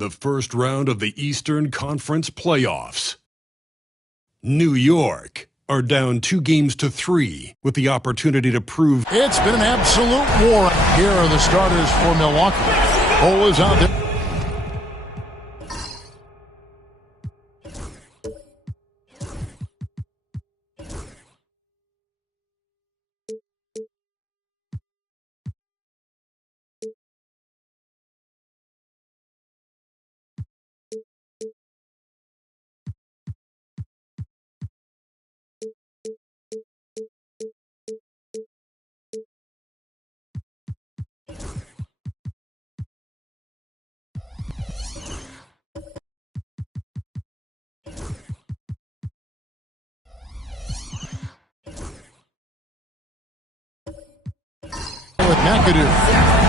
the first round of the Eastern Conference playoffs. New York are down 2-3 with the opportunity to prove. It's been an absolute war. Here are the starters for Milwaukee. Cole is out there. With McAdoo.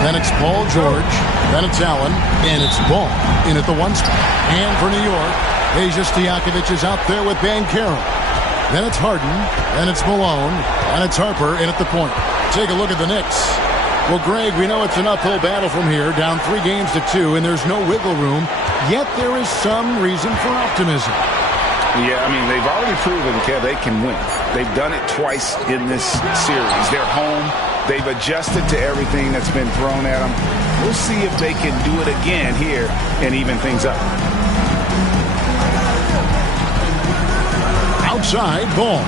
Then it's Paul George. Then it's Allen. And it's Ball in at the 1 spot. And for New York, Peja Stojakovic is out there with Banchero. Then it's Harden. Then it's Malone. And it's Harper in at the point. Take a look at the Knicks. Well, Greg, we know it's an uphill battle from here, down 3-2, and there's no wiggle room. Yet there is some reason for optimism. Yeah, I mean, they've already proven, Kev, they can win. They've done it twice in this series. They're home. They've adjusted to everything that's been thrown at them. We'll see if they can do it again here and even things up. Outside, Ball.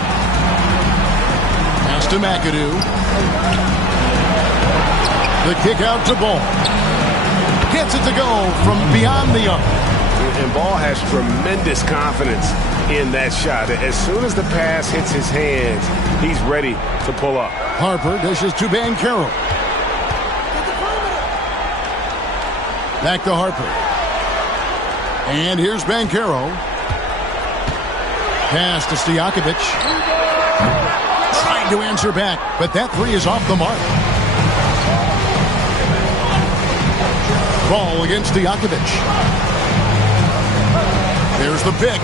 Pass to McAdoo. The kick out to Ball. Gets it to go from beyond the arc. And Ball has tremendous confidence in that shot. As soon as the pass hits his hands, he's ready to pull up. Harper dishes to Banchero. Back to Harper. And here's Banchero. Pass to Stojakovic. Trying to answer back, but that three is off the mark. Ball against Stojakovic. There's the pick.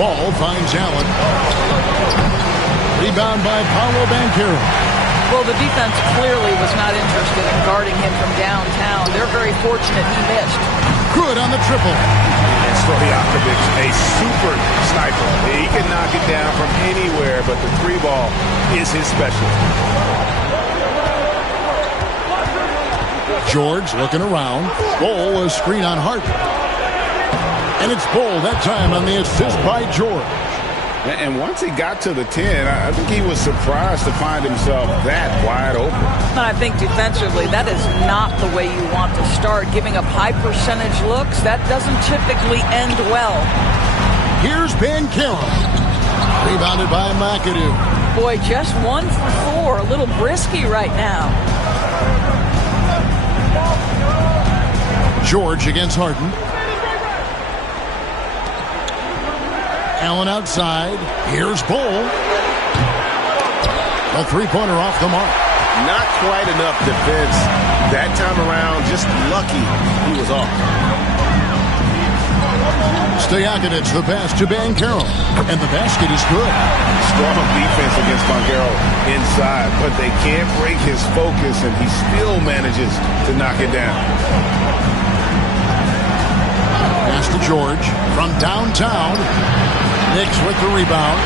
Ball finds Allen. Rebound by Paolo Banchero. Well, the defense clearly was not interested in guarding him from downtown. They're very fortunate he missed. Good on the triple. And Stojakovic, a super sniper. He can knock it down from anywhere, but the three ball is his specialty. George looking around. Ball, a screen on Harper. And it's Ball that time on the assist by George. And once he got to the 10, I think he was surprised to find himself that wide open. And I think defensively, that is not the way you want to start. Giving up high percentage looks, that doesn't typically end well. Here's Banchero. Rebounded by McAdoo. Boy, just 1 for 4. A little brisky right now. George against Harden. Allen outside. Here's Ball. A three-pointer off the mark. Not quite enough defense that time around. Just lucky he was off. Stojakovic, the pass to Banchero. And the basket is good. Strong defense against Banchero inside, but they can't break his focus, and he still manages to knock it down. Pass to George from downtown. Knicks with the rebound.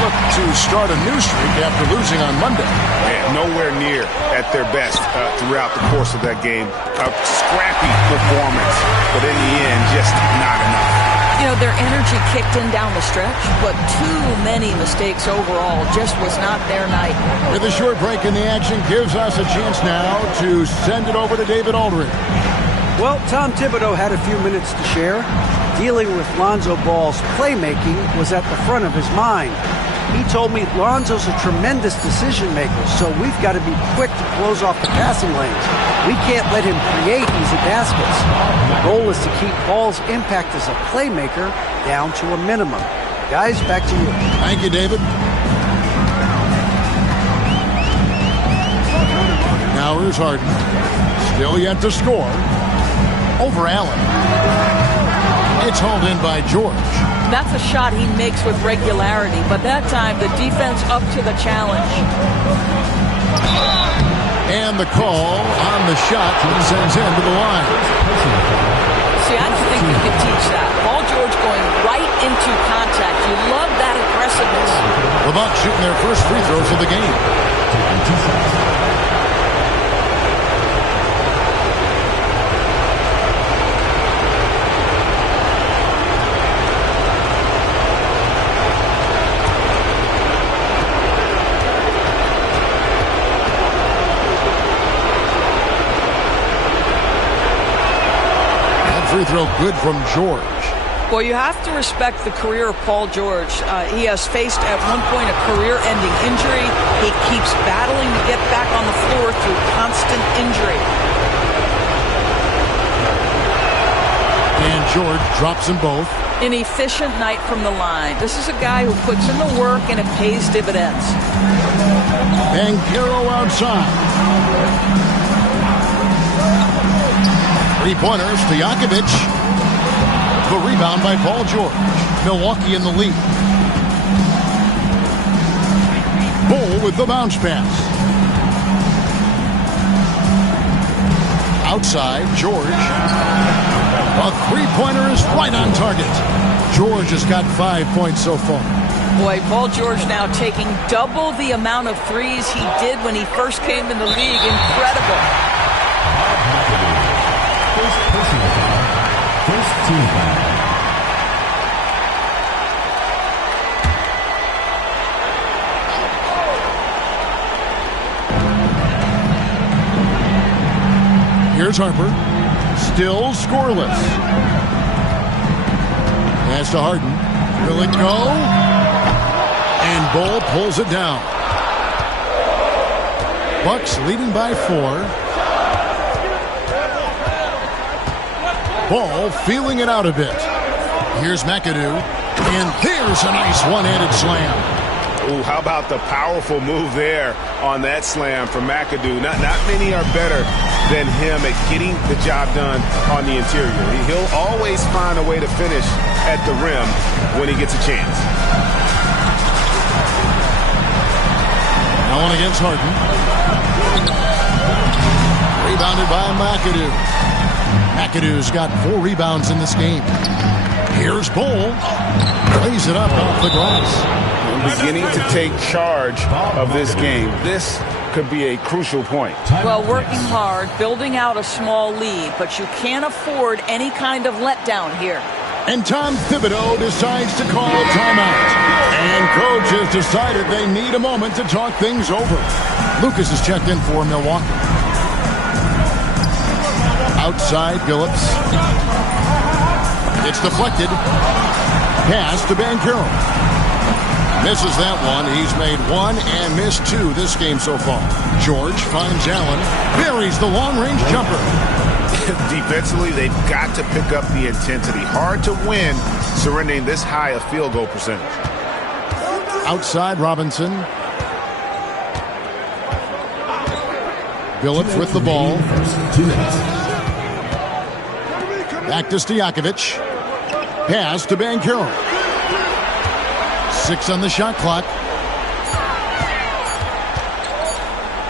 Look to start a new streak after losing on Monday. And nowhere near at their best throughout the course of that game. A scrappy performance, but in the end, just not enough. You know, their energy kicked in down the stretch, but too many mistakes overall. Just was not their night. With a short break in the action gives us a chance now to send it over to David Aldridge. Well, Tom Thibodeau had a few minutes to share. Dealing with Lonzo Ball's playmaking was at the front of his mind. He told me Lonzo's a tremendous decision maker, so we've got to be quick to close off the passing lanes. We can't let him create easy baskets. The goal is to keep Ball's impact as a playmaker down to a minimum. Guys, back to you. Thank you, David. Now here's Harden. Still yet to score. Over Allen. It's hauled in by George. That's a shot he makes with regularity, but that time the defense up to the challenge. And the call on the shot that sends him to the line. See, I don't think you can teach that. Paul George going right into contact. You love that aggressiveness. The Bucks shooting their first free throws of the game. Free throw good from George. Well, you have to respect the career of Paul George. He has faced at one point a career-ending injury. He keeps battling to get back on the floor through constant injury. And George drops them both. An efficient night from the line. This is a guy who puts in the work and it pays dividends. Banchero outside. Three-pointers to Stojakovic. The rebound by Paul George. Milwaukee in the lead. Bull with the bounce pass. Outside, George. A three-pointer is right on target. George has got 5 points so far. Boy, Paul George now taking double the amount of threes he did when he first came in the league. Incredible. First team foul. Here's Harper. Still scoreless. Pass to Harden. Will it go? And Bull pulls it down. Bucks leading by 4. Ball feeling it out a bit. Here's McAdoo. And there's a nice one-handed slam. Ooh, how about the powerful move there on that slam from McAdoo? Not many are better than him at getting the job done on the interior. He'll always find a way to finish at the rim when he gets a chance. Now on against Harden. Rebounded by McAdoo. McAdoo's got 4 rebounds in this game. Here's Bull. Lays it up off the glass. Beginning to take charge of this game. This could be a crucial point. Well, working hard, building out a small lead, but you can't afford any kind of letdown here. And Tom Thibodeau decides to call a timeout. And coach has decided they need a moment to talk things over. Lucas is checked in for Milwaukee. Outside, Phillips. It's deflected. Pass to Banchero. Misses that one. He's made 1 and missed 2 this game so far. George finds Allen. Buries the long-range jumper. Defensively, they've got to pick up the intensity. Hard to win surrendering this high a field goal percentage. Outside, Robinson. Phillips with the ball. 2 minutes. Back to Stojakovic. Pass to Banchero. 6 on the shot clock.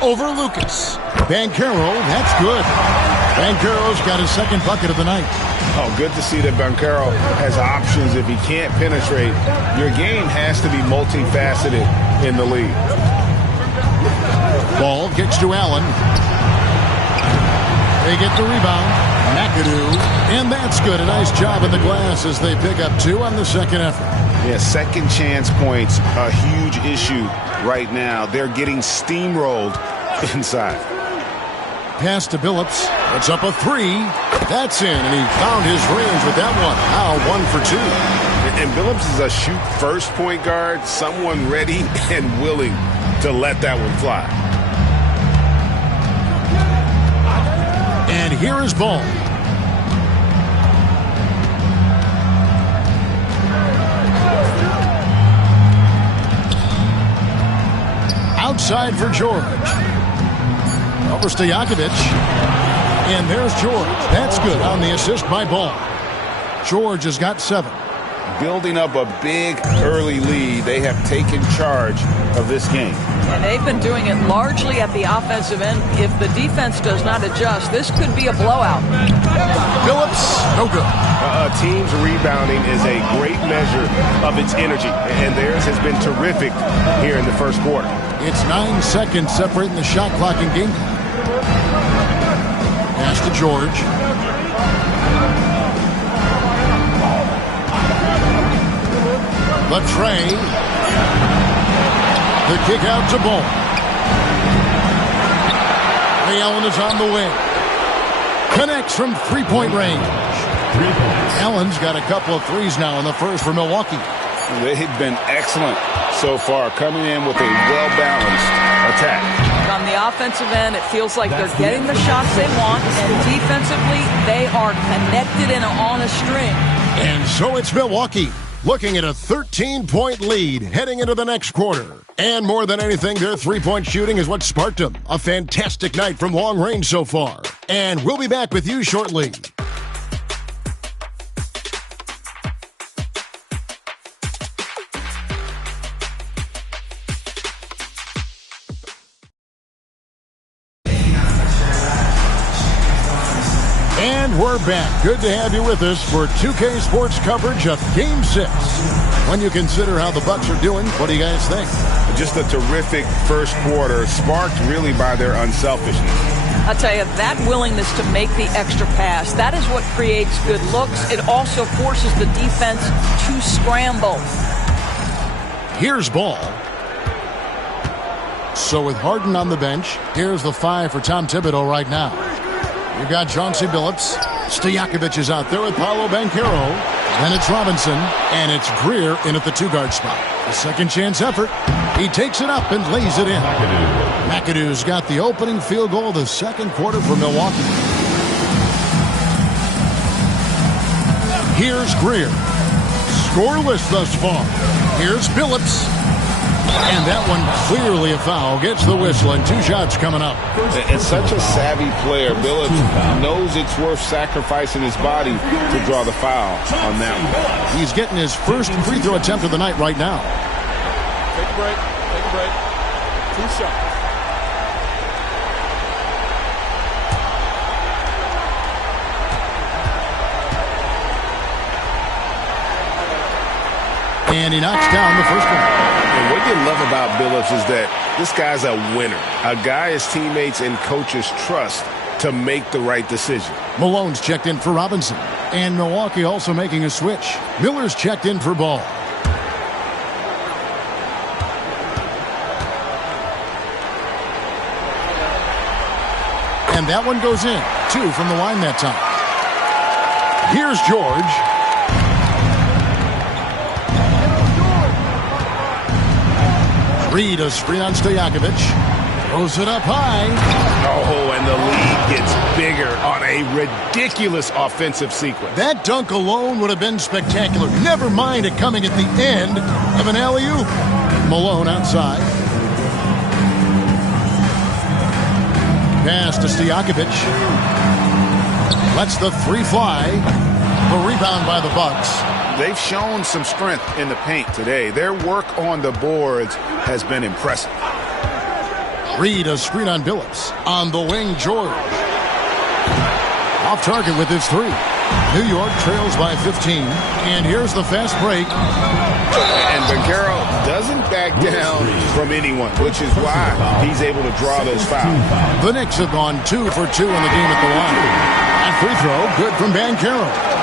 Over Lucas. Banchero, that's good. Banchero's got his second bucket of the night. Oh, good to see that Banchero has options if he can't penetrate. Your game has to be multifaceted in the league. Ball kicks to Allen. They get the rebound. McAdoo, and that's good. A nice job in the glass as they pick up 2 on the second effort. Yeah, second chance points, a huge issue right now. They're getting steamrolled inside. Pass to Phillips. It's up a 3. That's in, and he found his range with that one. Now 1 for 2. And Phillips is a shoot-first point guard, someone ready and willing to let that one fly. And here is Ball. Outside for George. Over Stojakovic. And there's George. That's good on the assist by Ball. George has got 7. building up a big early lead. They have taken charge of this game. And they've been doing it largely at the offensive end. If the defense does not adjust, this could be a blowout. Phillips, no good. A team's rebounding is a great measure of its energy, and theirs has been terrific here in the first quarter. It's 9 seconds separating the shot clock and game time. Pass to George. The tray. The kick out to Ball. Ray Allen is on the wing. Connects from three-point range. 3 points. Allen's got a couple of threes now in the first for Milwaukee. They've been excellent so far, coming in with a well-balanced attack. On the offensive end, it feels like they're getting the shots they want, and defensively, they are connected and on a string. And so it's Milwaukee, looking at a 13-point lead heading into the next quarter. And more than anything, their three-point shooting is what sparked them. A fantastic night from long range so far. And we'll be back with you shortly. And we're back. Good to have you with us for 2K Sports coverage of Game 6. When you consider how the Bucks are doing, what do you guys think? Just a terrific first quarter, sparked really by their unselfishness. I'll tell you, that willingness to make the extra pass, that is what creates good looks. It also forces the defense to scramble. Here's Ball. So with Harden on the bench, here's the 5 for Tom Thibodeau right now. You've got Chauncey Billups. Stojakovic is out there with Paolo Banchero. Then it's Robinson, and it's Greer in at the two-guard spot. A second chance effort. He takes it up and lays it in. McAdoo's got the opening field goal of the second quarter for Milwaukee. Here's Greer. Scoreless thus far. Here's Billups. And that one clearly a foul. Gets the whistle, and 2 shots coming up. And such a savvy player. Billups knows it's worth sacrificing his body to draw the foul on that one. He's getting his first free throw attempt of the night right now. Take a break. Take a break. 2 shots. And he knocks down the first one. And what you love about Billups is that this guy's a winner. A guy his teammates and coaches trust to make the right decision. Malone's checked in for Robinson. And Milwaukee also making a switch. Miller's checked in for Ball. And that one goes in. 2 from the line that time. Here's George. Reed, a screen on Stojakovic. Throws it up high. Oh, and the lead gets bigger on a ridiculous offensive sequence. That dunk alone would have been spectacular. Never mind it coming at the end of an alley-oop. Malone outside. Pass to Stojakovic. Lets the 3 fly. The rebound by the Bucks. They've shown some strength in the paint today. Their work on the boards has been impressive. Reed, a screen on Billups. On the wing, George. Off target with his 3. New York trails by 15. And here's the fast break. And Banchero doesn't back down from anyone, which is why he's able to draw those fouls. The Knicks have gone 2 for 2 in the game at the line. That free throw, good from Banchero.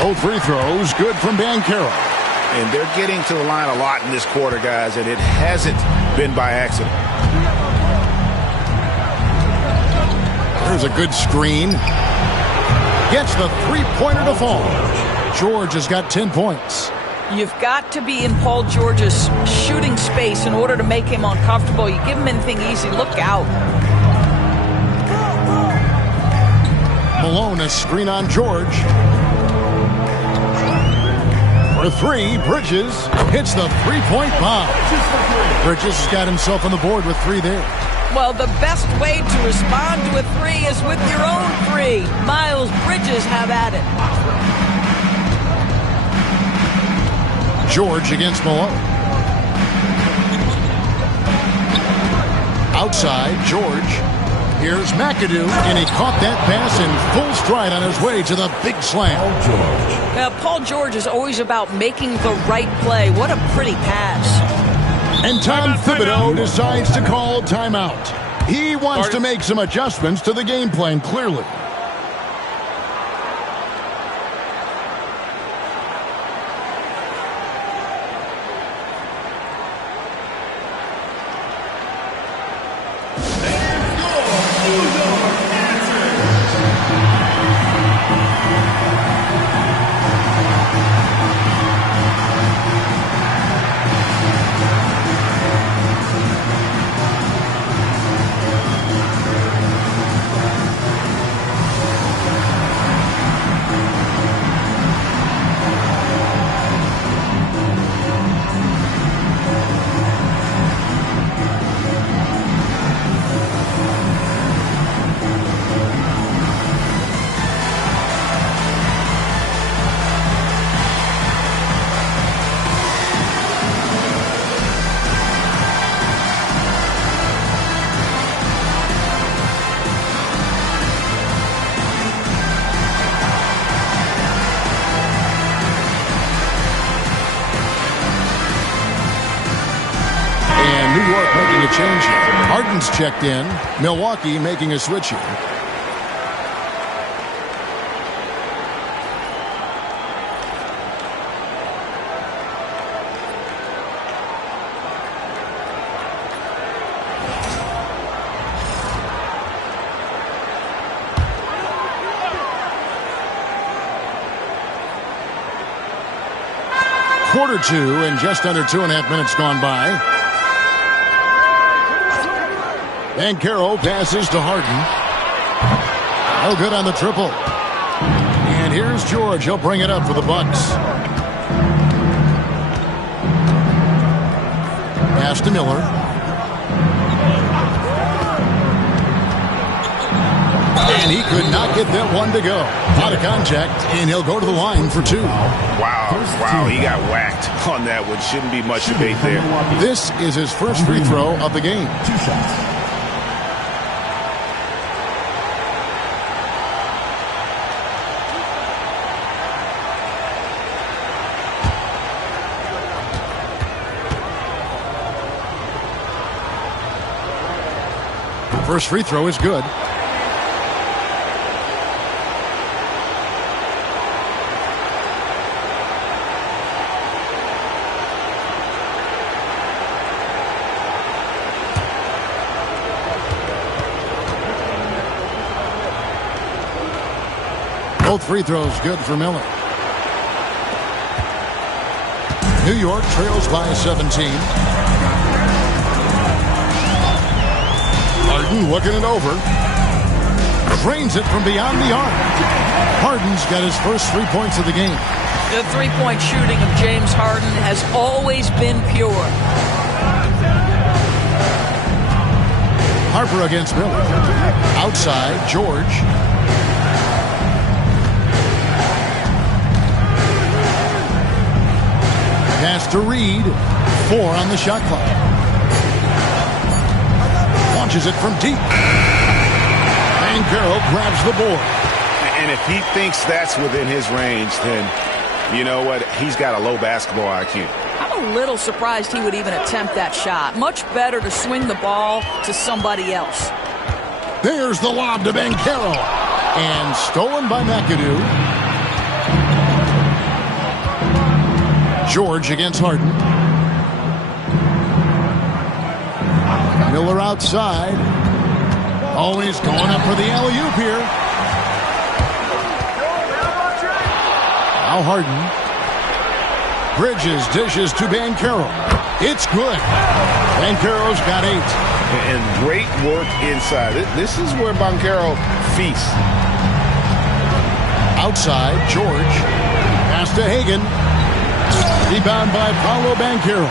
Both free throws, good from Banchero. And they're getting to the line a lot in this quarter, guys, and it hasn't been by accident. There's a good screen. Gets the three-pointer to fall. George has got 10 points. You've got to be in Paul George's shooting space in order to make him uncomfortable. You give him anything easy, look out. Malone, a screen on George. For For three, Bridges hits the three-point bomb. Bridges has got himself on the board with three there. Well, the best way to respond to a three is with your own three. Miles Bridges, have at it. George against Malone. Outside, George. Here's McAdoo, and he caught that pass in full stride on his way to the big slam. Paul George is always about making the right play. What a pretty pass. And Tom Thibodeau decides to call timeout. He wants to make some adjustments to the game plan, clearly. Change here. Harden's checked in. Milwaukee making a switch here. Quarter two and just under 2.5 minutes gone by. And Carroll passes to Harden. No good on the triple. And here's George. He'll bring it up for the Bucks. Pass to Miller. And he could not get that one to go. Out of contact, and he'll go to the line for two. Wow, he got whacked on that one. Shouldn't be much debate there. This is his first free throw of the game. 2 shots. First free throw is good. Both free throws good for Miller. New York trails by 17. Harden looking it over. Drains it from beyond the arc. Harden's got his first 3 points of the game. The three-point shooting of James Harden has always been pure. Harper against Miller. Outside, George. Pass to Reed. 4 on the shot clock. Launches it from deep. And Carroll grabs the board. And if he thinks that's within his range, then you know what? He's got a low basketball IQ. I'm a little surprised he would even attempt that shot. Much better to swing the ball to somebody else. There's the lob to Ben Carroll. And stolen by McAdoo. George against Harden. Miller outside. Oh, he's going up for the alley-oop here. Now Harden. Bridges dishes to Banchero. It's good. Banchero's got 8. And great work inside. This is where Banchero feasts. Outside, George. Pass to Hagan. Rebound by Paolo Banchero.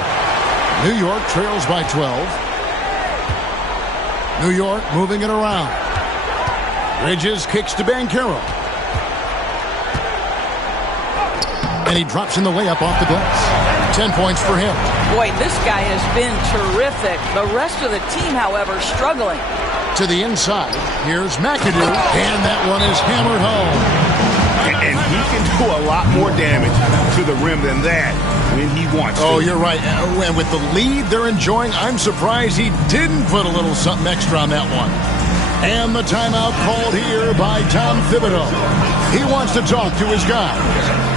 New York trails by 12. New York moving it around. Bridges kicks to Banchero. And he drops in the layup off the glass. 10 points for him. Boy, this guy has been terrific. The rest of the team, however, struggling. To the inside, here's McAdoo, and that one is hammered home. And he can do a lot more damage to the rim than that when he wants to. Oh, you're right. And with the lead they're enjoying, I'm surprised he didn't put a little something extra on that one. And the timeout called here by Tom Thibodeau. He wants to talk to his guys.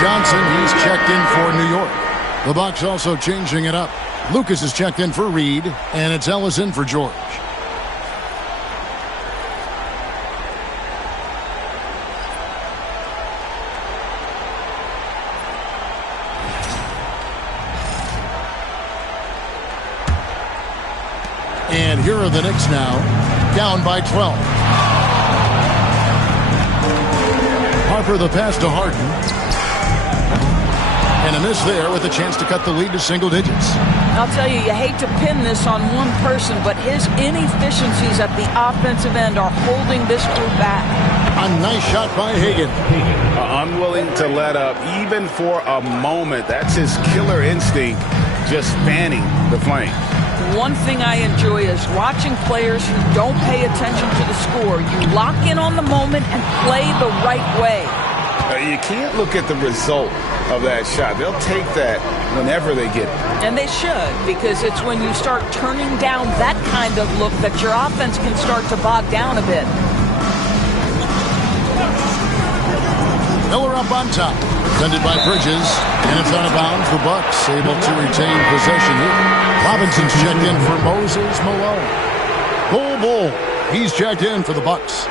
Johnson, he's checked in for New York. The Bucks also changing it up. Lucas is checked in for Reed, and it's Ellison for George. And here are the Knicks now, down by 12. Harper the pass to Harden. And a miss there with a chance to cut the lead to single digits. I'll tell you, you hate to pin this on one person, but his inefficiencies at the offensive end are holding this group back. A nice shot by Hagan. Unwilling to let up, even for a moment. That's his killer instinct, just fanning the flame. One thing I enjoy is watching players who don't pay attention to the score. You lock in on the moment and play the right way. You can't look at the result of that shot. They'll take that whenever they get it. And they should, because it's when you start turning down that kind of look that your offense can start to bog down a bit. Miller up on top. Defended by Bridges. And it's out of bounds. The Bucks able to retain possession here. Robinson's checked in for Moses Malone. Bull. He's checked in for the Bucks.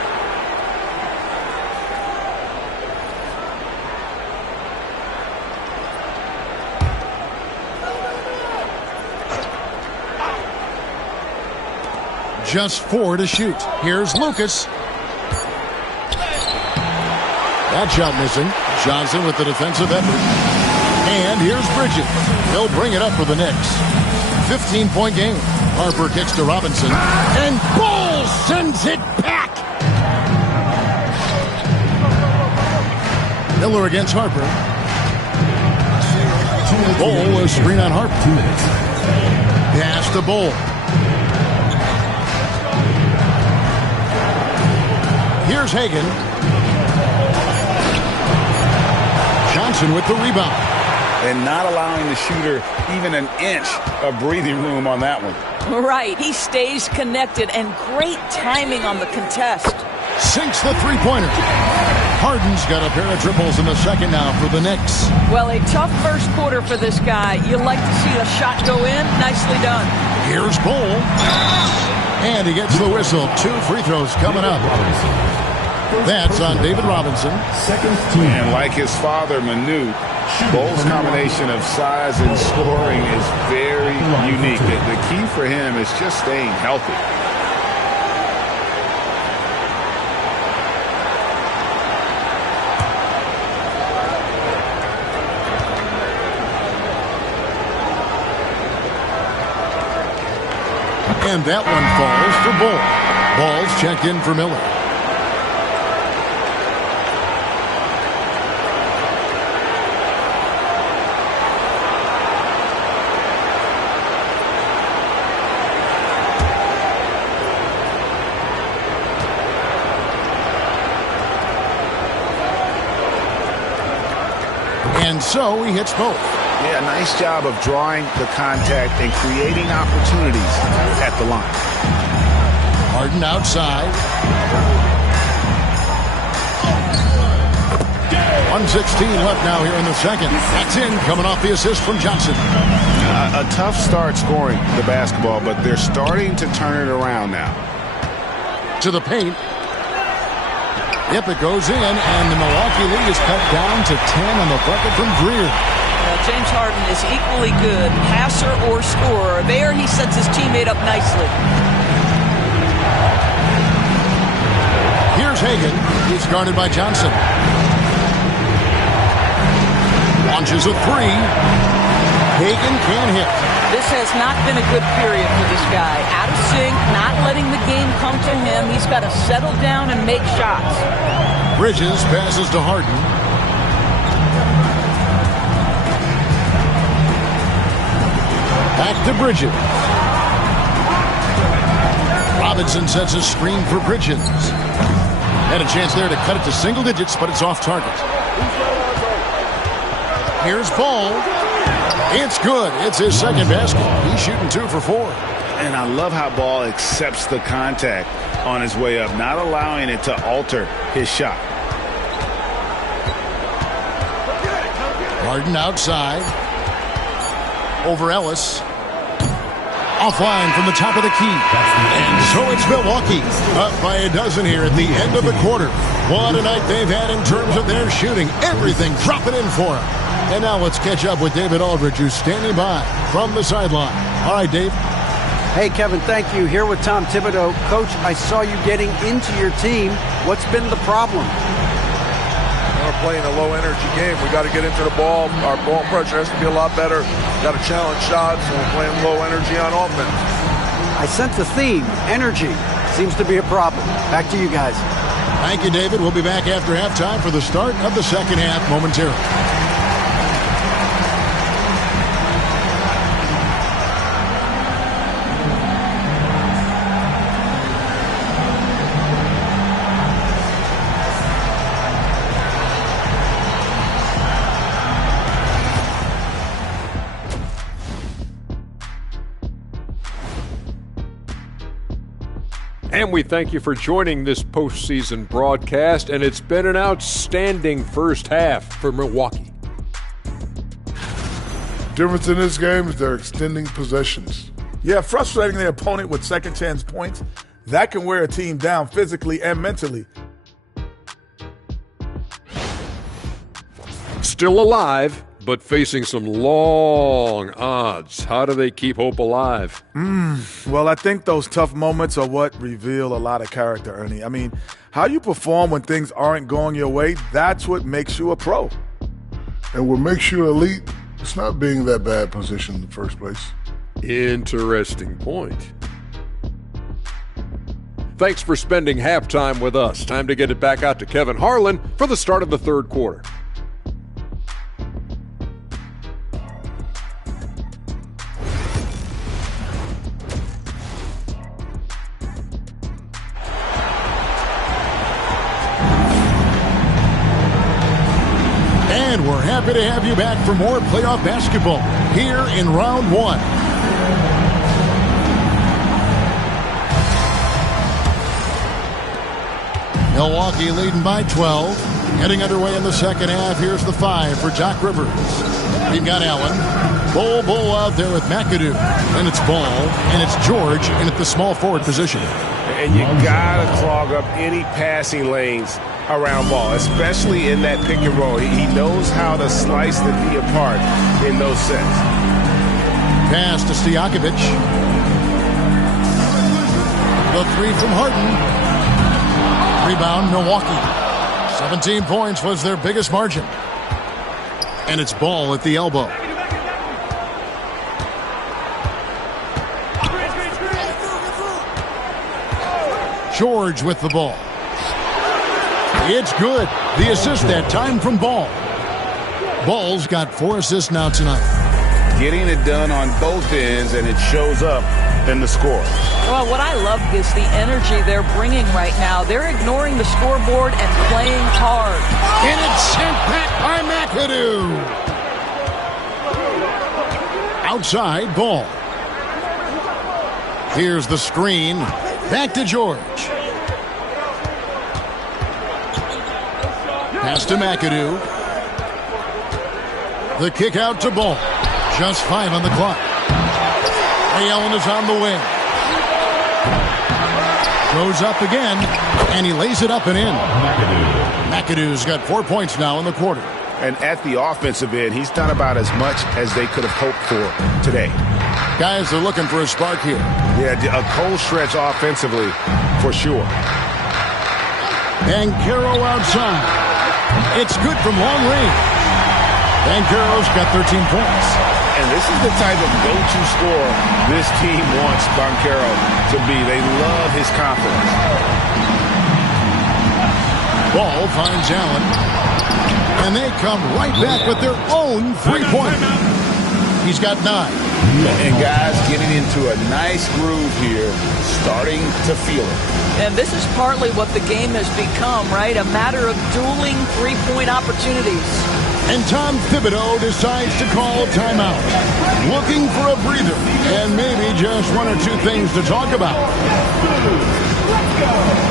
Just 4 to shoot. Here's Lucas. That shot missing. Johnson with the defensive effort. And here's Bridges. He'll bring it up for the Knicks. 15-point game. Harper kicks to Robinson. And Bull sends it back. Miller against Harper. Bull will screen on Harper. 2 minutes. Pass to Bull. Here's Hagan. Johnson with the rebound. And not allowing the shooter even an inch of breathing room on that one. Right. He stays connected, and great timing on the contest. Sinks the three-pointer. Harden's got a pair of triples in the second now for the Knicks. Well, a tough first quarter for this guy. You like to see a shot go in. Nicely done. Here's Bull. And he gets the whistle. 2 free throws coming up. That's on David Robinson. And like his father, Manu, Bull's combination of size and scoring is very unique. The key for him is just staying healthy. And that one falls for Bull. Ball's checked in for Miller. And so he hits both. Yeah, nice job of drawing the contact and creating opportunities at the line. Harden outside. 1:16 left now here in the second. That's in, coming off the assist from Johnson. A tough start scoring the basketball, but they're starting to turn it around now. To the paint. Yep, it goes in, and the Milwaukee lead is cut down to 10 on the bucket from Greer. James Harden is equally good, passer or scorer. There he sets his teammate up nicely. Here's Hagan. He's guarded by Johnson. Launches a three. Hagan can't hit. This has not been a good period for this guy. Out of sync, not letting the game come to him. He's got to settle down and make shots. Bridges passes to Harden. Back to Bridges. Robinson sets a screen for Bridges. Had a chance there to cut it to single digits, but it's off target. Here's Ball. It's good. It's his second basket. He's shooting 2 for 4. And I love how Ball accepts the contact on his way up, not allowing it to alter his shot. Harden outside. Over Ellis. Offline from the top of the key. And so it's Milwaukee up by a dozen here at the end of the quarter. What a night they've had in terms of their shooting. Everything dropping in for them. And now let's catch up with David Aldridge, who's standing by from the sideline. All right, Dave. Hey, Kevin, thank you. Here with Tom Thibodeau. Coach, I saw you getting into your team. What's been the problem? We're playing a low-energy game. We got to get into the ball. Our ball pressure has to be a lot better. Got to challenge shots, and we're playing low energy on offense. I sense a theme. Energy seems to be a problem. Back to you guys. Thank you, David. We'll be back after halftime for the start of the second half momentarily. And we thank you for joining this postseason broadcast, and it's been an outstanding first half for Milwaukee. Difference in this game is they're extending possessions. Yeah, frustrating the opponent with second chance points. That can wear a team down physically and mentally. Still alive, but facing some long odds. How do they keep hope alive? Well, I think those tough moments are what reveal a lot of character, Ernie. I mean, how you perform when things aren't going your way, that's what makes you a pro. And what makes you elite, it's not being that bad position in the first place. Interesting point. Thanks for spending halftime with us. Time to get it back out to Kevin Harlan for the start of the third quarter. And we're happy to have you back for more playoff basketball here in round one. Milwaukee leading by 12. Getting underway in the second half. Here's the 5 for Doc Rivers. We've got Allen. Bull out there with McAdoo. And it's Ball. And it's George in at the small forward position. And you got to clog up any passing lanes around Ball, especially in that pick and roll. He knows how to slice the D apart in those sets. Pass to Stojakovic. The 3 from Harden. Rebound, Milwaukee. 17 points was their biggest margin. And it's Ball at the elbow. George with the ball. It's good. The assist that time from Ball. Ball's got 4 assists now tonight. Getting it done on both ends, and it shows up in the score. Well, what I love is the energy they're bringing right now. They're ignoring the scoreboard and playing hard. And it's sent back by McAdoo. outside, ball. Here's the screen. Back to George. Pass to McAdoo. The kick out to Ball. Just 5 on the clock. Ray Allen is on the wing. Goes up again, and he lays it up and in. McAdoo's got 4 points now in the quarter. And at the offensive end, he's done about as much as they could have hoped for today. Guys are looking for a spark here. Yeah, a cold stretch offensively, for sure. Banchero outside. It's good from long range. Banchero's got 13 points. And this is the type of go-to scorer this team wants Banchero to be. They love his confidence. Ball finds Allen. And they come right back with their own three-pointer. He's got 9. And guys getting into a nice groove here, starting to feel it. And this is partly what the game has become, right? A matter of dueling three-point opportunities. And Tom Thibodeau decides to call timeout. Looking for a breather and maybe just 1 or 2 things to talk about. Let's go.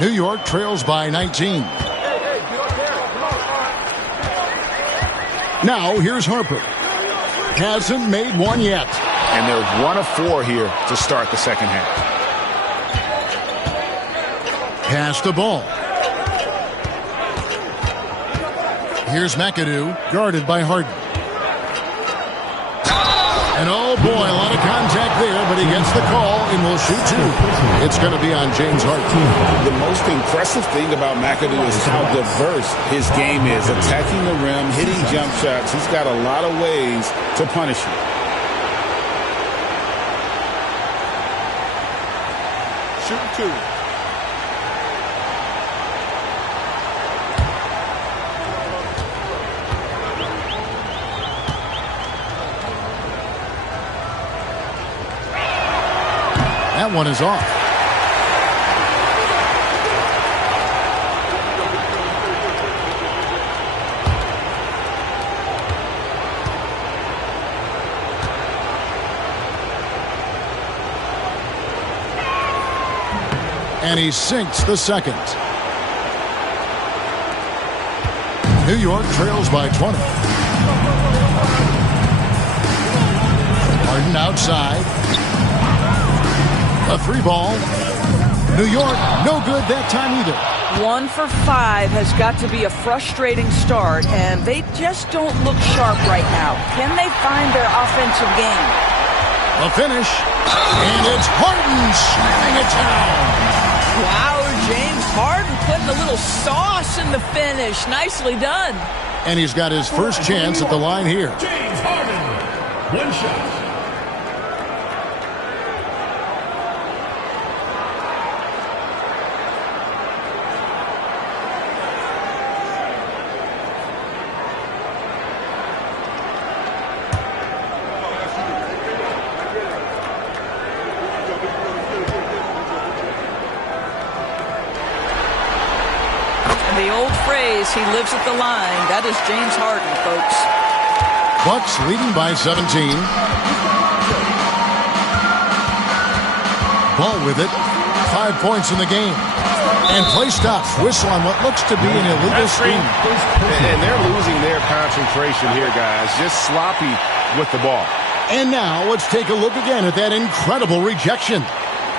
New York trails by 19. Now here's Harper. Hasn't made one yet. And they're 1 of 4 here to start the second half. Pass the ball. Here's McAdoo, guarded by Harden. And oh boy, a lot of contact there, but he gets the call and will shoot 2. It's going to be on James Harden. The most impressive thing about McAdoo is how diverse his game is. Attacking the rim, hitting jump shots. He's got a lot of ways to punish you. Shoot 2. That one is off. And he sinks the second. New York trails by 20. Harden outside. A 3 ball. New York, no good that time either. 1 for 5 has got to be a frustrating start, and they just don't look sharp right now. Can they find their offensive game? A finish, and it's Harden slamming it down. Wow, James Harden putting a little sauce in the finish. Nicely done. And he's got his first chance at the line here. James Harden. 1 shot. the old phrase, he lives at the line. That is James Harden, folks. Bucks leading by 17. Ball with it. 5 points in the game. And play stop. Whistle on what looks to be an illegal screen. And they're losing their concentration here, guys. Just sloppy with the ball. And now let's take a look again at that incredible rejection.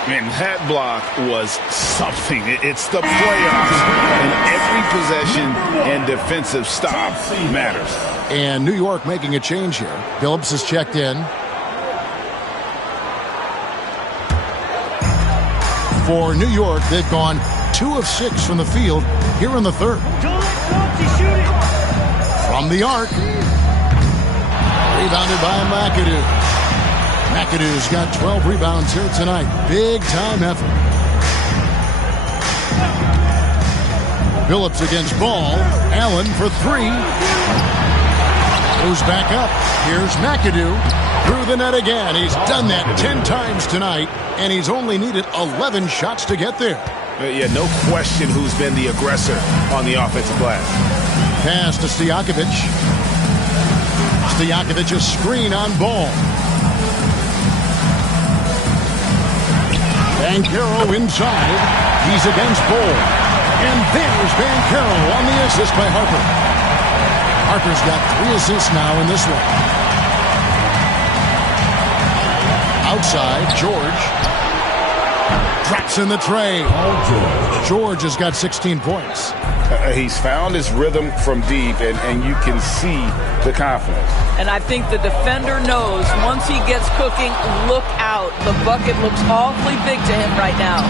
Man, that block was something. It's the playoffs, and every possession and defensive stop matters. And New York making a change here. Phillips is checked in. For New York, they've gone 2 of 6 from the field here in the third. From the arc. Rebounded by McAdoo. McAdoo's got 12 rebounds here tonight. Big time effort. Phillips against Ball. Allen for 3. Goes back up. Here's McAdoo. Through the net again. He's done that 10 times tonight, and he's only needed 11 shots to get there. Yeah, no question who's been the aggressor on the offensive glass. Pass to Stojakovic. Stojakovic's screen on Ball. Banchero inside. He's against Ball. And there's Banchero on the assist by Harper. Harper's got 3 assists now in this one. Outside, George. Drops in the tray. George has got 16 points. He's found his rhythm from deep, and you can see the confidence. And I think the defender knows once he gets cooking, look out. The bucket looks awfully big to him right now.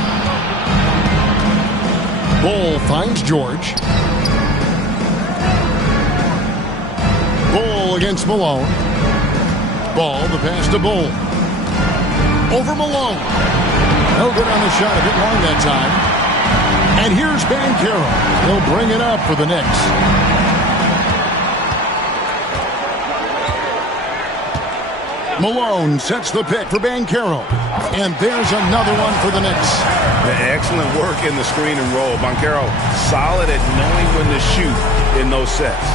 Ball finds George. Ball against Malone. Ball, the pass to Ball. Over Malone. No good on the shot, a bit long that time. And here's Banchero. He'll bring it up for the Knicks. Malone sets the pick for Banchero. And there's another one for the Knicks. Excellent work in the screen and roll. Banchero solid at knowing when to shoot in those sets.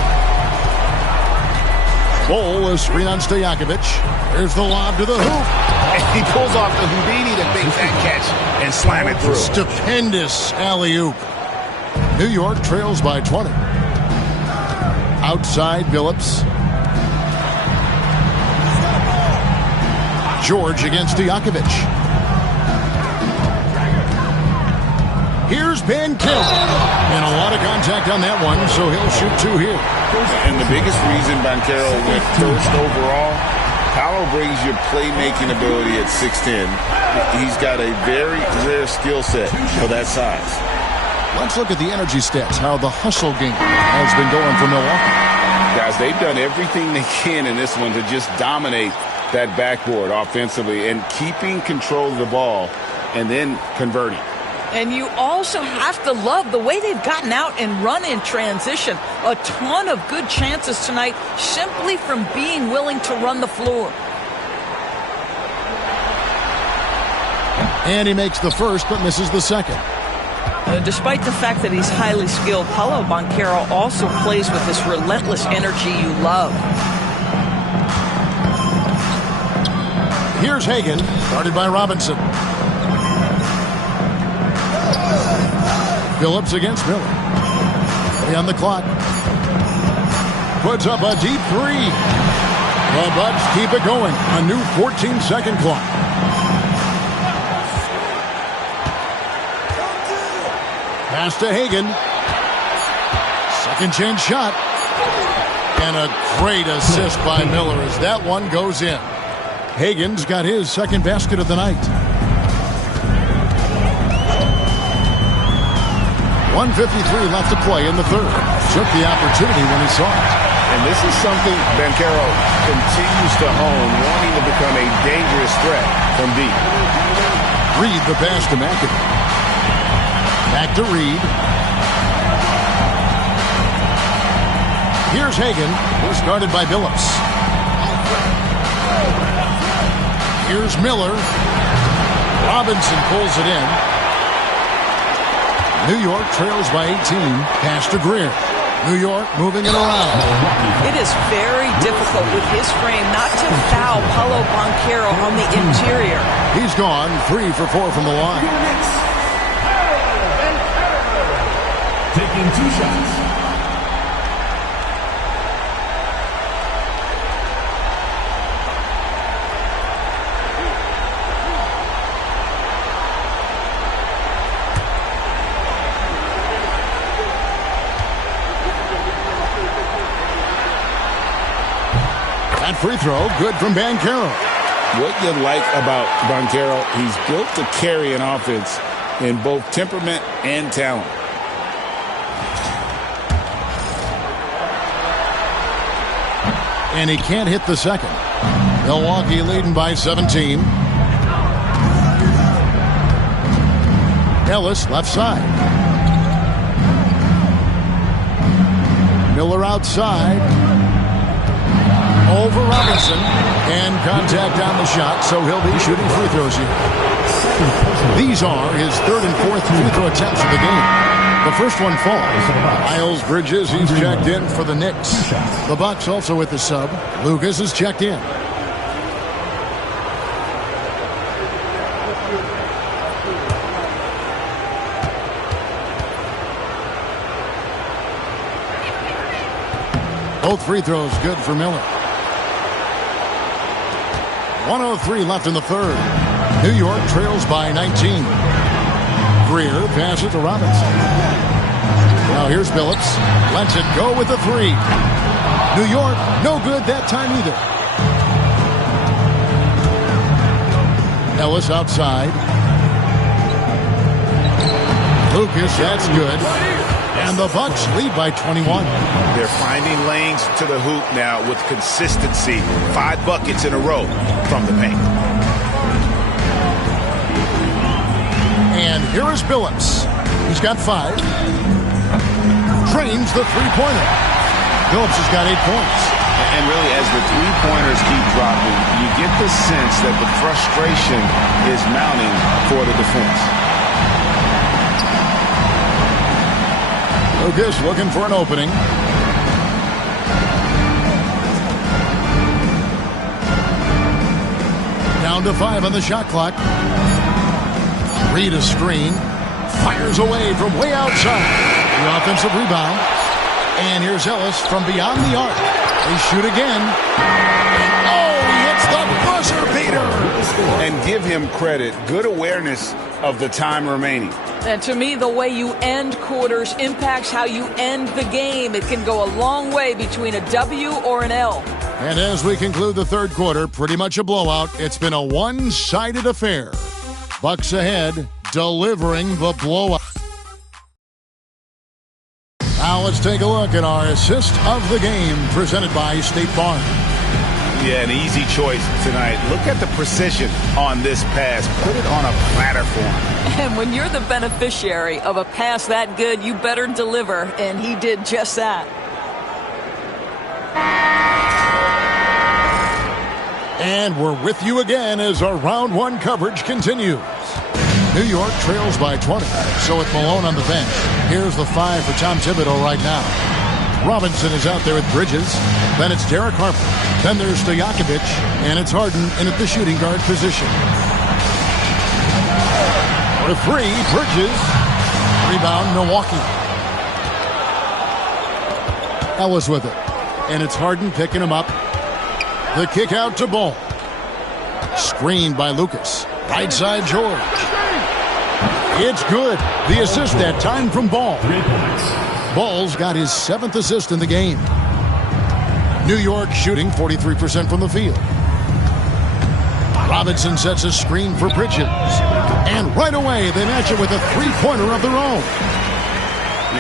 Ball, a screen on Stojakovic. There's the lob to the hoop. And he pulls off the Houdini to make that catch and slam it through. Stupendous alley-oop. New York trails by 20. Outside, Phillips. George against Stojakovic. Here's Banchero. And a lot of contact on that one, so he'll shoot 2 here. And the biggest reason Banchero went first overall, Paolo brings you playmaking ability at 6'10". He's got a very rare skill set for that size. Let's look at the energy stats, how the hustle game has been going for Milwaukee. Guys, they've done everything they can in this one to just dominate that backboard offensively and keeping control of the ball and then converting. And you also have to love the way they've gotten out and run in transition. A ton of good chances tonight simply from being willing to run the floor. And he makes the first but misses the second. Despite the fact that he's highly skilled, Paolo Banchero also plays with this relentless energy you love. Here's Hagan, guarded by Robinson. Phillips against Miller. 3 on the clock. Puts up a deep 3. The Bucks keep it going. A new 14-second clock. Pass to Hagan. Second chance shot. And a great assist by Miller as that one goes in. Hagan's got his second basket of the night. 1:53 left to play in the third. Took the opportunity when he saw it. And this is something Banchero continues to hone, wanting to become a dangerous threat from deep. Reed the pass to McAdoo. Back to Reed. Here's Hagan, who's guarded by Phillips. Here's Miller. Robinson pulls it in. New York trails by 18. Pass to Greer. New York moving it around. It is very difficult with his frame not to foul Paulo Banchero on the interior. He's gone 3 for 4 from the line. Taking 2 shots. That free throw, good from Banchero. What you like about Banchero, he's built to carry an offense in both temperament and talent. And he can't hit the second. Milwaukee leading by 17. Ellis left side. Miller outside. Over Robinson. And contact on the shot, so he'll be shooting free throws here. These are his third and fourth free throw attempts of the game. The first one falls. Miles Bridges, he's checked in for the Knicks. The Bucks also with the sub. Lucas is checked in. Both free throws good for Miller. 1:03 left in the third. New York trails by 19. Greer passes to Robinson. Now here's Billups. Lets it go with the three. New York, no good that time either. Ellis outside. Lucas, that's good. And the Bucks lead by 21. They're finding lanes to the hoop now with consistency. 5 buckets in a row from the paint. And here is Billups. He's got 5. Trains the three-pointer. Billups has got 8 points. And really, as the three-pointers keep dropping, you get the sense that the frustration is mounting for the defense. Lucas looking for an opening. Down to 5 on the shot clock. Reed a screen. Fires away from way outside. The offensive rebound. And here's Ellis from beyond the arc. They shoot again. And he hits the buzzer beater. And give him credit. Good awareness of the time remaining. And to me, the way you end quarters impacts how you end the game. It can go a long way between a W or an L. And as we conclude the third quarter, pretty much a blowout. It's been a one-sided affair. Bucks ahead, delivering the blowout. Now let's take a look at our assist of the game presented by State Farm. Yeah, an easy choice tonight. Look at the precision on this pass. Put it on a platter for him. And when you're the beneficiary of a pass that good, you better deliver. And he did just that. And we're with you again as our round one coverage continues. New York trails by 20. So with Malone on the bench, here's the 5 for Tom Thibodeau right now. Robinson is out there with Bridges. Then it's Derek Harper. Then there's Stojakovic. And it's Harden in at the shooting guard position. For 3, Bridges. Rebound, Milwaukee. Ellis with it. And it's Harden picking him up. The kick out to Ball. Screened by Lucas. Right side George. It's good. The assist that time from Ball. 3 points. Ball's got his 7th assist in the game. New York shooting 43% from the field. Robinson sets a screen for Bridges. And right away, they match it with a three-pointer of their own.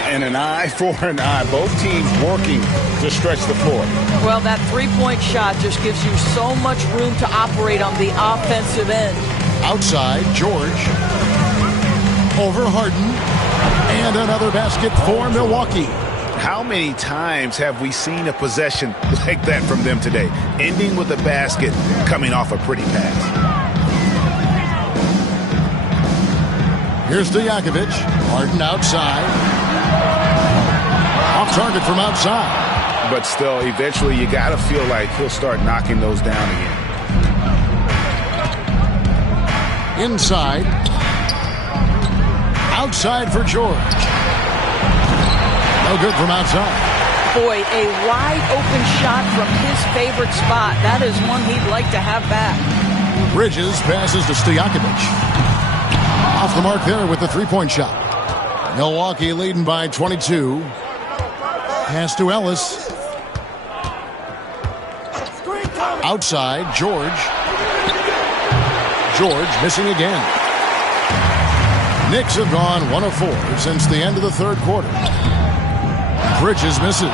And an eye for an eye. Both teams working to stretch the floor. Well, that three-point shot just gives you so much room to operate on the offensive end. Outside, George. Over Harden. And another basket for Milwaukee. How many times have we seen a possession like that from them today? Ending with a basket, coming off a pretty pass. Here's Stojakovic. Harden outside. Off target from outside. But still, eventually you got to feel like he'll start knocking those down again. Inside. Outside for George. No good from outside. Boy, a wide open shot from his favorite spot. That is one he'd like to have back. Bridges passes to Stojakovic. Off the mark there with the three-point shot. Milwaukee leading by 22. Pass to Ellis. Outside, George. George missing again. Knicks have gone 1 of 4 since the end of the third quarter. Bridges misses.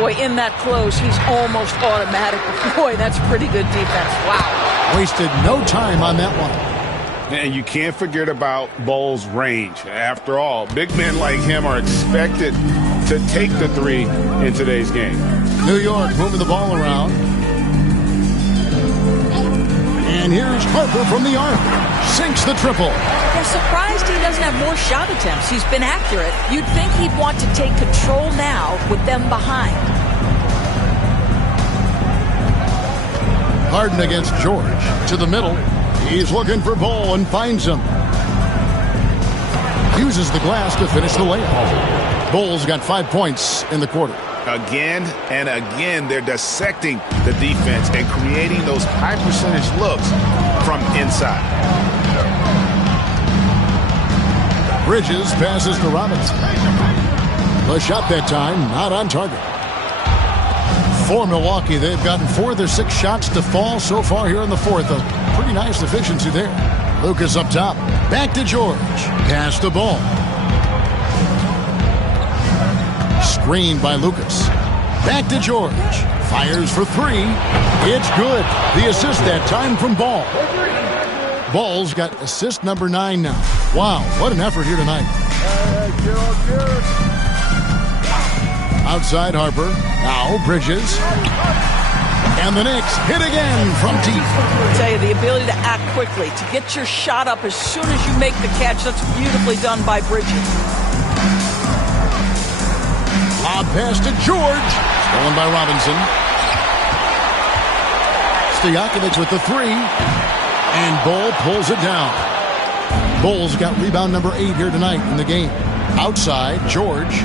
Boy, in that close, he's almost automatic. Boy, that's pretty good defense. Wow. Wasted no time on that one. And you can't forget about Bull's range. After all, big men like him are expected to take the three in today's game. New York moving the ball around. And here's Harper from the arc. Sinks the triple. I'm surprised he doesn't have more shot attempts. He's been accurate. You'd think he'd want to take control now with them behind. Harden against George. To the middle. He's looking for Bull and finds him. Uses the glass to finish the layup. Bull's got 5 points in the quarter. Again and again, they're dissecting the defense and creating those high percentage looks from inside. Bridges passes to Robinson. The shot that time, not on target. For Milwaukee, they've gotten 4 of their 6 shots to fall so far here in the fourth. A pretty nice efficiency there. Lucas up top. Back to George. Pass the ball. Screened by Lucas. Back to George. Fires for 3. It's good. The assist that time from Ball. Ball's got assist number 9 now. Wow, what an effort here tonight. Outside Harper. Now Bridges. And the Knicks hit again from deep. I tell you, the ability to act quickly, to get your shot up as soon as you make the catch, that's beautifully done by Bridges. Lob pass to George. Stolen by Robinson. Stojakovic with the 3. And Bull pulls it down. Bull's got rebound number 8 here tonight in the game. Outside, George.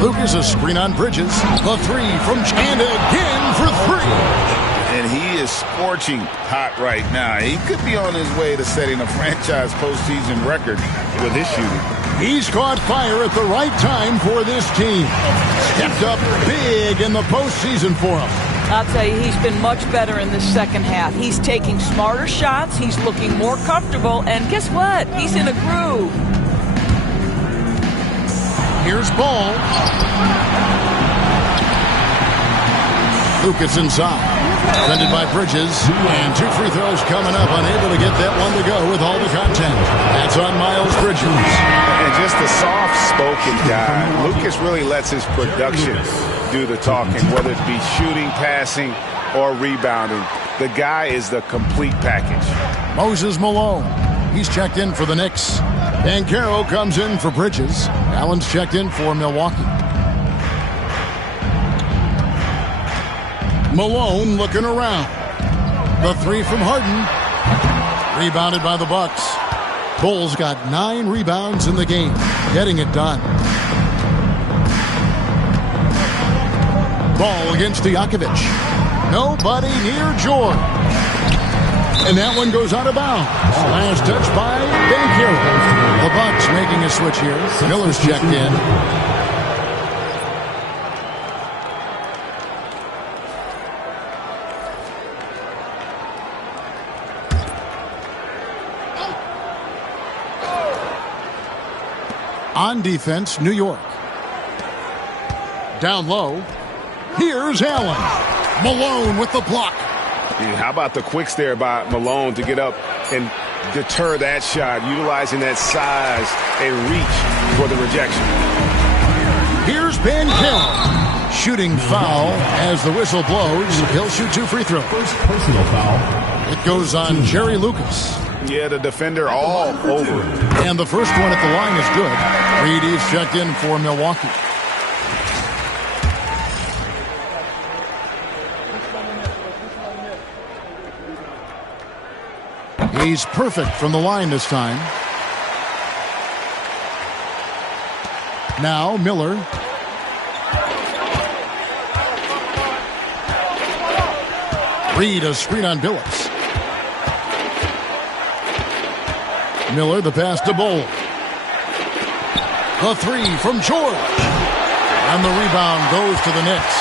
Lucas a screen on Bridges. The 3 from and again for 3. And he is scorching hot right now. He could be on his way to setting a franchise postseason record with his shooting. He's caught fire at the right time for this team. Stepped up big in the postseason for him. I'll tell you, he's been much better in the second half. He's taking smarter shots. He's looking more comfortable. And guess what? He's in a groove. Here's Ball. Lucas inside. Defended by Bridges. And 2 free throws coming up. Unable to get that one to go with all the content. That's on Miles Bridges. And just a soft-spoken guy. Lucas really lets his production do the talking, whether it be shooting, passing, or rebounding. The guy is the complete package. Moses Malone. He's checked in for the Knicks. Banchero comes in for Bridges. Allen's checked in for Milwaukee. Malone looking around. The 3 from Harden. Rebounded by the Bucks. Bulls got 9 rebounds in the game. Getting it done. Ball against Stojakovic. Nobody near George. And that one goes out of bounds. Last touch by Banchero. The Bucks making a switch here. Miller's checked in. On defense, New York. Down low. Here's Allen. Malone with the block. Yeah, how about the quicks there by Malone to get up and deter that shot, utilizing that size and reach for the rejection. Here's Banchero. Shooting foul as the whistle blows. He'll shoot 2 free throws. First personal foul It goes on Jerry Lucas. Yeah, the defender all over. And the first one at the line is good. Reed is checked in for Milwaukee. He's perfect from the line this time. Now Miller. Reed a screen on Billups. Miller the pass to Bowl. The three from George. And the rebound goes to the Knicks.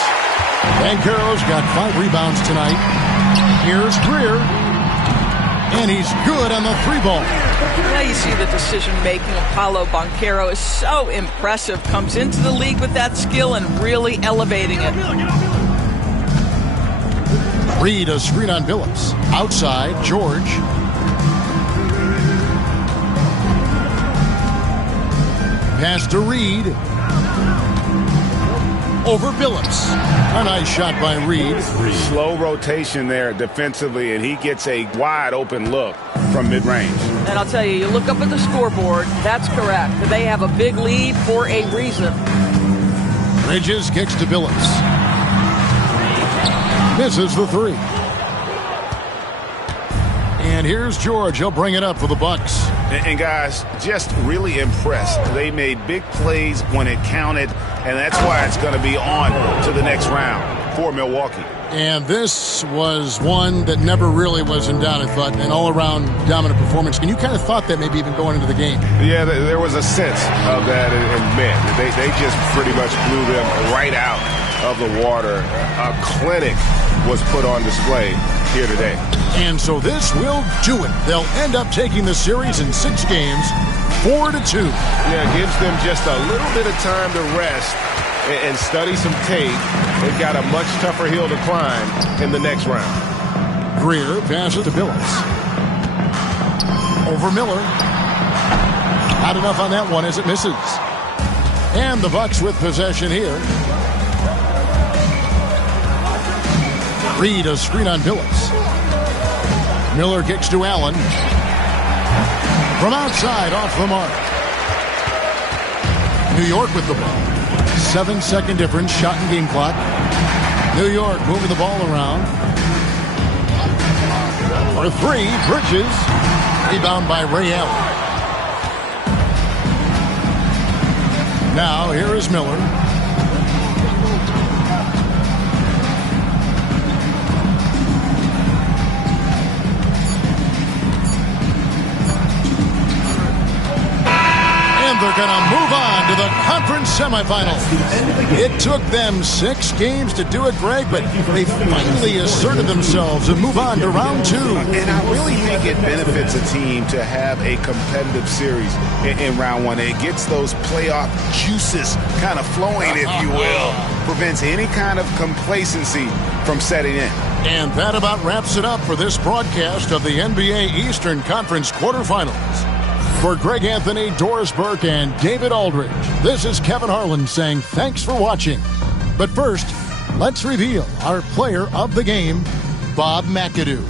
Banchero's got 5 rebounds tonight. Here's Greer. And he's good on the 3-ball. Now you see the decision-making of Paolo Banchero is so impressive. Comes into the league with that skill and really elevating it. Reed a screen on Billups. Outside, George. Pass to Reed. Over Billups. A nice shot by Reed. Slow rotation there defensively, and he gets a wide open look from mid-range. And I'll tell you, you look up at the scoreboard, that's correct. They have a big lead for a reason. Bridges kicks to Billups. Misses the 3. And here's George. He'll bring it up for the Bucks. And guys, just really impressed. They made big plays when it counted, and that's why it's going to be on to the next round for Milwaukee. And this was one that never really was in doubt, I thought, an all-around dominant performance. And you kind of thought that maybe even going into the game. Yeah, there was a sense of that, and man, they just pretty much blew them right out of the water. A clinic was put on display here today. And so this will do it. They'll end up taking the series in 6 games, 4-2. Yeah, it gives them just a little bit of time to rest and study some tape. They've got a much tougher hill to climb in the next round. Greer passes to Billups. Over Miller. Not enough on that one as it misses. And the Bucks with possession here. Reed a screen on Billups. Miller kicks to Allen. From outside, off the mark. New York with the ball. 7-second difference, shot and game clock. New York moving the ball around. For 3, Bridges. Rebound by Ray Allen. Now, here is Miller. They're going to move on to the conference semifinals. It took them 6 games to do it, Greg, but they finally asserted themselves and move on to round 2. And I really think it benefits a team to have a competitive series in round 1. It gets those playoff juices kind of flowing, if you will. Prevents any kind of complacency from setting in. And that about wraps it up for this broadcast of the NBA Eastern Conference quarterfinals. For Greg Anthony, Doris Burke, and David Aldridge, this is Kevin Harlan saying thanks for watching. But first, let's reveal our player of the game, Bob McAdoo.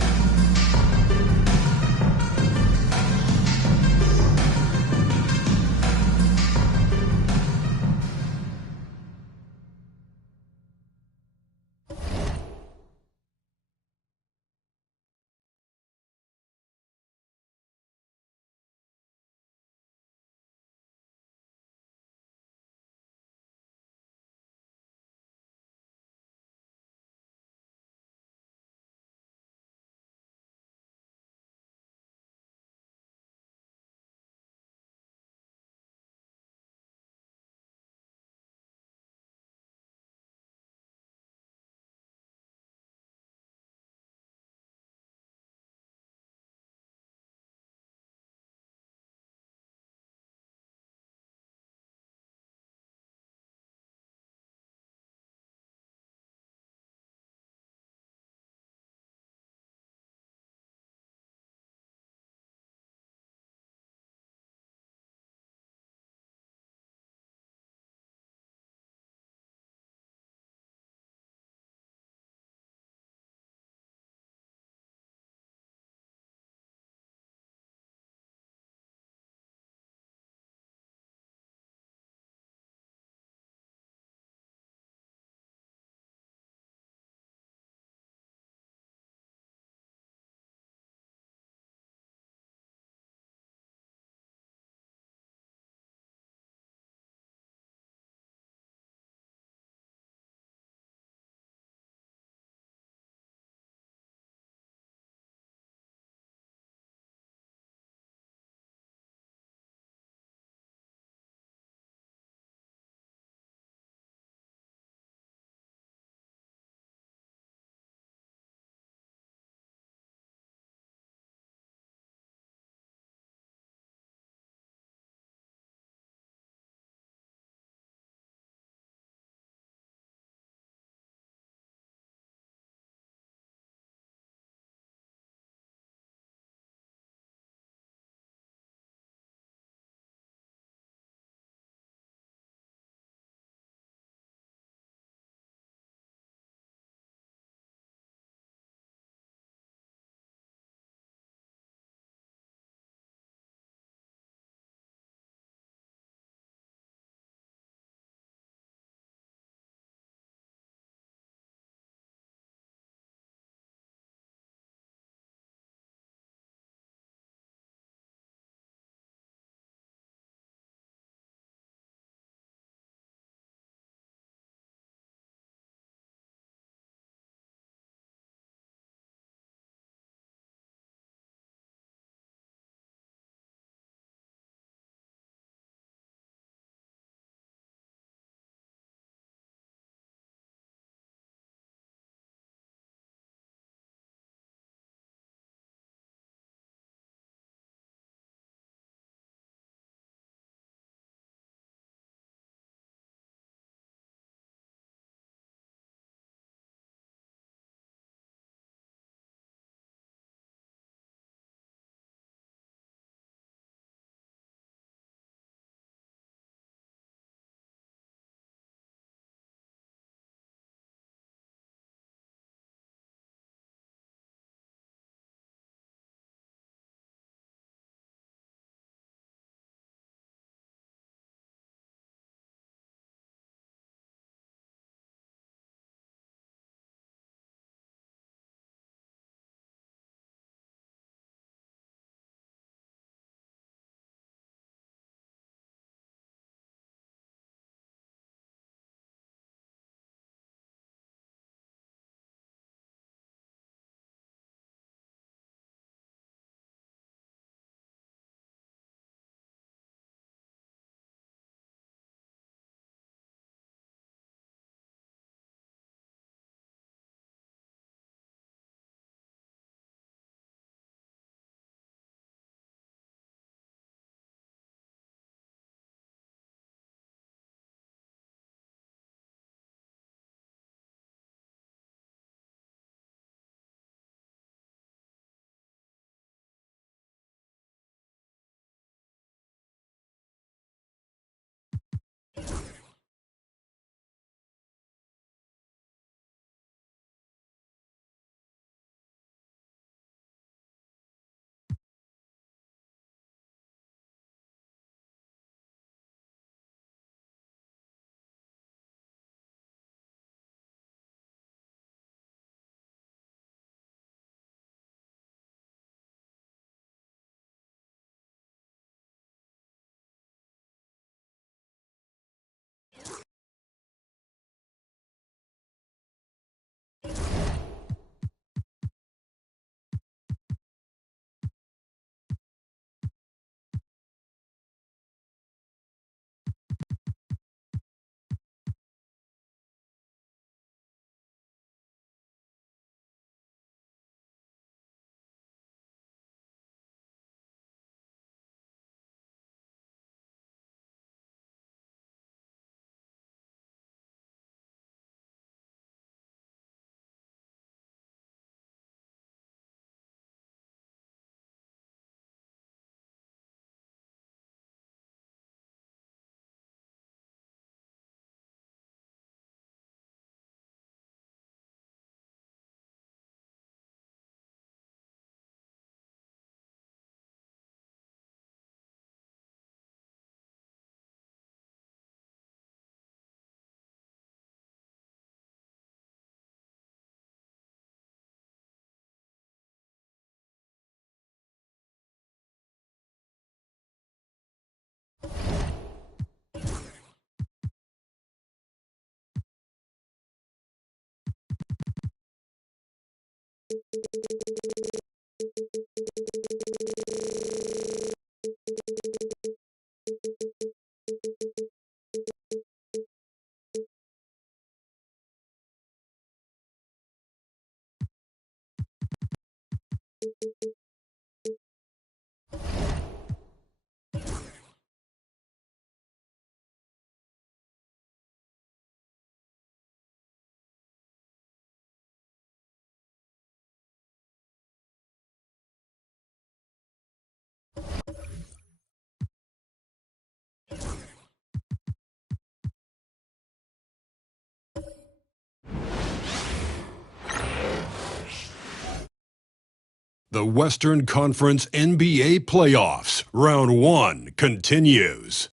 The Western Conference NBA Playoffs, Round 1 continues.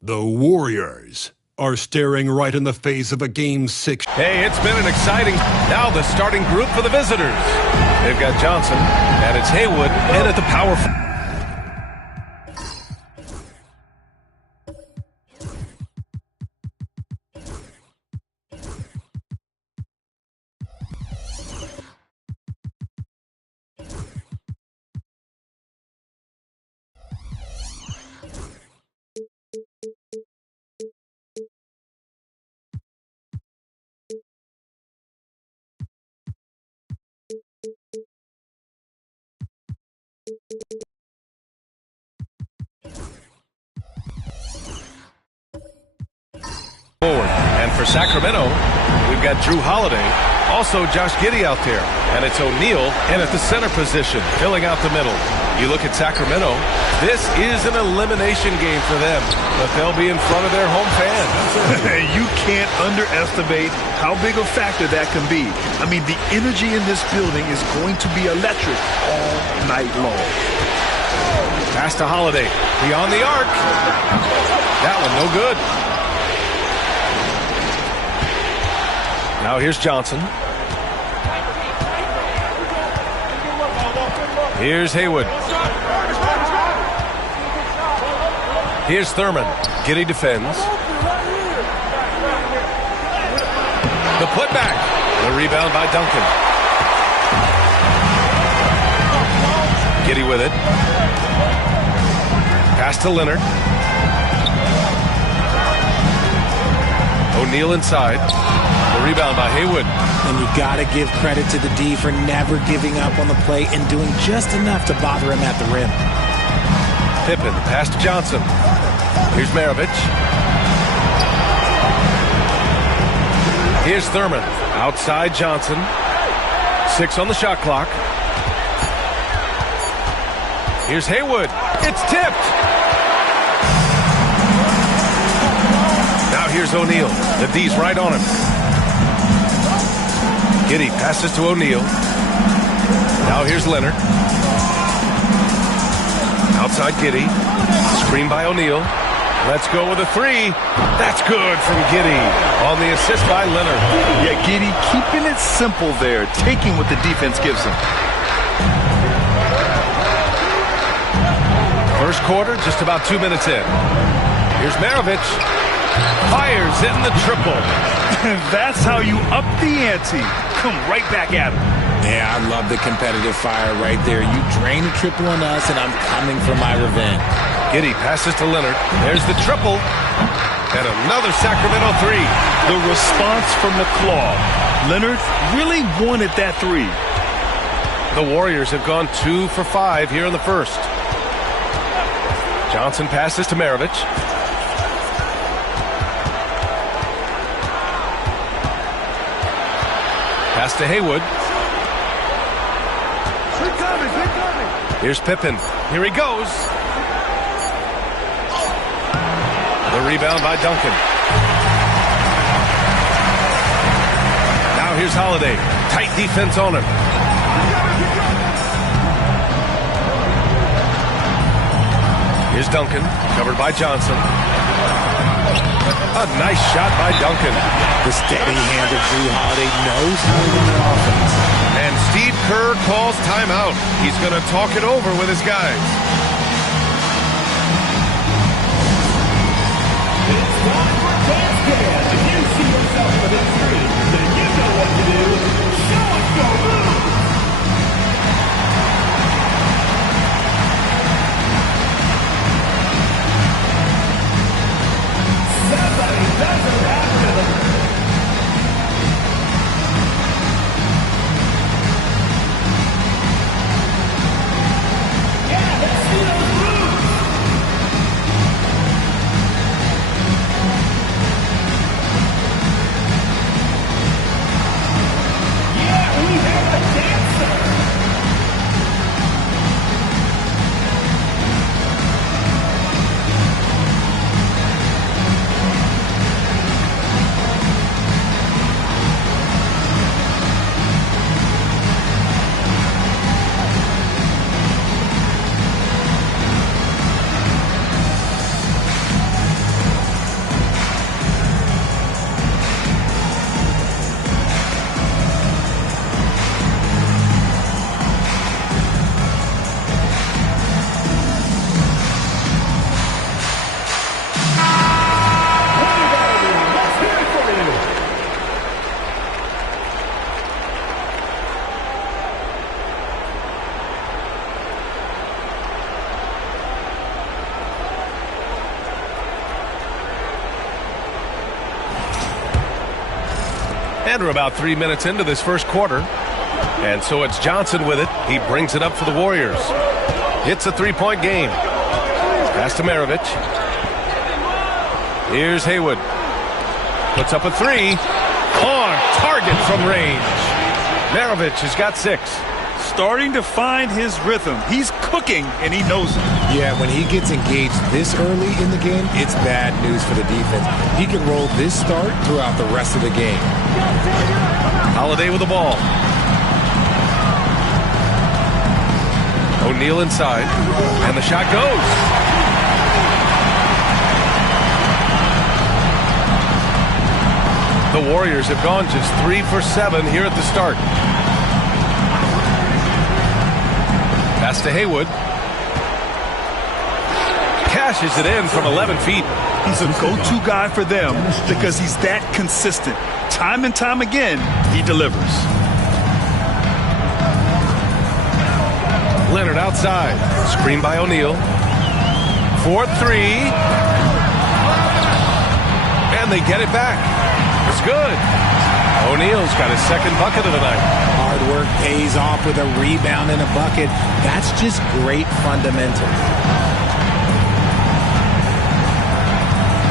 The Warriors are staring right in the face of a Game 6. Hey, it's been an exciting... Now the starting group for the visitors. They've got Johnson, and it's Haywood in at the power... forward. And for Sacramento, we've got Drew Holiday, also Josh Giddey out there, and it's O'Neal in at the center position, filling out the middle. You look at Sacramento, this is an elimination game for them, but they'll be in front of their home fans. You can't underestimate how big a factor that can be. I mean, the energy in this building is going to be electric all night long. Pass to Holiday, beyond the arc. That one no good. Now here's Johnson. Here's Haywood. Here's Thurman. Giddey defends. The putback. The rebound by Duncan. Giddey with it. Pass to Leonard. O'Neal inside. The rebound by Haywood. And you got to give credit to the D for never giving up on the play and doing just enough to bother him at the rim. Pippen, pass to Johnson. Here's Maravich. Here's Thurman. Outside Johnson. 6 on the shot clock. Here's Haywood. It's tipped. Now here's O'Neal. The D's right on him. Giddey passes to O'Neal. Now here's Leonard. Outside Giddey. Screen by O'Neal. Let's go with a 3. That's good from Giddey on the assist by Leonard. Yeah, Giddey keeping it simple there, taking what the defense gives him. First quarter, just about 2 minutes in. Here's Maravich. Fires in the triple. That's how you up the ante. Come right back at him. Yeah, I love the competitive fire right there. You drain a triple on us, and I'm coming for my revenge. Giddey passes to Leonard. There's the triple. And another Sacramento 3. The response from the claw. Leonard really wanted that 3. The Warriors have gone 2 for 5 here in the first. Johnson passes to Maravich. Pass to Haywood. Here's Pippen. Here he goes. The rebound by Duncan. Now here's Holiday. Tight defense on him. Here's Duncan. Covered by Johnson. A nice shot by Duncan. The steady hand of Drew Holiday knows how to win the offense. And Steve Kerr calls timeout. He's going to talk it over with his guys. It's time for basket. If you see yourself within 3, then you know what to do. Show us your moves. And we're about 3 minutes into this first quarter. And so it's Johnson with it. He brings it up for the Warriors. It's a three-point game. Pass to Maravich. Here's Haywood. Puts up a three. On target from range. Maravich has got 6. Starting to find his rhythm. He's cooking, and he knows it. Yeah, when he gets engaged this early in the game, it's bad news for the defense. He can roll this start throughout the rest of the game. Holiday with the ball. O'Neal inside, and the shot goes. The Warriors have gone just 3 for 7 here at the start. Pass to Haywood. Cashes it in from 11 feet. He's a go-to guy for them because he's that consistent. Time and time again, he delivers. Leonard outside. Screen by O'Neal. 4-3. And they get it back. It's good. O'Neal's got his second bucket of the night. Hard work pays off with a rebound and a bucket. That's just great fundamentals.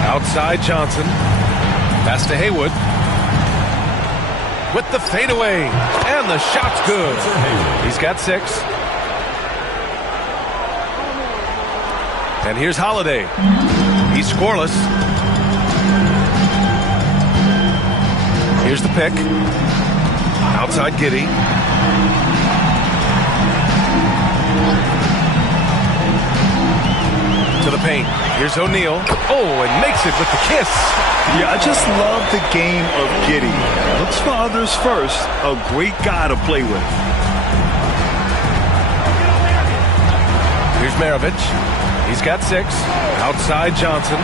Outside Johnson. Pass to Haywood. With the fadeaway. And the shot's good. He's got 6. And here's Holiday. He's scoreless. Here's the pick. Outside Giddey. To the paint. Here's O'Neal. Oh, and makes it with the kiss. Yeah, I just love the game of Giddey. Looks for others first. A great guy to play with. Here's Maravich. He's got 6. Outside Johnson.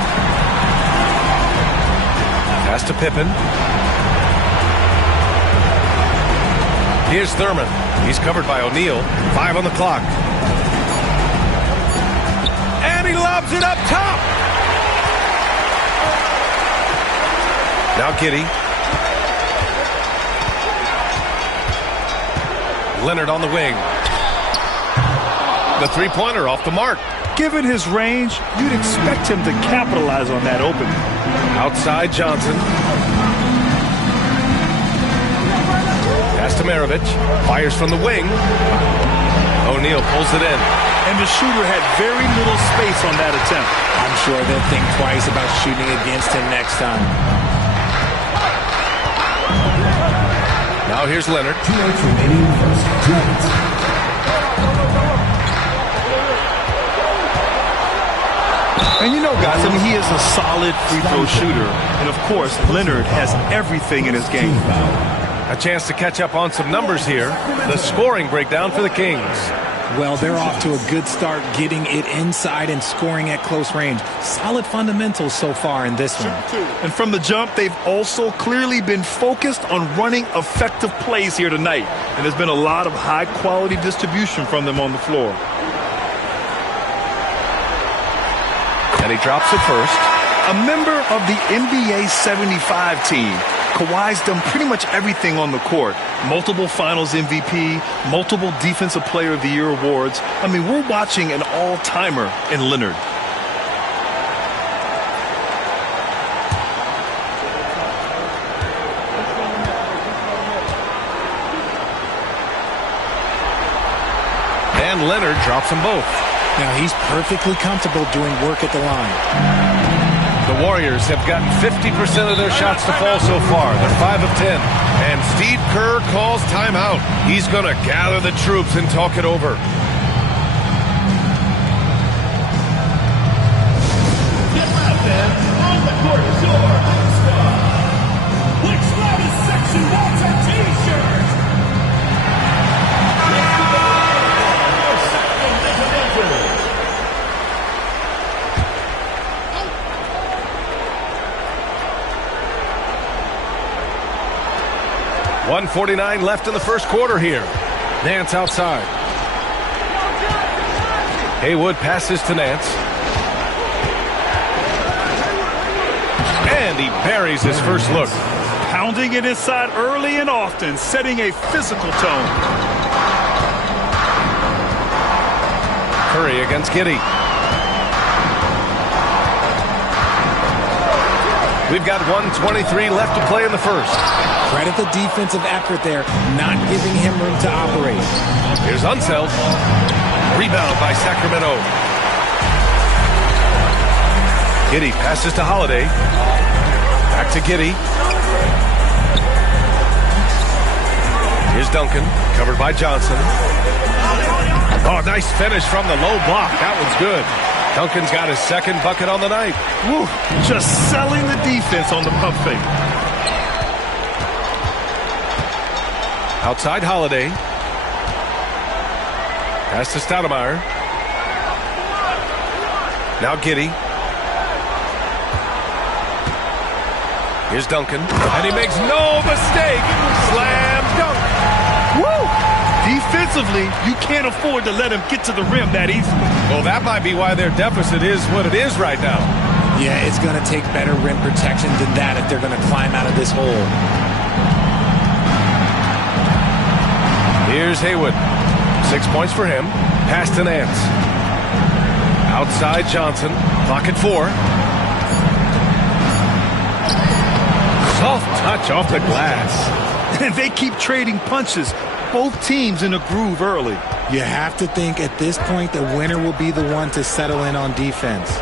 Pass to Pippen. Here's Thurman. He's covered by O'Neal. 5 on the clock. And he lobs it up top. Now Giddey. Leonard on the wing. The three-pointer off the mark. Given his range, you'd expect him to capitalize on that opening. Outside Johnson. Pass to Maravich. Fires from the wing. O'Neal pulls it in. And the shooter had very little space on that attempt. I'm sure they'll think twice about shooting against him next time. Now here's Leonard. 2 minutes remaining first. 2 minutes. And you know, guys, I mean, he is a solid free throw shooter. And, of course, Leonard has everything in his game. A chance to catch up on some numbers here. The scoring breakdown for the Kings. Well, they're off to a good start getting it inside and scoring at close range. Solid fundamentals so far in this one. And from the jump, they've also clearly been focused on running effective plays here tonight. And there's been a lot of high-quality distribution from them on the floor. And he drops it first. A member of the NBA 75 team, Kawhi's done pretty much everything on the court. Multiple Finals MVP, multiple Defensive Player of the Year awards. I mean, we're watching an all-timer in Leonard. And Leonard drops them both. Now he's perfectly comfortable doing work at the line. The Warriors have gotten 50% of their shots to fall so far. They're 5 of 10. And Steve Kerr calls timeout. He's going to gather the troops and talk it over. Get loud, man. On the court is your star. Which loudest section wants a t-shirt? .149 left in the first quarter here. Nance outside. Haywood passes to Nance. And he buries his first look. Pounding it inside early and often, setting a physical tone. Curry against Giddey. We've got 1:23 left to play in the first. Credit the defensive effort there, not giving him room to operate. Here's Unseld. Rebound by Sacramento. Giddey passes to Holiday. Back to Giddey. Here's Duncan, covered by Johnson. Oh, nice finish from the low block. That one's good. Duncan's got his second bucket on the night. Woo, just selling the defense on the pump fake. Outside Holiday. Pass to Stoudemire. Now Giddey. Here's Duncan. And he makes no mistake. Slam dunk. Woo! Defensively, you can't afford to let him get to the rim that easily. Well, that might be why their deficit is what it is right now. Yeah, it's going to take better rim protection than that if they're going to climb out of this hole. Here's Haywood. 6 points for him. Pass to Nance. Outside Johnson. Clock at 4. Soft touch off the glass. And they keep trading punches. Both teams in a groove early. You have to think at this point the winner will be the one to settle in on defense.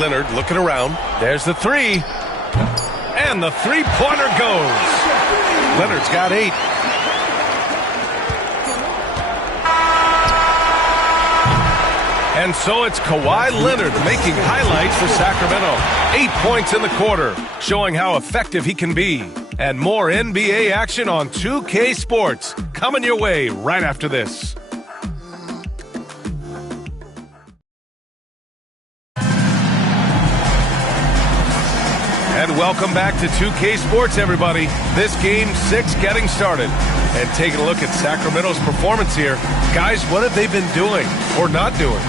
Leonard looking around. There's the three. And the three-pointer goes. Leonard's got 8. And so it's Kawhi Leonard making highlights for Sacramento. 8 points in the quarter, showing how effective he can be. And more NBA action on 2K Sports coming your way right after this. And welcome back to 2K Sports, everybody. This Game 6 getting started. And taking a look at Sacramento's performance here. Guys, what have they been doing or not doing?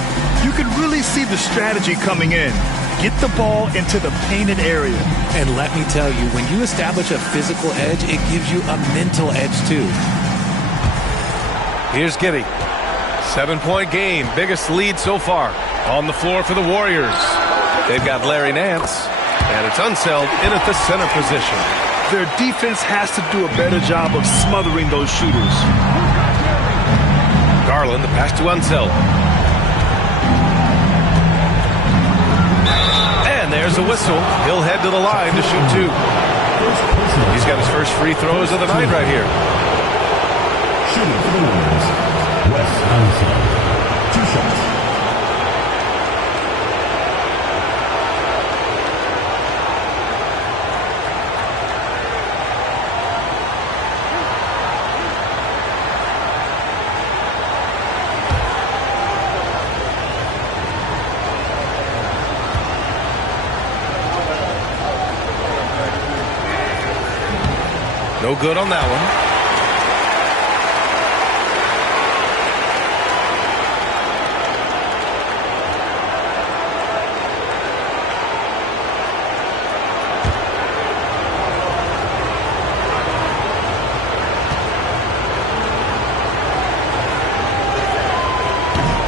You can really see the strategy coming in. Get the ball into the painted area. And let me tell you, when you establish a physical edge, it gives you a mental edge too. Here's Giddey. 7-point game, biggest lead so far. On the floor for the Warriors. They've got Larry Nance. And it's Unseld in at the center position. Their defense has to do a better job of smothering those shooters. Garland, the pass to Unseld. And there's a whistle. He'll head to the line to shoot 2. He's got his first free throws of the night right here. Shooting for the Warriors, Wes Unseld. 2 shots. No good on that one.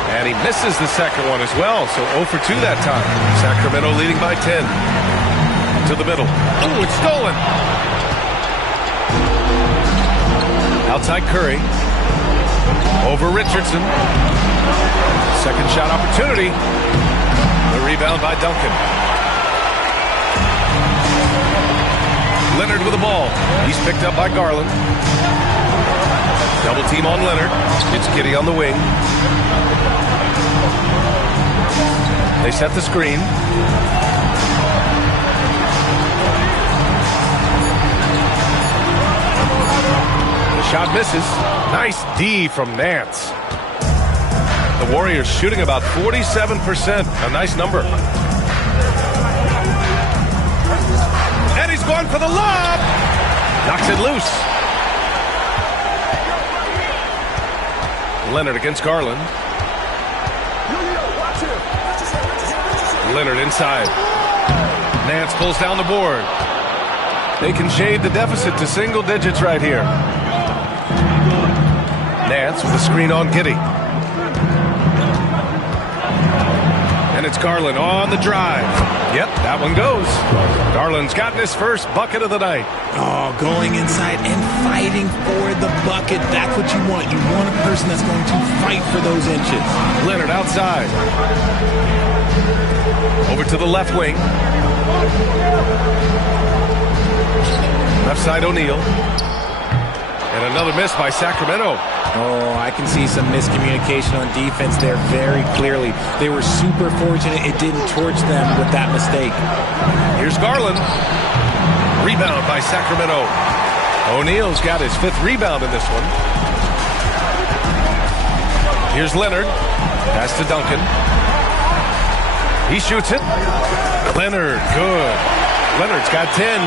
And he misses the second one as well, so 0 for 2 that time. Sacramento leading by 10. To the middle. Oh, it's stolen. Outside Curry. Over Richardson. Second shot opportunity. The rebound by Duncan. Leonard with the ball. He's picked up by Garland. Double team on Leonard. It's Giddey on the wing. They set the screen. Shot misses. Nice D from Nance. The Warriors shooting about 47%. A nice number. And he's going for the lob. Knocks it loose. Leonard against Garland. Leonard inside. Nance pulls down the board. They can shade the deficit to single digits right here. Nance with a screen on Giddey. And it's Garland on the drive. Yep, that one goes. Garland's gotten his first bucket of the night. Oh, going inside and fighting for the bucket. That's what you want. You want a person that's going to fight for those inches. Leonard outside. Over to the left wing. Left side O'Neal. And another miss by Sacramento. Oh, I can see some miscommunication on defense there very clearly. They were super fortunate it didn't torch them with that mistake. Here's Garland. Rebound by Sacramento. O'Neal's got his 5th rebound in this one. Here's Leonard. Pass to Duncan. He shoots it. Leonard, good. Leonard's got 10.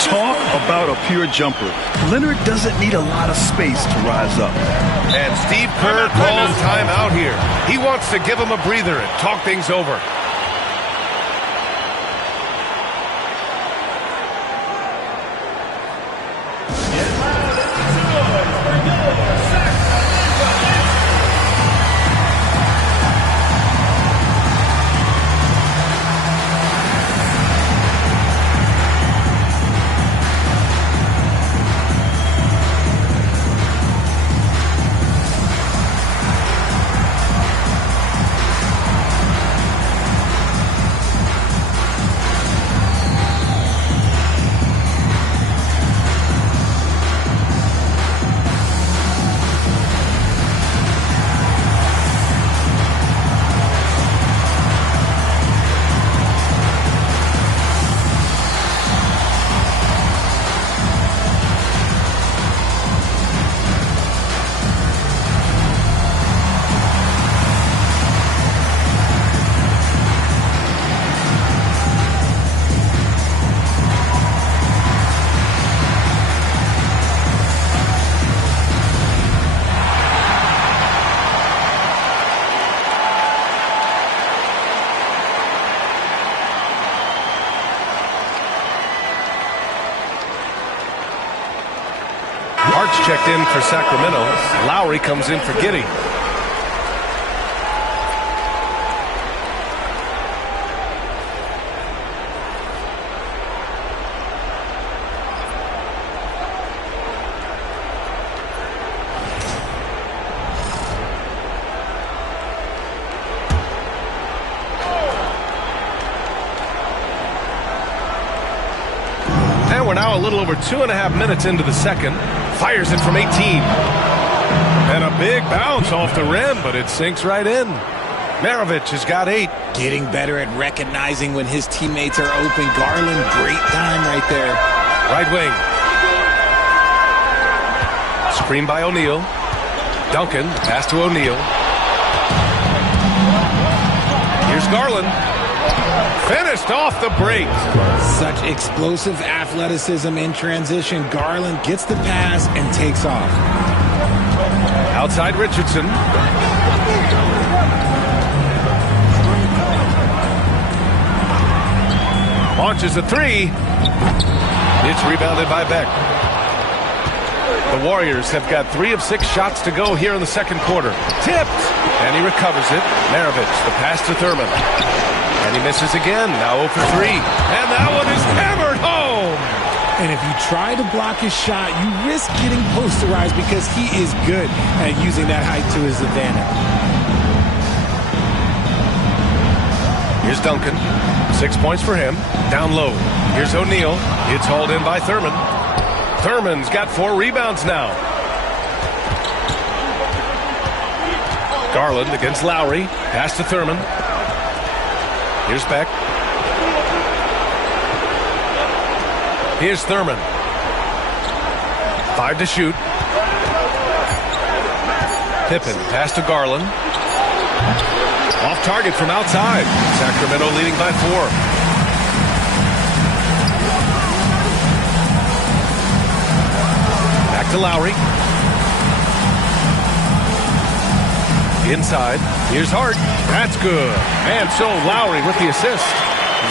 Talk about a pure jumper. Leonard doesn't need a lot of space to rise up. And Steve Kerr calls timeout here. He wants to give him a breather and talk things over. Hart's checked in for Sacramento. Lowry comes in for Giddey. And we're now a little over 2.5 minutes into the second. Fires it from 18. And a big bounce off the rim, but it sinks right in. Maravich has got 8. Getting better at recognizing when his teammates are open. Garland, great time right there. Right wing. Screen by O'Neal. Duncan, pass to O'Neal. Here's Garland. Finished off the break. Such explosive athleticism in transition. Garland gets the pass and takes off. Outside Richardson. Launches a 3. It's rebounded by Beck. The Warriors have got 3 of 6 shots to go here in the second quarter. Tipped! And he recovers it. Maravich, the pass to Thurman. And he misses again, now 0 for 3. And that one is hammered home! And if you try to block his shot, you risk getting posterized because he is good at using that height to his advantage. Here's Duncan. 6 points for him. Down low. Here's O'Neal. It's hauled in by Thurman. Thurman's got 4 rebounds now. Garland against Lowry. Pass to Thurman. Here's Beck. Here's Thurman. 5 to shoot. Pippen, pass to Garland. Off target from outside. Sacramento leading by 4. Back to Lowry. Inside. Here's Hart. That's good. And so Lowry with the assist.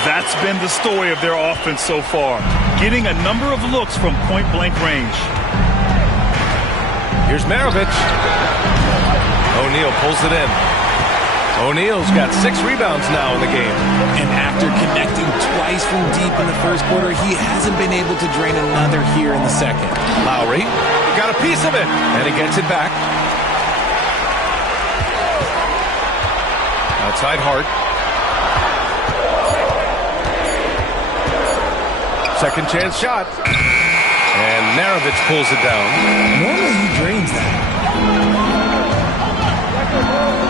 That's been the story of their offense so far, getting a number of looks from point-blank range. Here's Maravich. O'Neal pulls it in. O'Neal's got 6 rebounds now in the game. And after connecting twice from deep in the first quarter, he hasn't been able to drain another here in the second. Lowry got a piece of it, and he gets it back. Outside Hart. Second chance shot. And Maravich pulls it down. Normally he drains that.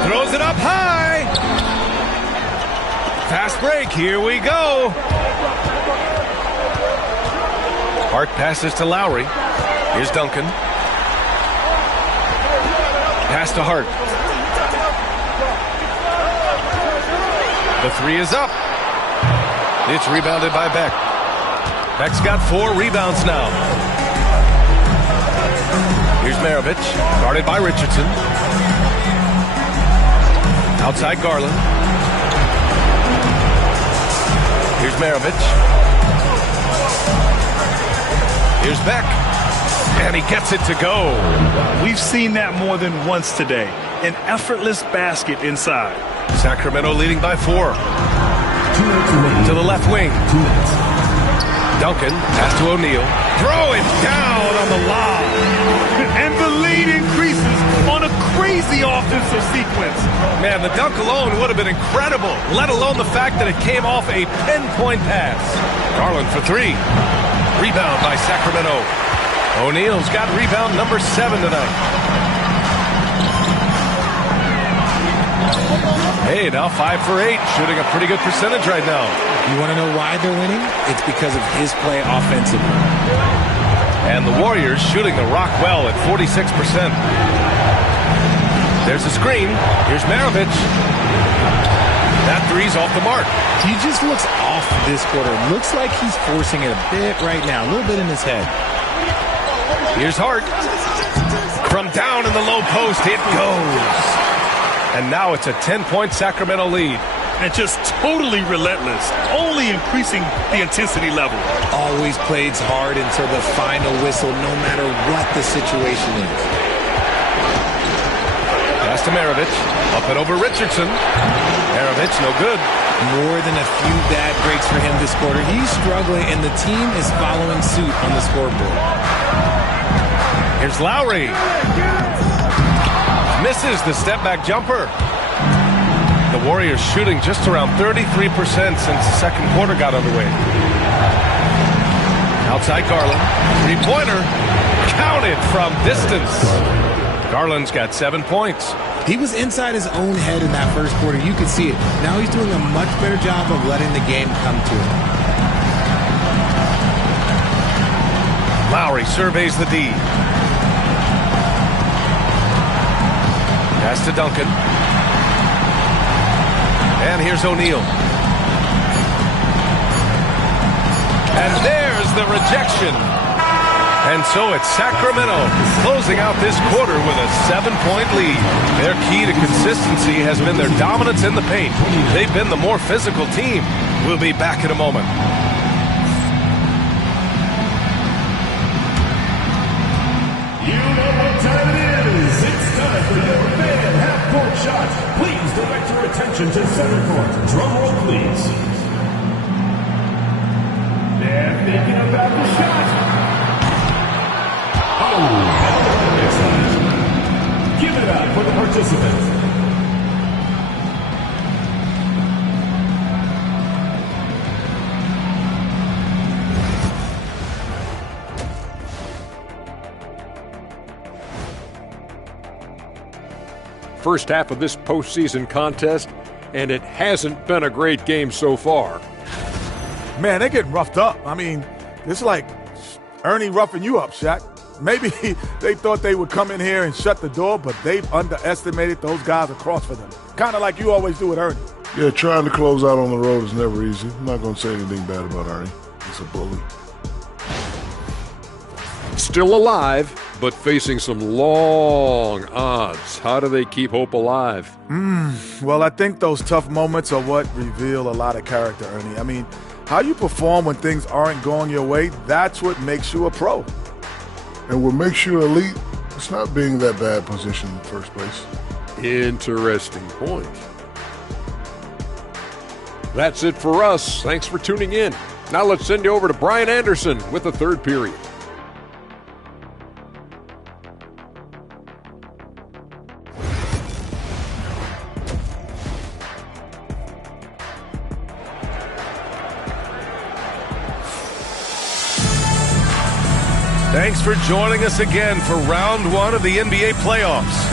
Throws it up high. Fast break. Here we go. Hart passes to Lowry. Here's Duncan. Pass to Hart. The 3 is up. It's rebounded by Beck. Beck's got 4 rebounds now. Here's Maravich, guarded by Richardson. Outside Garland. Here's Maravich. Here's Beck. And he gets it to go. We've seen that more than once today. An effortless basket inside. Sacramento leading by 4. To the left wing. Duncan, pass to O'Neal. Throw it down on the lob. And the lead increases on a crazy offensive sequence. Man, the dunk alone would have been incredible, let alone the fact that it came off a pinpoint pass. Garland for 3. Rebound by Sacramento. O'Neal's got rebound number 7 tonight. Hey, now 5 for 8, shooting a pretty good percentage right now. You want to know why they're winning? It's because of his play offensively. And the Warriors shooting the rock well at 46%. There's a screen. Here's Maravich. That 3's off the mark. He just looks off this quarter. Looks like he's forcing it a bit right now, a little bit in his head. Here's Hart. From down in the low post, it goes. And now it's a 10-point Sacramento lead. And just totally relentless, only increasing the intensity level. Always plays hard until the final whistle, no matter what the situation is. Pass to Maravich. Up and over Richardson. Maravich, no good. More than a few bad breaks for him this quarter. He's struggling, and the team is following suit on the scoreboard. Here's Lowry. Misses the step-back jumper. The Warriors shooting just around 33% since the second quarter got underway. Outside Garland. 3-pointer. Counted from distance. Garland's got 7 points. He was inside his own head in that first quarter. You could see it. Now he's doing a much better job of letting the game come to him. Lowry surveys the D. Pass to Duncan. And here's O'Neal. And there's the rejection. And so it's Sacramento closing out this quarter with a 7-point lead. Their key to consistency has been their dominance in the paint. They've been the more physical team. We'll be back in a moment. You know what time it is. It's time for your fan half-court shot. Please direct your attention to center court. Drum roll, please. They're thinking about the shot. Oh, excellent. Give it up for the participant. First half of this postseason contest, and it hasn't been a great game so far. Man, they're getting roughed up. I mean, it's like Ernie roughing you up, Shaq. Maybe they thought they would come in here and shut the door, but they've underestimated those guys across for them. Kind of like you always do with Ernie. Yeah, trying to close out on the road is never easy. I'm not going to say anything bad about Ernie. He's a bully. Still alive, but facing some long odds. How do they keep hope alive? Well, I think those tough moments are what reveal a lot of character, Ernie. I mean, how you perform when things aren't going your way, that's what makes you a pro. And what makes you elite, it's not being that bad position in the first place. Interesting point. That's it for us. Thanks for tuning in. Now let's send you over to Brian Anderson with the third period. Thanks for joining us again for round one of the NBA playoffs.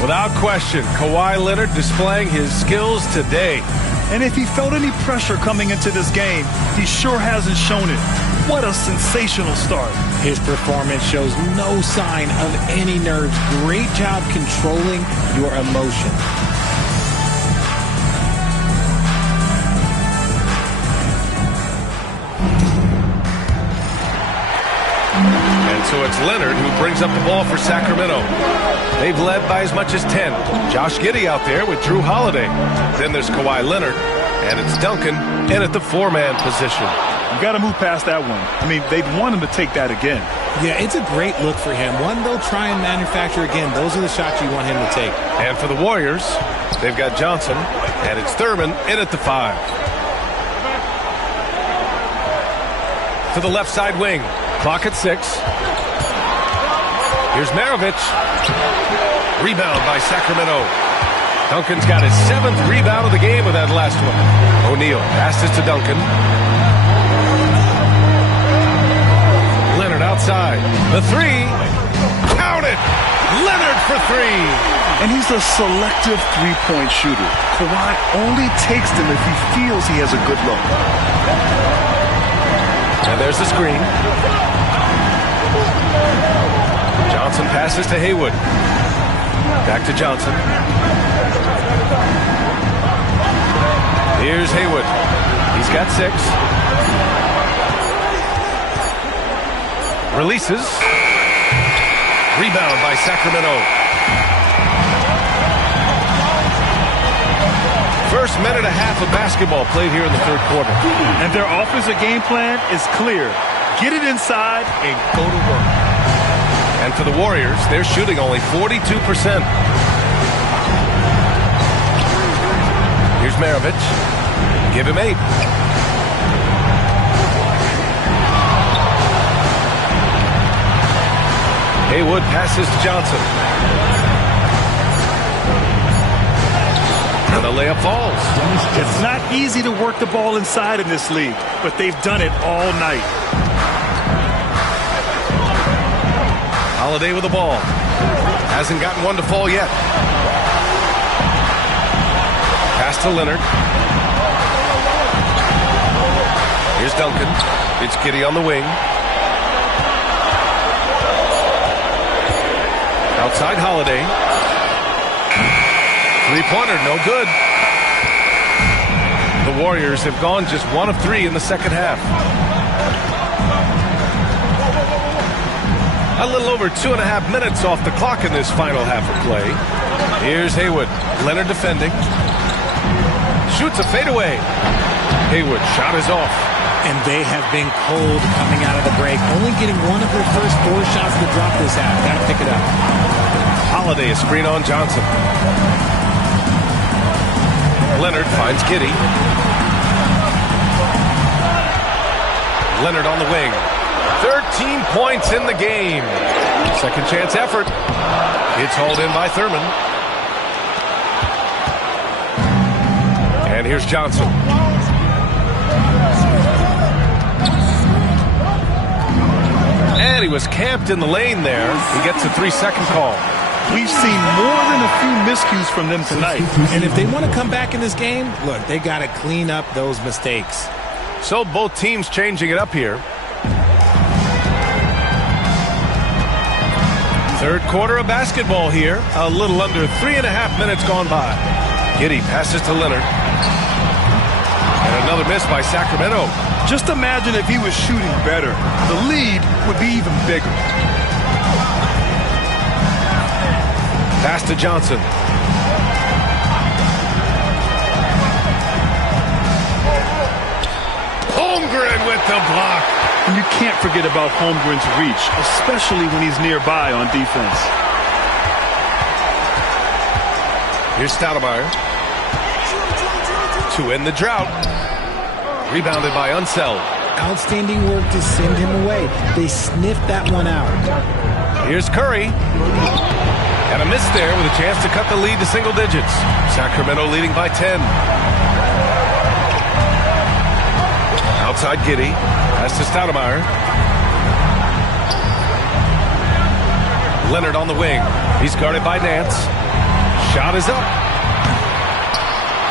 Without question, Kawhi Leonard displaying his skills today. And if he felt any pressure coming into this game, he sure hasn't shown it. What a sensational start. His performance shows no sign of any nerves. Great job controlling your emotion. And so it's Leonard who brings up the ball for Sacramento. They've led by as much as 10. Josh Giddey out there with Drew Holiday. Then there's Kawhi Leonard, and it's Duncan in at the four-man position. You got to move past that one. I mean, they'd want him to take that again. Yeah, it's a great look for him. One they'll try and manufacture again. Those are the shots you want him to take. And for the Warriors, they've got Johnson, and it's Thurman in at the 5. To the left side wing. Clock at 6. Here's Maravich. Rebound by Sacramento. Duncan's got his 7th rebound of the game with that last one. O'Neal passes to Duncan. Leonard outside. The 3. Count it! Leonard for 3. And he's a selective three-point shooter. Kawhi only takes them if he feels he has a good look. And there's the screen. Johnson passes to Haywood. Back to Johnson. Here's Haywood. He's got 6. Releases. Rebound by Sacramento. First minute and a half of basketball played here in the third quarter. And their offensive game plan is clear. Get it inside and go to work. And for the Warriors, they're shooting only 42%. Here's Maravich. Give him 8. Haywood passes to Johnson. And the layup falls. It's not easy to work the ball inside in this league, but they've done it all night. Holiday with the ball. Hasn't gotten one to fall yet. Pass to Leonard. Here's Duncan. It's Giddey on the wing. Outside Holiday. Three-pointer, no good. The Warriors have gone just 1 of 3 in the second half. A little over 2.5 minutes off the clock in this final half of play. Here's Haywood. Leonard defending. Shoots a fadeaway. Haywood, shot is off. And they have been cold coming out of the break. Only getting one of their first 4 shots to drop this half. Got to pick it up. Holiday, a screen on Johnson. Leonard finds Giddey. Leonard on the wing. 13 points in the game. Second chance effort. It's hauled in by Thurman. And here's Johnson. And he was camped in the lane there. He gets a 3-second call. We've seen more than a few miscues from them tonight. And if they want to come back in this game, look, they got to clean up those mistakes. So both teams changing it up here. Third quarter of basketball here. A little under 3.5 minutes gone by. Giddey passes to Leonard. And another miss by Sacramento. Just imagine if he was shooting better. The lead would be even bigger. Pass to Johnson. Holmgren with the block. And you can't forget about Holmgren's reach, especially when he's nearby on defense. Here's Stoudemire. To end the drought. Rebounded by Unseld. Outstanding work to send him away. They sniffed that one out. Here's Curry. And a miss there with a chance to cut the lead to single digits. Sacramento leading by 10. Outside Giddey. Pass to Stoudemire. Leonard on the wing. He's guarded by Nance. Shot is up.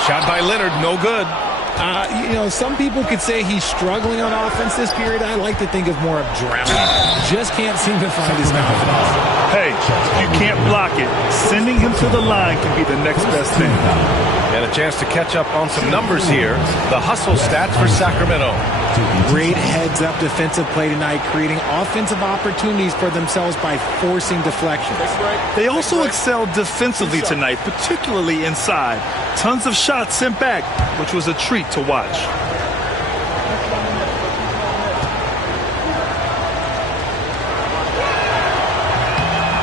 Shot by Leonard, no good. Some people could say he's struggling on offense this period. I like to think of more of drowning. Just can't seem to find his confidence. Hey, you can't block it. Sending him to the line can be the next best thing. And a chance to catch up on some numbers here. The hustle stats for Sacramento. Great heads-up defensive play tonight, creating offensive opportunities for themselves by forcing deflections. They also excelled defensively tonight, particularly inside. Tons of shots sent back, which was a treat to watch.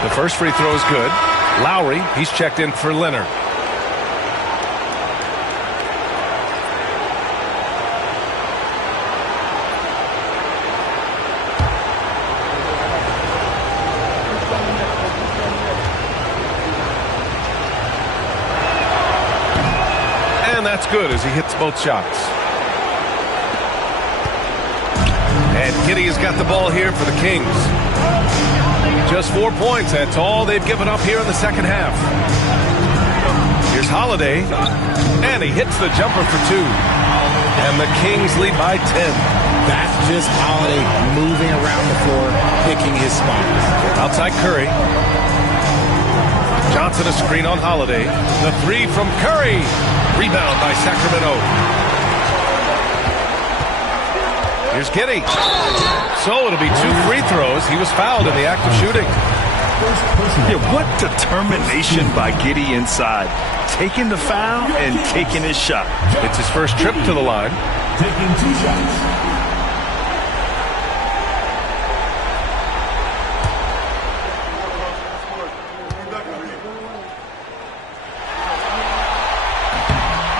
The first free throw is good. Lowry, he's checked in for Leonard. And that's good as he hits both shots. And Giddey has got the ball here for the Kings. Just 4 points. That's all they've given up here in the second half. Here's Holiday. And he hits the jumper for 2. And the Kings lead by 10. That's just Holiday moving around the floor, picking his spots. Outside Curry. Johnson a screen on Holiday. The 3 from Curry. Rebound by Sacramento. Here's Giddey. So it'll be 2 free throws. He was fouled in the act of shooting. Yeah, what determination by Giddey inside. Taking the foul and taking his shot. It's his first trip to the line. Taking 2 shots.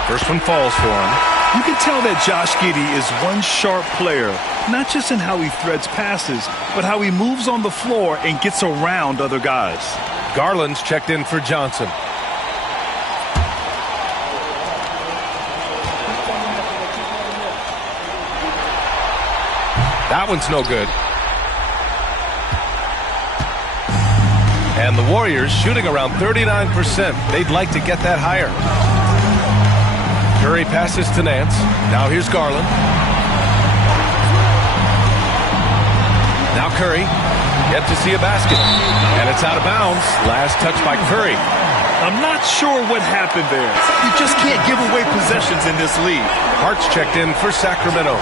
First one falls for him. You can tell that Josh Giddey is one sharp player, not just in how he threads passes, but how he moves on the floor and gets around other guys. Garland's checked in for Johnson. That one's no good. And the Warriors shooting around 39%. They'd like to get that higher. Curry passes to Nance. Now here's Garland. Now Curry. Yet to see a basket. And it's out of bounds. Last touch by Curry. I'm not sure what happened there. You just can't give away possessions in this league. Hart's checked in for Sacramento.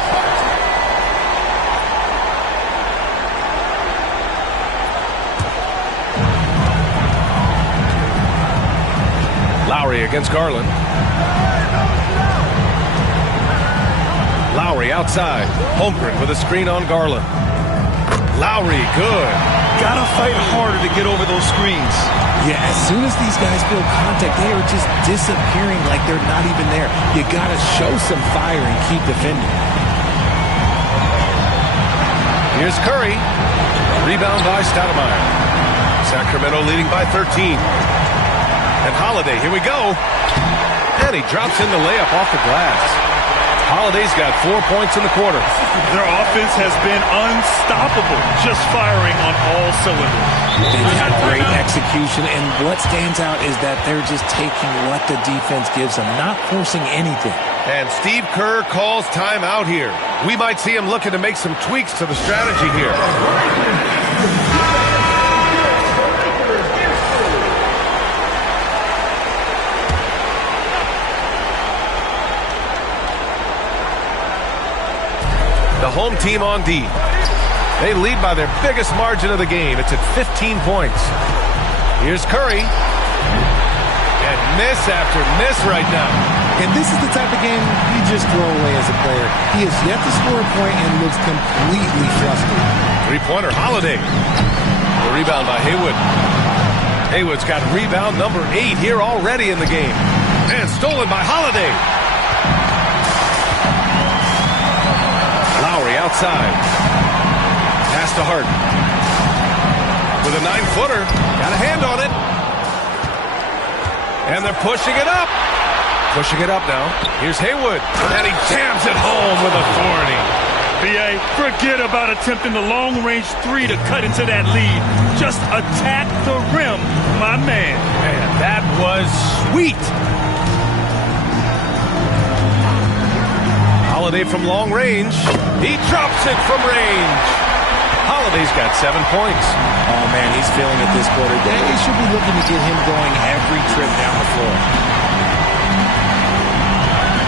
Lowry against Garland. Lowry outside. Holmgren with a screen on Garland. Lowry, good. Gotta fight harder to get over those screens. Yeah, as soon as these guys feel contact, they are just disappearing like they're not even there. You gotta show some fire and keep defending. Here's Curry. Rebound by Stoudemire. Sacramento leading by 13. And Holiday, here we go. And he drops in the layup off the glass. Holiday's got 4 points in the quarter. Their offense has been unstoppable, just firing on all cylinders. They've had great execution, and what stands out is that they're just taking what the defense gives them, not forcing anything. And Steve Kerr calls timeout here. We might see him looking to make some tweaks to the strategy here. The home team on D. They lead by their biggest margin of the game. It's at 15 points. Here's Curry. And miss after miss right now. And this is the type of game you just throw away as a player. He has yet to score a point and looks completely flustered. Three-pointer, Holiday. The rebound by Haywood. Haywood's got rebound number 8 here already in the game. And stolen by Holiday. Lowry outside. Pass to Hart. With a 9-footer. Got a hand on it. And they're pushing it up. Pushing it up now. Here's Haywood. And he jams it home with authority. B.A., forget about attempting the long-range 3 to cut into that lead. Just attack the rim, my man. Man, that was sweet. Holiday from long range. He drops it from range. Holiday's got 7 points. Oh, man, he's feeling it this quarter. They should be looking to get him going every trip down the floor.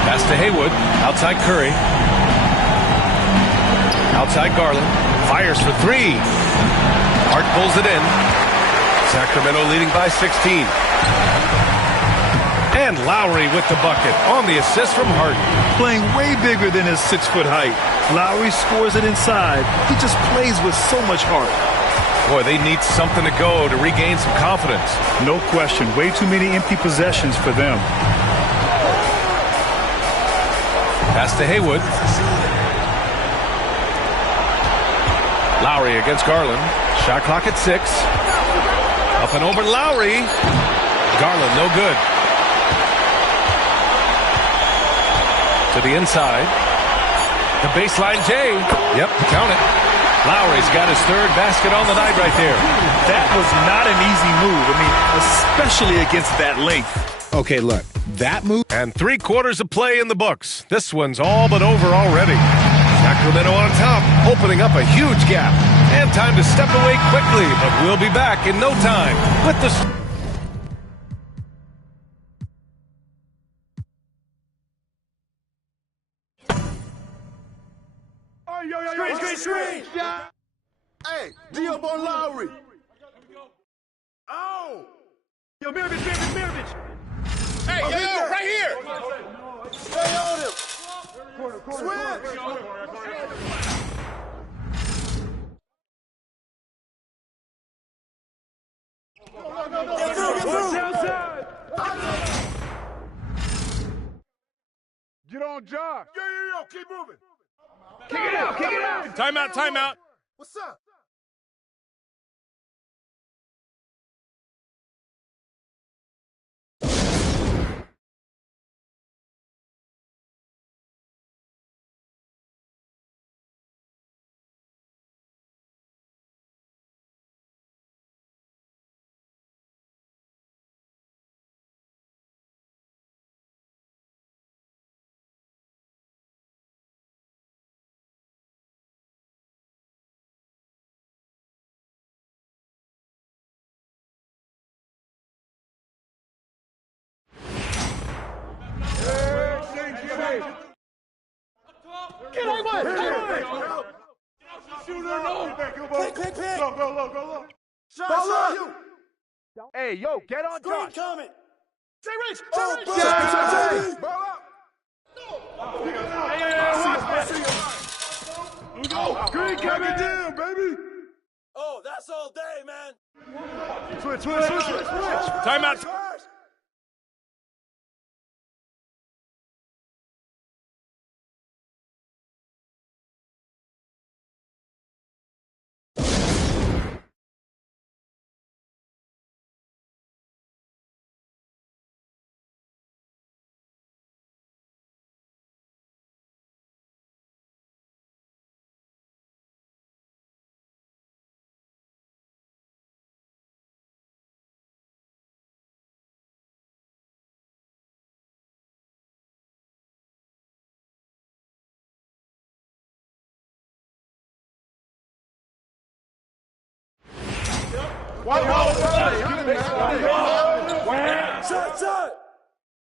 Pass to Haywood. Outside Curry. Outside Garland. Fires for 3. Hart pulls it in. Sacramento leading by 16. And Lowry with the bucket on the assist from Hart. Playing way bigger than his 6-foot height. Lowry scores it inside. He just plays with so much heart. Boy, they need something to go to regain some confidence. No question. Way too many empty possessions for them. Pass to Haywood. Lowry against Garland. Shot clock at 6. Up and over Lowry. Garland, no good. To the inside. The baseline J. Yep, count it. Lowry's got his 3rd basket on the night right there. That was not an easy move. I mean, especially against that length. Okay, look, that move. And 3/4 of play in the books. This one's all but over already. Sacramento on top, opening up a huge gap. And time to step away quickly, but we'll be back in no time with the... Screen. Hey, D up on Lowry. Oh! Yo, Mirovich. Hey, yo, right here. Stay on him. Switch. Get through. Get on Josh. Yo, keep moving. Kick it out. Timeout. What's up? Go. Shot. Hey, yo, get on Josh. Coming. Stay rich. Ball up. Green coming down, baby. Oh, that's all day, man. Switch. Timeout. Shot.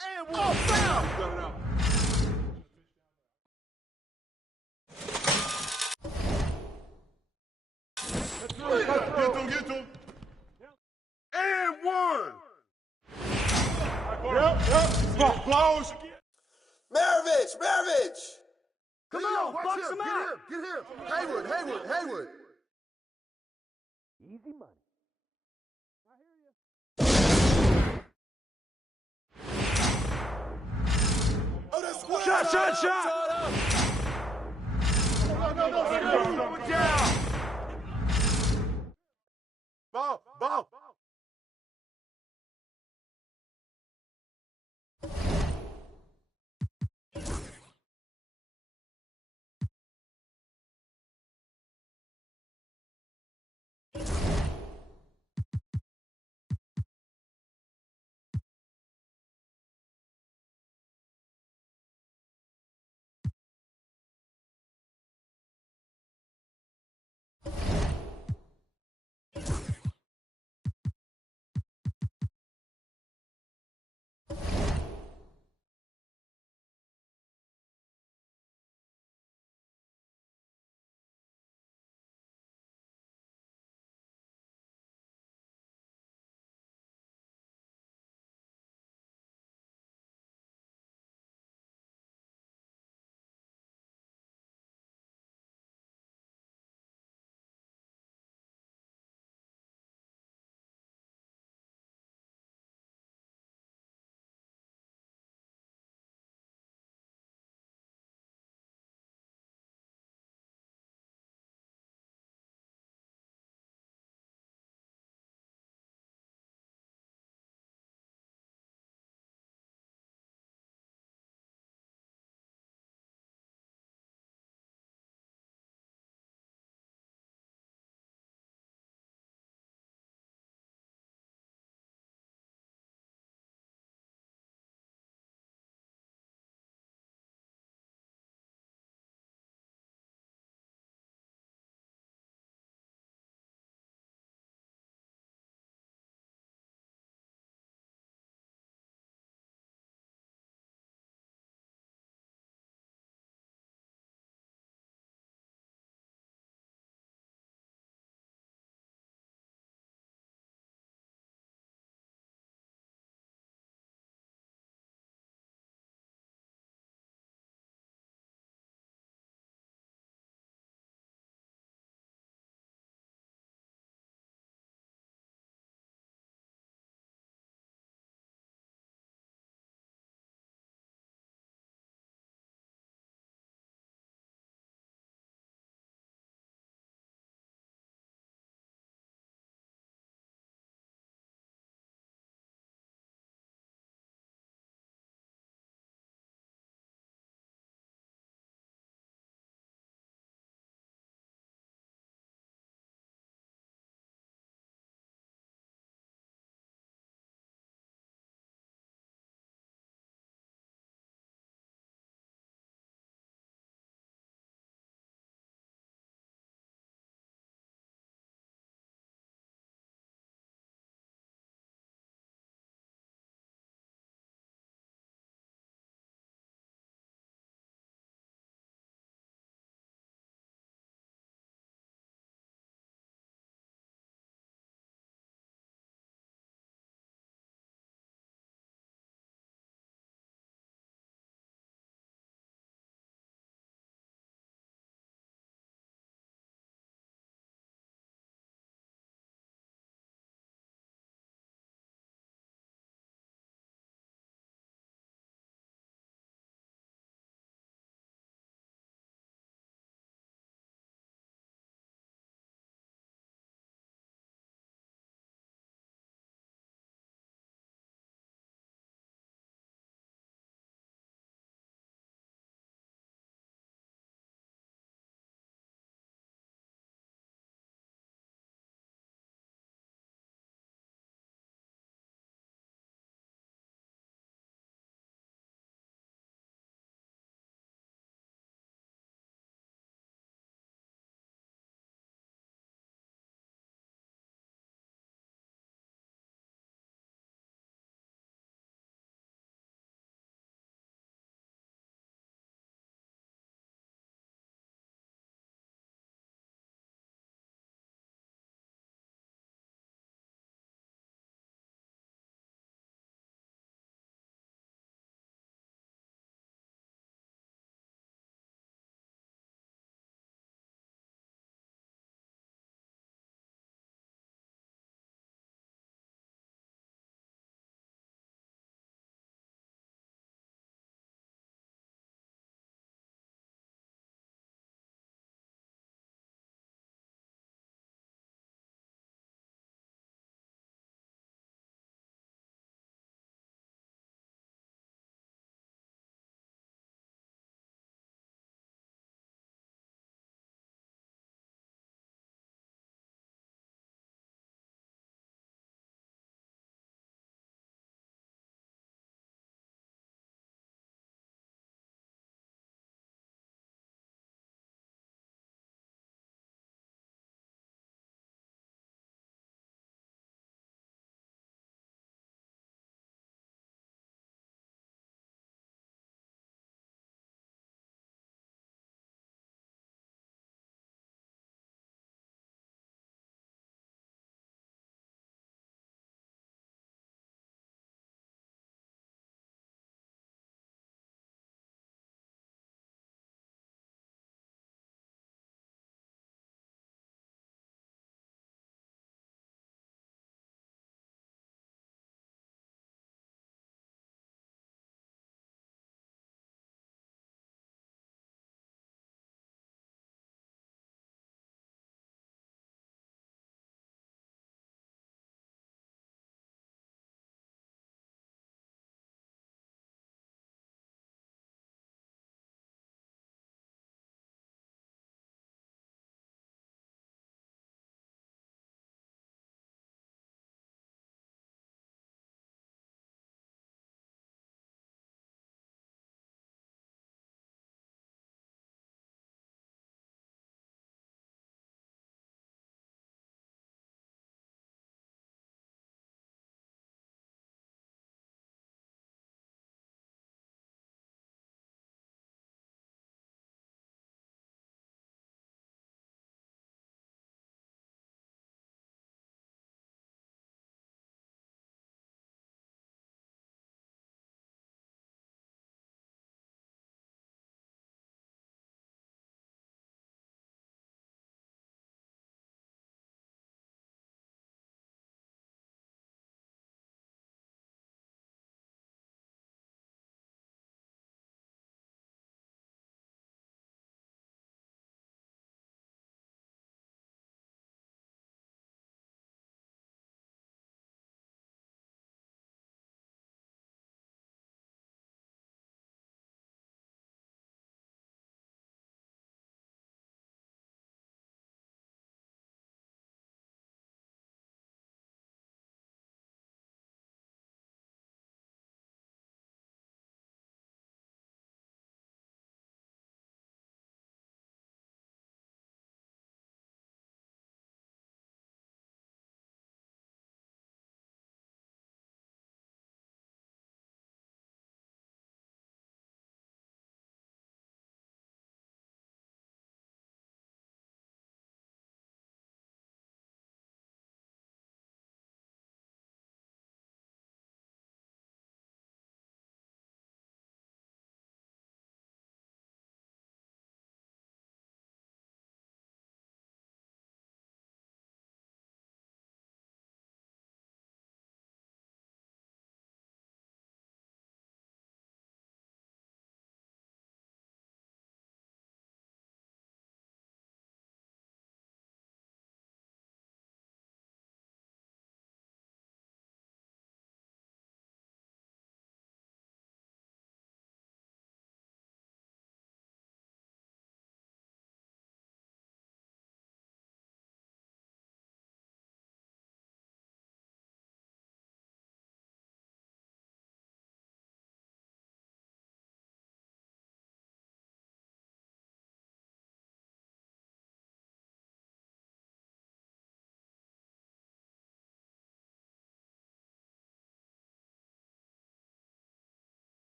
And one foul. Get to him. And one. Blows. Maravich! Come on, box him out. Get him. Haywood. Easy money. Shot! No. Down. Ball.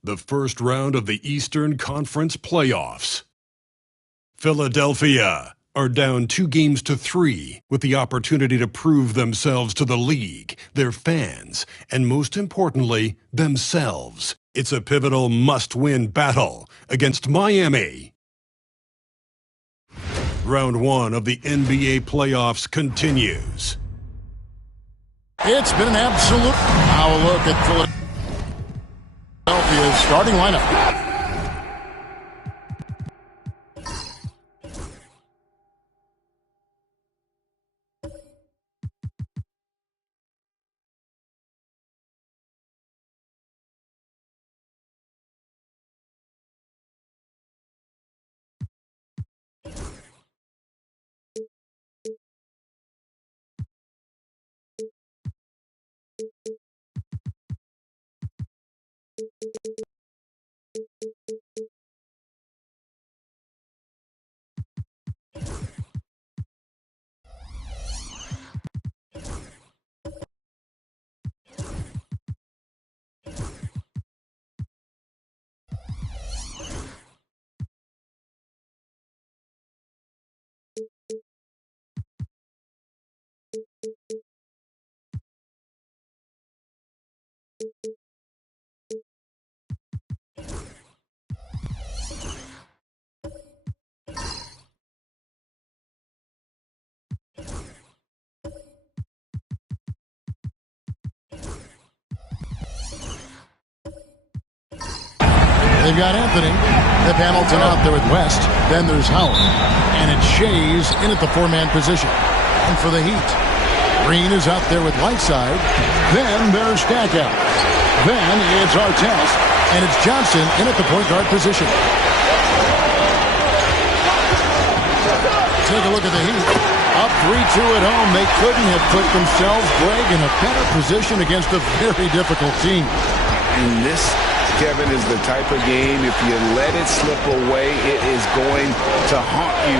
The first round of the Eastern Conference playoffs. Philadelphia are down 2-3 with the opportunity to prove themselves to the league, their fans, and most importantly, themselves. It's a pivotal must-win battle against Miami. Round 1 of the NBA playoffs continues. It's been an absolute... Now a look at Philadelphia's starting lineup. They've got Anthony, Pip Hamilton out there with West. Then there's Howard. And it's Shays in at the four-man position. And for the Heat, Green is out there with Whiteside. Then there's Stackhouse. Then it's Artest. And it's Johnson in at the point guard position. Take a look at the Heat. Up 3-2 at home. They couldn't have put themselves, Greg, in a better position against a very difficult team. And this, Kevin, is the type of game, if you let it slip away, it is going to haunt you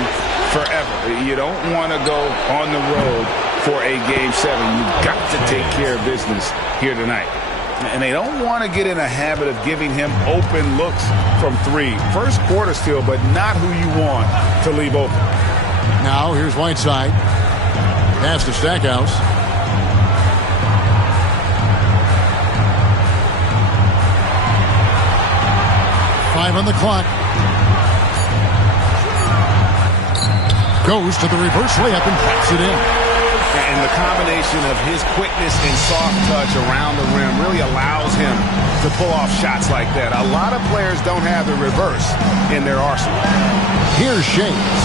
forever. You don't want to go on the road for a Game 7. You've got to take care of business here tonight. And they don't want to get in a habit of giving him open looks from three. First quarter still, but not who you want to leave open. Now here's Whiteside. Pass to Stackhouse. Five on the clock. Goes to the reverse layup and pops it in. And the combination of his quickness and soft touch around the rim really allows him to pull off shots like that. A lot of players don't have the reverse in their arsenal. Here's Shays.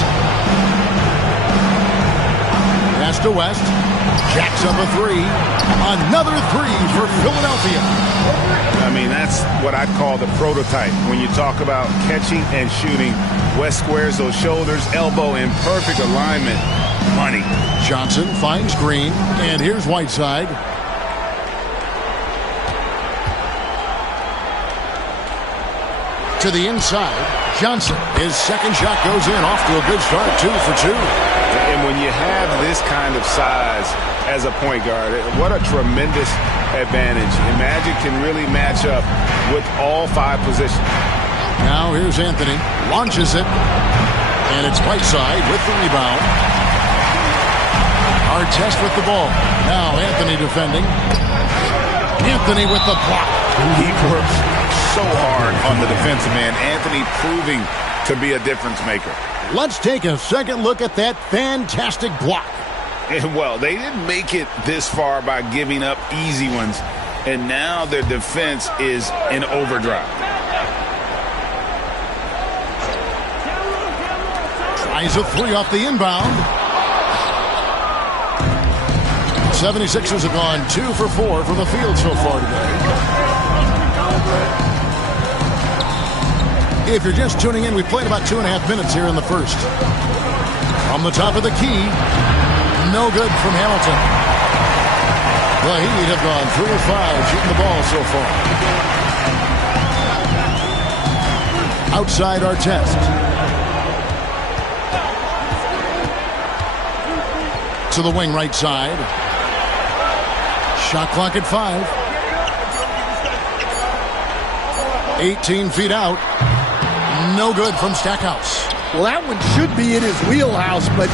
Pass to West. Jacks up a three. Another three for Philadelphia. I mean, that's what I'd call the prototype. When you talk about catching and shooting, West squares those shoulders, elbow in perfect alignment. Money. Johnson finds Green, and here's Whiteside. to the inside. Johnson, his second shot goes in. Off to a good start, 2 for 2. And when you have this kind of size as a point guard, what a tremendous advantage. And Magic can really match up with all 5 positions. Now here's Anthony. Launches it. And it's Whiteside with the rebound. Artest with the ball. Now Anthony defending. Anthony with the block. He works so hard on the defensive end. Anthony proving to be a difference maker. Let's take a second look at that fantastic block. And well, they didn't make it this far by giving up easy ones. And now their defense is in overdrive. Tries a 3 off the inbound. 76ers have gone 2 for 4 from the field so far today. If you're just tuning in, we played about 2.5 minutes here in the first. From the top of the key, no good from Hamilton. The Heat have gone 3 of 5 shooting the ball so far. Outside Artest. To the wing right side. Shot clock at 5. 18 feet out. No good from Stackhouse. Well, that one should be in his wheelhouse, but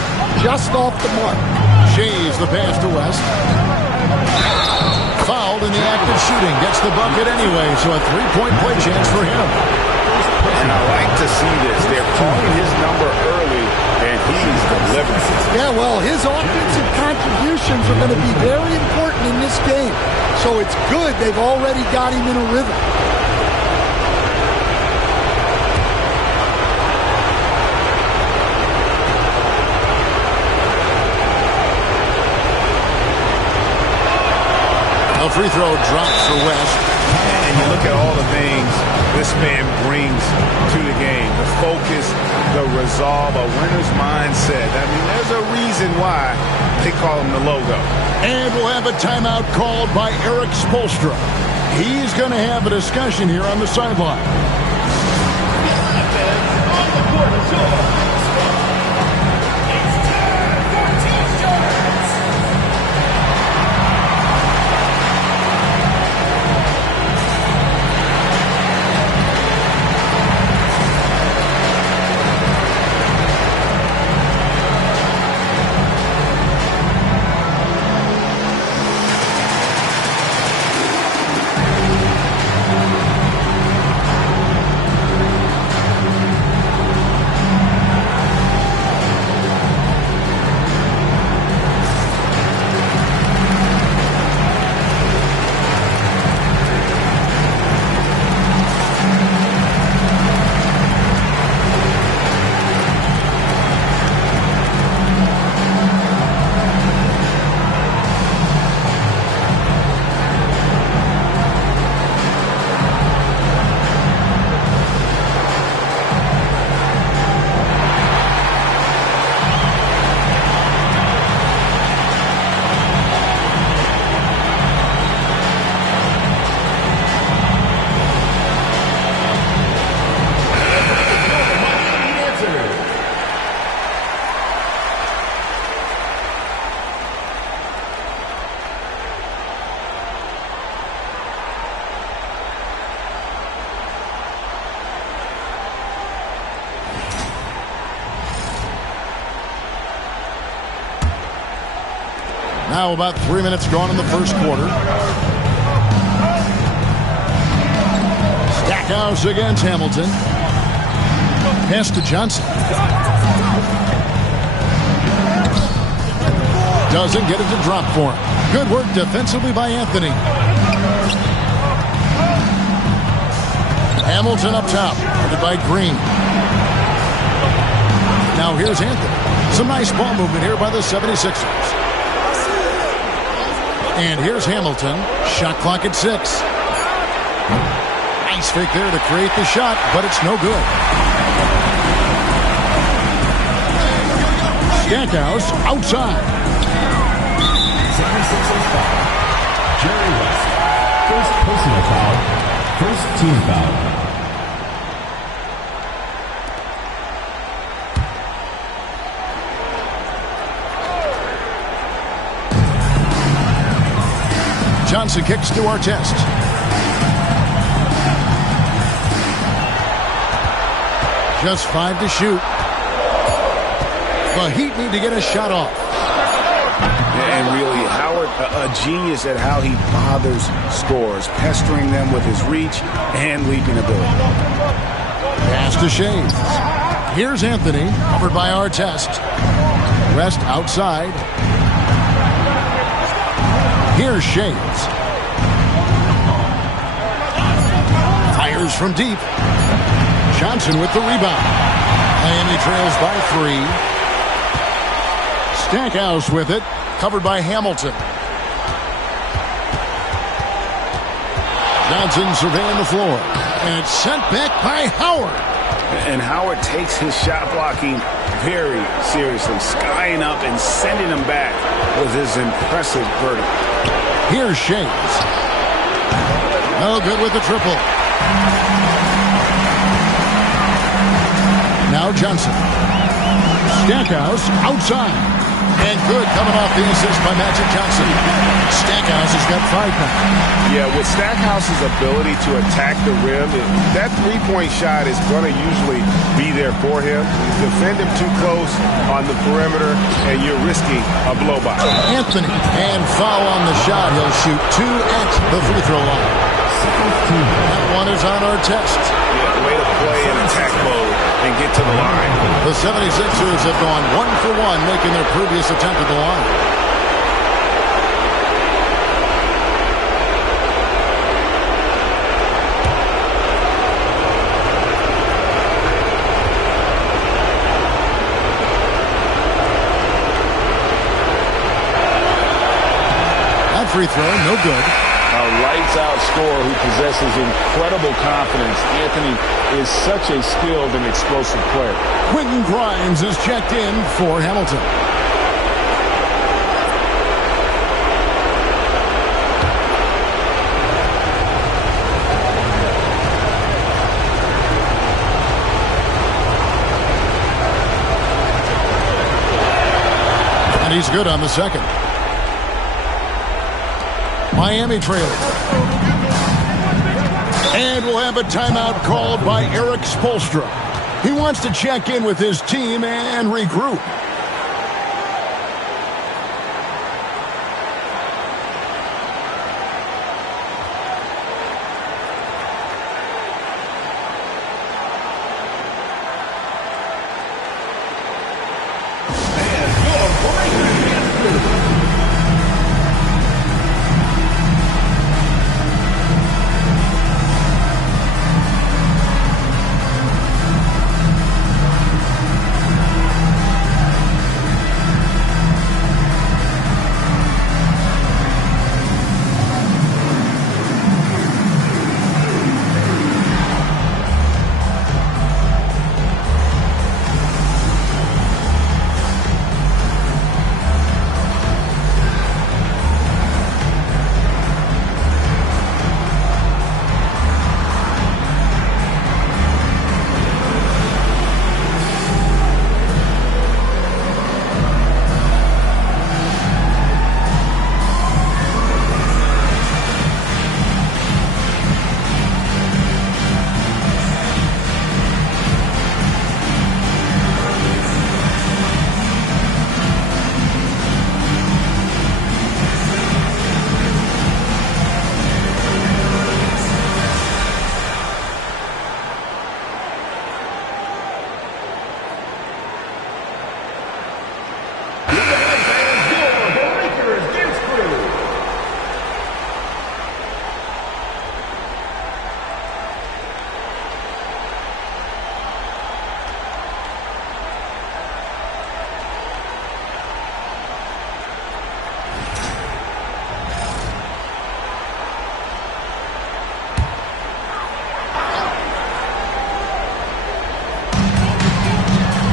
just off the mark. Shaves the pass to West. Fouled in the act of shooting. Gets the bucket anyway, so a 3-point play chance for him. And I like to see this. They're calling his number early, and he's delivering. Yeah, well, his offensive contributions are going to be very important in this game. So it's good they've already got him in a rhythm. A free throw drops for West. And you look at all the things this man brings to the game. The focus, the resolve, a winner's mindset. I mean, there's a reason why they call him the logo. And we'll have a timeout called by Eric Spoelstra. He's going to have a discussion here on the sideline. Now about 3 minutes gone in the first quarter. Stackhouse against Hamilton. Pass to Johnson. Doesn't get it to drop for him. Good work defensively by Anthony. Hamilton up top. Guarded by Green. Now here's Anthony. Some nice ball movement here by the 76ers. And here's Hamilton. Shot clock at 6. Nice fake there to create the shot, but it's no good. Stackhouse outside. 76ers foul. Jerry West. First personal foul. First team foul. Johnson kicks to Artest. Just 5 to shoot. The Heat need to get a shot off. And really, Howard, a genius at how he bothers scorers, pestering them with his reach and leaping ability. Pass to Shades. Here's Anthony, covered by Artest. Rest outside. Here's Shades. Fires from deep. Johnson with the rebound. Miami trails by 3. Stackhouse with it, covered by Hamilton. Johnson surveying the floor. And it's sent back by Howard. And Howard takes his shot blocking very seriously, skying up and sending him back with his impressive vertical. Here's Shades. No good with the triple. Now Johnson. Stackhouse outside. And good coming off the assist by Magic Johnson. Stackhouse has got 5 now. Yeah, with Stackhouse's ability to attack the rim, that three-point shot is going to usually be there for him. You defend him too close on the perimeter, and you're risking a blow-by. Anthony, and foul on the shot. He'll shoot 2 at the free throw line. That one is on Artest. Yeah, way to play in attack mode and get to the line. The 76ers have gone 1 for 1, making their previous attempt at the line. That free throw, no good. A lights-out scorer who possesses incredible confidence. Anthony is such a skilled and explosive player. Quentin Grimes is checked in for Hamilton. And he's good on the second. Miami trailing. And we'll have a timeout called by Eric Spoelstra. He wants to check in with his team and regroup.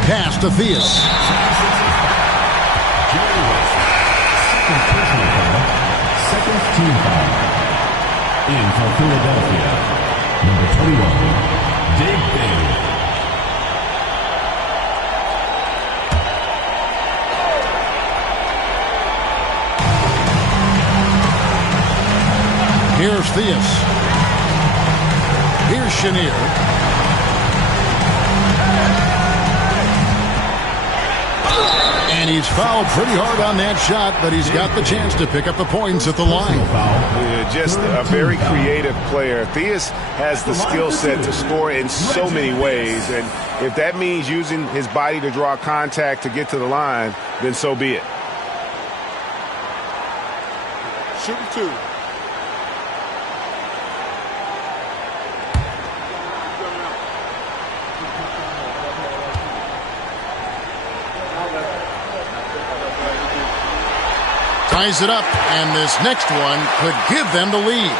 Pass to Theus. Second team foul. In for Philadelphia, number 21, Dave Bailey. Here's Theus. Here's Chenier. And he's fouled pretty hard on that shot, but he's got the chance to pick up the points at the line. Yeah, just a very creative player. Theus has the skill set to score in so many ways, and if that means using his body to draw contact to get to the line, then so be it. Shooting 2. Ties it up, and this next one could give them the lead.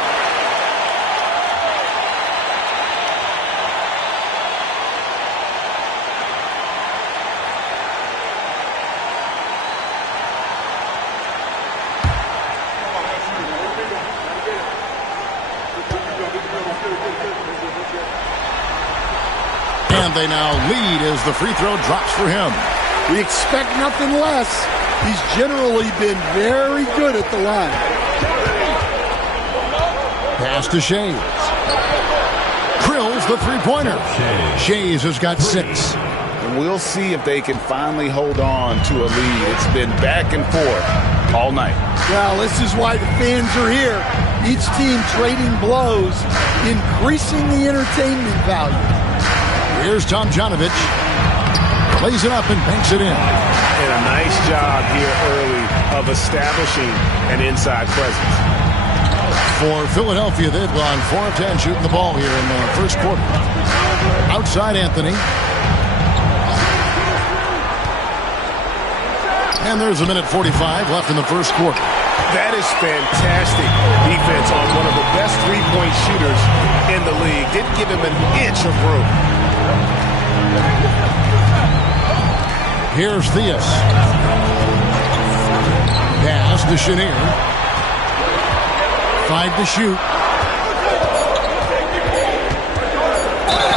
And they now lead as the free throw drops for him. We expect nothing less. He's generally been very good at the line. Pass to Shays. Krills the three-pointer. Shays has got 6. And we'll see if they can finally hold on to a lead. It's been back and forth all night. Well, this is why the fans are here. Each team trading blows, increasing the entertainment value. Here's Tomjanovich. Plays it up and banks it in. And a nice job here early of establishing an inside presence. For Philadelphia, they've gone 4 of 10 shooting the ball here in the first quarter. Outside Anthony. And there's a minute 45 left in the first quarter. That is fantastic defense on one of the best three-point shooters in the league. Didn't give him an inch of room. Here's Theus. Pass to Chenier. 5 to shoot.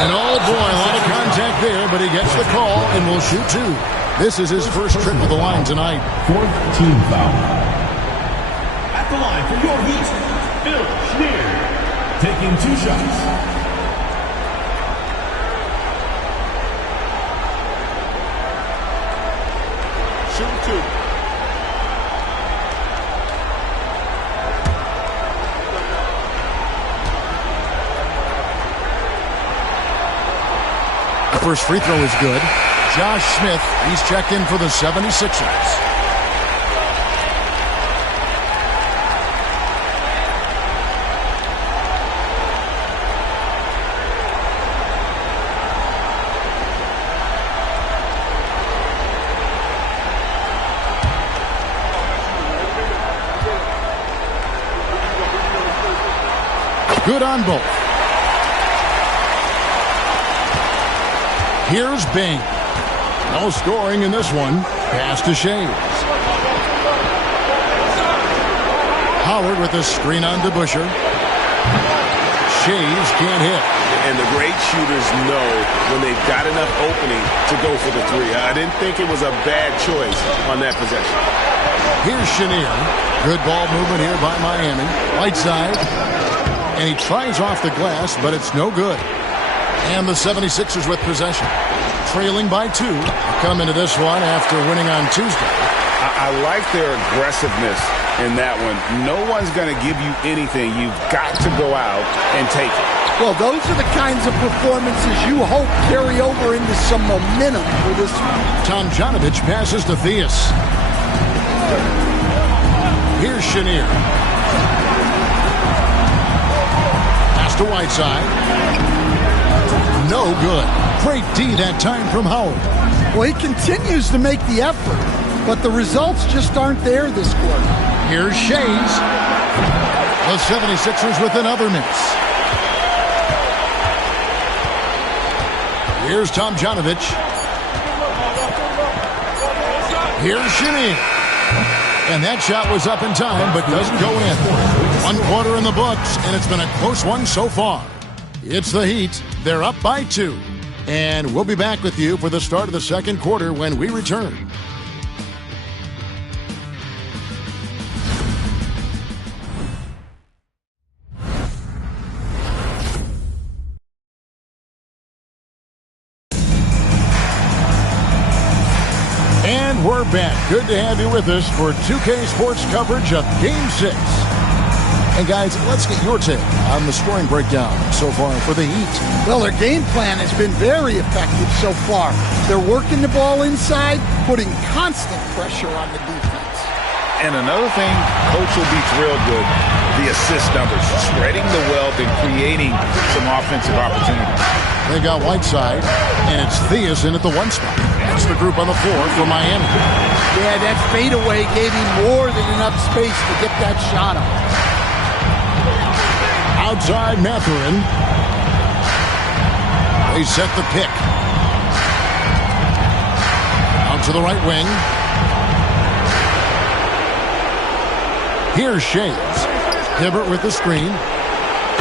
And oh boy, a lot of contact there, but he gets the call and will shoot 2. This is his first trip to the line tonight. 4th team foul. At the line for your Heat, Phil Chenier, taking 2 shots. First free throw is good. Josh Smith, he's checked in for the 76ers. Good on both. Here's Bing. No scoring in this one. Pass to Shays. Howard with a screen on to Busher. Shays can't hit. And the great shooters know when they've got enough opening to go for the 3. I didn't think it was a bad choice on that possession. Here's Chenier. Good ball movement here by Miami. Right side. And he tries off the glass, but it's no good. And the 76ers with possession. Trailing by 2. Come into this one after winning on Tuesday. I like their aggressiveness in that one. No one's going to give you anything. You've got to go out and take it. Well, those are the kinds of performances you hope carry over into some momentum for this one. Tomjanovich passes to Theus. Here's Chenier. Pass to Whiteside. No good. Great D that time from Howard. Well, he continues to make the effort, but the results just aren't there this quarter. Here's Shays. The 76ers with another miss. Here's Tomjanovich. Here's Chenier. And that shot was up in time, but doesn't go in. 1 quarter in the books, and it's been a close one so far. It's the Heat. They're up by 2. And we'll be back with you for the start of the second quarter when we return. And we're back. Good to have you with us for 2K Sports coverage of Game 6. And guys, let's get your take on the scoring breakdown so far for the Heat. Well, their game plan has been very effective so far. They're working the ball inside, putting constant pressure on the defense. And another thing, Coach will be thrilled with the assist numbers, spreading the wealth and creating some offensive opportunities. They've got Whiteside, and it's Theus in at the 1 spot. That's the group on the floor for Miami. Yeah, that fadeaway gave him more than enough space to get that shot off. Outside Mathurin. They set the pick. Out to the right wing. Here's Shades. Hibbert with the screen.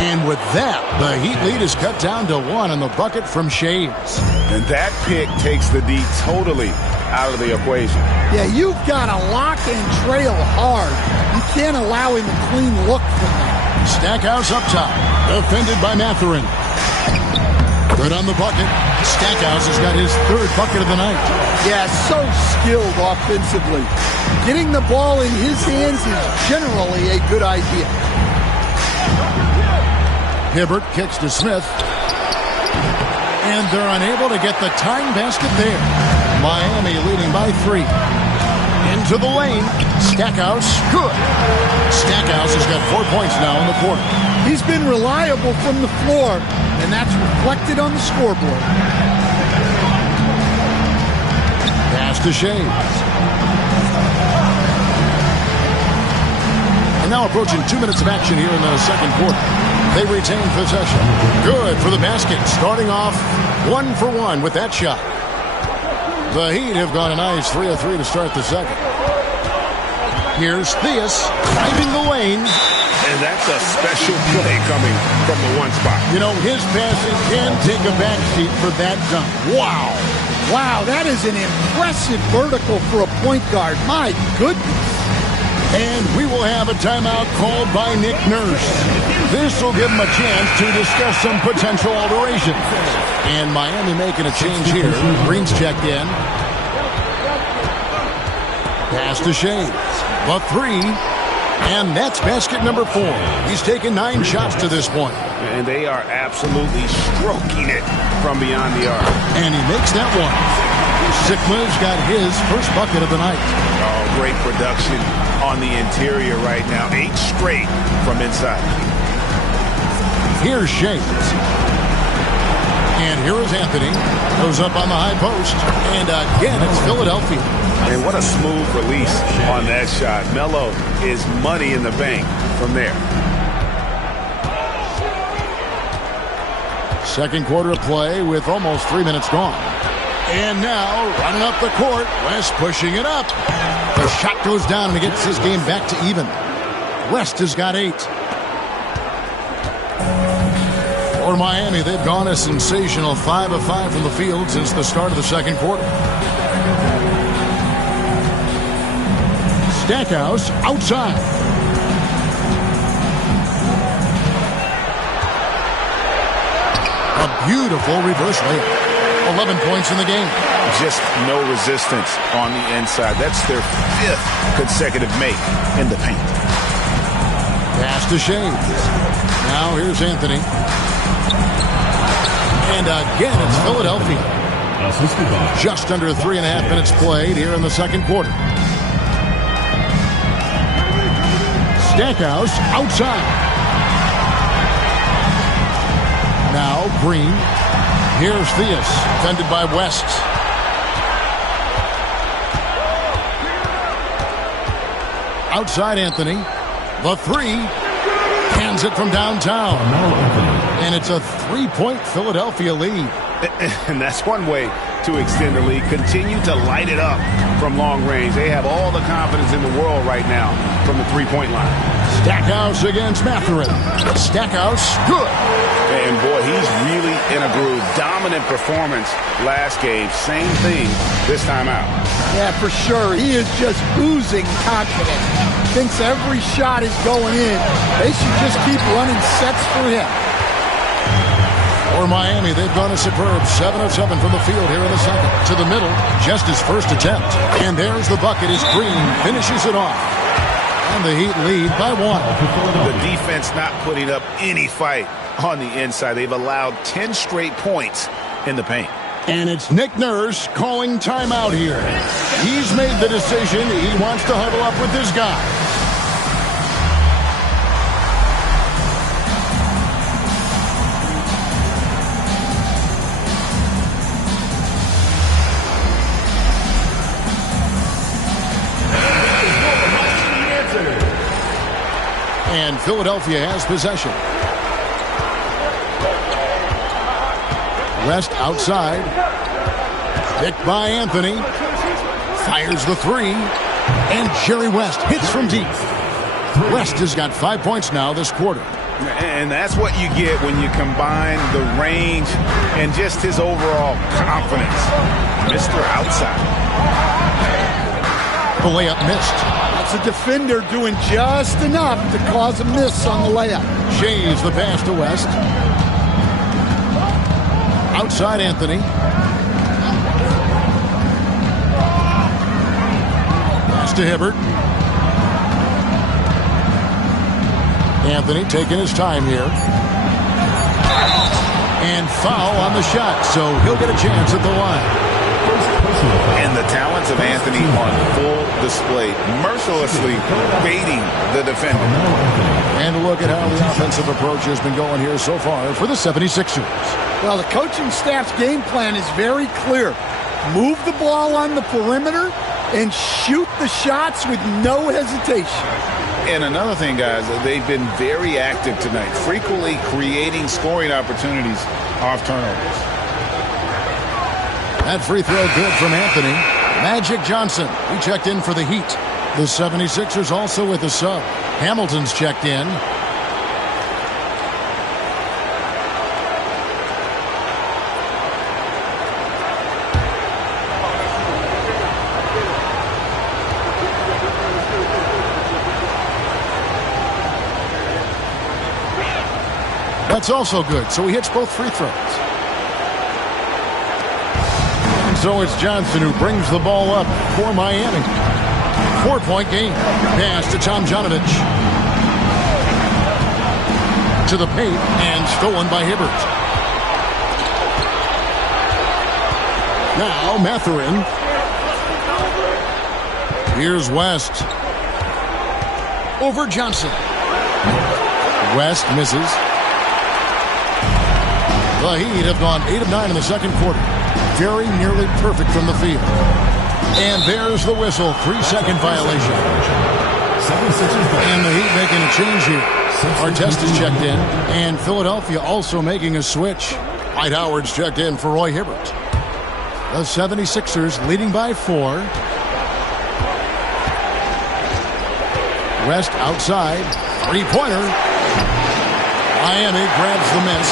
And with that, the Heat lead is cut down to 1 on the bucket from Shades. And that pick takes the D totally out of the equation. Yeah, you've got to lock and trail hard. You can't allow him a clean look from that. Stackhouse up top. Defended by Mathurin. Good on the bucket. Stackhouse has got his 3rd bucket of the night. Yeah, so skilled offensively. Getting the ball in his hands is generally a good idea. Hibbert kicks to Smith. And they're unable to get the tying basket there. Miami leading by 3. Into the lane. Stackhouse. Good. Stackhouse has got 4 points now in the quarter. He's been reliable from the floor, and that's reflected on the scoreboard. Pass to Shades. And now approaching 2 minutes of action here in the second quarter. They retain possession. Good for the basket. Starting off 1 for 1 with that shot. The Heat have gone a nice 3 of 3 to start the second. Here's Theus driving the lane. And that's a special play coming from the 1 spot. You know, his passing can take a backseat for that dunk. Wow. Wow, that is an impressive vertical for a point guard. My goodness. And we will have a timeout called by Nick Nurse. This will give him a chance to discuss some potential alterations. And Miami making a change here. Green's checked in. Pass to Shades. The 3. And that's basket number 4. He's taken 9 shots to this point. And they are absolutely stroking it from beyond the arc. And he makes that one. Sigma's got his first bucket of the night. Oh, great production on the interior right now. 8 straight from inside. Here's Shades. And here is Anthony. Goes up on the high post. And again, it's Philadelphia. And what a smooth release on that shot. Melo is money in the bank from there. Second quarter of play with almost 3 minutes gone. And now, running up the court, West pushing it up. The shot goes down and it gets this game back to even. West has got 8. For Miami, they've gone a sensational 5 of 5 from the field since the start of the second quarter. Stackhouse outside. A beautiful reverse layup. 11 points in the game. Just no resistance on the inside. That's their 5th consecutive make in the paint. Pass to Shades. Now here's Anthony. And again, it's Philadelphia. Just under 3.5 minutes played here in the second quarter. Stackhouse outside. Now Green. Here's Theus, defended by West. Outside Anthony. The 3. Hands it from downtown. And it's a 3-point Philadelphia lead. And that's one way to extend the lead. Continue to light it up from long range. They have all the confidence in the world right now from the 3-point line. Stackhouse against Mathurin. Stackhouse, good. And boy, he's really in a groove. Dominant performance last game. Same thing this time out. Yeah, for sure. He is just oozing confidence. Thinks every shot is going in. They should just keep running sets for him. For Miami, they've gone a superb 7 of 7 from the field here in the second. To the middle, just his first attempt. And there's the bucket as Green finishes it off. And the Heat lead by 1. The defense not putting up any fight on the inside. They've allowed 10 straight points in the paint. And it's Nick Nurse calling timeout here. He's made the decision. He wants to huddle up with his guy. And Philadelphia has possession. West outside. Picked by Anthony. Fires the three. And Jerry West hits from deep. West has got 5 points now this quarter. And that's what you get when you combine the range and just his overall confidence. Mr. Outside. The layup missed. That's a defender doing just enough to cause a miss on the layup. Shays the pass to West. Outside Anthony. Pass to Hibbert. Anthony taking his time here. And foul on the shot, so he'll get a chance at the line. And the talents of Anthony on full display, mercilessly baiting the defender. And look at how the offensive approach has been going here so far for the 76ers. Well, the coaching staff's game plan is very clear. Move the ball on the perimeter and shoot the shots with no hesitation. And another thing, guys, they've been very active tonight, frequently creating scoring opportunities off turnovers. That free throw good from Anthony. Magic Johnson, he checked in for the Heat. The 76ers also with a sub. Hamilton's checked in. That's also good, so he hits both free throws. And so it's Johnson who brings the ball up for Miami. 4-point game. Pass to Tomjanovich. To the paint and stolen by Hibbert. Now Mathurin. Here's West. Over Johnson. West misses. The Heat have gone 8 of 9 in the second quarter. Very nearly perfect from the field. And there's the whistle. 3-second violation. And the Heat making a change here. Artest is checked in. And Philadelphia also making a switch. Dwight Howard's checked in for Roy Hibbert. The 76ers leading by 4. West outside. Three-pointer. Miami grabs the miss.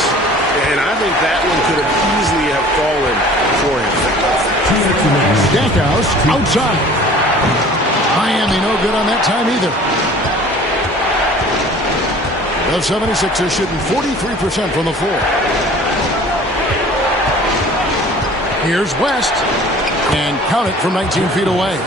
And I think that one could have easily have fallen for him. Stackhouse outside. Miami no good on that time either. The 76ers shooting 43% from the floor. Here's West. And count it from 19 feet away.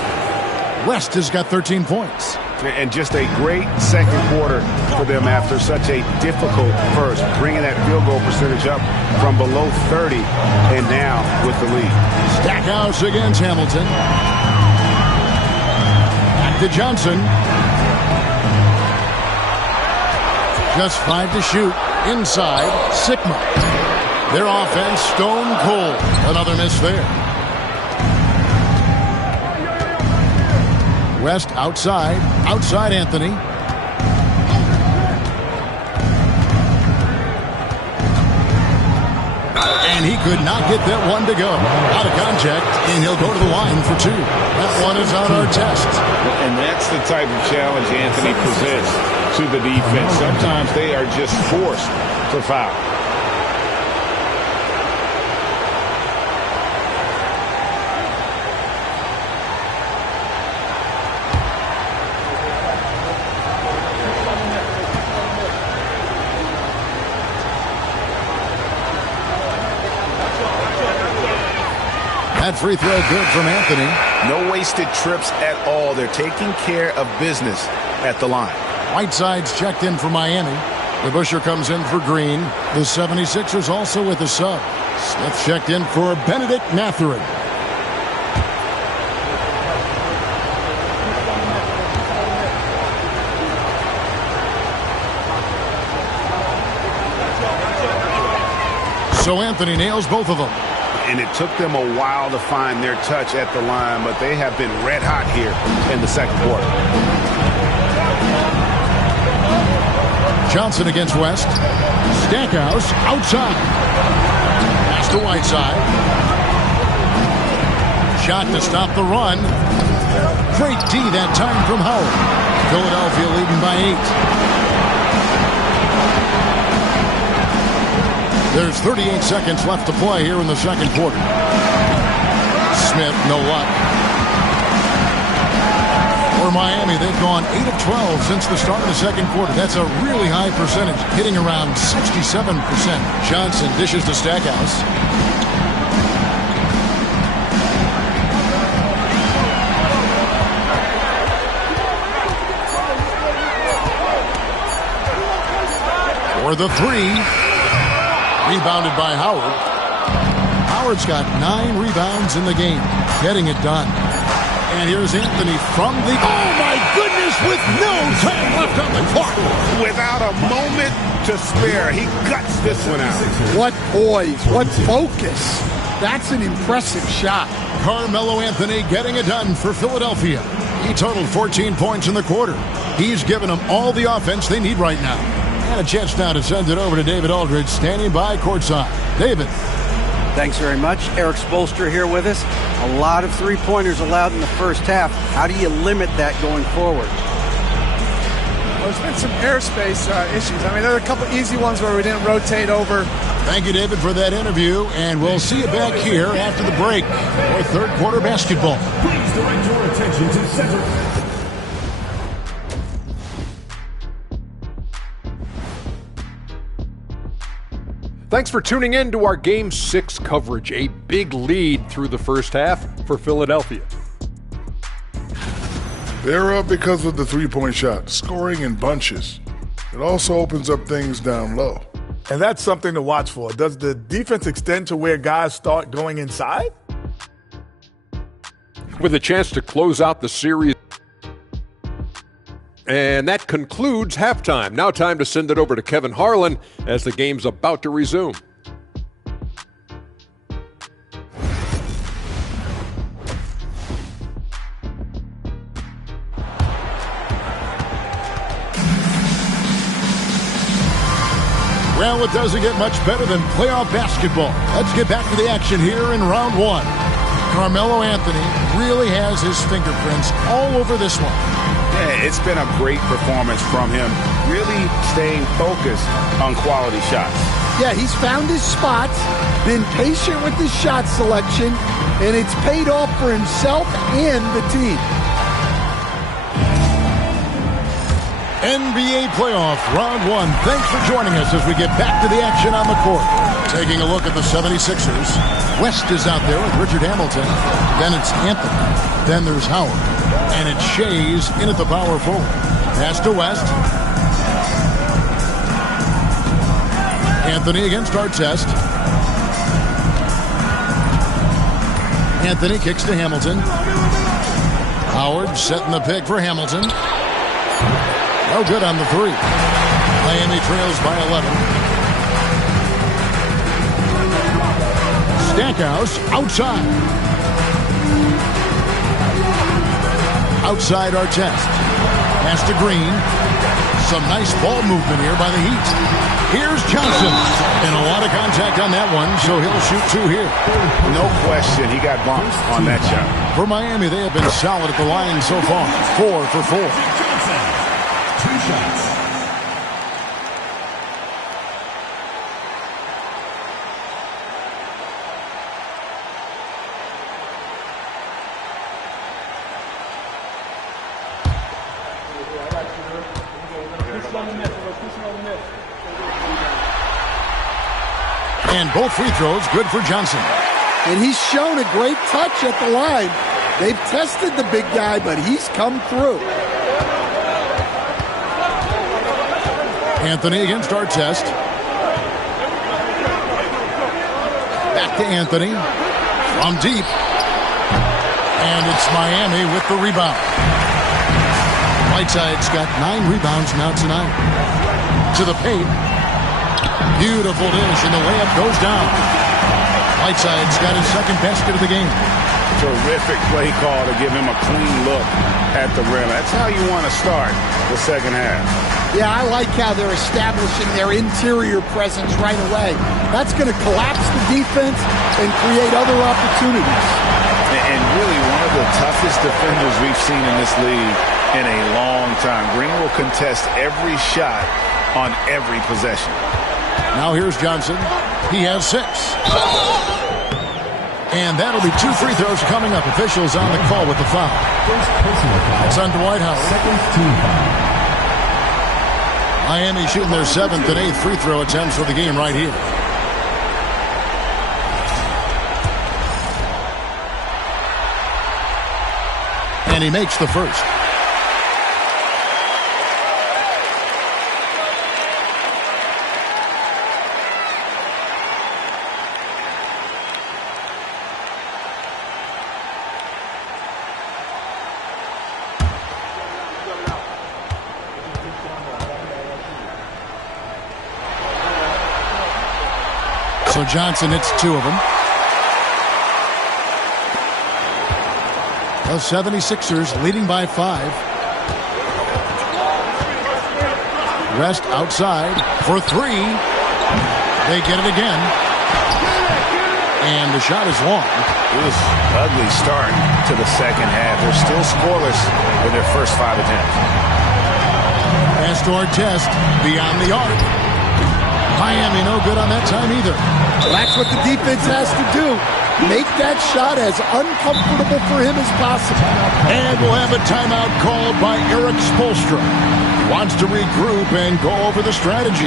West has got 13 points. And just a great second quarter for them after such a difficult first, bringing that field goal percentage up from below 30 and now with the lead. Stackhouse against Hamilton. Back to Johnson. Just 5 to shoot. Inside, Sigma. Their offense stone cold. Another miss there. West outside. Outside Anthony. And he could not get that one to go. Out of contact, and he'll go to the line for 2. That one is on our test. And that's the type of challenge Anthony presents to the defense. Sometimes they are just forced to foul. That free throw good from Anthony. No wasted trips at all. They're taking care of business at the line. Whiteside's checked in for Miami. DeBusschere comes in for Green. The 76ers also with a sub. Smith checked in for Benedict Mathurin. So Anthony nails both of them. And it took them a while to find their touch at the line, but they have been red hot here in the second quarter. Johnson against West. Stackhouse outside. Pass to Whiteside. Shot to stop the run. Great D that time from Howard. Philadelphia leading by 8. There's 38 seconds left to play here in the second quarter. Smith, no luck. For Miami, they've gone 8 of 12 since the start of the second quarter. That's a really high percentage, hitting around 67%. Johnson dishes to Stackhouse. For the three. Rebounded by Howard. Howard's got 9 rebounds in the game, getting it done. And here's Anthony from the... Oh, my goodness, with no time left on the clock. Without a moment to spare, he guts this one out. What poise, what focus. That's an impressive shot. Carmelo Anthony getting it done for Philadelphia. He totaled 14 points in the quarter. He's given them all the offense they need right now. And a chance now to send it over to David Aldridge, standing by courtside. David. Thanks very much. Eric Spoelstra here with us. A lot of three-pointers allowed in the first half. How do you limit that going forward? Well, there's been some airspace issues. I mean, there are a couple easy ones where we didn't rotate over. Thank you, David, for that interview. And we'll see you back here after the break for third quarter basketball. Please direct your attention to center. Thanks for tuning in to our Game 6 coverage. A big lead through the first half for Philadelphia. They're up because of the three-point shot, scoring in bunches. It also opens up things down low. And that's something to watch for. Does the defense extend to where guys start going inside? With a chance to close out the series. And that concludes halftime. Now time to send it over to Kevin Harlan as the game's about to resume. Well, it doesn't get much better than playoff basketball. Let's get back to the action here in round one. Carmelo Anthony really has his fingerprints all over this one. Yeah, it's been a great performance from him, really staying focused on quality shots. Yeah, he's found his spots, been patient with his shot selection, and it's paid off for himself and the team. NBA playoff round one. Thanks for joining us as we get back to the action on the court. Taking a look at the 76ers. West is out there with Richard Hamilton. Then it's Anthony. Then there's Howard. And it's Shays in at the power forward. Pass to West. Anthony against Artest. Anthony kicks to Hamilton. Howard setting the pick for Hamilton. No good on the three. Miami trails by 11. Stackhouse outside. Outside Artest. Pass to Green. Some nice ball movement here by the Heat. Here's Johnson. And a lot of contact on that one, so he'll shoot two here. No question, he got bumped on that shot. For Miami, they have been solid at the line so far. 4 for 4. 2 shots. And both free throws good for Johnson. and he's shown a great touch at the line. They've tested the big guy, but he's come through. Anthony against Artest. Back to Anthony. From deep. And it's Miami with the rebound. Whiteside's got 9 rebounds now tonight. To the paint. Beautiful dish, and the layup goes down. Whiteside's got his second basket of the game. Terrific play call to give him a clean look at the rim. That's how you want to start the second half. Yeah, I like how they're establishing their interior presence right away. That's going to collapse the defense and create other opportunities. And really one of the toughest defenders we've seen in this league in a long time. Green will contest every shot on every possession. Now here's Johnson. He has 6. And that'll be 2 free throws coming up. Officials on the call with the foul. It's on Dwight Howard. Miami shooting their 7th and 8th free throw attempts for the game right here. And he makes the first. So Johnson hits 2 of them. The 76ers leading by 5. West outside for 3. They get it again. And the shot is long. It was an ugly start to the second half. They're still scoreless in their first 5 attempts. Pass to Artest beyond the arc. Miami no good on that time either. That's what the defense has to do. Make that shot as uncomfortable for him as possible. And we'll have a timeout called by Eric Spoelstra. He wants to regroup and go over the strategy.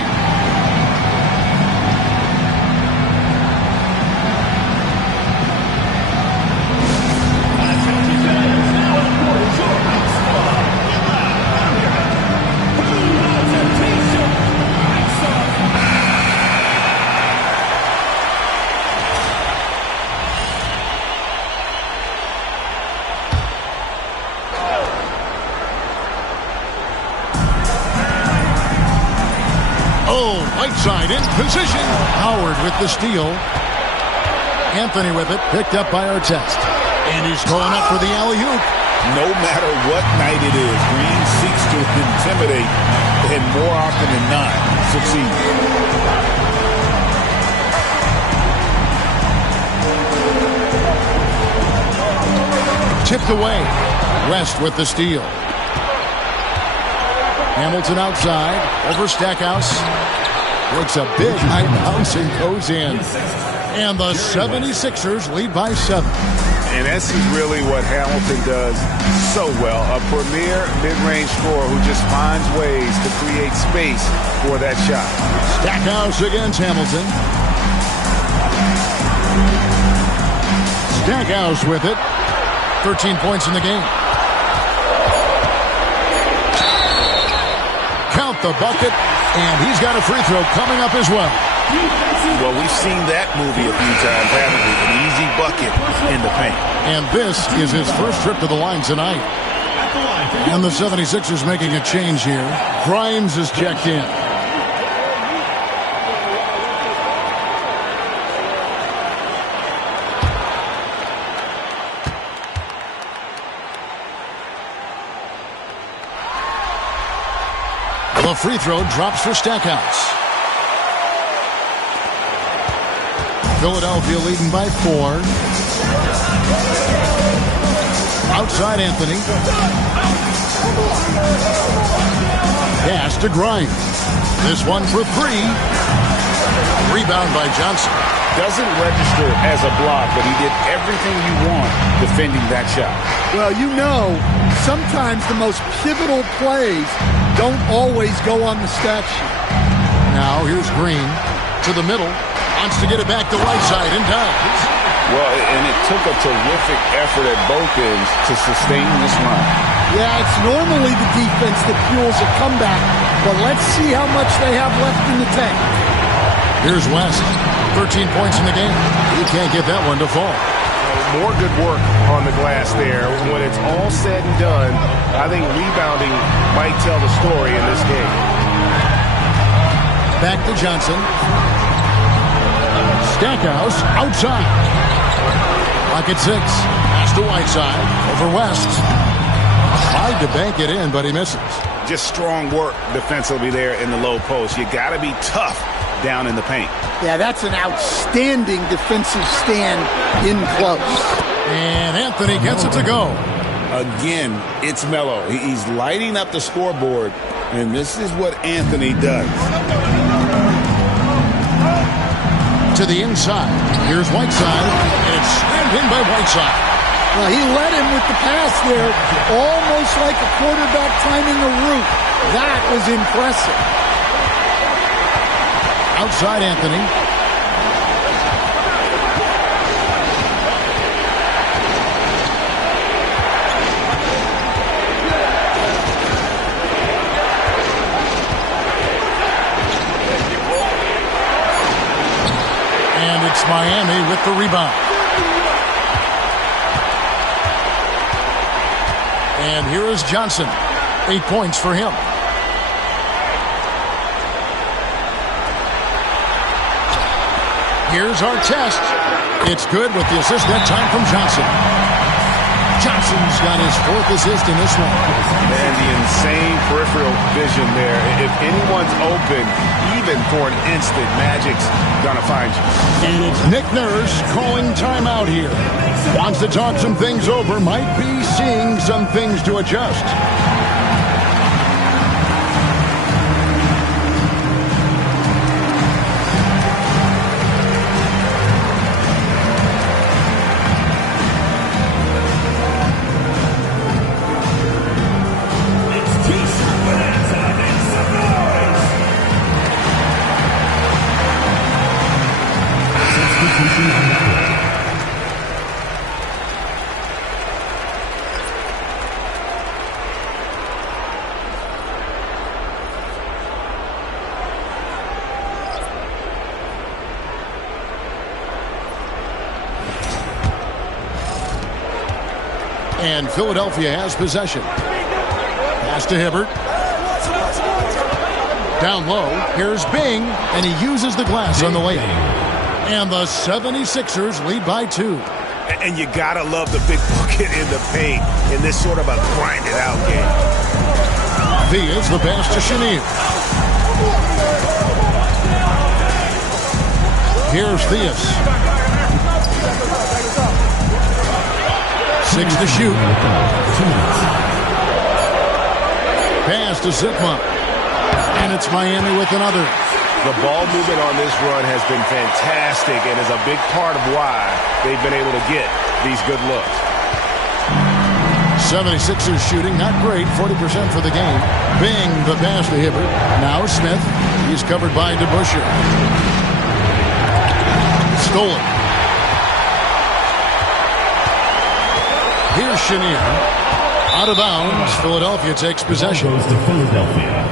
Whiteside in position. Howard with the steal. Anthony with it. Picked up by Artest. And he's going up for the alley-oop. No matter what night it is, Green seeks to intimidate and more often than not succeed. Tipped away. West with the steal. Hamilton outside. Over Stackhouse. Takes a big high bounce and goes in. And the 76ers lead by 7. And this is really what Hamilton does so well. A premier mid-range scorer who just finds ways to create space for that shot. Stackhouse against Hamilton. Stackhouse with it. 13 points in the game. Count the bucket. And he's got a free throw coming up as well. Well, we've seen that movie a few times, haven't we? An easy bucket in the paint. And this is his first trip to the line tonight. And the 76ers making a change here. Grimes is checked in. The free throw drops for Stackhouse. Philadelphia leading by 4. Outside Anthony. Pass to Grimes. This one for 3. Rebound by Johnson. Doesn't register as a block, but he did everything you want defending that shot. Well, you know, sometimes the most pivotal plays don't always go on the stat sheet. Now here's Green to the middle. Wants to get it back to Whiteside and does. Well, and it took a terrific effort at both ends to sustain this run. Yeah, it's normally the defense that fuels a comeback, but let's see how much they have left in the tank. Here's West, 13 points in the game. He can't get that one to fall. More good work on the glass there. When it's all said and done, I think rebounding might tell the story in this game. Back to Johnson. Stackhouse outside. Lock at 6. Pass to Whiteside. Over West. Tried to bank it in, but he misses. Just strong work defensively there in the low post. You got to be tough down in the paint. Yeah, that's an outstanding defensive stand in close. And Anthony gets it to go. Again, it's Melo. He's lighting up the scoreboard, and this is what Anthony does. To the inside. Here's Whiteside, and it's slammed in by Whiteside. Well, he led him with the pass there, almost like a quarterback timing a route. That was impressive. Outside Anthony. And it's Miami with the rebound. And here is Johnson. 8 points for him. Here's our test. It's good with the assist that time from Johnson. Johnson's got his 4th assist in this one. And the insane peripheral vision there. If anyone's open, even for an instant, Magic's gonna find you. And it's Nick Nurse calling timeout here. Wants to talk some things over. Might be seeing some things to adjust. And Philadelphia has possession. Pass to Hibbert. Down low. Here's Bing, and he uses the glass on the layup. And the 76ers lead by 2. And you gotta love the big bucket in the paint in this sort of a grind-it-out game. Thea's the pass to Chenier. Here's Theus. 6 to shoot. Pass to Zipma. And it's Miami with another. The ball movement on this run has been fantastic and is a big part of why they've been able to get these good looks. 76ers shooting, not great, 40% for the game. Bing, the pass to Hibbert. Now Smith. He's covered by DeBusschere. Stolen. Here's Chenier. Out of bounds. Philadelphia takes possession. Goes to Philadelphia.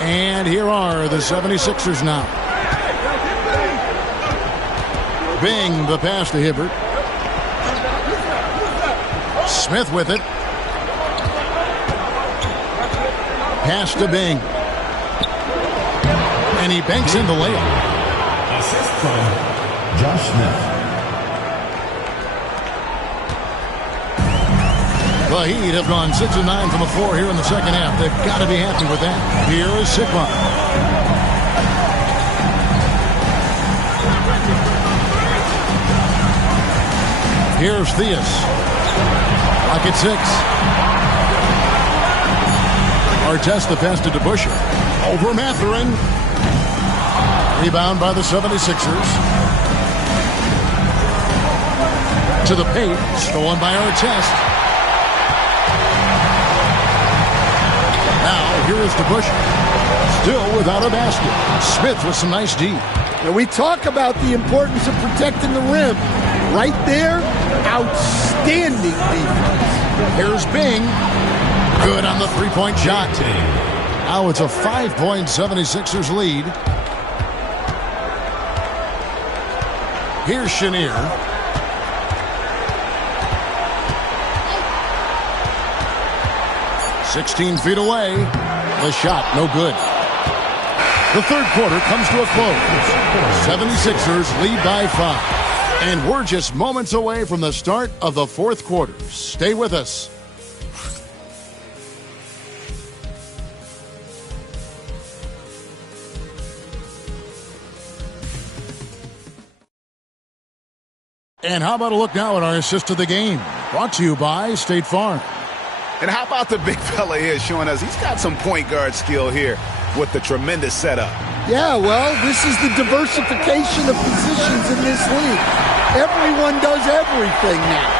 And here are the 76ers now. Bing, the pass to Hibbert. Smith with it. Pass to Bing. And he banks in the layup. Assist from Josh Smith. The Heat have gone 6 of 9 from the floor here in the second half. They've got to be happy with that. Here is Sikma. Here's Theus. Lock at 6. Artest the pass to DeBusschere. Over Mathurin. Rebound by the 76ers. To the paint. Stolen by Artest. Here is DeBush. Still without a basket. Smith with some nice D. Now we talk about the importance of protecting the rim. Right there, outstanding defense. Here's Bing. Good on the three-point shot. Now it's a 5-point 76ers lead. Here's Chenier. "16 feet away. The shot, no good. The third quarter comes to a close. 76ers lead by 5. And we're just moments away from the start of the fourth quarter. Stay with us. And how about a look now at our assist of the game? Brought to you by State Farm. And how about the big fella here showing us he's got some point guard skill here with the tremendous setup. Yeah, well, this is the diversification of positions in this league. Everyone does everything now.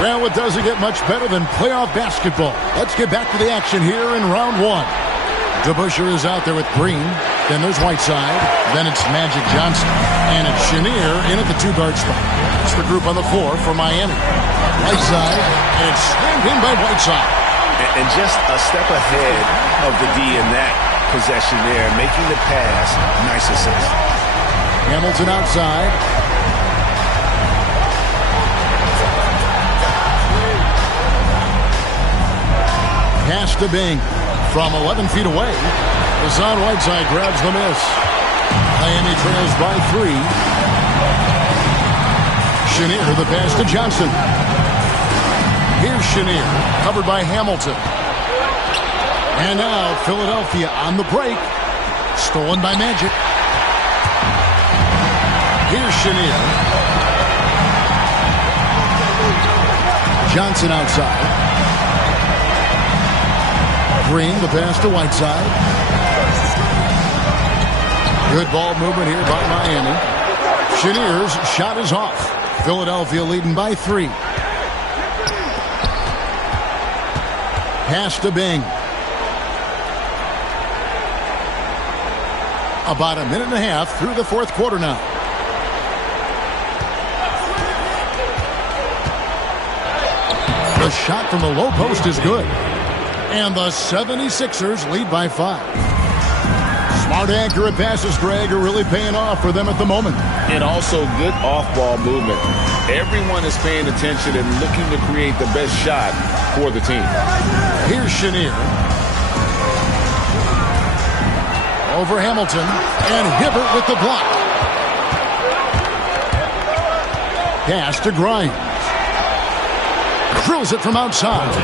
Well, it doesn't get much better than playoff basketball. Let's get back to the action here in round one. DeBuscher is out there with Green. Then there's Whiteside. Then it's Magic Johnson. And it's Chenier in at the two-guard spot. It's the group on the floor for Miami. Whiteside, and it's slammed in by Whiteside. And just a step ahead of the D in that possession there, making the pass. Nice assist. Hamilton outside. Pass to Bing from 11 feet away. Hassan Whiteside grabs the miss. Miami trails by 3. Chenier, the pass to Johnson. Here's Chenier, covered by Hamilton. And now Philadelphia on the break. Stolen by Magic. Here's Chenier. Johnson outside. Green, the pass to Whiteside. Good ball movement here by Miami. Chenier's shot is off. Philadelphia leading by 3. Pass to Bing. About a minute and a half through the fourth quarter now. The shot from the low post is good. And the 76ers lead by 5. Smart, accurate passes, Greg, are really paying off for them at the moment. And also good off-ball movement. Everyone is paying attention and looking to create the best shot for the team. Here's Chenier. Over Hamilton. And Hibbert with the block. Pass to Grimes. Drills it from outside.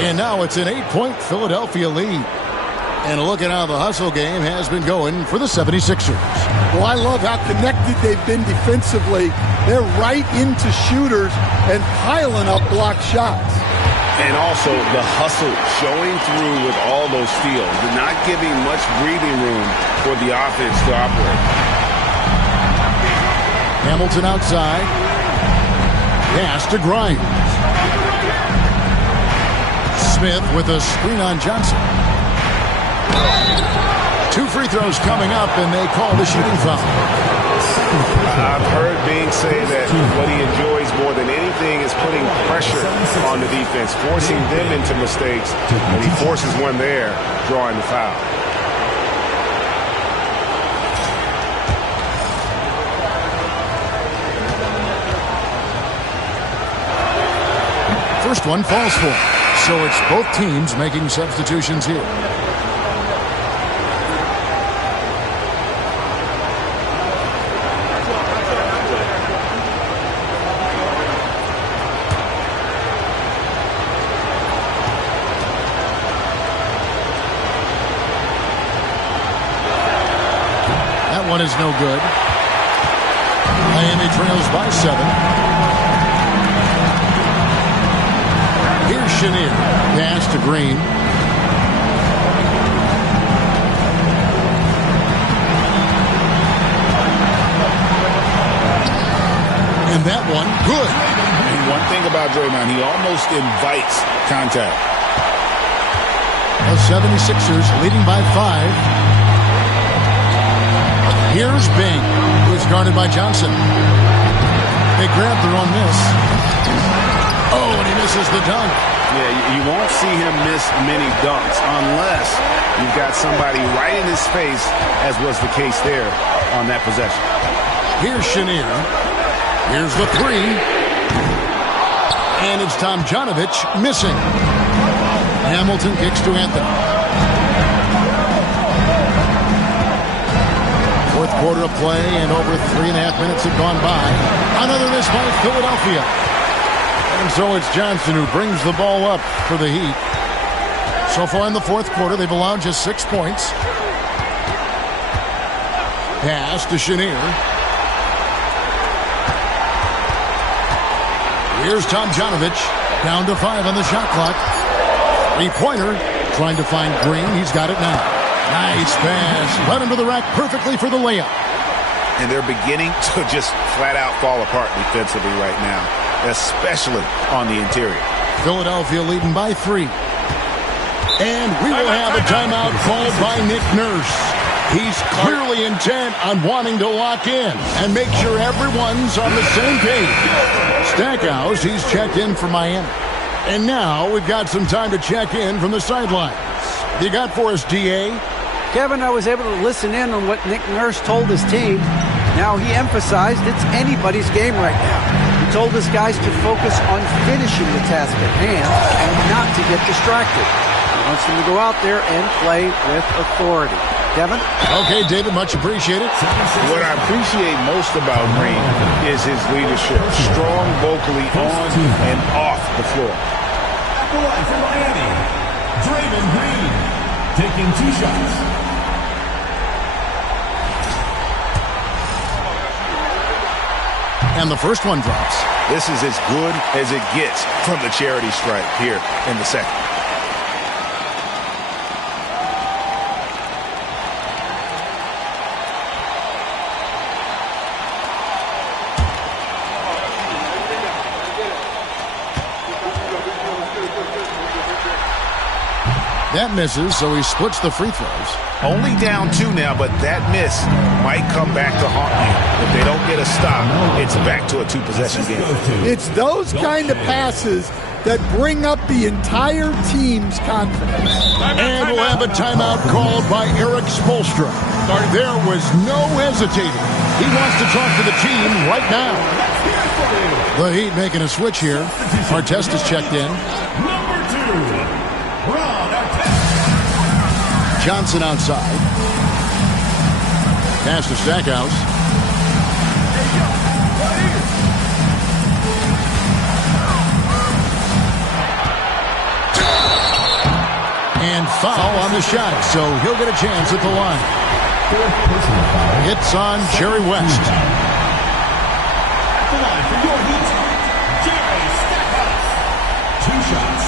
And now it's an 8-point Philadelphia lead. And look at how the hustle game has been going for the 76ers. Well, I love how connected they've been defensively. They're right into shooters and piling up block shots. And also the hustle showing through with all those steals and not giving much breathing room for the offense to operate. Hamilton outside. Pass to Grimes. Smith with a screen on Johnson. 2 free throws coming up, and they call the shooting foul. I've heard Bing say that what he enjoys more than anything is putting pressure on the defense, forcing them into mistakes, and he forces one there, drawing the foul. First one falls for him. So it's both teams making substitutions here. That one is no good. Miami trails by 7. Here's Chenier. Pass to Green. And that one, good. And One thing about Draymond, he almost invites contact. The 76ers leading by 5. Here's Bing, who's guarded by Johnson. They grab their own miss. Oh, and he misses the dunk. Yeah, you won't see him miss many dunks unless you've got somebody right in his face, as was the case there on that possession. Here's Chenier. Here's the 3. And it's Tomjanovich missing. Hamilton kicks to Anthony. Fourth quarter of play, and over 3.5 minutes have gone by. Another miss by Philadelphia. And so it's Johnson who brings the ball up for the Heat. So far in the fourth quarter, they've allowed just 6 points. Pass to Chenier. Here's Tomjanovich, down to 5 on the shot clock. Three-pointer, trying to find Green. He's got it now. Nice pass. Led him to the rack perfectly for the layup. And they're beginning to just flat-out fall apart defensively right now, especially on the interior. Philadelphia leading by 3. And we will have a timeout called by Nick Nurse. He's clearly intent on wanting to lock in and make sure everyone's on the same page. Stackhouse, he's checked in for Miami. And now we've got some time to check in from the sidelines. You got for us, D.A.? Kevin, I was able to listen in on what Nick Nurse told his team. Now, he emphasized it's anybody's game right now. He told his guys to focus on finishing the task at hand and not to get distracted. He wants them to go out there and play with authority. Kevin? Okay, David, much appreciated. What I appreciate most about Green is his leadership. Strong vocally on and off the floor. At the line for Miami, Draymond Green, taking 2 shots. And the first one drops. This is as good as it gets from the charity stripe here in the second. That misses, so he splits the free throws. Only down 2 now, but that miss might come back to haunt you. If they don't get a stop, it's back to a 2-possession game. It's those kind of passes that bring up the entire team's confidence. And we'll have a timeout called by Eric Spoelstra. There was no hesitating. He wants to talk to the team right now. The Heat making a switch here. Artest is checked in. Number 2. Johnson outside. Pass to Stackhouse. And foul on the shot, so he'll get a chance at the line. It's on Jerry West. At the line for your Heat, Jerry Stackhouse. 2 shots.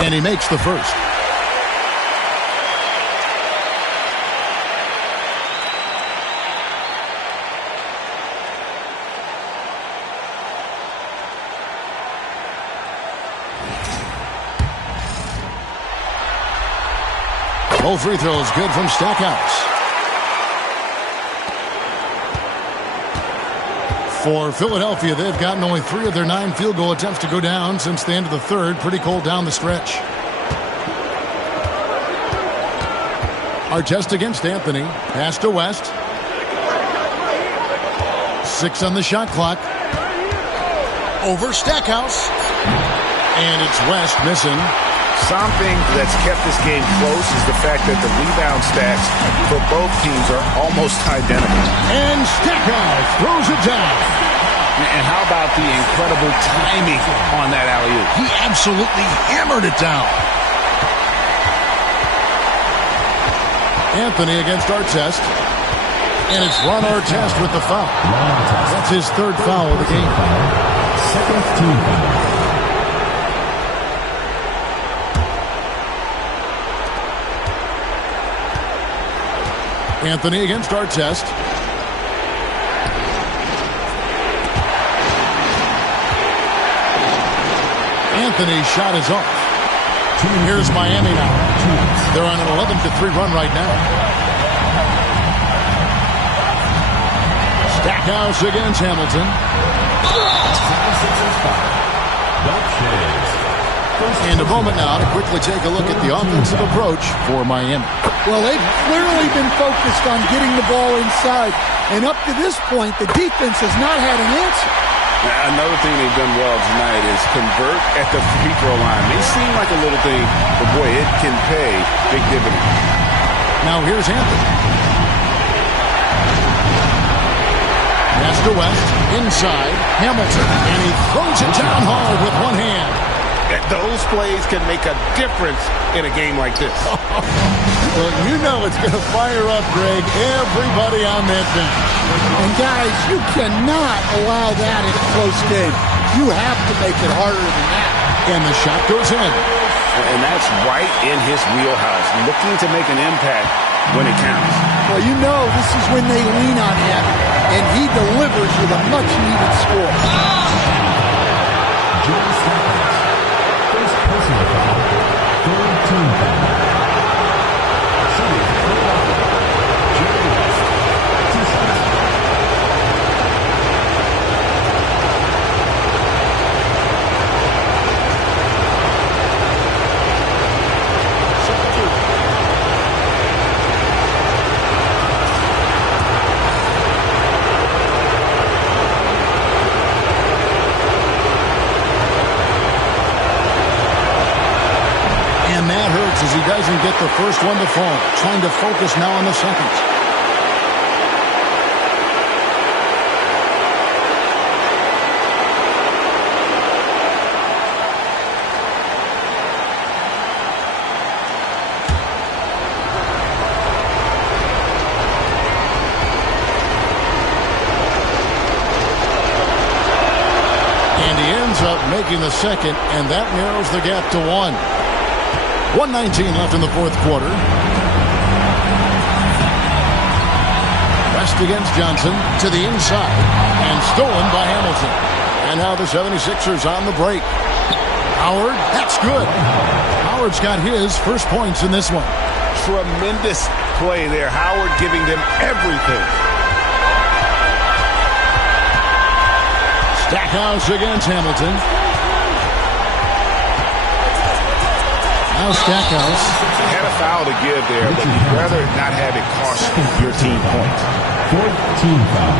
And he makes the first. Both free throws good from Stackhouse. For Philadelphia, they've gotten only 3 of their 9 field goal attempts to go down since the end of the third. Pretty cold down the stretch. Artest against Anthony. Pass to West. 6 on the shot clock. Over Stackhouse. And it's West missing. Something that's kept this game close is the fact that the rebound stats for both teams are almost identical. And Stackhouse throws it down. And how about the incredible timing on that alley-oop? He absolutely hammered it down. Anthony against Artest. And it's Ron Artest with the foul. That's his 3rd foul of the game. Second team foul. Anthony against Artest. Anthony's shot is off. Here's Miami now. They're on an 11-3 run right now. Stackhouse against Hamilton. And a moment now to quickly take a look at the offensive approach for Miami. Well, they've clearly been focused on getting the ball inside. And up to this point, the defense has not had an answer. Another thing they've done well tonight is convert at the free throw line. May seem like a little thing, but boy, it can pay big dividends. Now here's Anthony. Pass to West, inside, Hamilton, and he throws it down hard with one hand. Those plays can make a difference in a game like this. Well, you know it's going to fire up, Greg, everybody on that bench. And guys, you cannot allow that in a close game. You have to make it harder than that. And the shot goes in. And that's right in his wheelhouse, looking to make an impact when it counts. Well, you know this is when they lean on him, and he delivers with a much-needed score. Personal foul, third team foul. As he doesn't get the first one to fall. Trying to focus now on the second. And he ends up making the second, and that narrows the gap to 1. 1:19 left in the fourth quarter. West against Johnson to the inside and stolen by Hamilton. And now the 76ers on the break. Howard, that's good. Howard's got his first points in this one. Tremendous play there. Howard giving them everything. Stackhouse against Hamilton. Now Stackhouse. Had a foul to give there, but you'd rather not have it cost your team points. Fourth team foul.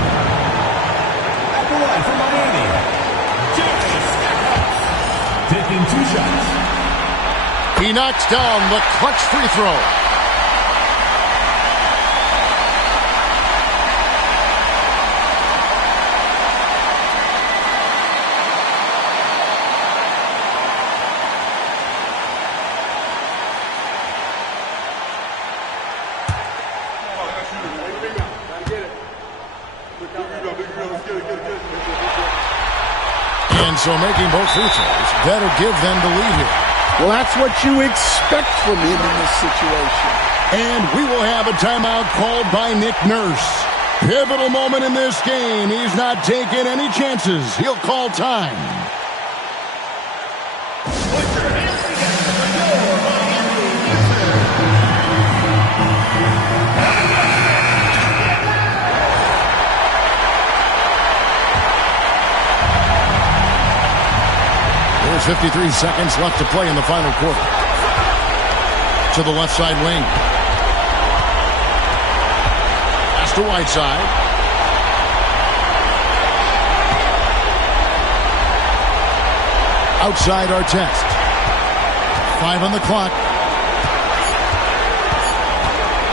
At the line for Miami, Stackhouse. Taking 2 shots. He knocks down the clutch free throw. So making both free throws better give them the lead here. Well, that's what you expect from him in this situation. And we will have a timeout called by Nick Nurse. Pivotal moment in this game. He's not taking any chances. He'll call time. There's 53 seconds left to play in the final quarter. To the left side wing. Pass to Whiteside. Outside Artest. 5 on the clock.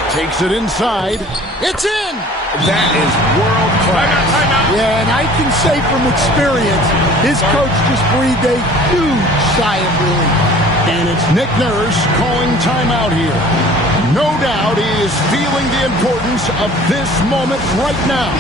Takes it inside. It's in! That is world class. Yeah, and I can say from experience, his coach just breathed a huge sigh of relief. And it's Nick Nurse calling timeout here. No doubt he is feeling the importance of this moment right now.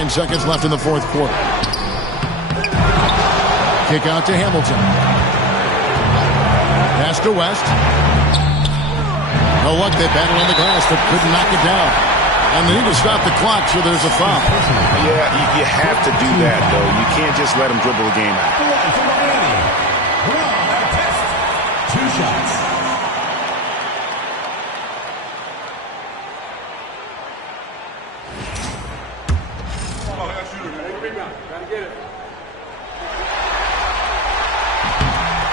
9 seconds left in the fourth quarter. Kick out to Hamilton. Pass to West. No luck. They battle on the glass, but couldn't knock it down. And they need to stop the clock, so there's a foul. Yeah, you have to do that, though. You can't just let them dribble the game out. Two shots.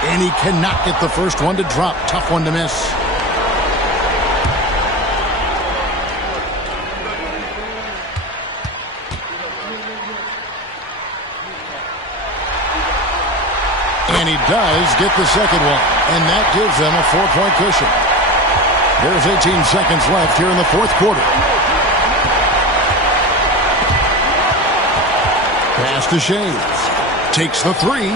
And he cannot get the first one to drop. Tough one to miss. And he does get the second one. And that gives them a 4-point cushion. There's 18 seconds left here in the fourth quarter. Pass to Shades. Takes the three.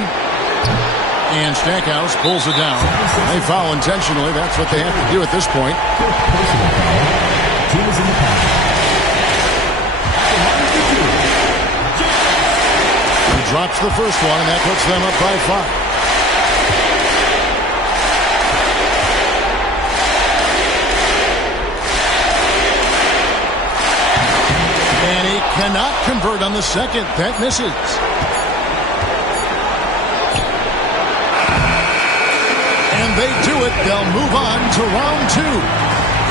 And Stackhouse pulls it down. They foul intentionally. That's what they have to do at this point. He drops the first one, and that puts them up by 5. And he cannot convert on the second. That misses. And they do it. They'll move on to round 2.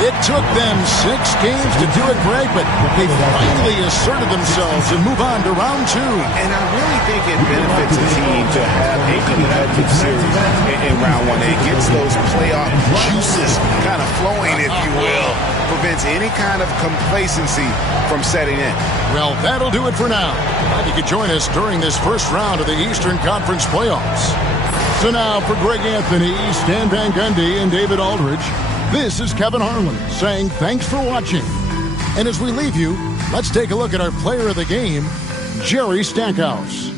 It took them 6 games to do it, Greg, but they finally asserted themselves and move on to round 2. And I really think it benefits a team to have a competitive series in round 1. It gets those playoff juices kind of flowing, if you will. Prevents any kind of complacency from setting in. Well, that'll do it for now. Glad you could join us during this first round of the Eastern Conference playoffs. So now for Greg Anthony, Stan Van Gundy, and David Aldridge, this is Kevin Harlan saying thanks for watching. And as we leave you, let's take a look at our player of the game, Jerry Stackhouse.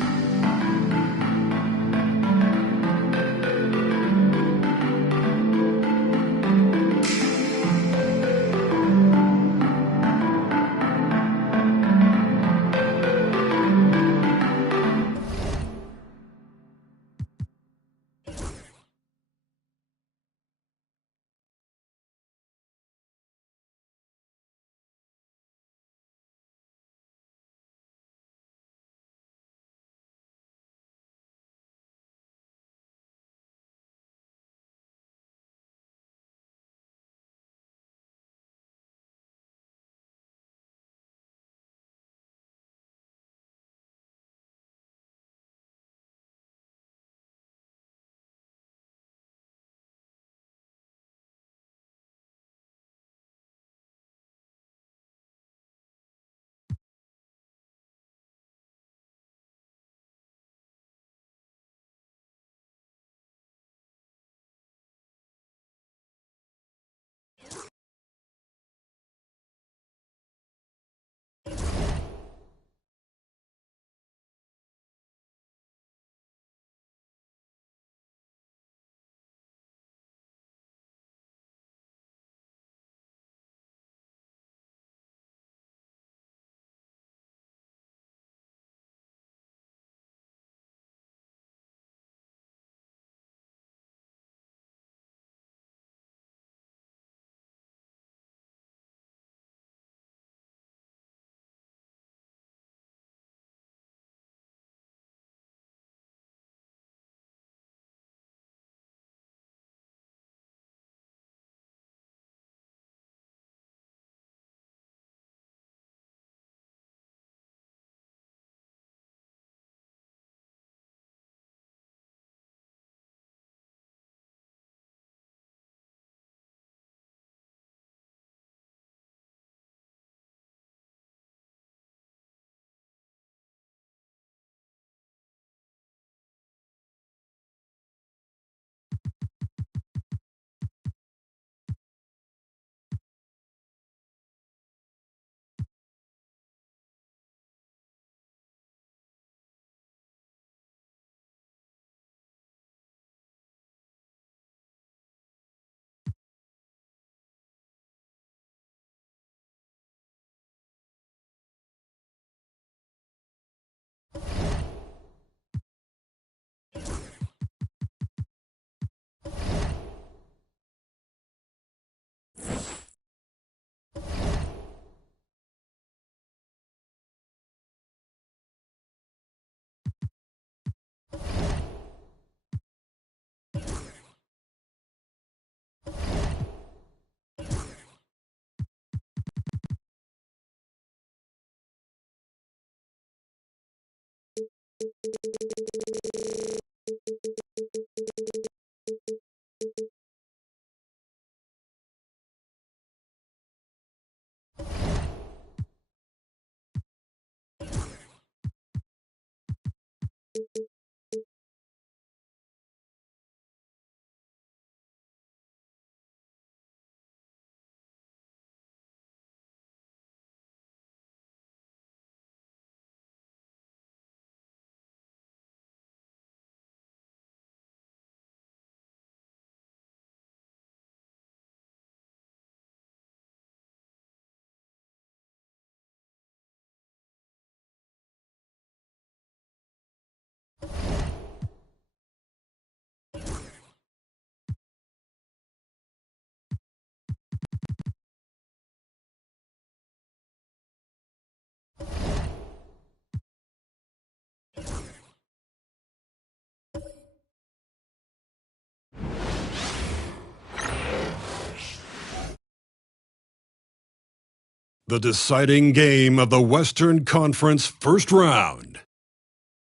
The deciding game of the Western Conference first round.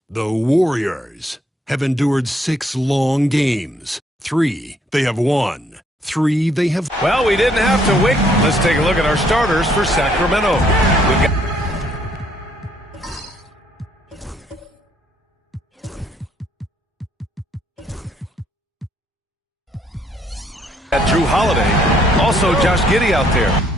The Warriors have endured 6 long games. 3 they have won. 3 they have... Well, we didn't have to wait. Let's take a look at our starters for Sacramento. We've got Drew Holiday. Also Josh Giddey out there.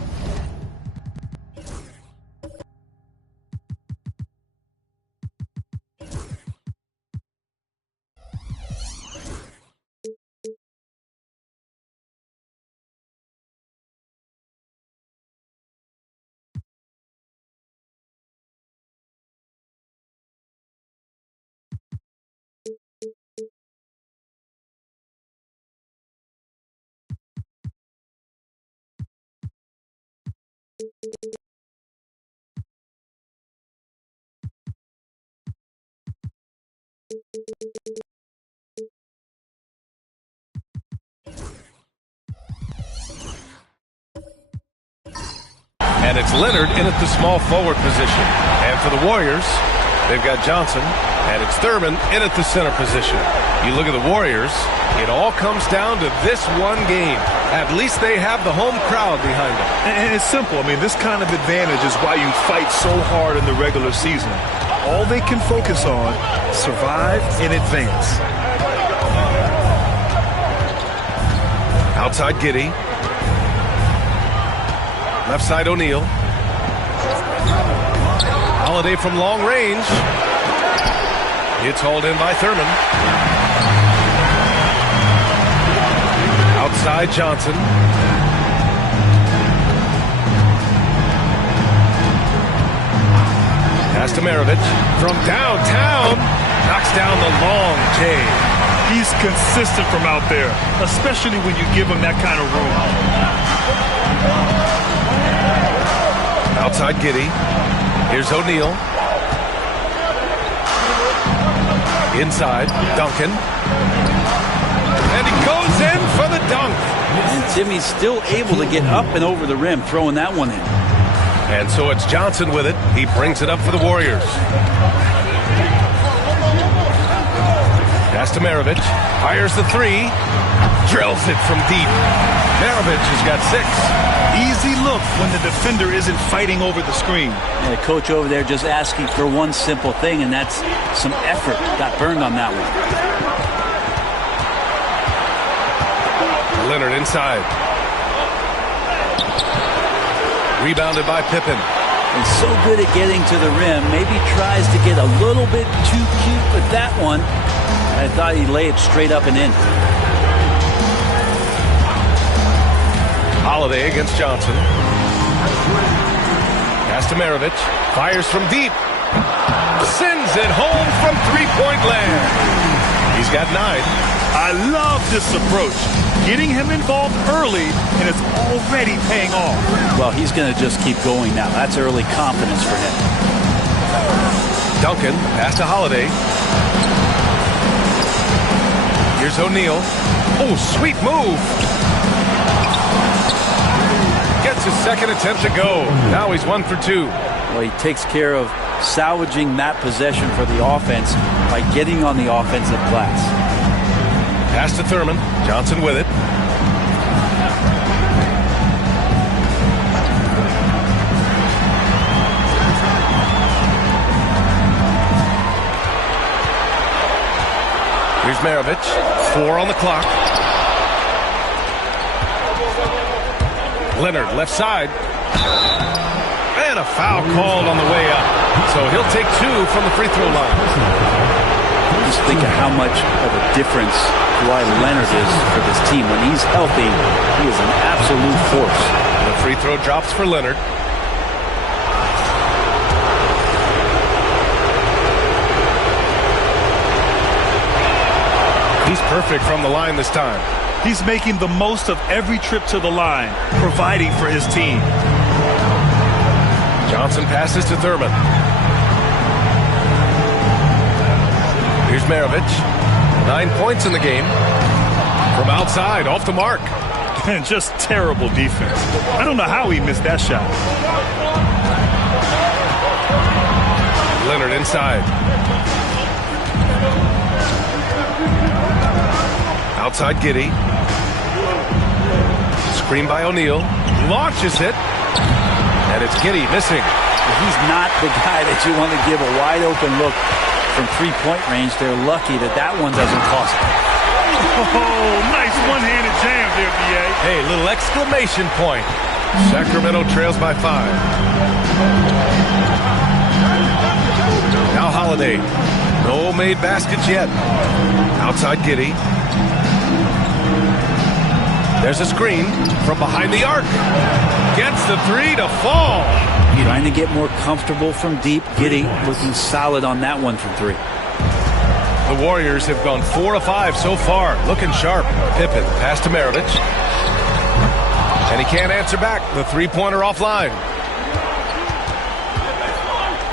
And it's Leonard in at the small forward position. And for the Warriors, they've got Johnson, and it's Thurman in at the center position. You look at the Warriors, it all comes down to this one game. At least they have the home crowd behind them. And it's simple. I mean, this kind of advantage is why you fight so hard in the regular season. All they can focus on, survive and advance. Outside Giddey. Left side O'Neal. Holiday from long range. It's hauled in by Thurman. Outside Johnson. Pass to Maravich. From downtown. Knocks down the long J. He's consistent from out there, especially when you give him that kind of room. Outside Giddey. Here's O'Neal. Inside, Duncan. And he goes in for the dunk. And Timmy's still able to get up and over the rim, throwing that one in. And so it's Johnson with it. He brings it up for the Warriors. Pass to Maravich. Fires the 3. Drills it from deep. Maravich has got 6. Easy look when the defender isn't fighting over the screen. And the coach over there just asking for one simple thing, and that's some effort. Got burned on that one. Leonard inside. Rebounded by Pippen. He's so good at getting to the rim. Maybe tries to get a little bit too cute with that one. I thought he'd lay it straight up and in. Holiday against Johnson. Pass to Maravich. Fires from deep. Sends it home from three-point land. He's got 9. I love this approach. Getting him involved early, and it's already paying off. Well, he's going to just keep going now. That's early confidence for him. Duncan, pass to Holiday. Here's O'Neal. Oh, sweet move. Gets his second attempt to go. Now he's 1 for 2. Well, he takes care of salvaging that possession for the offense by getting on the offensive glass. Pass to Thurman. Johnson with it. Here's Maravich. 4 on the clock. Leonard, left side. And a foul called on the way up. So he'll take 2 from the free throw line. Just think of how much of a difference Kawhi Leonard is for this team. When he's healthy, he is an absolute force. The free throw drops for Leonard. He's perfect from the line this time. He's making the most of every trip to the line, providing for his team. Johnson passes to Thurman. Here's Maravich. 9 points in the game. From outside, off the mark. Just terrible defense. I don't know how he missed that shot. Leonard inside. Outside Giddey. Screen by O'Neal. Launches it. And it's Giddey missing. He's not the guy that you want to give a wide open look from three-point range. They're lucky that one doesn't cost them. Oh, nice one-handed jam there, B.A. Hey, little exclamation point. Sacramento trails by 5. Now Holiday. No made baskets yet. Outside Giddey. There's a screen from behind the arc. Gets the 3 to fall. Trying to get more comfortable from deep. Giddey looking solid on that one from 3. The Warriors have gone 4 of 5 so far. Looking sharp. Pippen pass to Maravich. And he can't answer back. The three-pointer offline.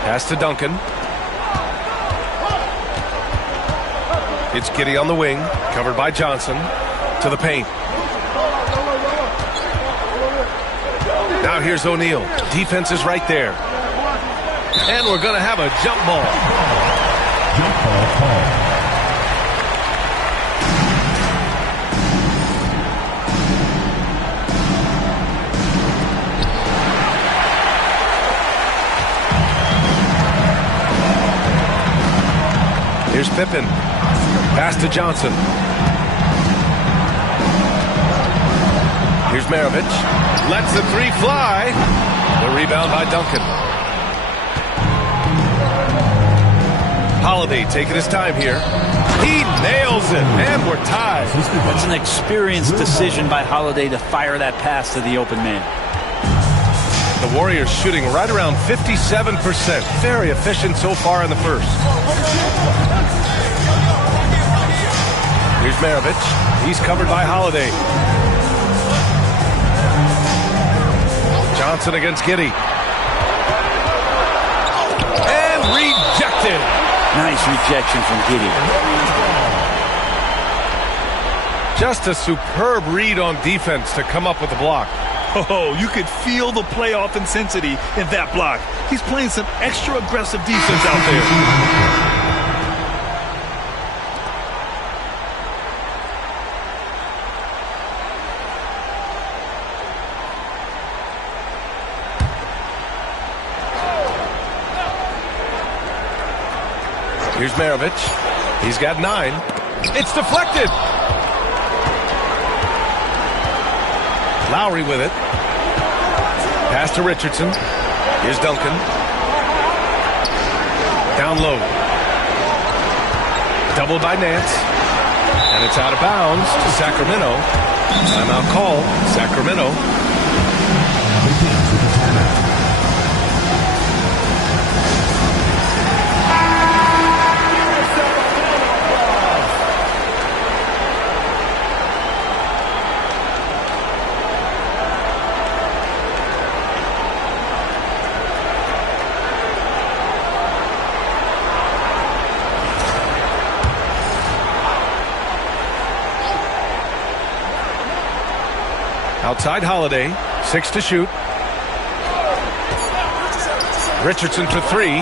Pass to Duncan. It's Giddey on the wing. Covered by Johnson. To the paint. Now here's O'Neal. Defense is right there. And we're going to have a jump ball. Jump ball call. Here's Pippen. Pass to Johnson. Here's Maravich. Lets the 3 fly. The rebound by Duncan. Holiday taking his time here. He nails it, and we're tied. That's an experienced decision by Holiday to fire that pass to the open man. The Warriors shooting right around 57%. Very efficient so far in the first. Here's Maravich. He's covered by Holiday. Johnson against Giddey. And rejected. Nice rejection from Giddey. Just a superb read on defense to come up with the block. Oh, you could feel the playoff intensity in that block. He's playing some extra aggressive defense out there. Here's Maravich. He's got 9. It's deflected. Lowry with it. Pass to Richardson. Here's Duncan. Down low. Doubled by Nance. And it's out of bounds to Sacramento. Timeout call. Sacramento. Outside Holiday, 6 to shoot. Richardson for 3.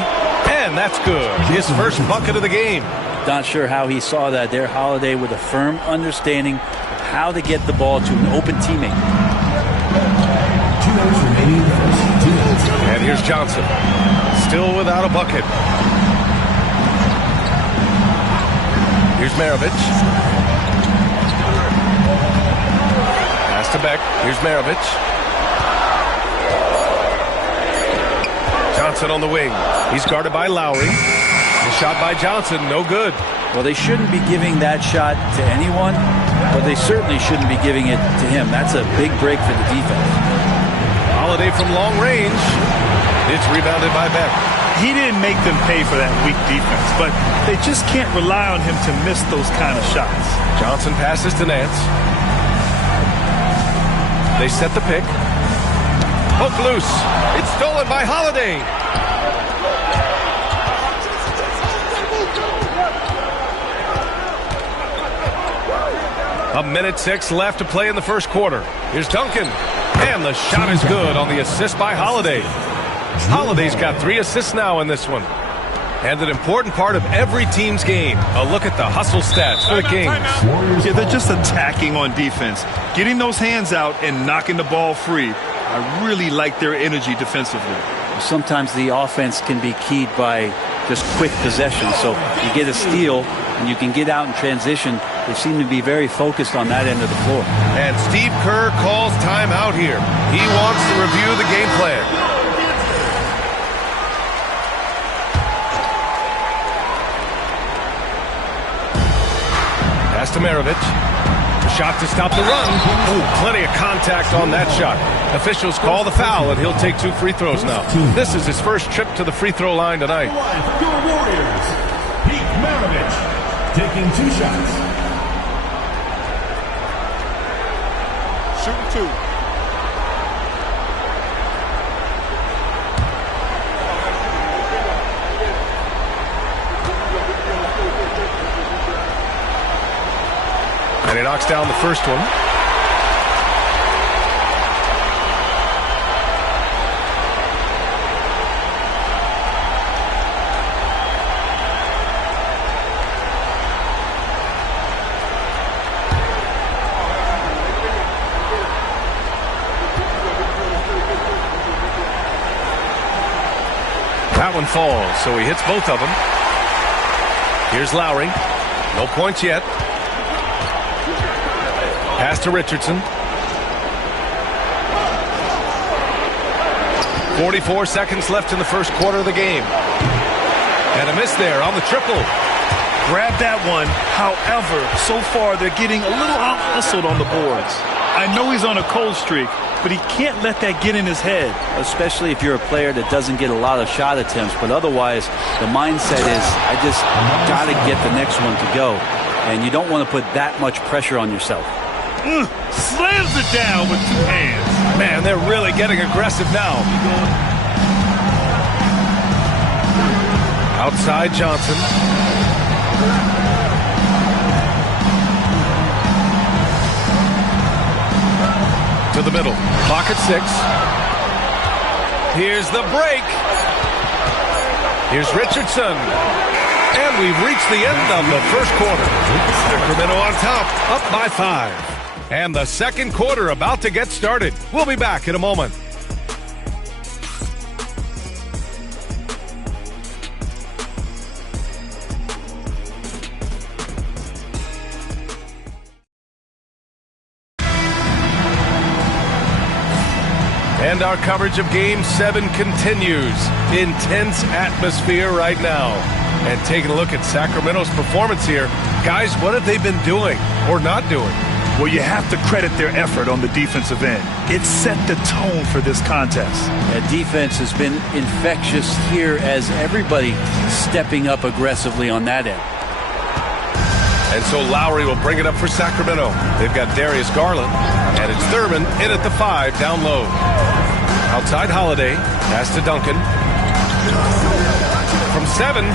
And that's good. His first bucket of the game. Not sure how he saw that there. Holiday with a firm understanding of how to get the ball to an open teammate. And here's Johnson. Still without a bucket. Here's Maravich. Pass to Beck. Here's Maravich. Johnson on the wing. He's guarded by Lowry. The shot by Johnson, no good. Well, they shouldn't be giving that shot to anyone, but they certainly shouldn't be giving it to him. That's a big break for the defense. Holiday from long range. It's rebounded by Beck. He didn't make them pay for that weak defense, but they just can't rely on him to miss those kind of shots. Johnson passes to Nance. They set the pick. Hook loose. It's stolen by Holiday. A minute 6 left to play in the first quarter. Here's Duncan. And the shot is good on the assist by Holiday. Holiday's got 3 assists now in this one. And an important part of every team's game. A look at the hustle stats for the Kings. Yeah, they're just attacking on defense. Getting those hands out and knocking the ball free. I really like their energy defensively. Sometimes the offense can be keyed by just quick possession. So you get a steal and you can get out in transition. They seem to be very focused on that end of the floor. And Steve Kerr calls timeout here. He wants to review the game plan. Pass to Maravich. A shot to stop the run. Ooh, plenty of contact on that shot. Officials call the foul, and he'll take 2 free throws now. This is his first trip to the free throw line tonight. Your Warriors, Pete Maravich, taking 2 shots. Shooting 2. And he knocks down the first one. That one falls, so he hits both of them. Here's Lowry. No points yet. Pass to Richardson. 44 seconds left in the first quarter of the game. And a miss there on the triple. Grab that one. However, so far they're getting a little out-hustled on the boards. I know he's on a cold streak, but he can't let that get in his head. Especially if you're a player that doesn't get a lot of shot attempts. But otherwise, the mindset is, I just got to get the next one to go. And you don't want to put that much pressure on yourself. Slams it down with 2 hands. Man, they're really getting aggressive now. Outside Johnson. To the middle. Clock at 6. Here's the break. Here's Richardson. And we've reached the end of the first quarter. Sacramento on top, up by 5. And the second quarter about to get started. We'll be back in a moment. And our coverage of Game 7 continues. Intense atmosphere right now. And taking a look at Sacramento's performance here. Guys, what have they been doing or not doing? Well, you have to credit their effort on the defensive end. It set the tone for this contest. That defense has been infectious here as everybody stepping up aggressively on that end. And so Lowry will bring it up for Sacramento. They've got Darius Garland, and it's Thurman in at the 5 down low. Outside Holiday, pass to Duncan. From 7,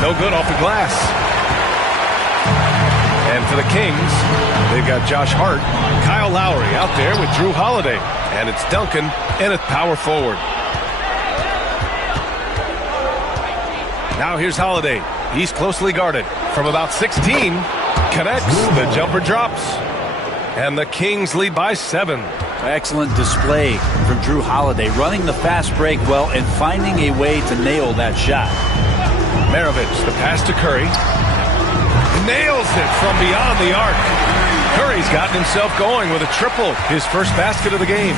no good off the glass. And for the Kings, they've got Josh Hart, Kyle Lowry out there with Drew Holiday. And it's Duncan in at power forward. Now here's Holiday. He's closely guarded. From about 16, connects. The jumper drops. And the Kings lead by 7. Excellent display from Drew Holiday, running the fast break well and finding a way to nail that shot. Maravich, the pass to Curry. Nails it from beyond the arc. Curry's gotten himself going with a triple, his first basket of the game.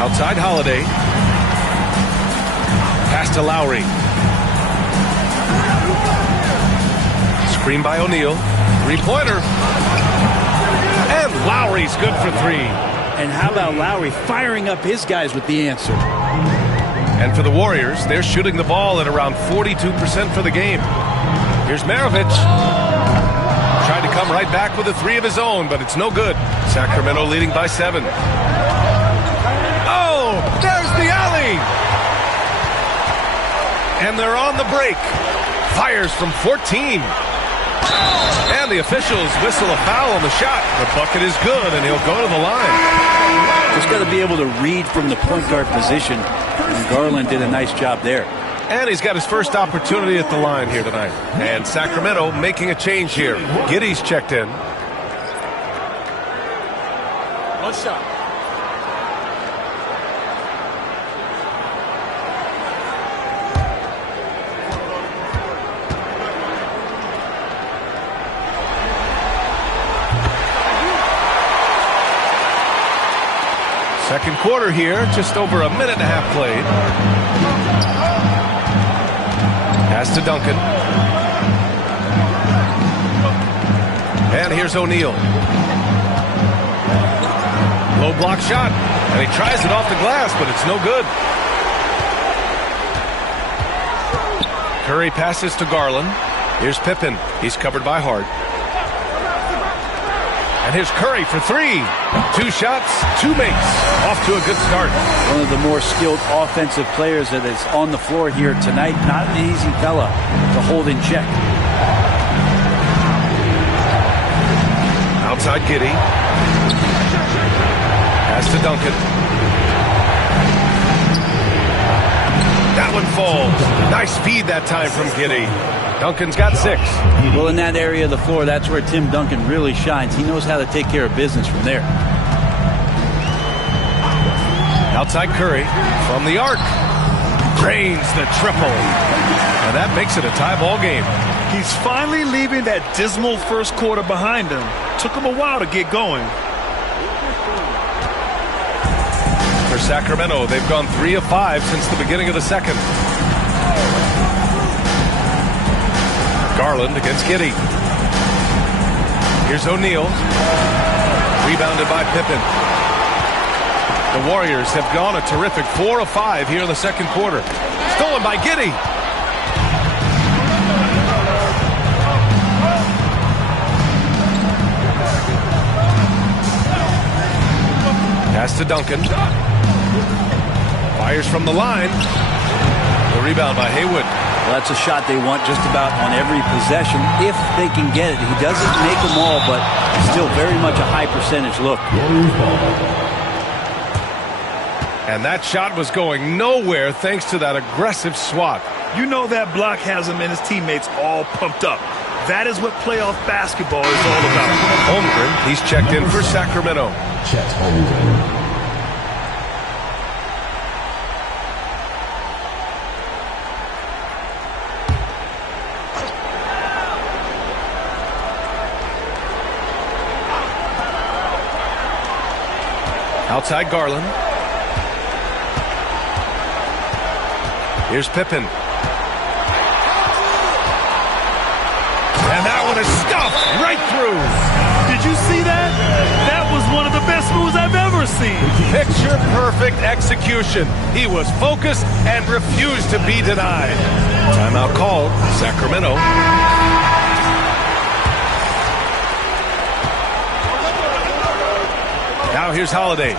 Outside Holiday. Pass to Lowry. Screen by O'Neal. Three-pointer. And Lowry's good for 3. And how about Lowry firing up his guys with the answer? And for the Warriors, they're shooting the ball at around 42% for the game. Here's Maravich. Tried to come right back with a 3 of his own, but it's no good. Sacramento leading by 7. Oh, there's the alley! And they're on the break. Fires from 14. And the officials whistle a foul on the shot. The bucket is good, and he'll go to the line. Just got to be able to read from the point guard position, and Garland did a nice job there. And he's got his first opportunity at the line here tonight. And Sacramento making a change here. Giddey's checked in. One shot. Second quarter here, just over a minute and a half played. Pass to Duncan. And here's O'Neal. Low block shot. And he tries it off the glass, but it's no good. Curry passes to Garland. Here's Pippen. He's covered by Hart. And here's Curry for 3. 2 shots, 2 makes. Off to a good start. One of the more skilled offensive players that is on the floor here tonight. Not an easy fella to hold in check. Outside Giddey. Pass to Duncan. That one falls. Nice feed that time from Giddey. Duncan's got 6. Well, in that area of the floor, that's where Tim Duncan really shines. He knows how to take care of business from there. Outside Curry from the arc. Drains the triple. And that makes it a tie ball game. He's finally leaving that dismal first quarter behind him. Took him a while to get going. For Sacramento, they've gone 3 of 5 since the beginning of the second. Garland against Giddey. Here's O'Neal. Rebounded by Pippen. The Warriors have gone a terrific 4 of 5 here in the second quarter. Stolen by Giddey. Pass to Duncan. Fires from the line. The rebound by Haywood. Well, that's a shot they want just about on every possession if they can get it. He doesn't make them all, but still very much a high percentage look. And that shot was going nowhere thanks to that aggressive swat. You know that block has him and his teammates all pumped up. That is what playoff basketball is all about. Holmgren, he's checked in for Sacramento. Chet Holmgren. Outside Garland. Here's Pippen. And that one is stuffed right through. Did you see that? That was one of the best moves I've ever seen. Picture perfect execution. He was focused and refused to be denied. Timeout called. Sacramento. Now here's Holiday.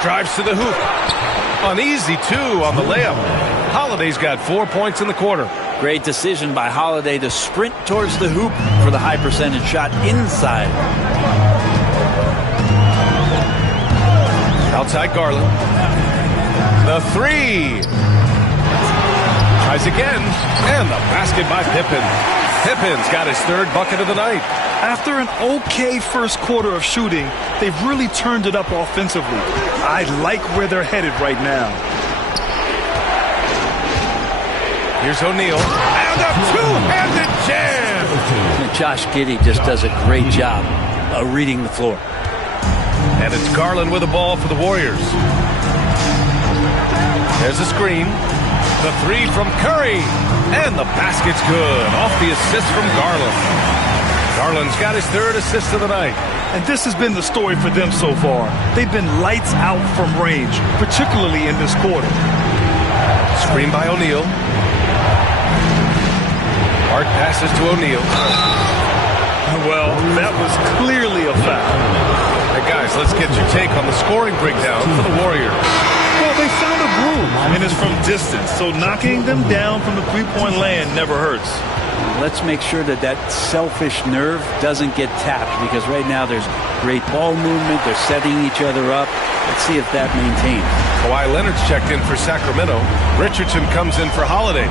Drives to the hoop. Uneasy, too, on the layup. Holiday's got 4 points in the quarter. Great decision by Holiday to sprint towards the hoop for the high percentage shot inside. Outside Garland. The three. Tries again. And the basket by Pippen. Pippin's got his third bucket of the night. After an okay first quarter of shooting, they've really turned it up offensively. I like where they're headed right now. Here's O'Neal. And a two-handed jam! Josh Giddey just does a great job of reading the floor. And it's Garland with the ball for the Warriors. There's a screen. The three from Curry. And the basket's good. Off the assist from Garland. Garland's got his third assist of the night. And this has been the story for them so far. They've been lights out from range, particularly in this quarter. Screen by O'Neal. Hart passes to O'Neal. Well, that was clearly a foul. Hey guys, let's get your take on the scoring breakdown for the Warriors. Well, they found a groove, and it's from distance, so knocking them down from the three-point land never hurts. Let's make sure that that selfish nerve doesn't get tapped, because right now there's great ball movement. They're setting each other up. Let's see if that maintains. Kawhi Leonard's checked in for Sacramento. Richardson comes in for Holiday.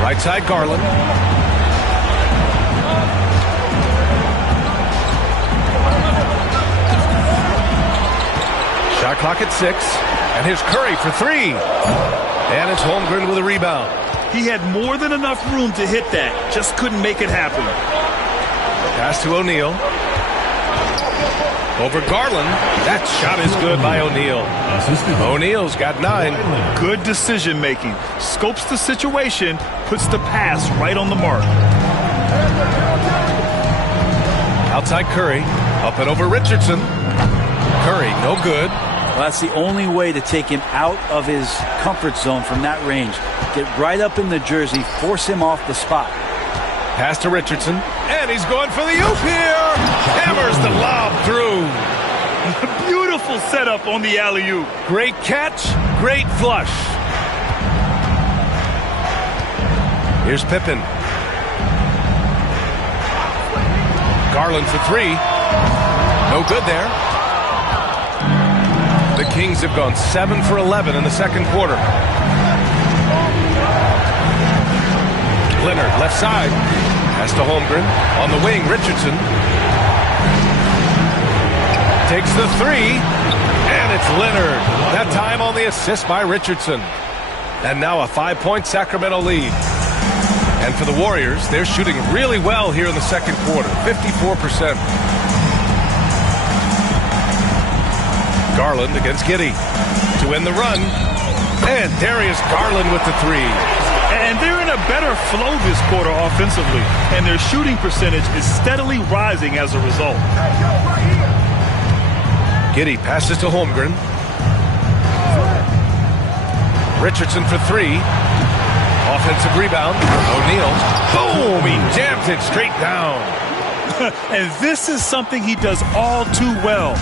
Right side Garland. Shot clock at 6. And here's Curry for three. And it's Holmgren with a rebound. He had more than enough room to hit that. Just couldn't make it happen. Pass to O'Neal. Over Garland. That shot is good by O'Neal. O'Neal's got 9. Good decision making. Scopes the situation, puts the pass right on the mark. Outside Curry. Up and over Richardson. Curry, no good. Well, that's the only way to take him out of his comfort zone from that range. Get right up in the jersey, force him off the spot. Pass to Richardson. And he's going for the oop here. Hammers the lob through. Beautiful setup on the alley-oop. Great catch, great flush. Here's Pippen. Garland for three. No good there. The Kings have gone 7 for 11 in the second quarter. Leonard, left side. Pass to Holmgren. On the wing, Richardson. Takes the three. And it's Leonard. That time on the assist by Richardson. And now a 5-point Sacramento lead. And for the Warriors, they're shooting really well here in the second quarter. 54%. Garland against Giddey to win the run. And Darius Garland with the three. And they're in a better flow this quarter offensively. And their shooting percentage is steadily rising as a result. Giddey passes to Holmgren. Richardson for three. Offensive rebound. O'Neal. Boom! He jams it straight down. And this is something he does all too well.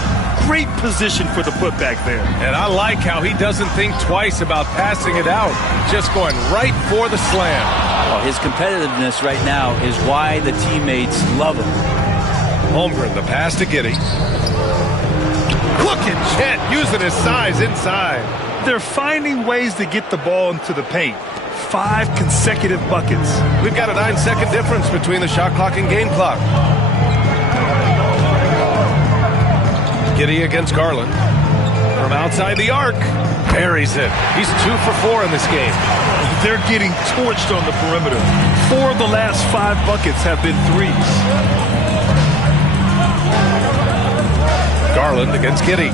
Great position for the putback there. And I like how he doesn't think twice about passing it out. Just going right for the slam. Well, his competitiveness right now is why the teammates love him. Holmgren, the pass to Giddey. Look at Chet using his size inside. They're finding ways to get the ball into the paint. 5 consecutive buckets. We've got a 9-second difference between the shot clock and game clock. Giddey against Garland. From outside the arc. Buries it. He's 2 for 4 in this game. They're getting torched on the perimeter. 4 of the last 5 buckets have been threes. Garland against Giddey.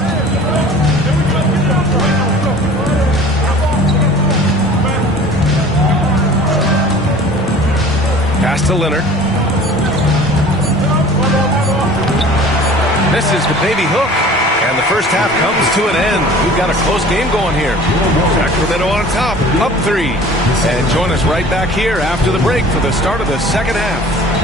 Pass to Leonard. Misses the baby hook. And the first half comes to an end. We've got a close game going here. Sacramento on top, up 3. And join us right back here after the break for the start of the second half.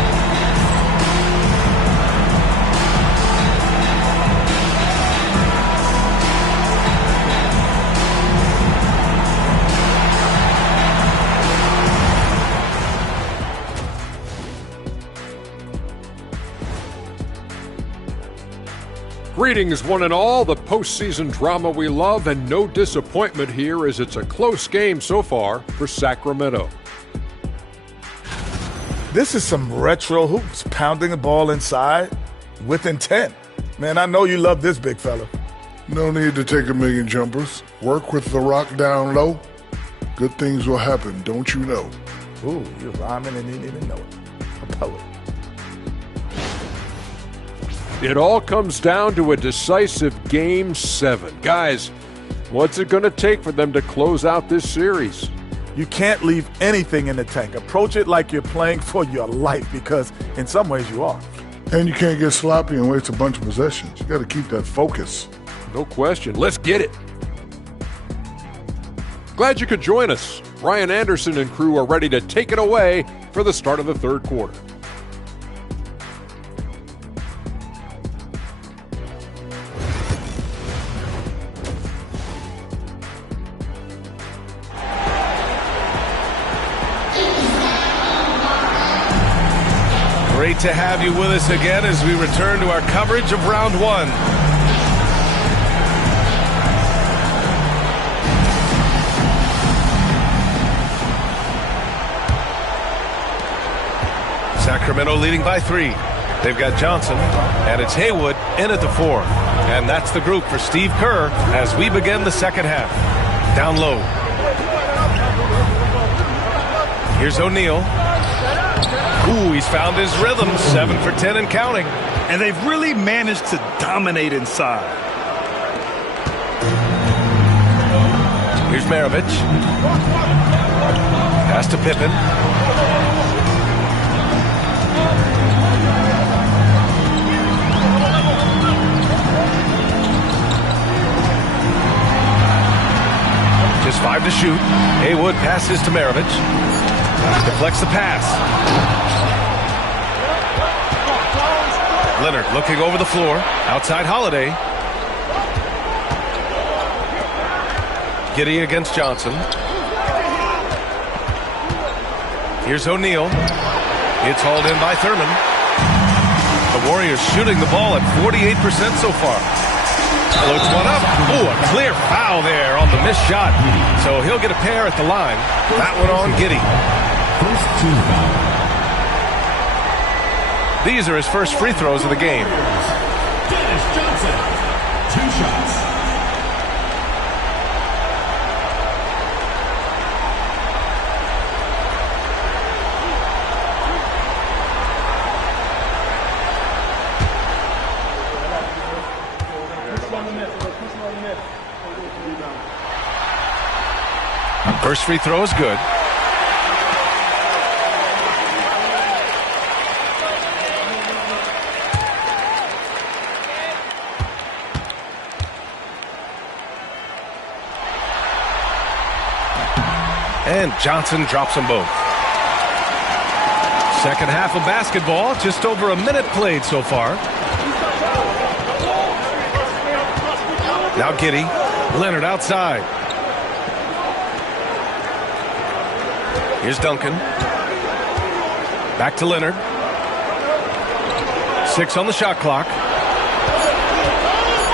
Greetings, one and all. The postseason drama we love, and no disappointment here as it's a close game so far for Sacramento. This is some retro hoops, pounding the ball inside with intent. Man, I know you love this, big fella. No need to take a million jumpers. Work with the rock down low. Good things will happen, don't you know? Ooh, you're rhyming and you didn't even know it. A poet. It all comes down to a decisive Game 7. Guys, what's it going to take for them to close out this series? You can't leave anything in the tank. Approach it like you're playing for your life, because in some ways you are. And you can't get sloppy and waste a bunch of possessions. You got to keep that focus. No question. Let's get it. Glad you could join us. Ryan Anderson and crew are ready to take it away for the start of the third quarter. Great to have you with us again as we return to our coverage of round one. Sacramento leading by 3. They've got Johnson, and it's Haywood in at the 4. And that's the group for Steve Kerr as we begin the second half. Down low. Here's O'Neal. Ooh, he's found his rhythm. 7 for 10 and counting. And they've really managed to dominate inside. Here's Maravich. Pass to Pippen. Just 5 to shoot. Haywood passes to Maravich. Deflects the pass. Leonard looking over the floor. Outside Holiday. Giddey against Johnson. Here's O'Neal. It's hauled in by Thurman. The Warriors shooting the ball at 48% so far. Floats one up. Ooh, a clear foul there on the missed shot. So he'll get a pair at the line. That one on Giddey. First team foul. These are his first free throws of the game. Dennis Johnson, 2 shots. First free throw is good. And Johnson drops them both. Second half of basketball, just over a minute played so far. Now Giddey. Leonard outside. Here's Duncan. Back to Leonard. 6 on the shot clock.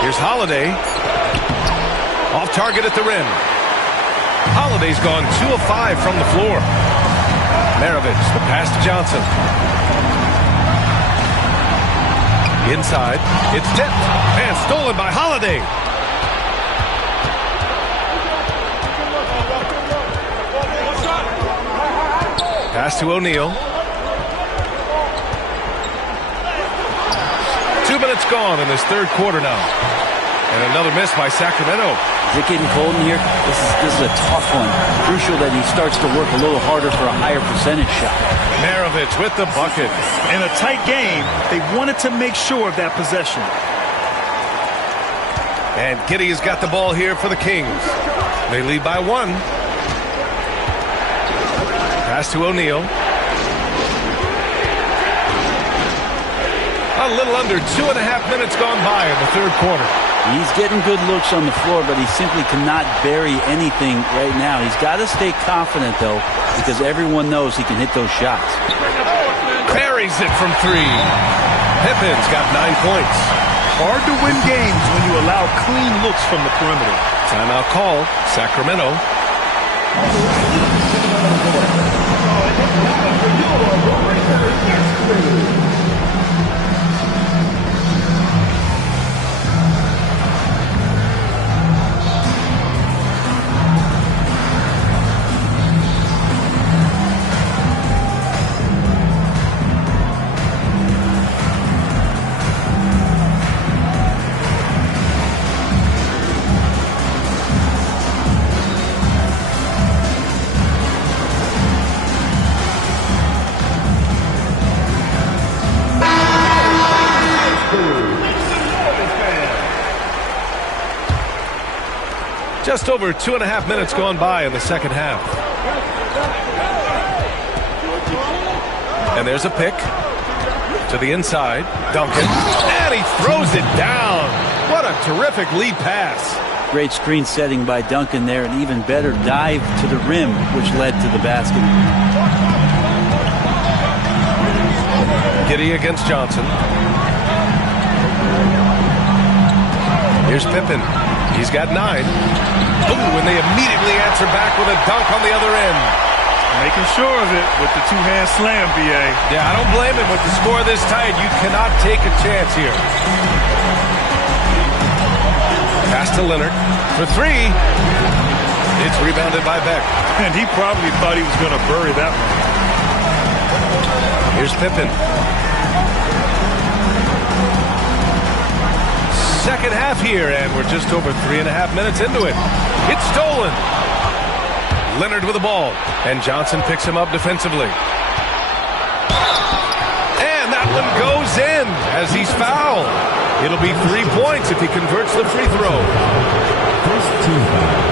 Here's Holiday. Off target at the rim. Holiday's gone 2 of 5 from the floor. Maravich, the pass to Johnson. Inside, it's tipped and stolen by Holiday. Pass to O'Neal. 2 minutes gone in this third quarter now. And another miss by Sacramento. Is it getting cold in here? This is a tough one. Crucial that he starts to work a little harder for a higher percentage shot. Maravich with the bucket. In a tight game, they wanted to make sure of that possession. And Giddey has got the ball here for the Kings. They lead by 1. Pass to O'Neal. A little under 2.5 minutes gone by in the third quarter. He's getting good looks on the floor, but he simply cannot bury anything right now. He's got to stay confident, though, because everyone knows he can hit those shots. Buries it from 3. Pippen's got 9 points. hard to win games when you allow clean looks from the perimeter. Timeout call, Sacramento. Just over 2.5 minutes gone by in the second half. And there's a pick to the inside. Duncan. And he throws it down. What a terrific lead pass. Great screen setting by Duncan there, and even better dive to the rim, which led to the basket. Giddey against Johnson. Here's Pippen. He's got 9. Ooh, and they immediately answer back with a dunk on the other end. Making sure of it with the two-hand slam, B.A. Yeah, I don't blame him. With the score this tight, you cannot take a chance here. Pass to Leonard for 3. It's rebounded by Beck. And he probably thought he was going to bury that one. Here's Pippen. Second half here, and we're just over 3.5 minutes into it. It's stolen. Leonard with the ball, and Johnson picks him up defensively. And that one goes in as he's fouled. It'll be 3 points if he converts the free throw. First team foul.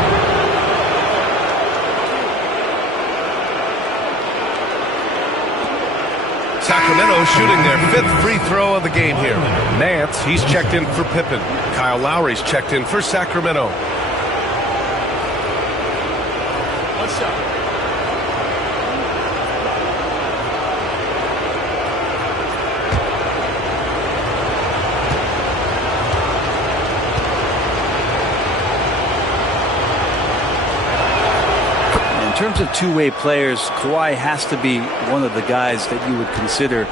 Sacramento shooting their 5th free throw of the game here. Nance, he's checked in for Pippen. Kyle Lowry's checked in for Sacramento. One shot. In terms of two-way players, Kawhi has to be one of the guys that you would consider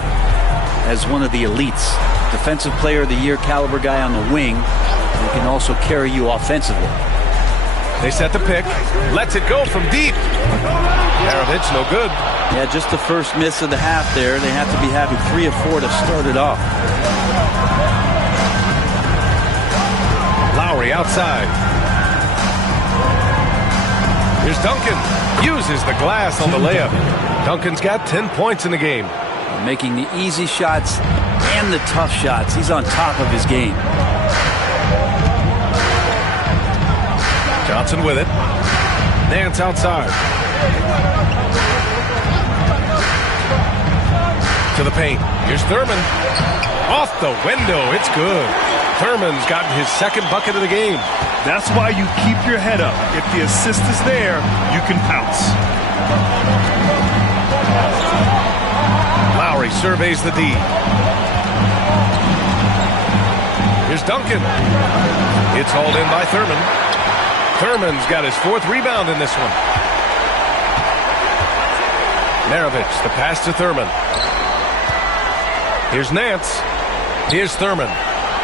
as one of the elites. Defensive player of the year caliber guy on the wing who can also carry you offensively. They set the pick. Lets it go from deep. Maravich, no good. Yeah, just the first miss of the half there. They have to be having 3 of 4 to start it off. Lowry outside. Here's Duncan. Uses the glass on the layup. Duncan's got 10 points in the game. Making the easy shots and the tough shots. He's on top of his game. Johnson with it. Nance outside. To the paint. Here's Thurman. Off the window. It's good. Thurman's gotten his 2nd bucket of the game. That's why you keep your head up. If the assist is there, you can pounce. Lowry surveys the D. Here's Duncan. It's hauled in by Thurman. Thurman's got his 4th rebound in this one. Maravich, the pass to Thurman. Here's Nance. Here's Thurman.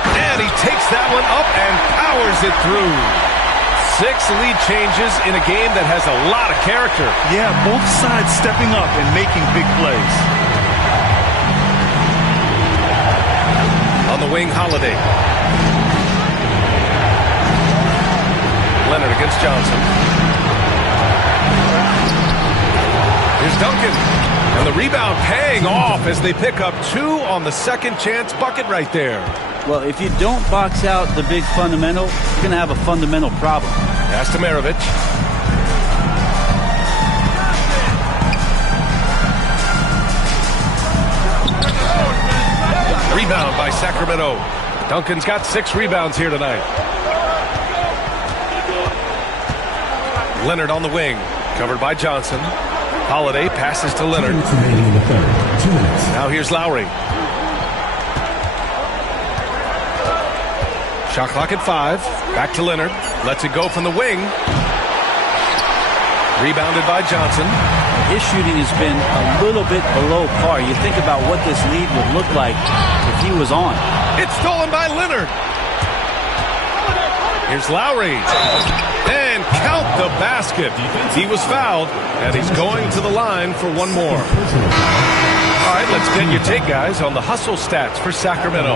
And he takes that one up and powers it through. 6 lead changes in a game that has a lot of character. Yeah, both sides stepping up and making big plays. On the wing, Holiday. Leonard against Johnson. Here's Duncan. And the rebound paying off as they pick up 2 on the second chance bucket right there. Well, if you don't box out the big fundamental, you're going to have a fundamental problem. Pass to Maravich. Rebound by Sacramento. Duncan's got 6 rebounds here tonight. Leonard on the wing. Covered by Johnson. Holiday passes to Leonard. Now here's Lowry. Shot clock at 5. Back to Leonard. Lets it go from the wing. Rebounded by Johnson. His shooting has been a little bit below par. You think about what this lead would look like if he was on. It's stolen by Leonard. Here's Lowry. And count the basket. He was fouled, and he's going to the line for one more. All right, let's get your take, guys, on the hustle stats for Sacramento.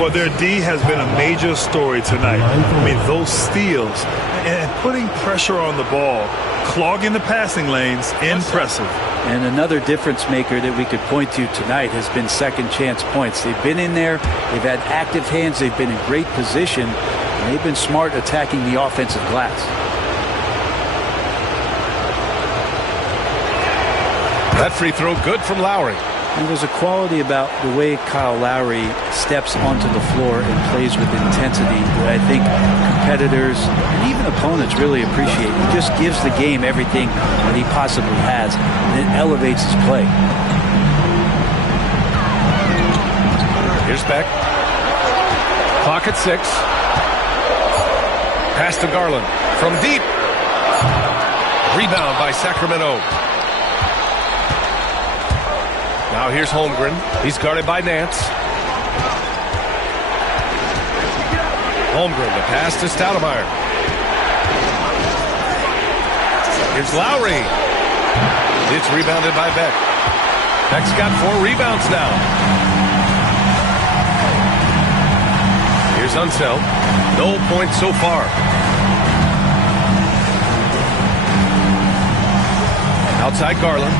Well, their D has been a major story tonight. I mean, those steals and putting pressure on the ball, clogging the passing lanes, impressive. And another difference maker that we could point to tonight has been second chance points. They've been in there, they've had active hands, they've been in great position, and they've been smart attacking the offensive glass. That free throw good from Lowry. And there's a quality about the way Kyle Lowry steps onto the floor and plays with intensity that I think competitors and even opponents really appreciate. He just gives the game everything that he possibly has, and it elevates his play. Here's Beck. Clock at 6. Pass to Garland from deep. Rebound by Sacramento. Now here's Holmgren. He's guarded by Nance. Holmgren, the pass to Stoudemire. Here's Lowry. It's rebounded by Beck. Beck's got 4 rebounds now. Here's Unseld. No points so far. Outside Garland.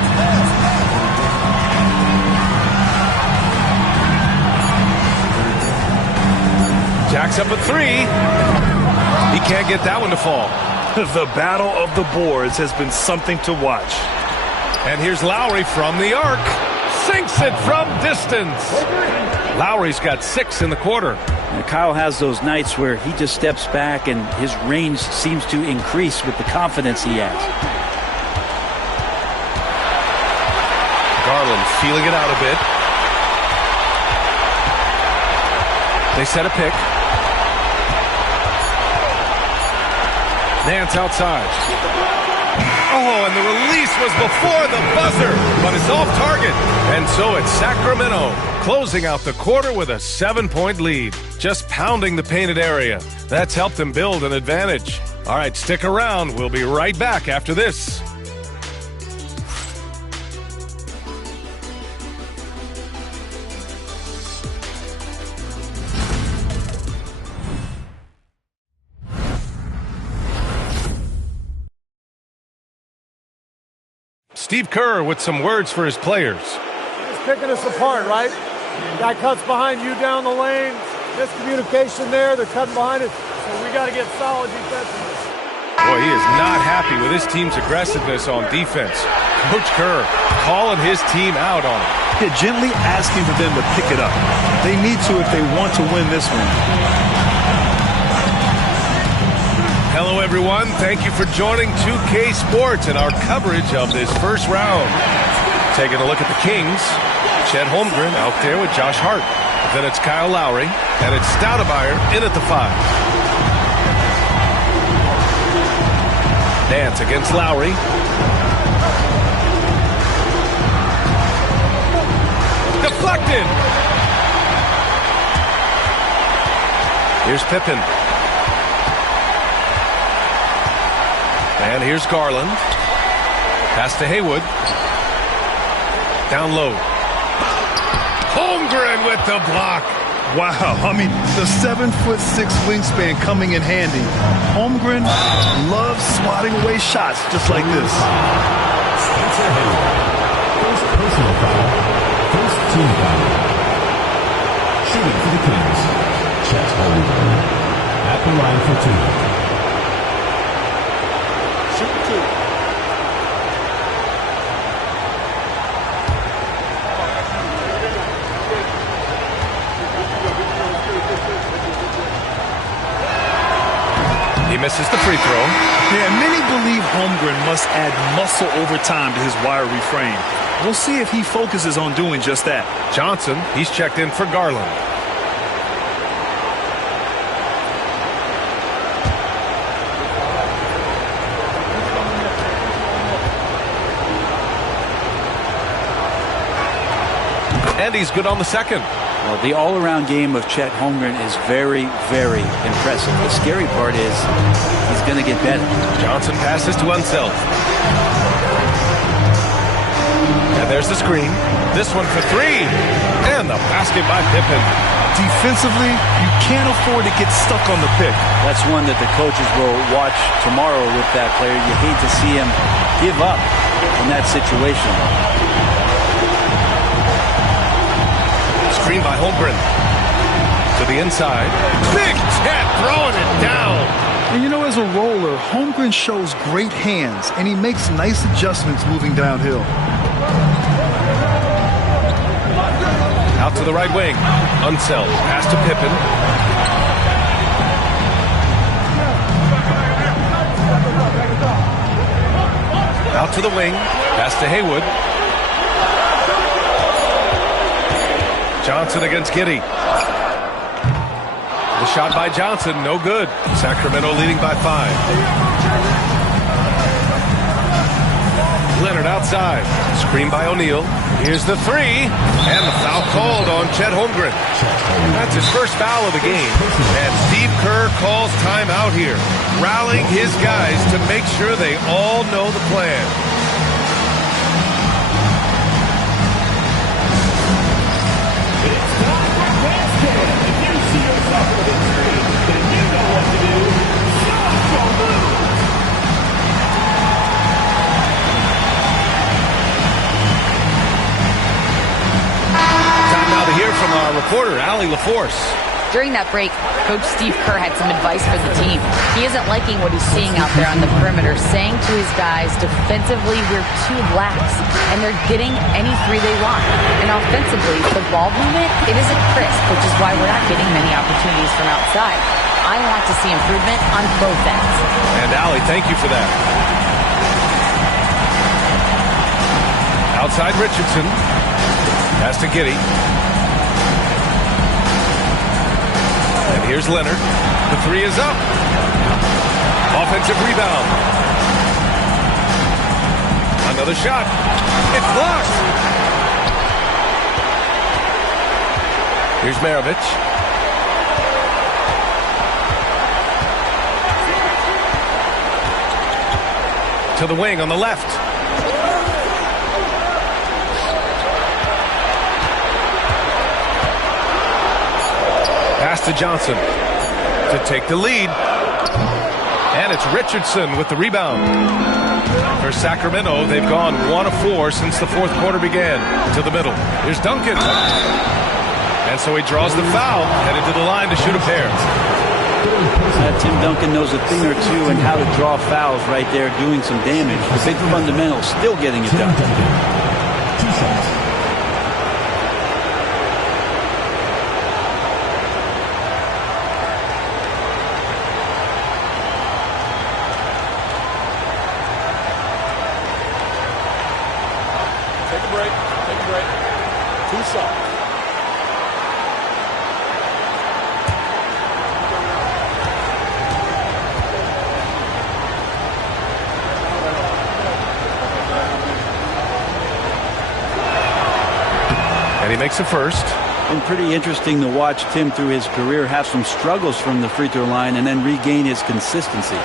Jacks up a 3. He can't get that one to fall. The battle of the boards has been something to watch. And here's Lowry from the arc. Sinks it from distance. Lowry's got 6 in the quarter. And Kyle has those nights where he just steps back and his range seems to increase with the confidence he has. Garland feeling it out a bit. They set a pick. Nance outside. Oh, and the release was before the buzzer, but it's off target. And so it's Sacramento closing out the quarter with a 7-point lead. Just pounding the painted area. That's helped them build an advantage. All right, stick around. We'll be right back after this. Steve Kerr with some words for his players. He's picking us apart, right? Guy cuts behind you down the lane. Miscommunication there. They're cutting behind us. So we got to get solid defensively. Boy, he is not happy with his team's aggressiveness on defense. Coach Kerr calling his team out on it. Yeah, gently asking for them to pick it up. They need to if they want to win this one. Hello, everyone. Thank you for joining 2K Sports and our coverage of this first round. Taking a look at the Kings. Chet Holmgren out there with Josh Hart. Then it's Kyle Lowry, and it's Stoudemire in at the 5. Nance against Lowry. Deflected. Here's Pippen. And here's Garland. Pass to Haywood. Down low. Holmgren with the block. Wow, I mean, the 7'6" wingspan coming in handy. Holmgren loves swatting away shots just like this. First personal foul. First team foul. Shooting for the Kings, Chet Holmgren. At the line for 2. He misses the free throw. Yeah, many believe Holmgren must add muscle over time to his wiry frame. We'll see if he focuses on doing just that. Johnson, he's checked in for Garland. And he's good on the second. Well, the all-around game of Chet Holmgren is very, very impressive. The scary part is he's going to get better. Johnson passes to Unseld. And there's the screen. This one for three. And the basket by Pippen. Defensively, you can't afford to get stuck on the pick. That's one that the coaches will watch tomorrow with that player. You hate to see him give up in that situation. Screen by Holmgren. To the inside. Big Chet throwing it down. And you know, as a roller, Holmgren shows great hands, and he makes nice adjustments moving downhill. Out to the right wing. Unseld. Pass to Pippen. Out to the wing. Pass to Haywood. Johnson against Giddey. The shot by Johnson, no good. Sacramento leading by 5. Leonard outside. Screen by O'Neal. Here's the three. And the foul called on Chet Holmgren. That's his first foul of the game. And Steve Kerr calls timeout here, rallying his guys to make sure they all know the plan. From our reporter, Allie LaForce. During that break, Coach Steve Kerr had some advice for the team. He isn't liking what he's seeing out there on the perimeter, saying to his guys, defensively, we're too lax, and they're getting any three they want. And offensively, the ball movement, it isn't crisp, which is why we're not getting many opportunities from outside. I want to see improvement on both ends. And Allie, thank you for that. Outside Richardson. Pass to Giddey. And here's Leonard. The three is up. Offensive rebound. Another shot. It's blocked. Here's Maravich. To the wing on the left. Pass to Johnson to take the lead. And it's Richardson with the rebound. For Sacramento, they've gone 1 of 4 since the fourth quarter began. To the middle. Here's Duncan. And so he draws the foul, headed to the line to shoot a pair. Tim Duncan knows a thing or two and how to draw fouls right there, doing some damage. The big fundamentals still getting it done. Take a break. Take a break. 2 shots. And he makes a first. Been pretty interesting to watch Tim through his career have some struggles from the free throw line and then regain his consistency.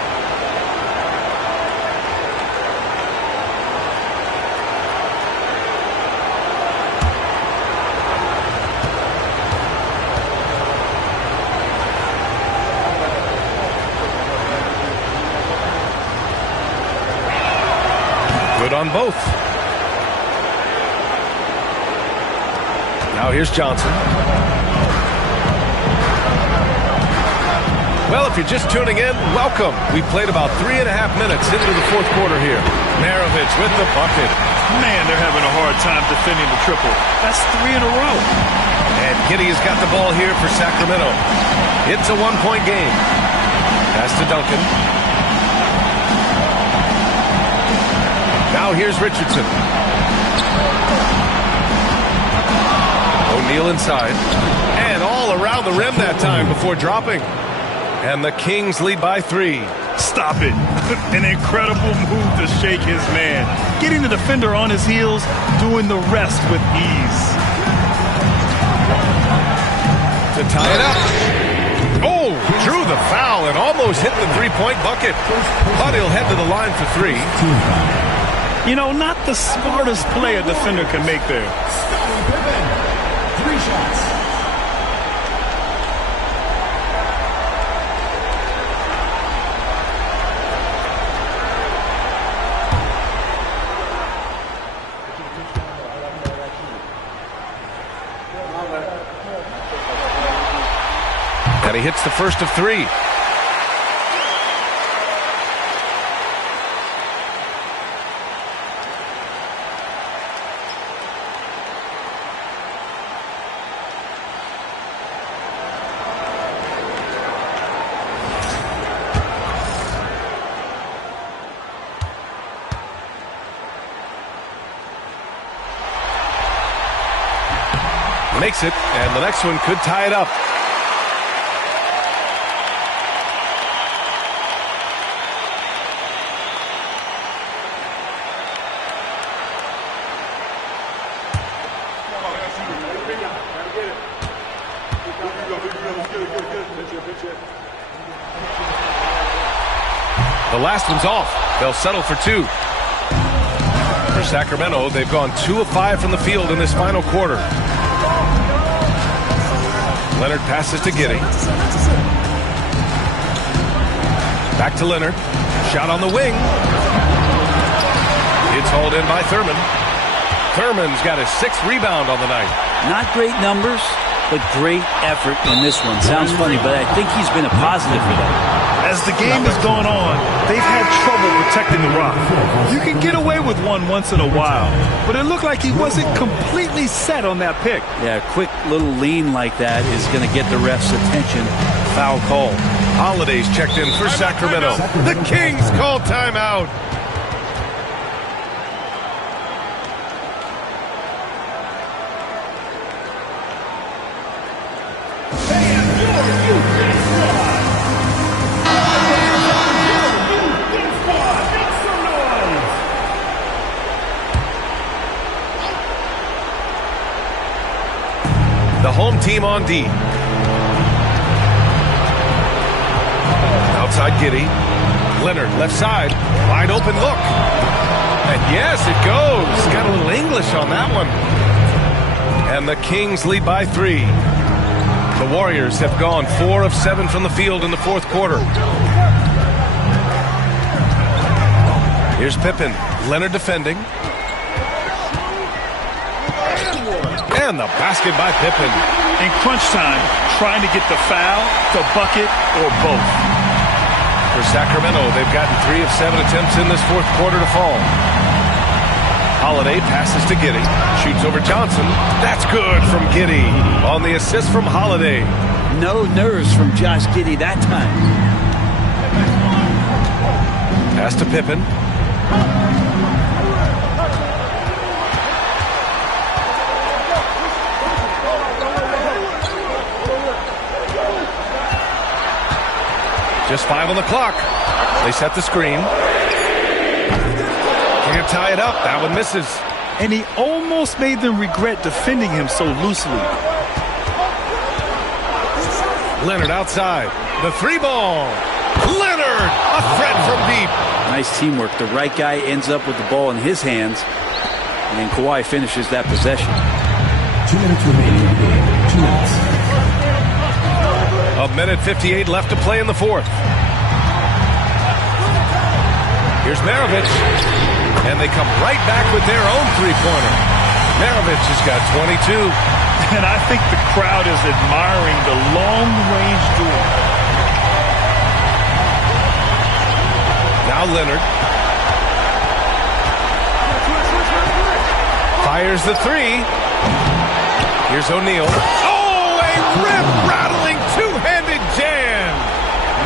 Good on both. Now here's Johnson. Well, if you're just tuning in, welcome. We played about 3.5 minutes into the fourth quarter here. Maravich with the bucket. Man, they're having a hard time defending the triple. That's 3 in a row. And Giddey has got the ball here for Sacramento. It's a 1-point game. Pass to Duncan. Now here's Richardson. O'Neal inside. And all around the rim that time before dropping. And the Kings lead by 3. Stop it. An incredible move to shake his man. Getting the defender on his heels, doing the rest with ease. to tie it up. Oh, drew the foul and almost hit the three-point bucket. But he'll head to the line for three. You know, not the smartest play a defender can make there. 3 shots. And he hits the first of 3. Makes it, and the next one could tie it up. The last one's off. They'll settle for 2. For Sacramento, they've gone 2 of 5 from the field in this final quarter. Leonard passes to Giddey. Back to Leonard. Shot on the wing. It's hauled in by Thurman. Thurman's got his 6th rebound on the night. Not great numbers, but great effort in this one. Sounds funny, but I think he's been a positive for them. As the game has gone on, they've had trouble protecting the rock. You can get away with one once in a while, but it looked like he wasn't completely set on that pick. Yeah, a quick little lean like that is going to get the ref's attention. Foul call. Holiday's checked in for Sacramento. The Kings call timeout. The home team on D. Outside Giddey. Leonard left side. Wide open look. And yes, it goes. Got a little English on that one. And the Kings lead by 3. The Warriors have gone 4 of 7 from the field in the 4th quarter. Here's Pippen. Leonard defending. And the basket by Pippen. In crunch time, trying to get the foul, the bucket, or both. For Sacramento, they've gotten 3 of 7 attempts in this 4th quarter to fall. Holiday passes to Giddey. Shoots over Johnson. That's good from Giddey on the assist from Holiday. No nerves from Josh Giddey that time. Pass to Pippen. Just 5 on the clock. They set the screen. Can't tie it up. That one misses. And he almost made them regret defending him so loosely. Leonard outside. The 3-ball. Leonard, a threat from deep. Nice teamwork. The right guy ends up with the ball in his hands, and Kawhi finishes that possession. 2 minutes remaining in the game. 2 minutes. A minute 58 left to play in the 4th. Here's Maravich. And they come right back with their own 3-pointer. Maravich has got 22. And I think the crowd is admiring the long-range duel. Now Leonard. Fires the 3. Here's O'Neal. Oh, a rip-rattling two-handed jam.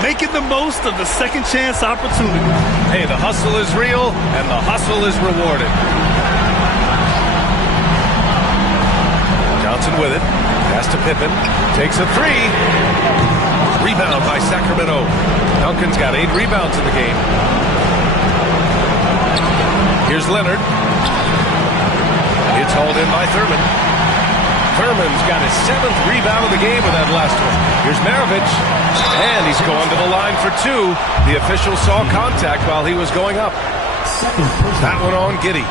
Making the most of the second chance opportunity. Hey, the hustle is real, and the hustle is rewarded. Johnson with it. Pass to Pippen. Takes a 3. Rebound by Sacramento. Duncan's got 8 rebounds in the game. Here's Leonard. It's hauled in by Thurman. Thurman's got his 7th rebound of the game with that last one. Here's Maravich, and he's going to the line for 2. The official saw contact while he was going up. That one on Giddey.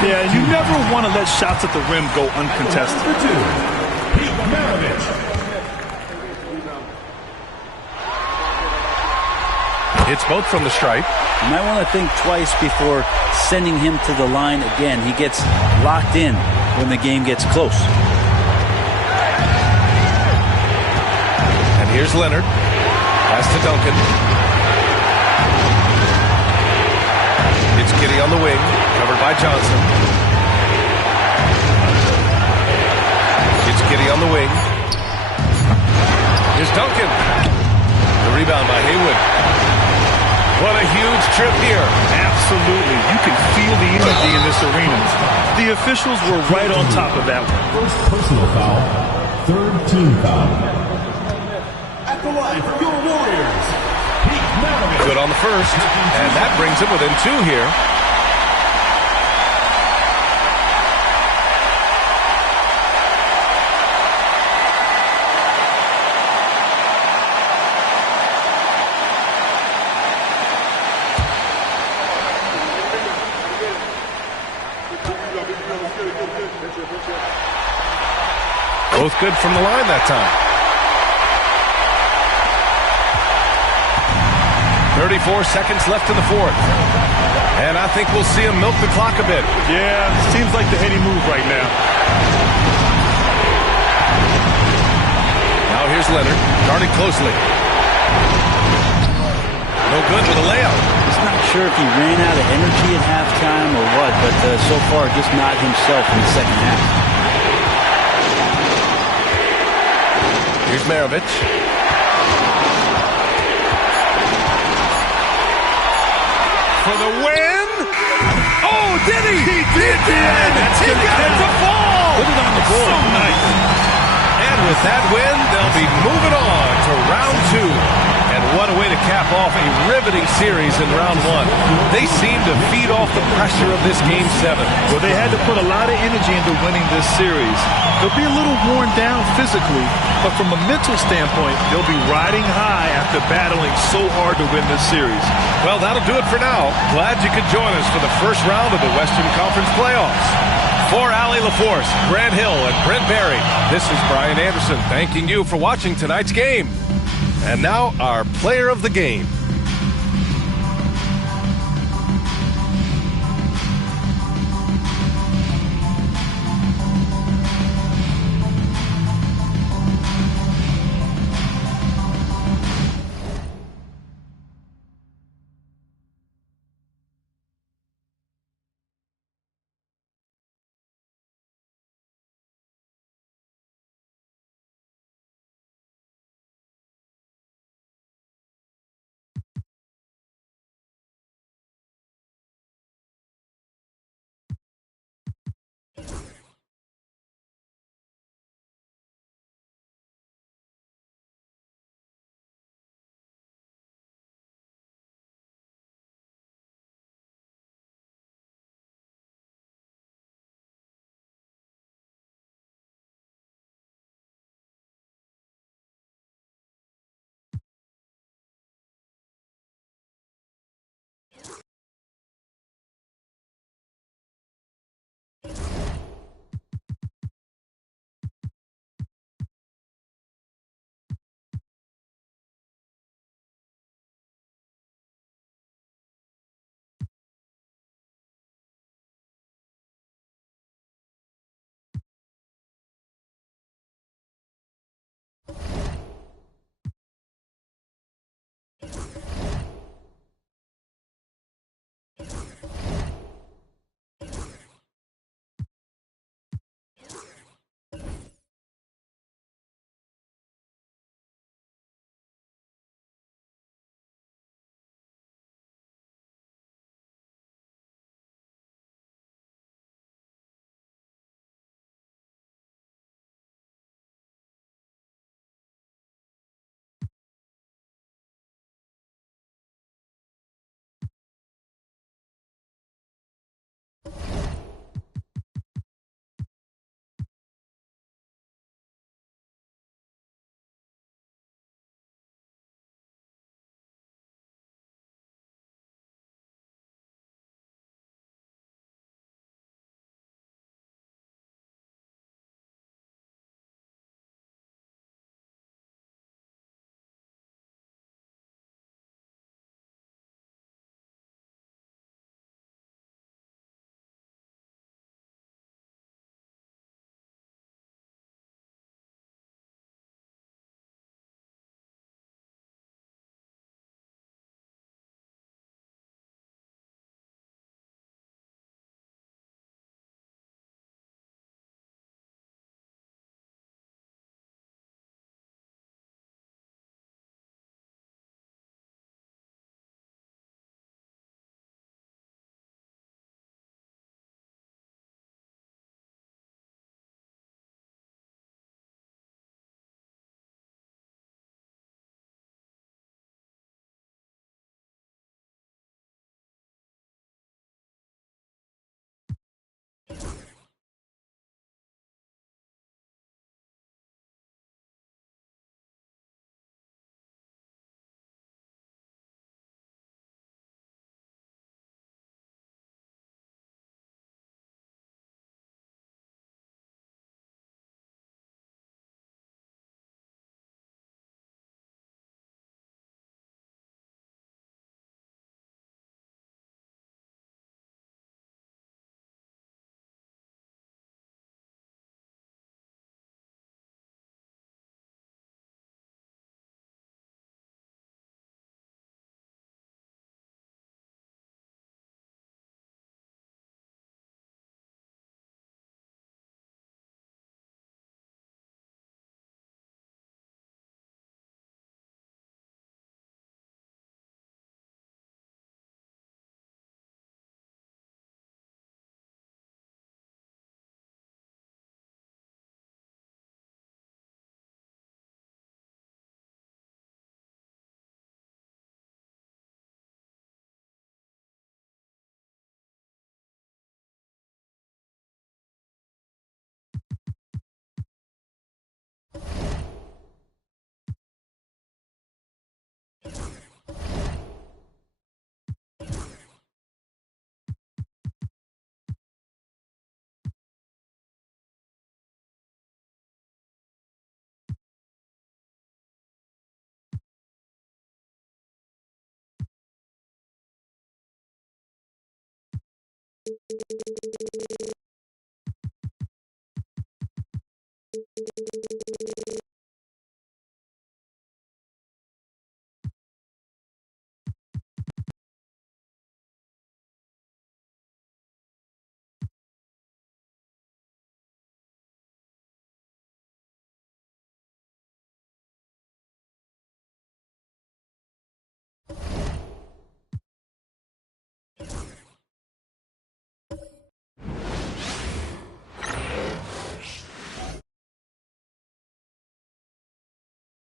Yeah, you never want to let shots at the rim go uncontested. It's both from the stripe. You might want to think twice before sending him to the line again. He gets locked in when the game gets close. And here's Leonard. Pass to Duncan. It's Giddey on the wing, covered by Johnson. It's Giddey on the wing. Here's Duncan. The rebound by Haywood. What a huge trip here. Absolutely. You can feel the energy in this arena. The officials were right on top of that one. First personal foul, 3rd team foul. At the line for your Warriors, Pete Maravich. Good on the first, and that brings him within 2 here. Both good from the line that time. 34 seconds left in the 4th. And I think we'll see him milk the clock a bit. Yeah, seems like the heady move right now. Now here's Leonard, guarding closely. No good with a layup. He's not sure if he ran out of energy at halftime or what, but so far just not himself in the second half. Here's Maravich. For the win. Oh, did he? He did. He got it to fall. Put it on the board. So nice. And with that win, they'll be moving on to round 2. And what a way to cap off a riveting series in round 1. They seem to feed off the pressure of this Game 7. Well, they had to put a lot of energy into winning this series. They'll be a little worn down physically, but from a mental standpoint, they'll be riding high after battling so hard to win this series. Well, that'll do it for now. Glad you could join us for the first round of the Western Conference playoffs. For Allie LaForce, Grant Hill, and Brent Barry, this is Brian Anderson thanking you for watching tonight's game. And now, our player of the game.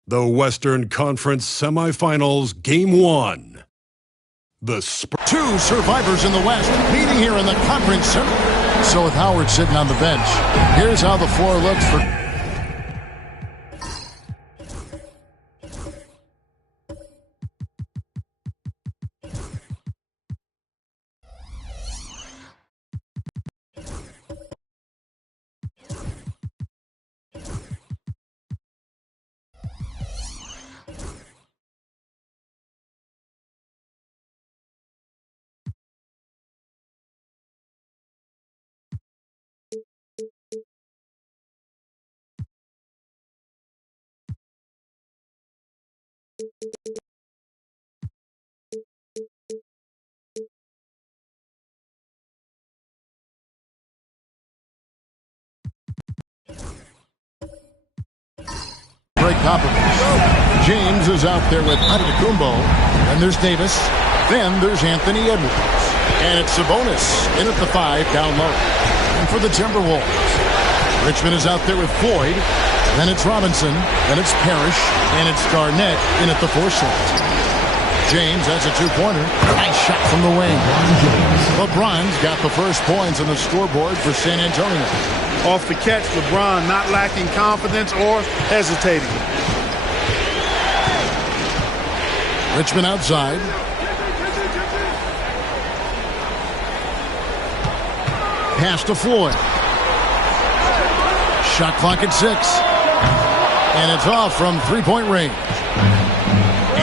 The Western Conference Semifinals, Game 1. Two survivors in the West meeting here in the conference center. So with Howard sitting on the bench, here's how the floor looks for... Greg Popovich. James is out there with Antetokounmpo. Then there's Davis. Then there's Anthony Edwards. And it's Sabonis in at the 5 down low. And for the Timberwolves, Richmond is out there with Floyd. Then it's Robinson. Then it's Parrish. And it's Garnett in at the 4 slot. James has a 2-pointer. Nice shot from the wing. LeBron's got the first points on the scoreboard for San Antonio. Off the catch, LeBron not lacking confidence or hesitating. Richmond outside. Pass to Floyd. Shot clock at 6. And it's off from 3-point range.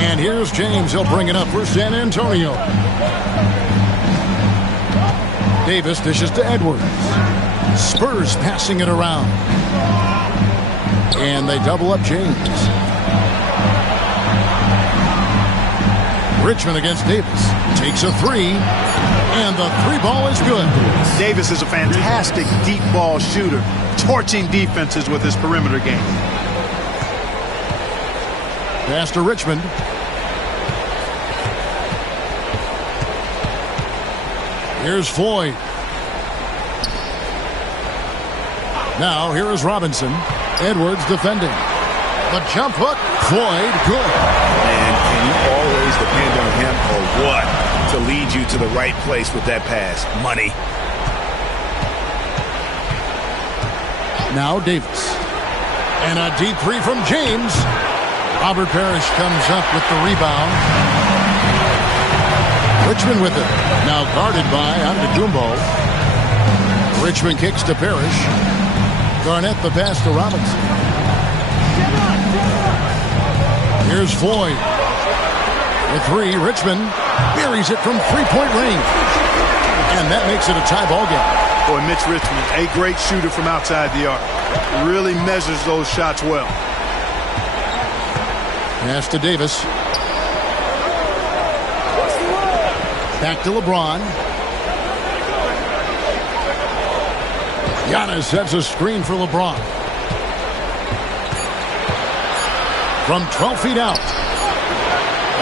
And here's James. He'll bring it up for San Antonio. Davis dishes to Edwards. Spurs passing it around. And they double up James. Richmond against Davis. Takes a 3. And the 3-ball is good. Davis is a fantastic deep ball shooter, torching defenses with his perimeter game. Pass to Richmond. Here's Floyd. Now here is Robinson. Edwards defending. The jump hook. Floyd, good. And can you always depend on him or what to lead you to the right place with that pass? Money. Now Davis. And a deep 3 from James. Robert Parrish comes up with the rebound. Richmond with it. Now guarded by Antetokounmpo. Richmond kicks to Parrish. Garnett the pass to Robinson. Here's Floyd. The 3, Richmond buries it from 3-point range. And that makes it a tie ball game. Boy, Mitch Richmond, a great shooter from outside the arc. Really measures those shots well. Pass to Davis. Back to LeBron. Giannis sets a screen for LeBron. From 12 feet out.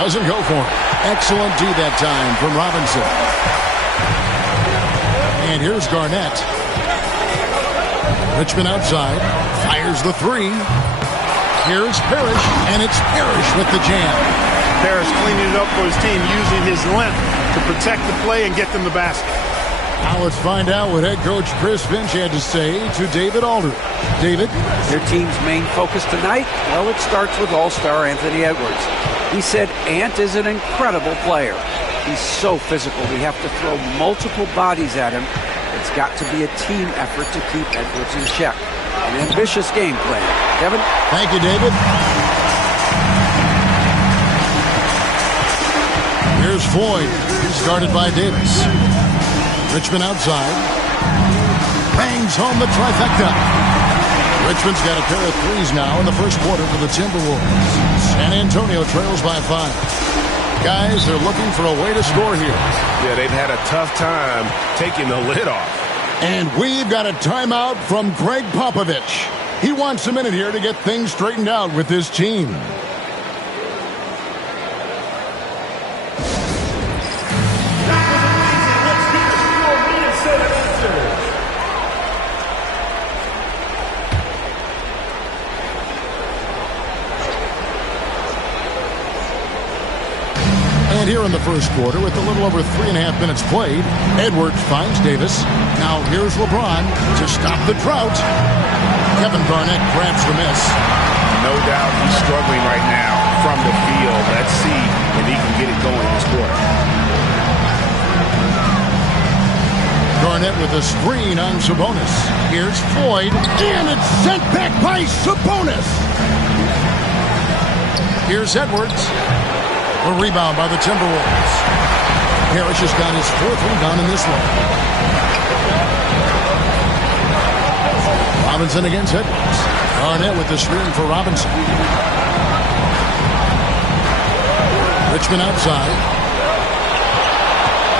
Doesn't go for it. Excellent D that time from Robinson. And here's Garnett. Richmond outside. Fires the 3. Here's Parrish. And it's Parrish with the jam. Parrish cleaning it up for his team, using his length to protect the play and get them the basket. Now let's find out what head coach Chris Finch had to say to David Aldridge. David? Their team's main focus tonight? Well, it starts with all-star Anthony Edwards. He said Ant is an incredible player. He's so physical. We have to throw multiple bodies at him. It's got to be a team effort to keep Edwards in check. An ambitious game plan. Kevin? Thank you, David. Here's Floyd. He's guarded by Davis. Richmond outside. Bangs home the trifecta. Richmond's got a pair of 3s now in the first quarter for the Timberwolves. San Antonio trails by 5. Guys, they're looking for a way to score here. Yeah, they've had a tough time taking the lid off. And we've got a timeout from Greg Popovich. He wants a minute here to get things straightened out with his team. here in the first quarter with a little over 3.5 minutes played. Edwards finds Davis. Now here's LeBron to stop the drought. Kevin Garnett grabs the miss. No doubt he's struggling right now from the field. Let's see if he can get it going this quarter. Garnett with a screen on Sabonis. Here's Floyd, and it's sent back by Sabonis. Here's Edwards. A rebound by the Timberwolves. Parrish has got his 4th rebound in this one. Robinson against Edwards. Garnett with the screen for Robinson. Richmond outside.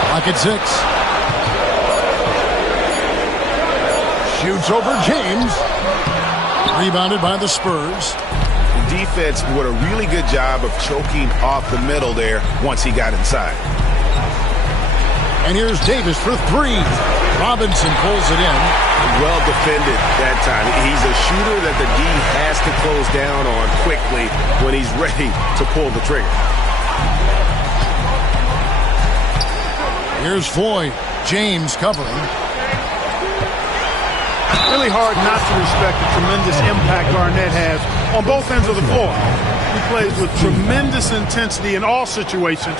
Clock at 6. Shoots over James. Rebounded by the Spurs. The defense did a really good job of choking off the middle there once he got inside. And here's Davis for 3. Robinson pulls it in. Well defended that time. He's a shooter that the D has to close down on quickly when he's ready to pull the trigger. Here's Floyd. James covering. Really hard not to respect the tremendous impact Garnett has on both ends of the floor. He plays with tremendous intensity in all situations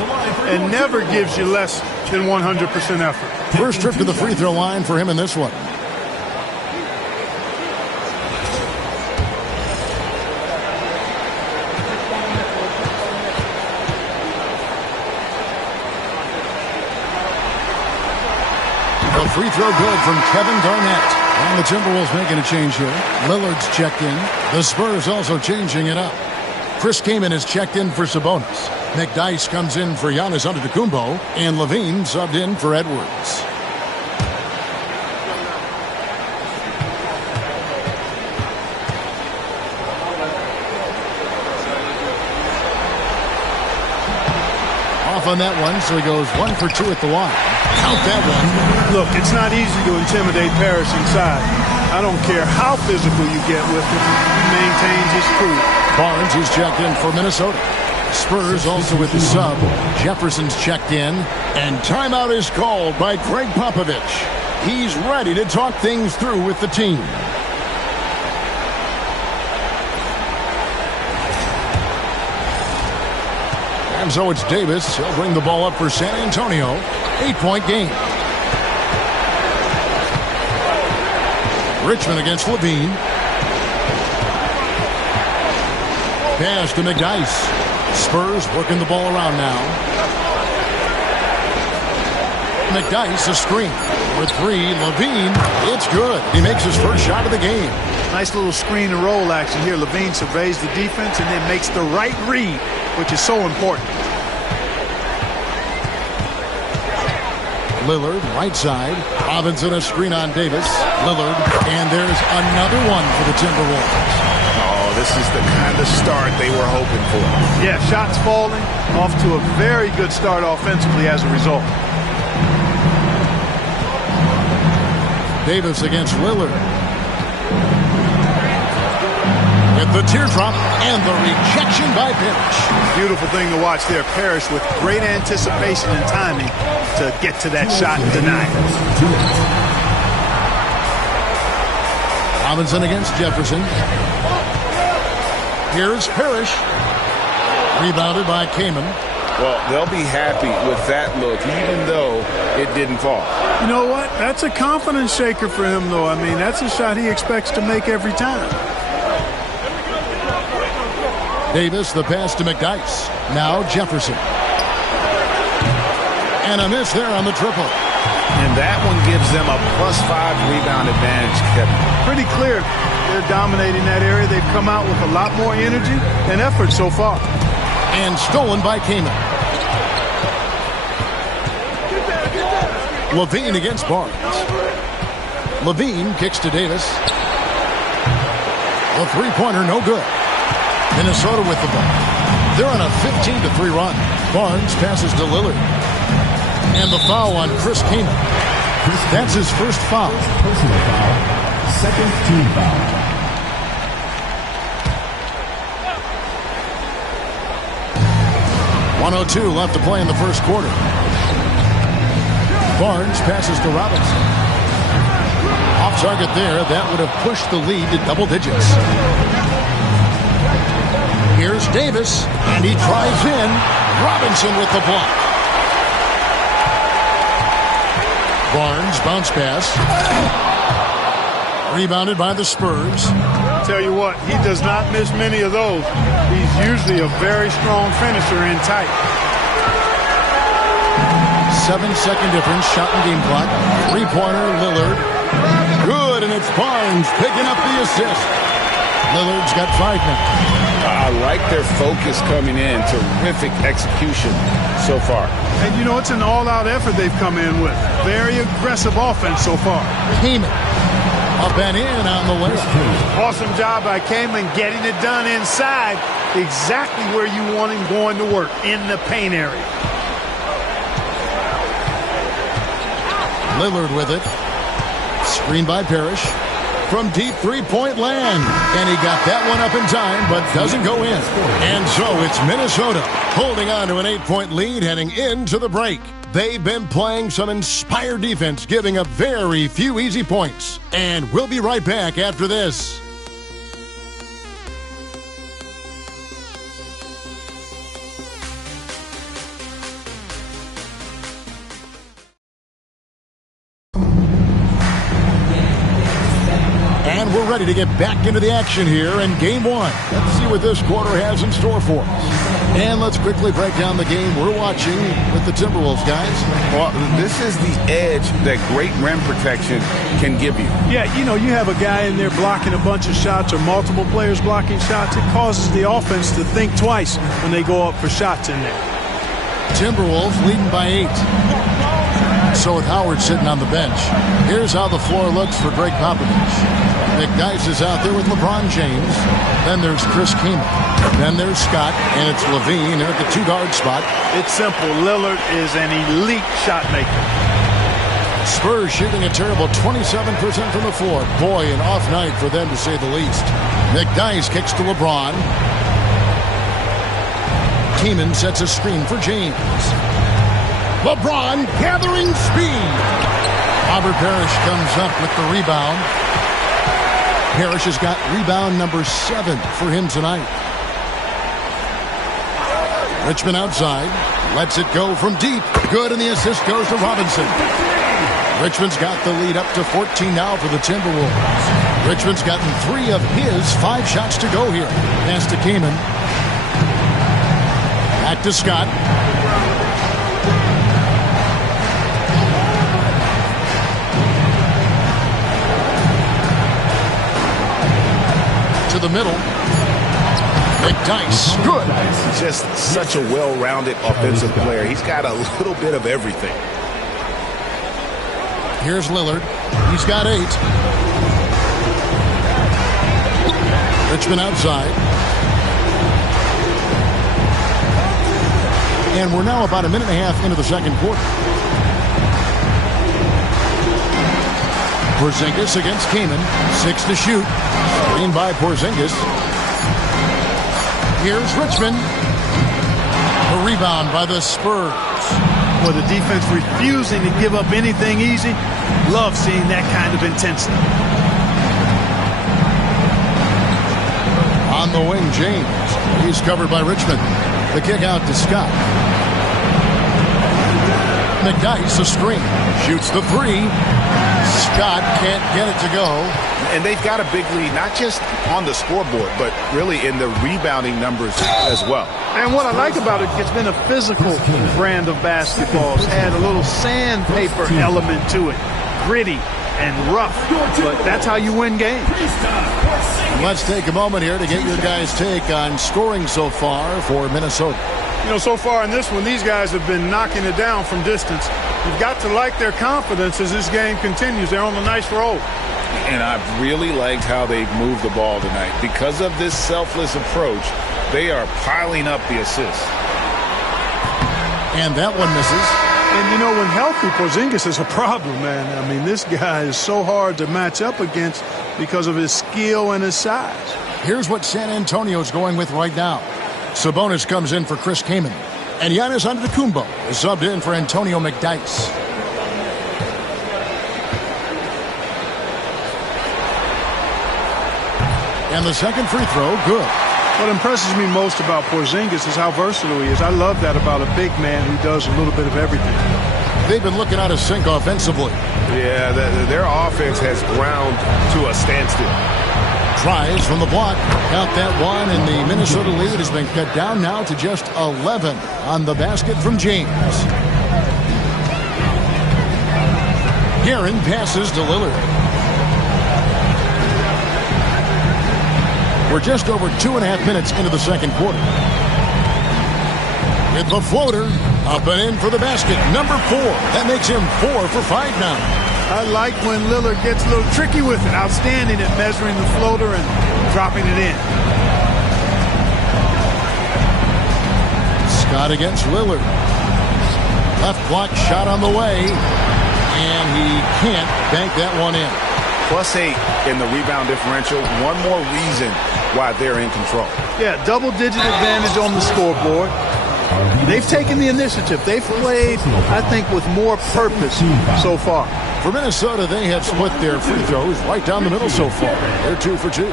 and never gives you less than 100% effort. First trip to the free throw line for him in this one. A free throw good from Kevin Garnett. And the Timberwolves making a change here. Lillard's checked in. The Spurs also changing it up. Chris Kaman is checked in for Sabonis. McDyess comes in for Giannis Antetokounmpo. And Levine subbed in for Edwards. Off on that one, so he goes 1 for 2 at the line. Count that one. Look, it's not easy to intimidate Parrish inside. I don't care how physical you get with him. He maintains his cool. Barnes is checked in for Minnesota. Spurs also with the sub. Jefferson's checked in. And timeout is called by Greg Popovich. He's ready to talk things through with the team. And so it's Davis. He'll bring the ball up for San Antonio. 8-point game. Richmond against Levine. Pass to McDyess. Spurs working the ball around now. McDyess a screen. For 3, Levine. It's good. He makes his first shot of the game. Nice little screen and roll action here. Levine surveys the defense and then makes the right read, which is so important. Lillard, right side. Robinson a screen on Davis. Lillard, and there's another one for the Timberwolves. Oh, this is the kind of start they were hoping for. Yeah, shots falling. Off to a very good start offensively as a result. Davis against Lillard. With the teardrop and the rejection by Parrish. Beautiful thing to watch there. Parrish with great anticipation and timing to get to that shot and deny it. Robinson against Jefferson. Here's Parrish. Rebounded by Kaman. Well, they'll be happy with that look, even though it didn't fall. You know what? That's a confidence shaker for him, though. I mean, that's a shot he expects to make every time. Davis, the pass to McDyess. Now Jefferson. And a miss there on the triple. And that one gives them a +5 rebound advantage, Kevin. Pretty clear. They're dominating that area. They've come out with a lot more energy and effort so far. And stolen by Kaman. Levine against Barnes. Levine kicks to Davis. A three-pointer, no good. Minnesota with the ball. They're on a 15-3 run. Barnes passes to Lillard. And the foul on Chris Kaman. That's his first foul. Personal foul. Second team foul. 1:02 left to play in the first quarter. Barnes passes to Robinson. Off target there. That would have pushed the lead to double digits. Here's Davis, and he drives in. Robinson with the block. Barnes, bounce pass. Rebounded by the Spurs. Tell you what, he does not miss many of those. He's usually a very strong finisher in tight. 7-second difference, shot and game clock. Three-pointer, Lillard. Good, and it's Barnes picking up the assist. Lillard's got 5 now. I like their focus coming in. Terrific execution so far. And, you know, it's an all-out effort they've come in with. Very aggressive offense so far. Kaman up and in on the layup. Awesome job by Kaman getting it done inside. Exactly where you want him going to work, in the paint area. Lillard with it. Screen by Parrish. From deep three-point land. And he got that one up in time, but doesn't go in. And so it's Minnesota holding on to an 8-point lead heading into the break. They've been playing some inspired defense, giving up very few easy points. And we'll be right back after this. And we're ready to get back into the action here in Game 1. Let's see what this quarter has in store for us. And let's quickly break down the game we're watching with the Timberwolves, guys. Well, this is the edge that great rim protection can give you. Yeah, you know, you have a guy in there blocking a bunch of shots or multiple players blocking shots. It causes the offense to think twice when they go up for shots in there. Timberwolves leading by 8. So with Howard sitting on the bench, here's how the floor looks for Greg Popovich. McDyess is out there with LeBron James. Then there's Chris Kaman. Then there's Scott, and it's Levine at the 2-guard spot. It's simple. Lillard is an elite shot maker. Spurs shooting a terrible 27% from the floor. Boy, an off night for them to say the least. McDyess kicks to LeBron. Kaman sets a screen for James. LeBron gathering speed. Robert Parrish comes up with the rebound. Parrish has got rebound number 7 for him tonight. Richmond outside. Lets it go from deep. Good, and the assist goes to Robinson. Richmond's got the lead up to 14 now for the Timberwolves. Richmond's gotten 3 of his 5 shots to go here. Pass to Kaman. Back to Scott. To the middle. McDyess. Good. Just such a well-rounded offensive player. He's got a little bit of everything. Here's Lillard. He's got 8. Richmond outside. And we're now about a minute and a half into the second quarter. Porzingis against Kaman. 6 to shoot. Screen by Porzingis. Here's Richmond. The rebound by the Spurs. Well, the defense refusing to give up anything easy. Love seeing that kind of intensity. On the wing, James. He's covered by Richmond. The kick out to Scott. McDyess a screen. Shoots the 3. Scott can't get it to go. And they've got a big lead, not just on the scoreboard, but really in the rebounding numbers as well. And what I like about it, it's been a physical brand of basketball. It's had a little sandpaper element to it. Gritty and rough, but that's how you win games. Let's take a moment here to get your guys' take on scoring so far for Minnesota. You know, so far in this one, these guys have been knocking it down from distance. You've got to like their confidence as this game continues. They're on a nice roll. And I've really liked how they've moved the ball tonight. Because of this selfless approach, they are piling up the assists. And that one misses. And, you know, when healthy, Porzingis is a problem, man. I mean, this guy is so hard to match up against because of his skill and his size. Here's what San Antonio's going with right now. Sabonis comes in for Chris Kaman. And Giannis Antetokounmpo is subbed in for Antonio McDyess. And the second free throw, good. What impresses me most about Porzingis is how versatile he is. I love that about a big man who does a little bit of everything. They've been looking out of sync offensively. Yeah, their offense has ground to a standstill. Tries from the block. Count that one, and the Minnesota lead has been cut down now to just 11 on the basket from James. Guerin passes to Lillard. We're just over 2.5 minutes into the second quarter. With the floater, up and in for the basket. Number 4. That makes him 4 for 5 now. I like when Lillard gets a little tricky with it. Outstanding at measuring the floater and dropping it in. Scott against Lillard. Left block shot on the way. And he can't bank that one in. +8 in the rebound differential. One more reason why they're in control. Yeah, double-digit advantage on the scoreboard. They've taken the initiative. They've played, I think, with more purpose so far. For Minnesota, they have split their free throws right down the middle so far. They're 2 for 2.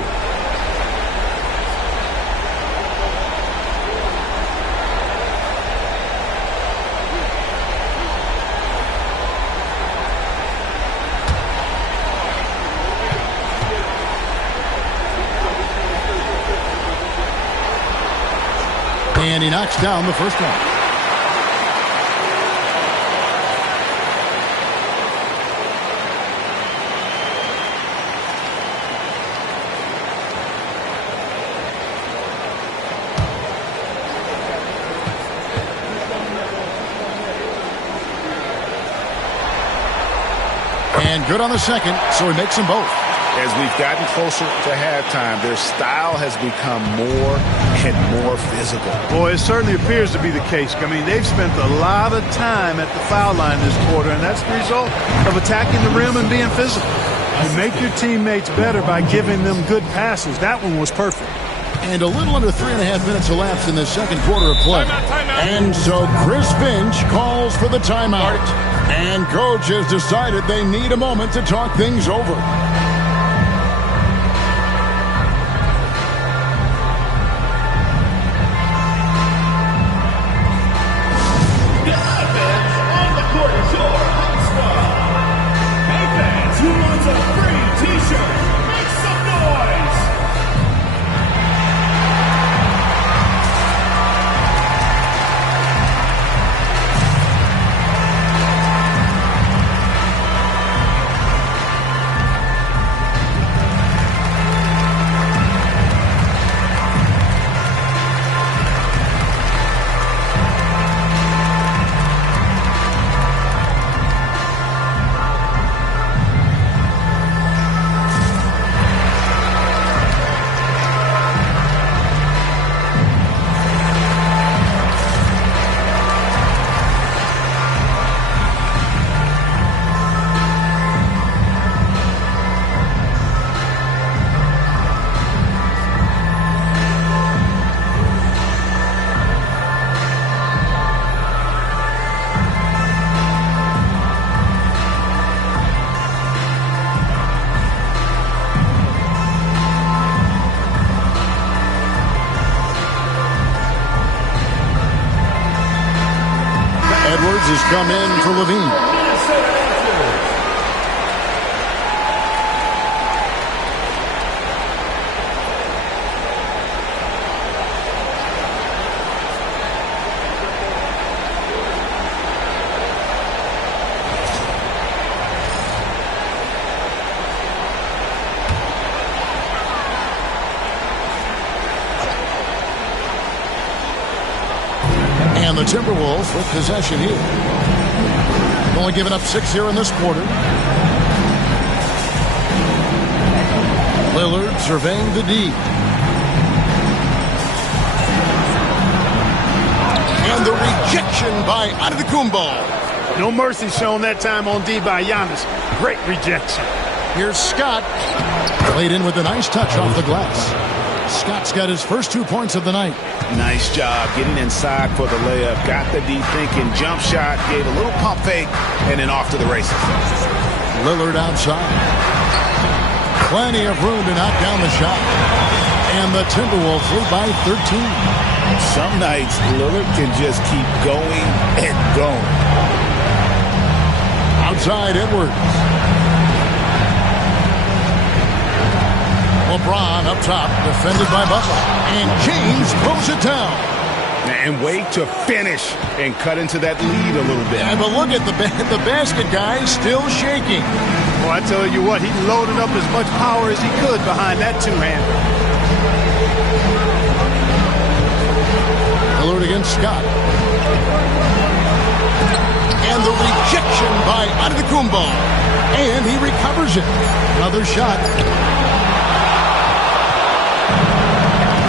And he knocks down the first one. And good on the second, so he makes them both. As we've gotten closer to halftime, their style has become more and more physical. Boy, it certainly appears to be the case. I mean, they've spent a lot of time at the foul line this quarter, and that's the result of attacking the rim and being physical. You make your teammates better by giving them good passes. That one was perfect. And a little under 3.5 minutes elapsed in the second quarter of play. And so Chris Finch calls for the timeout. And coach has decided they need a moment to talk things over. Has come in for Levine. And the Timberwolves with possession here. Only given up 6 here in this quarter. Lillard surveying the D. And the rejection by Antetokounmpo. No mercy shown that time on D by Giannis. Great rejection. Here's Scott. Played in with a nice touch off the glass. Scott's got his first 2 points of the night. Nice job getting inside for the layup. Got the D thinking. Jump shot. Gave a little pump fake. And then off to the races. Lillard outside. Plenty of room to knock down the shot. And the Timberwolves lead by 13. Some nights, Lillard can just keep going and going. Outside Edwards. LeBron up top, defended by Butler. And James throws it down. And wait to finish and cut into that lead a little bit. Yeah, but look at the basket guy still shaking. Well, I tell you what, he loaded up as much power as he could behind that two-hander. Lillard against Scott. And the rejection by Antetokounmpo. And he recovers it. Another shot.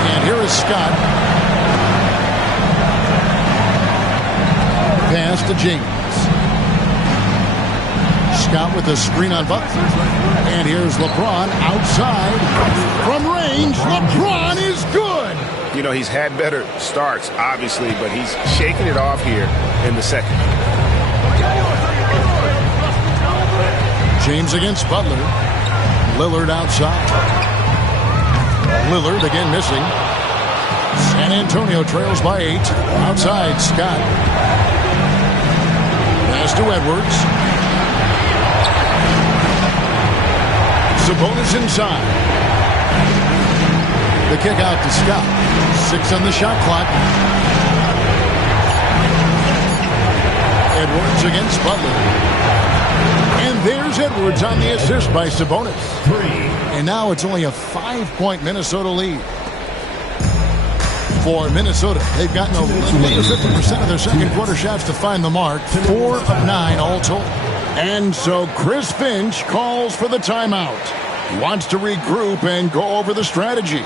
And here is Scott. Pass to James. Scott with the screen on Butler. And here's LeBron outside. From range, LeBron is good. You know, he's had better starts, obviously, but he's shaking it off here in the second. James against Butler. Lillard outside. Lillard again missing. San Antonio trails by 8. Outside, Scott. Pass to Edwards. Sabonis inside. The kick out to Scott. 6 on the shot clock. Edwards against Butler. And there's Edwards on the assist by Sabonis. And now it's only a 5-point Minnesota lead. For Minnesota, they've gotten a little under 50% of their second quarter shots to find the mark. 4 of 9 all told. And so Chris Finch calls for the timeout. He wants to regroup and go over the strategy.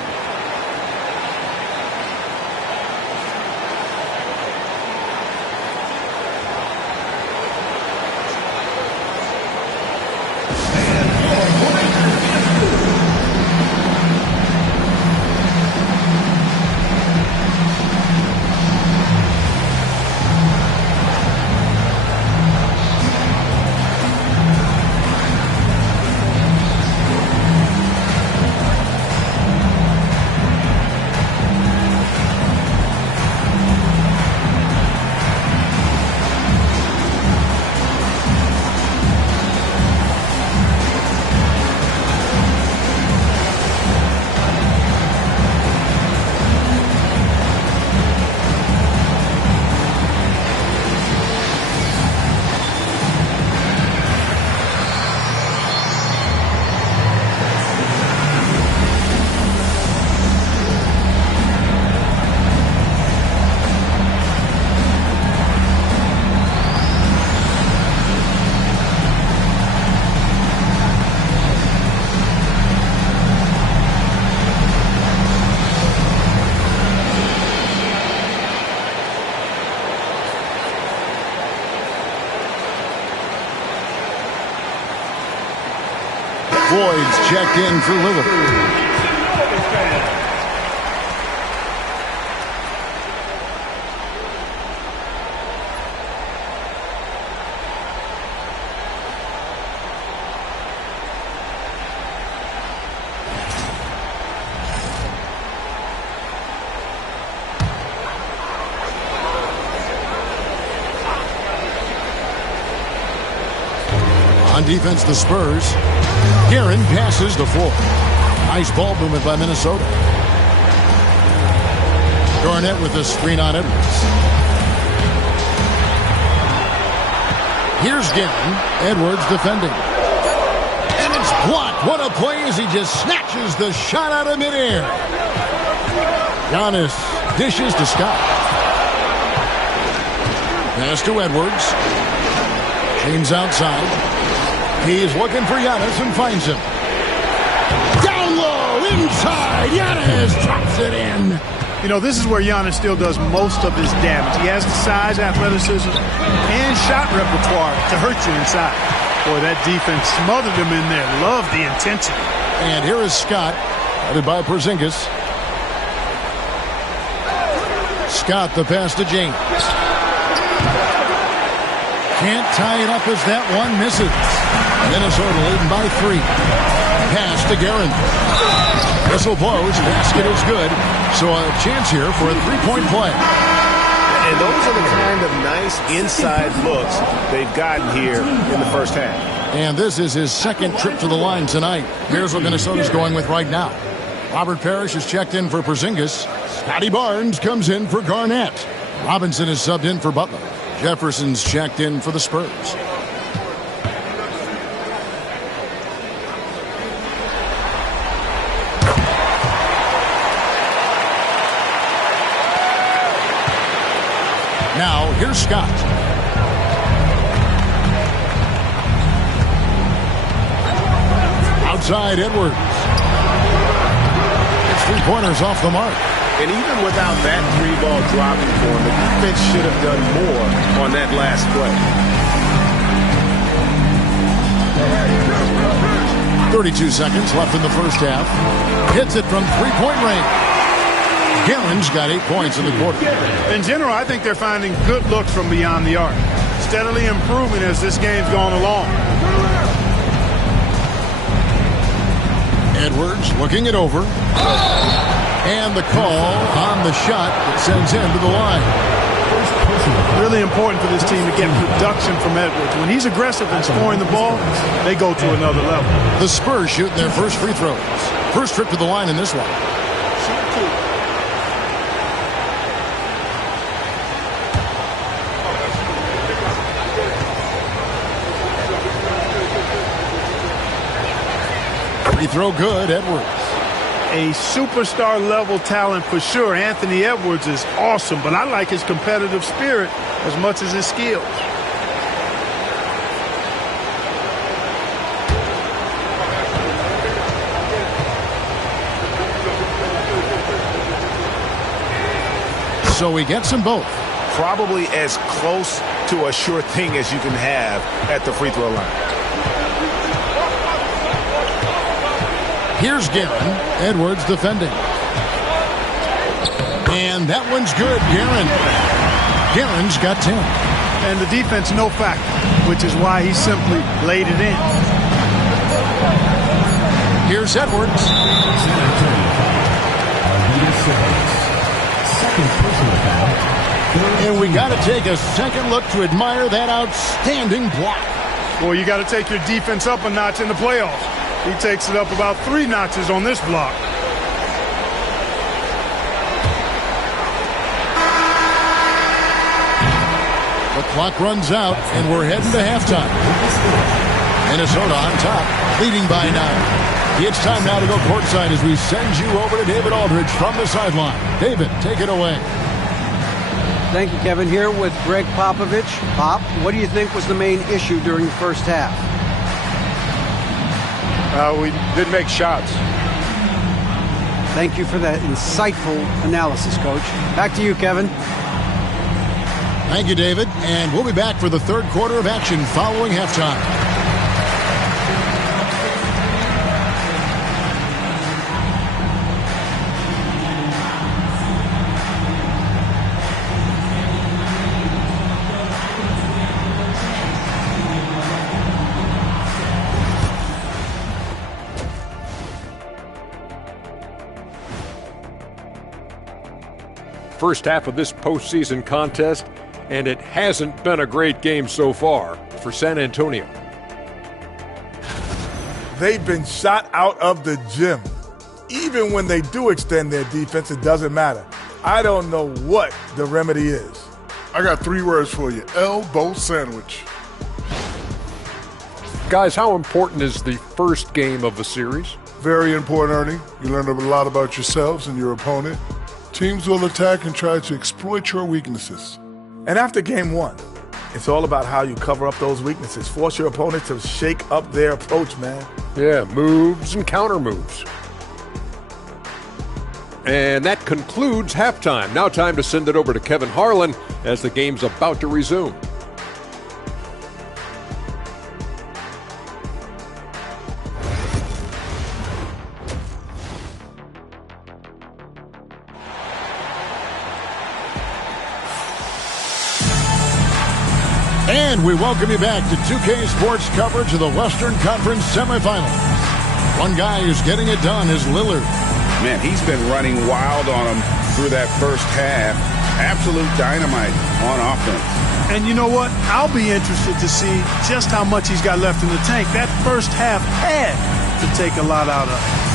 Boyd's checked in for Lillard. On defense, the Spurs. Guerin passes the floor. Nice ball movement by Minnesota. Garnett with the screen on Edwards. Here's Guerin. Edwards defending. And it's blocked. What a play as he just snatches the shot out of midair. Giannis dishes to Scott. Pass to Edwards. James outside. He's looking for Giannis and finds him. Down low, inside. Giannis drops it in. You know, this is where Giannis still does most of his damage. He has the size, athleticism, and shot repertoire to hurt you inside. Boy, that defense smothered him in there. Love the intensity. And here is Scott, headed by Porzingis. Scott the pass to James. Can't tie it up as that one misses. Minnesota leading by 3. Pass to Guerin. Whistle blows. Basket is good. So a chance here for a 3-point play. And those are the kind of nice inside looks they've gotten here in the first half. And this is his second trip to the line tonight. Here's what Minnesota's going with right now. Robert Parrish is checked in for Porzingis. Scotty Barnes comes in for Garnett. Robinson is subbed in for Butler. Jefferson's checked in for the Spurs. Now, here's Scott. Outside Edwards. It's 3-pointers off the mark. And even without that 3-ball dropping for him, the defense should have done more on that last play. 32 seconds left in the first half. Hits it from 3-point range. Guerin's got 8 points in the quarter. In general, I think they're finding good looks from beyond the arc. Steadily improving as this game's gone along. Edwards looking it over. And the call on the shot that sends him to the line. Really important for this team to get production from Edwards. When he's aggressive and scoring the ball, they go to another level. The Spurs shooting their first free throws. First trip to the line in this one. Free throw good, Edwards. A superstar level talent for sure. Anthony Edwards is awesome, but I like his competitive spirit as much as his skills. So he gets them both. Probably as close to a sure thing as you can have at the free throw line. Here's Guerin. Edwards defending. And that one's good, Guerin. Guerin's got 10. And the defense no factor, which is why he simply laid it in. Here's Edwards. And we got to take a second look to admire that outstanding block. Well, you got to take your defense up a notch in the playoffs. He takes it up about 3 notches on this block. The clock runs out, and we're heading to halftime. Minnesota on top, leading by 9. It's time now to go courtside as we send you over to David Aldridge from the sideline. David, take it away. Thank you, Kevin. Here with Greg Popovich. Pop, what do you think was the main issue during the first half? We didn't make shots. Thank you for that insightful analysis, Coach. Back to you, Kevin. Thank you, David. And we'll be back for the third quarter of action following halftime. First half of this postseason contest, and it hasn't been a great game so far for San Antonio. They've been shot out of the gym. Even when they do extend their defense, it doesn't matter. I don't know what the remedy is. I got 3 words for you. Elbow sandwich. Guys, how important is the first game of the series? Very important, Ernie. You learn a lot about yourselves and your opponent. Teams will attack and try to exploit your weaknesses. And after game 1, it's all about how you cover up those weaknesses. Force your opponent to shake up their approach, man. Yeah, moves and counter moves. And that concludes halftime. Now time to send it over to Kevin Harlan as the game's about to resume. And we welcome you back to 2K Sports coverage of the Western Conference semifinals. One guy who's getting it done is Lillard. Man, he's been running wild on him through that first half. Absolute dynamite on offense. And you know what? I'll be interested to see just how much he's got left in the tank. That first half had to take a lot out of him.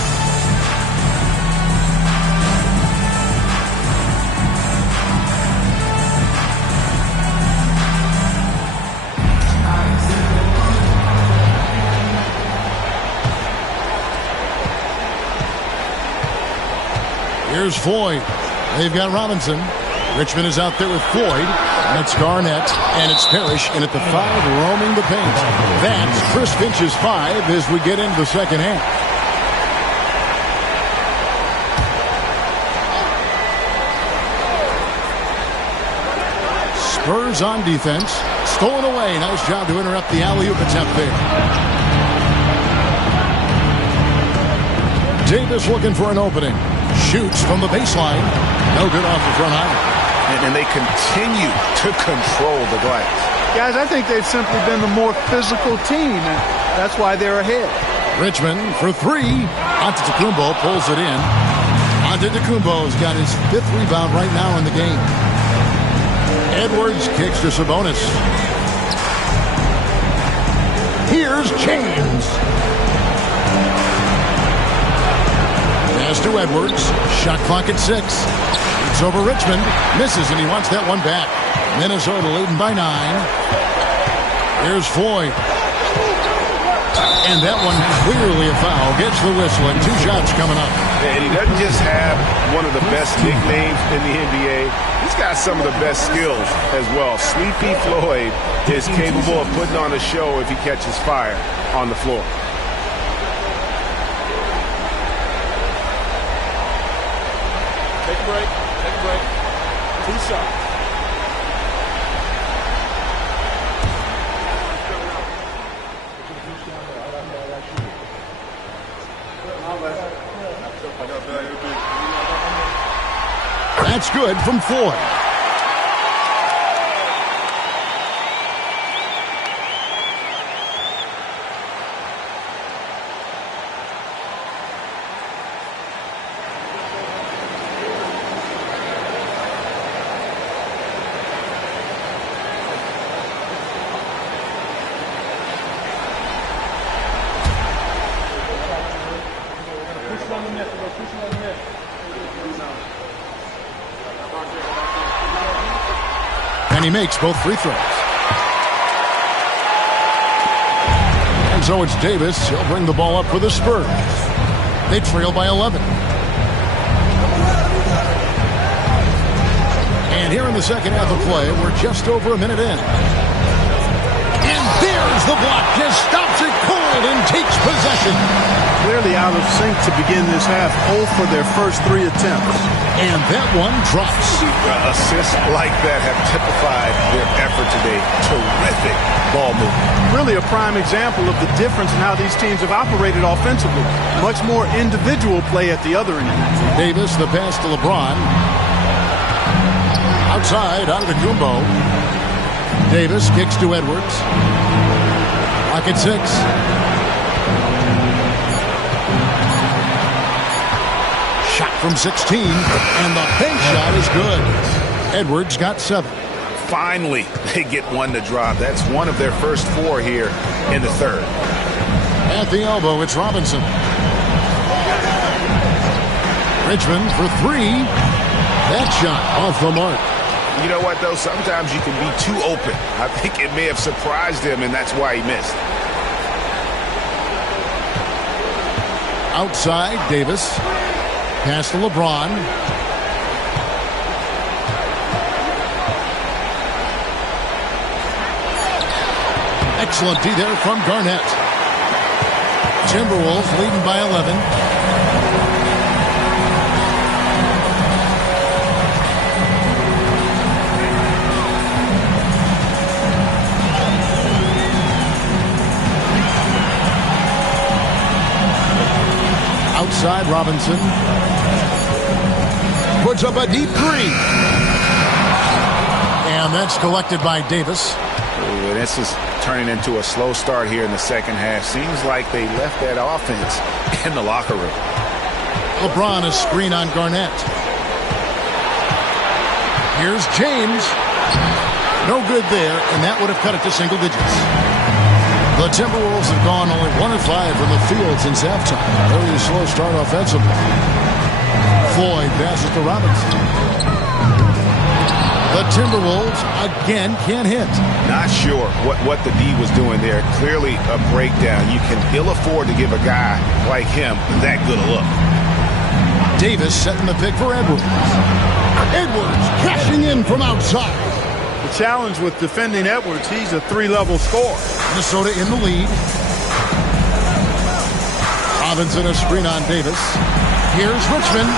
Here's Floyd. They've got Robinson. Richmond is out there with Floyd. And it's Garnett. And it's Parrish in at the 5, roaming the paint. That's Chris Finch's 5 as we get into the second half. Spurs on defense. Stolen away. Nice job to interrupt the alley-oop attempt there. Davis looking for an opening. Shoots from the baseline. No good off the front iron. And they continue to control the glass. Guys, I think they've simply been the more physical team, and that's why they're ahead. Richmond for 3. Antetokounmpo pulls it in. Antetokounmpo's got his 5th rebound right now in the game. Edwards kicks to Sabonis. Here's James. Pass to Edwards. Shot clock at 6. It's over Richmond. Misses, and he wants that one back. Minnesota leading by 9. Here's Floyd. And that one clearly a foul. Gets the whistle, and 2 shots coming up. And he doesn't just have one of the best nicknames in the NBA. He's got some of the best skills as well. Sleepy Floyd is capable of putting on a show if he catches fire on the floor. Take a break. Take a break. 2 shots. That's good from Floyd. And he makes both free throws. And so it's Davis. He'll bring the ball up for the Spurs. They trail by 11. And here in the second half of play, we're just over a minute in. And there's the block. Just stops it cold and takes possession. Clearly out of sync to begin this half. 0 for their first 3 attempts. And that one drops. Assists like that have typified their effort today. Terrific ball movement. Really a prime example of the difference in how these teams have operated offensively. Much more individual play at the other end. Davis, the pass to LeBron. Outside, out of the Antetokounmpo. Davis kicks to Edwards. Rocket 6. Shot from 16, and the bank shot is good. Edwards got 7. Finally, they get one to drop. That's one of their first 4 here in the third. At the elbow, it's Robinson. Richmond for 3. That shot off the mark. You know what, though? Sometimes you can be too open. I think it may have surprised him, and that's why he missed. Outside, Davis. Pass to LeBron. Excellent D there from Garnett. Timberwolves leading by 11. Outside, Robinson puts up a deep 3. And that's collected by Davis. Ooh, and this is turning into a slow start here in the second half. Seems like they left that offense in the locker room. LeBron a screen on Garnett. Here's James. No good there, and that would have cut it to single digits. The Timberwolves have gone only 1 of 5 from the field since halftime. Very slow start offensively. Floyd passes to Robinson. The Timberwolves again can't hit. Not sure what the D was doing there. Clearly a breakdown. You can ill afford to give a guy like him that good a look. Davis setting the pick for Edwards. Edwards cashing in from outside. The challenge with defending Edwards, he's a 3-level scorer. Minnesota in the lead. Robinson a screen on Davis. Here's Richmond.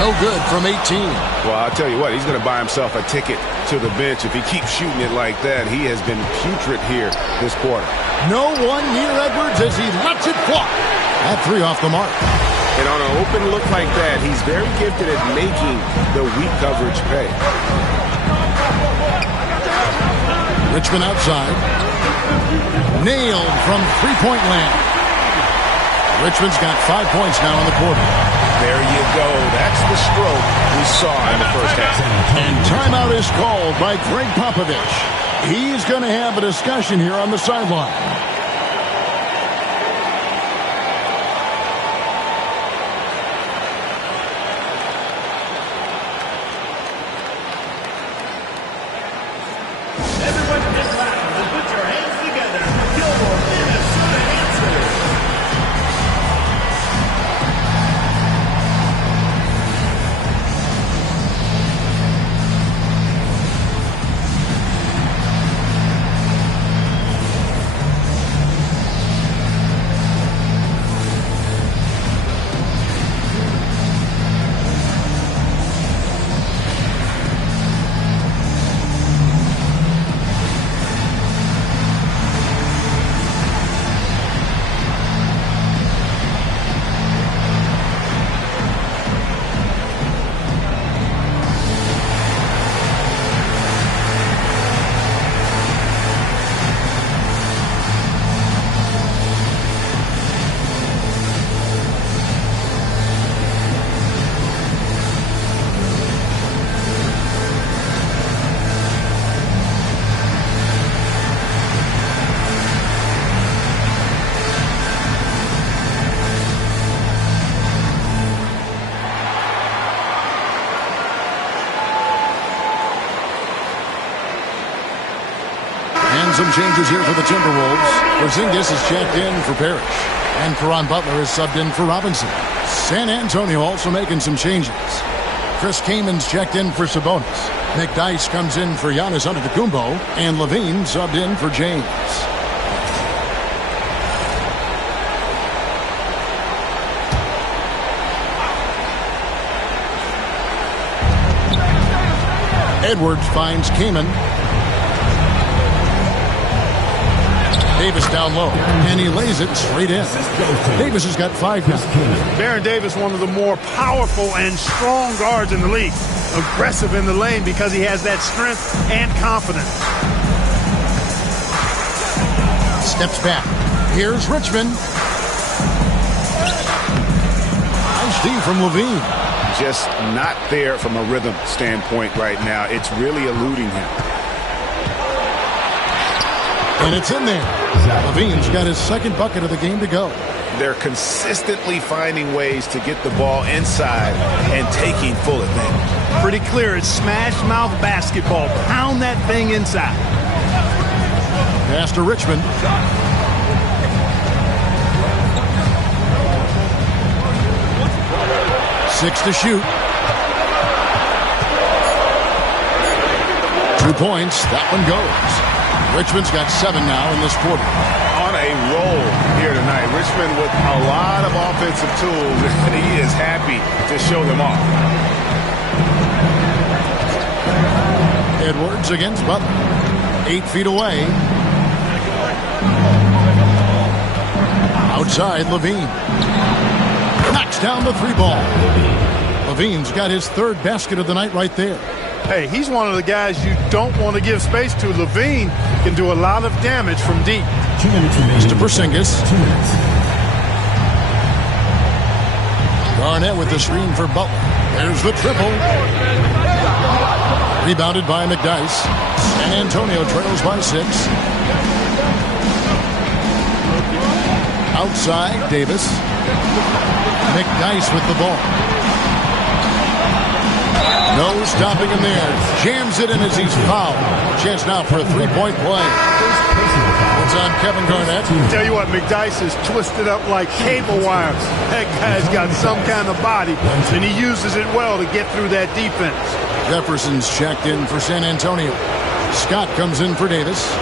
No good from 18. Well, I'll tell you what, he's going to buy himself a ticket to the bench if he keeps shooting it like that. He has been putrid here this quarter. No one near Edwards as he lets it fly. That 3 off the mark. And on an open look like that, he's very gifted at making the weak coverage pay. Richmond outside. Nailed from three-point land. Richmond's got 5 points now in the quarter. There you go. That's the stroke we saw in the first half. And timeout is called by Greg Popovich. He's going to have a discussion here on the sideline. Some changes here for the Timberwolves. Porzingis is checked in for Parrish. And Caron Butler is subbed in for Robinson. San Antonio also making some changes. Chris Kamen's checked in for Sabonis. McDyess comes in for Giannis Antetokounmpo. And Levine subbed in for James. Edwards finds Kaman. Davis down low, and he lays it straight in. Davis has got 5 now. Baron Davis, one of the more powerful and strong guards in the league. Aggressive in the lane because he has that strength and confidence. Steps back. Here's Richmond. Nice D from Levine. Just not there from a rhythm standpoint right now. It's really eluding him. And it's in there. Levine's got his second bucket of the game to go. They're consistently finding ways to get the ball inside and taking full advantage. Pretty clear. It's smash mouth basketball. Pound that thing inside. Pass to Richmond. Six to shoot. 2 points. That one goes. Richmond's got 7 now in this quarter. On a roll here tonight. Richmond with a lot of offensive tools, and he is happy to show them off. Edwards against Butler. 8 feet away. Outside, Levine. Knocks down the 3 ball. Levine's got his 3rd basket of the night right there. Hey, he's one of the guys you don't want to give space to. Levine can do a lot of damage from deep. 2 minutes remaining. Mr. Porzingis. 2 minutes. Garnett with the screen for Butler. There's the triple. Rebounded by McDyess. San Antonio trails by 6. Outside, Davis. McDyess with the ball. No stopping him there. Jams it in as he's fouled. Chance now for a three-point play. It's on Kevin Garnett. Tell you what, McDyess is twisted up like cable wires. That guy's got some kind of body, and he uses it well to get through that defense. Jefferson's checked in for San Antonio. Scott comes in for Davis.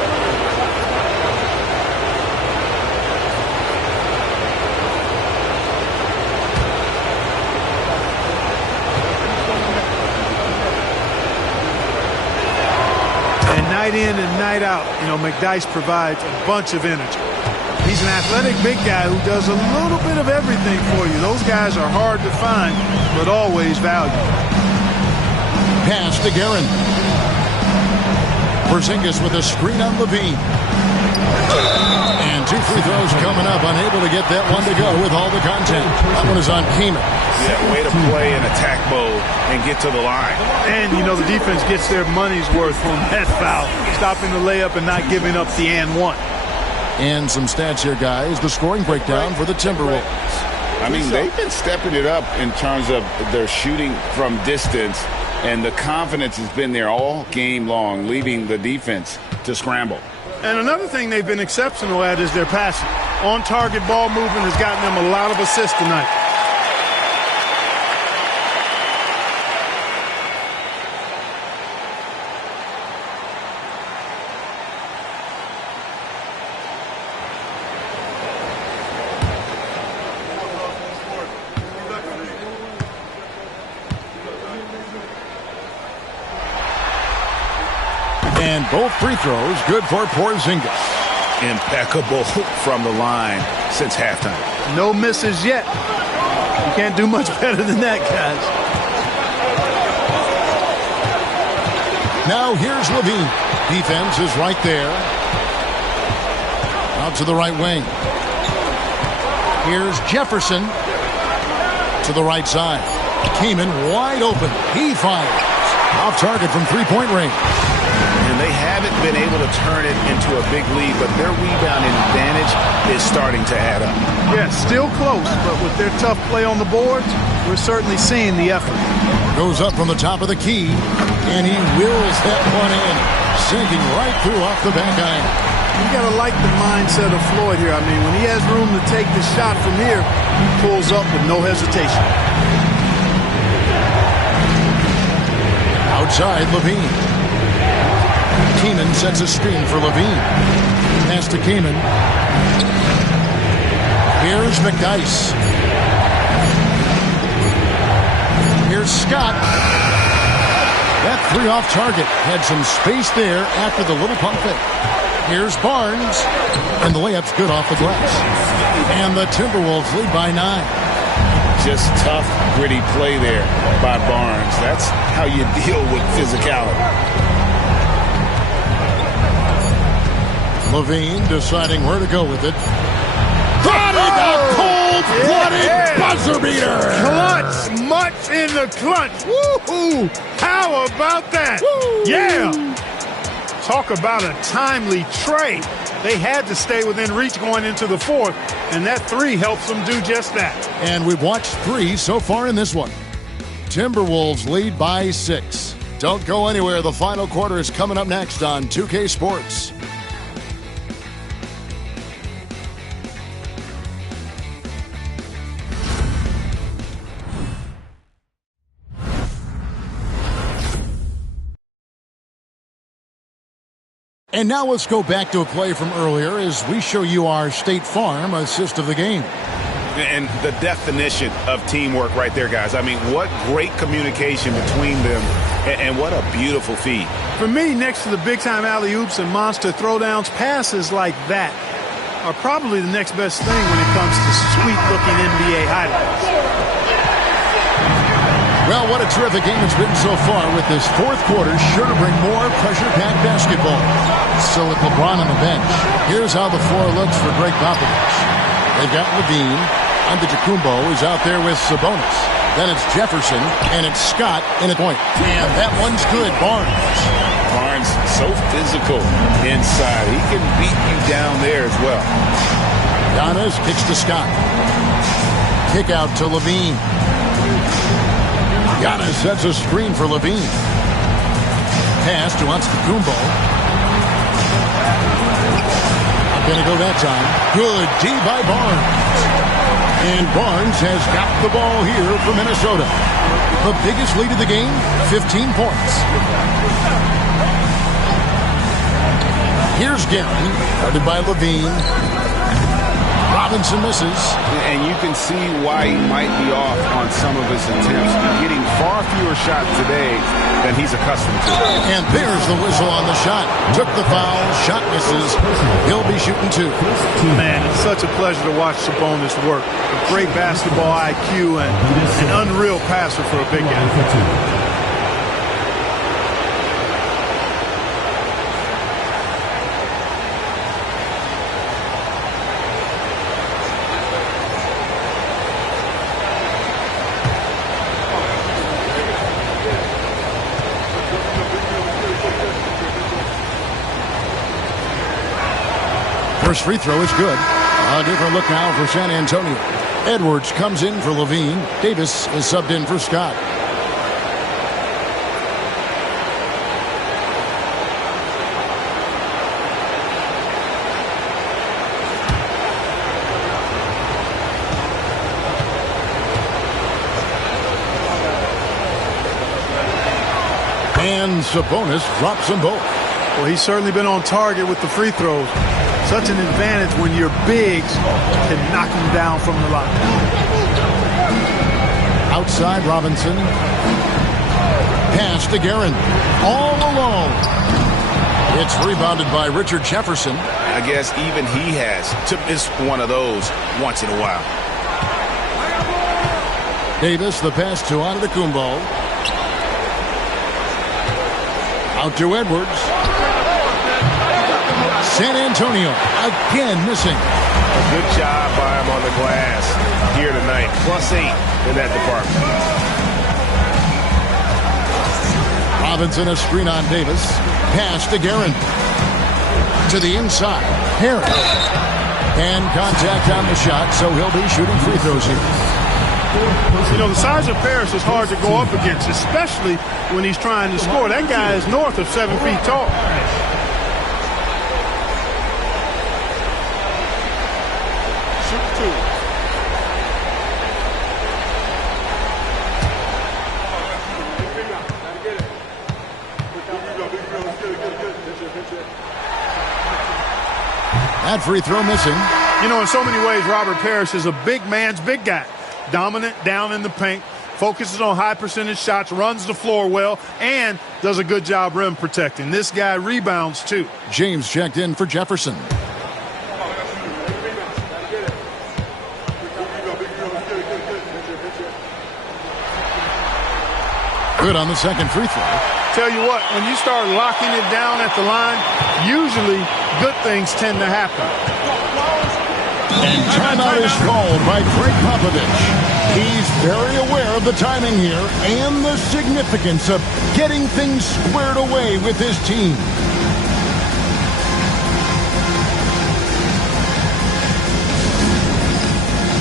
Night in and night out, McDyess provides a bunch of energy. He's an athletic big guy who does a little bit of everything for you. Those guys are hard to find, but always valuable. Pass to Guerin. Porzingis with a screen on Levine. And 2 free throws coming up. Unable to get that one to go with all the content. That one is on Kamen. Yeah, way to play in attack mode and get to the line. And, the defense gets their money's worth on that foul. Stopping the layup and not giving up the and one. And some stats here, guys. The scoring breakdown for the Timberwolves. I mean, they've been stepping it up in terms of their shooting from distance. And the confidence has been there all game long, leaving the defense to scramble. And another thing they've been exceptional at is their passing. On-target ball movement has gotten them a lot of assists tonight. And both free throws good for Porzingis. Impeccable from the line since halftime. No misses yet. You can't do much better than that, guys. Now here's Levine. Defense is right there. Out to the right wing. Here's Jefferson to the right side. Kamen wide open. He fires. Off target from three-point range. And they haven't been able to turn it into a big lead, but their rebounding advantage is starting to add up. Yeah, still close, but with their tough play on the boards, we're certainly seeing the effort. Goes up from the top of the key, and he wills that one in, sinking right through off the back iron. You got to like the mindset of Floyd here. I mean, when he has room to take the shot from here, he pulls up with no hesitation. Outside, Levine. Kamen sets a screen for Levine. Pass to Kamen. Here's McDyess. Here's Scott. That three off target. Had some space there after the little pump fake. Here's Barnes. And the layup's good off the glass. And the Timberwolves lead by 9. Just tough, gritty play there by Barnes. That's how you deal with physicality. Levine deciding where to go with it. Body the cold-blooded buzzer beater. Clutch, much in the clutch. Woo-hoo! How about that? Woo. Yeah! Talk about a timely trade. They had to stay within reach going into the fourth, and that three helps them do just that. And we've watched 3 so far in this one. Timberwolves lead by 6. Don't go anywhere. The final quarter is coming up next on 2K Sports. And now let's go back to a play from earlier as we show you our State Farm assist of the game. And the definition of teamwork right there, guys. I mean, what great communication between them, and what a beautiful feed. For me, next to the big-time alley-oops and monster throwdowns, passes like that are probably the next best thing when it comes to sweet-looking NBA highlights. Well, what a terrific game it's been so far, with this fourth quarter sure to bring more pressure-packed basketball. Still with LeBron on the bench. Here's how the floor looks for Greg Popovich. They've got Levine. Antetokounmpo is out there with Sabonis. Then it's Jefferson, and it's Scott in a point. And that one's good. Barnes. Barnes, so physical inside. He can beat you down there as well. Giannis kicks to Scott. Kick out to Levine. Giannis sets a screen for Levine. Pass to Antetokounmpo. Not going to go that time. Good D by Barnes. And Barnes has got the ball here for Minnesota. The biggest lead of the game, 15 points. Here's Guerin, guarded by Levine. Robinson misses. And you can see why he might be off on some of his attempts. Getting far fewer shots today than he's accustomed to. And there's the whistle on the shot. Took the foul. Shot misses. He'll be shooting two. Man, it's such a pleasure to watch Sabonis work. A great basketball IQ and an unreal passer for a big guy. First free throw is good. A different look now for San Antonio. Edwards comes in for Levine. Davis is subbed in for Scott. And Sabonis drops them both. Well, he's certainly been on target with the free throws. Such an advantage when your bigs can knock him down from the line. Outside Robinson. Pass to Guerin. All alone. It's rebounded by Richard Jefferson. I guess even he has to miss one of those once in a while. Davis, the pass to Antetokounmpo. Out to Edwards. San Antonio again missing. A good job by him on the glass here tonight. +8 in that department. Robinson a screen on Davis. Pass to Guerin. To the inside. Harris. And contact on the shot, so he'll be shooting free throws here. You know, the size of Harris is hard to go up against, especially when he's trying to score. That guy is north of 7 feet tall. That free throw missing. You know, in so many ways, Robert Parrish is a big man's big guy. Dominant down in the paint, focuses on high percentage shots, runs the floor well, and does a good job rim protecting. This guy rebounds, too. James checked in for Jefferson. Good on the second free throw. Tell you what, when you start locking it down at the line, usually good things tend to happen. And timeout is called by Greg Popovich. He's very aware of the timing here and the significance of getting things squared away with his team.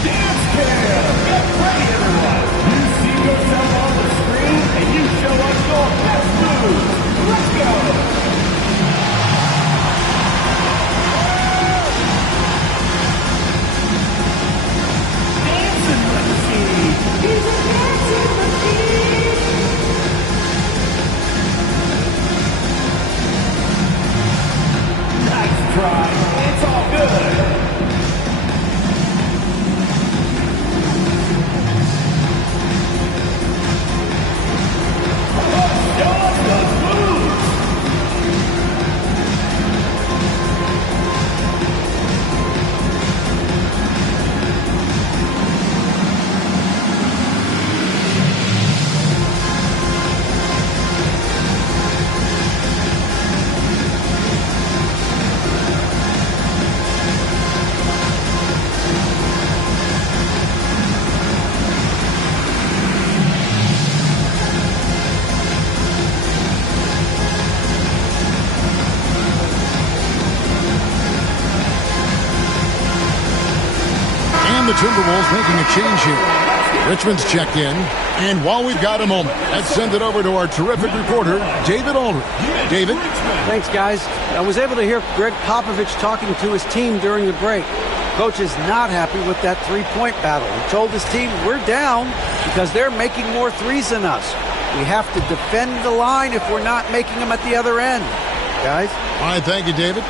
Dance cam! Get ready, everyone! You see yourself on the screen, and you show us your best moves. Let's go! making a change here. Richmond's checked in. And while we've got a moment, let's send it over to our terrific reporter, David Aldridge. David? Thanks, guys. I was able to hear Greg Popovich talking to his team during the break. Coach is not happy with that three-point battle. He told his team, we're down because they're making more threes than us. We have to defend the line if we're not making them at the other end. Guys? All right, thank you, David.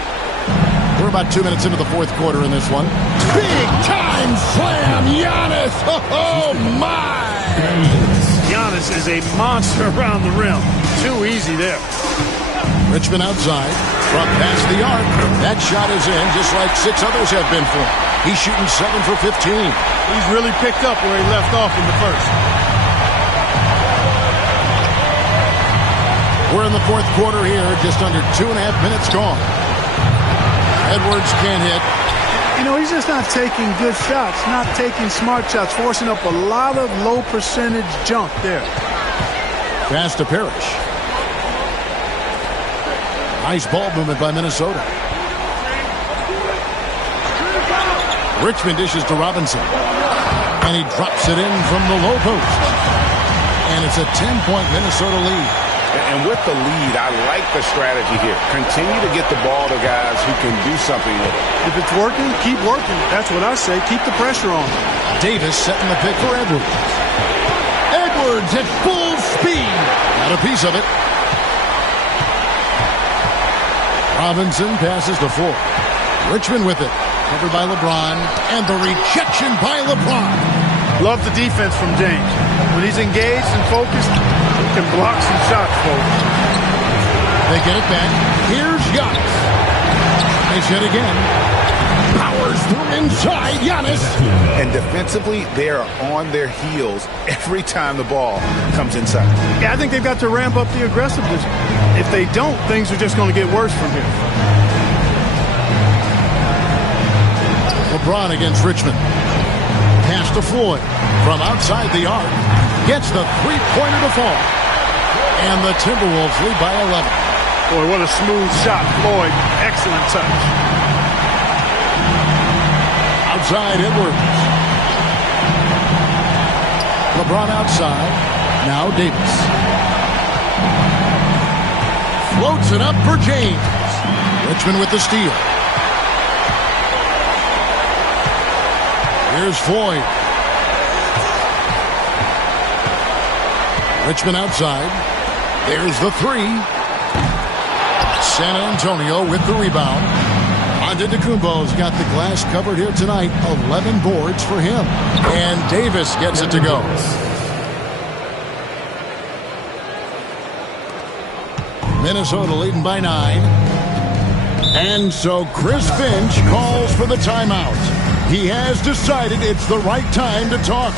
We're about 2 minutes into the fourth quarter in this one. Big time slam, Giannis! Oh, my! Giannis is a monster around the rim. Too easy there. Richmond outside. From past the arc. That shot is in, just like 6 others have been for him. He's shooting 7 for 15. He's really picked up where he left off in the first. We're in the fourth quarter here, just under 2.5 minutes gone. Edwards can't hit. You know, he's just not taking good shots, not taking smart shots, forcing up a lot of low percentage junk there. Pass to Parrish. Nice ball movement by Minnesota. Richmond dishes to Robinson. And he drops it in from the low post. And it's a 10-point Minnesota lead. And with the lead, I like the strategy here. Continue to get the ball to guys who can do something with it. If it's working, keep working. That's what I say. Keep the pressure on. Davis setting the pick for Edwards. Edwards at full speed. Got a piece of it. Robinson passes to Ford. Richmond with it. Covered by LeBron. And the rejection by LeBron. Love the defense from James. When he's engaged and focused, he can block some shots, folks. They get it back. Here's Giannis. Nice hit again. Powers through inside. Giannis. And defensively, they are on their heels every time the ball comes inside. Yeah, I think they've got to ramp up the aggressiveness. If they don't, things are just going to get worse from here. LeBron against Richmond. Pass to Floyd from outside the arc. Gets the three-pointer to fall. And the Timberwolves lead by 11. Boy, what a smooth shot, Floyd. Excellent touch. Outside Edwards. LeBron outside. Now Davis. Floats it up for James. Richmond with the steal. Here's Floyd. Richmond outside. There's the three. San Antonio with the rebound. Antetokounmpo's got the glass covered here tonight. 11 boards for him. And Davis gets it to go. Minnesota leading by 9. And so Chris Finch calls for the timeout. He has decided it's the right time to talk.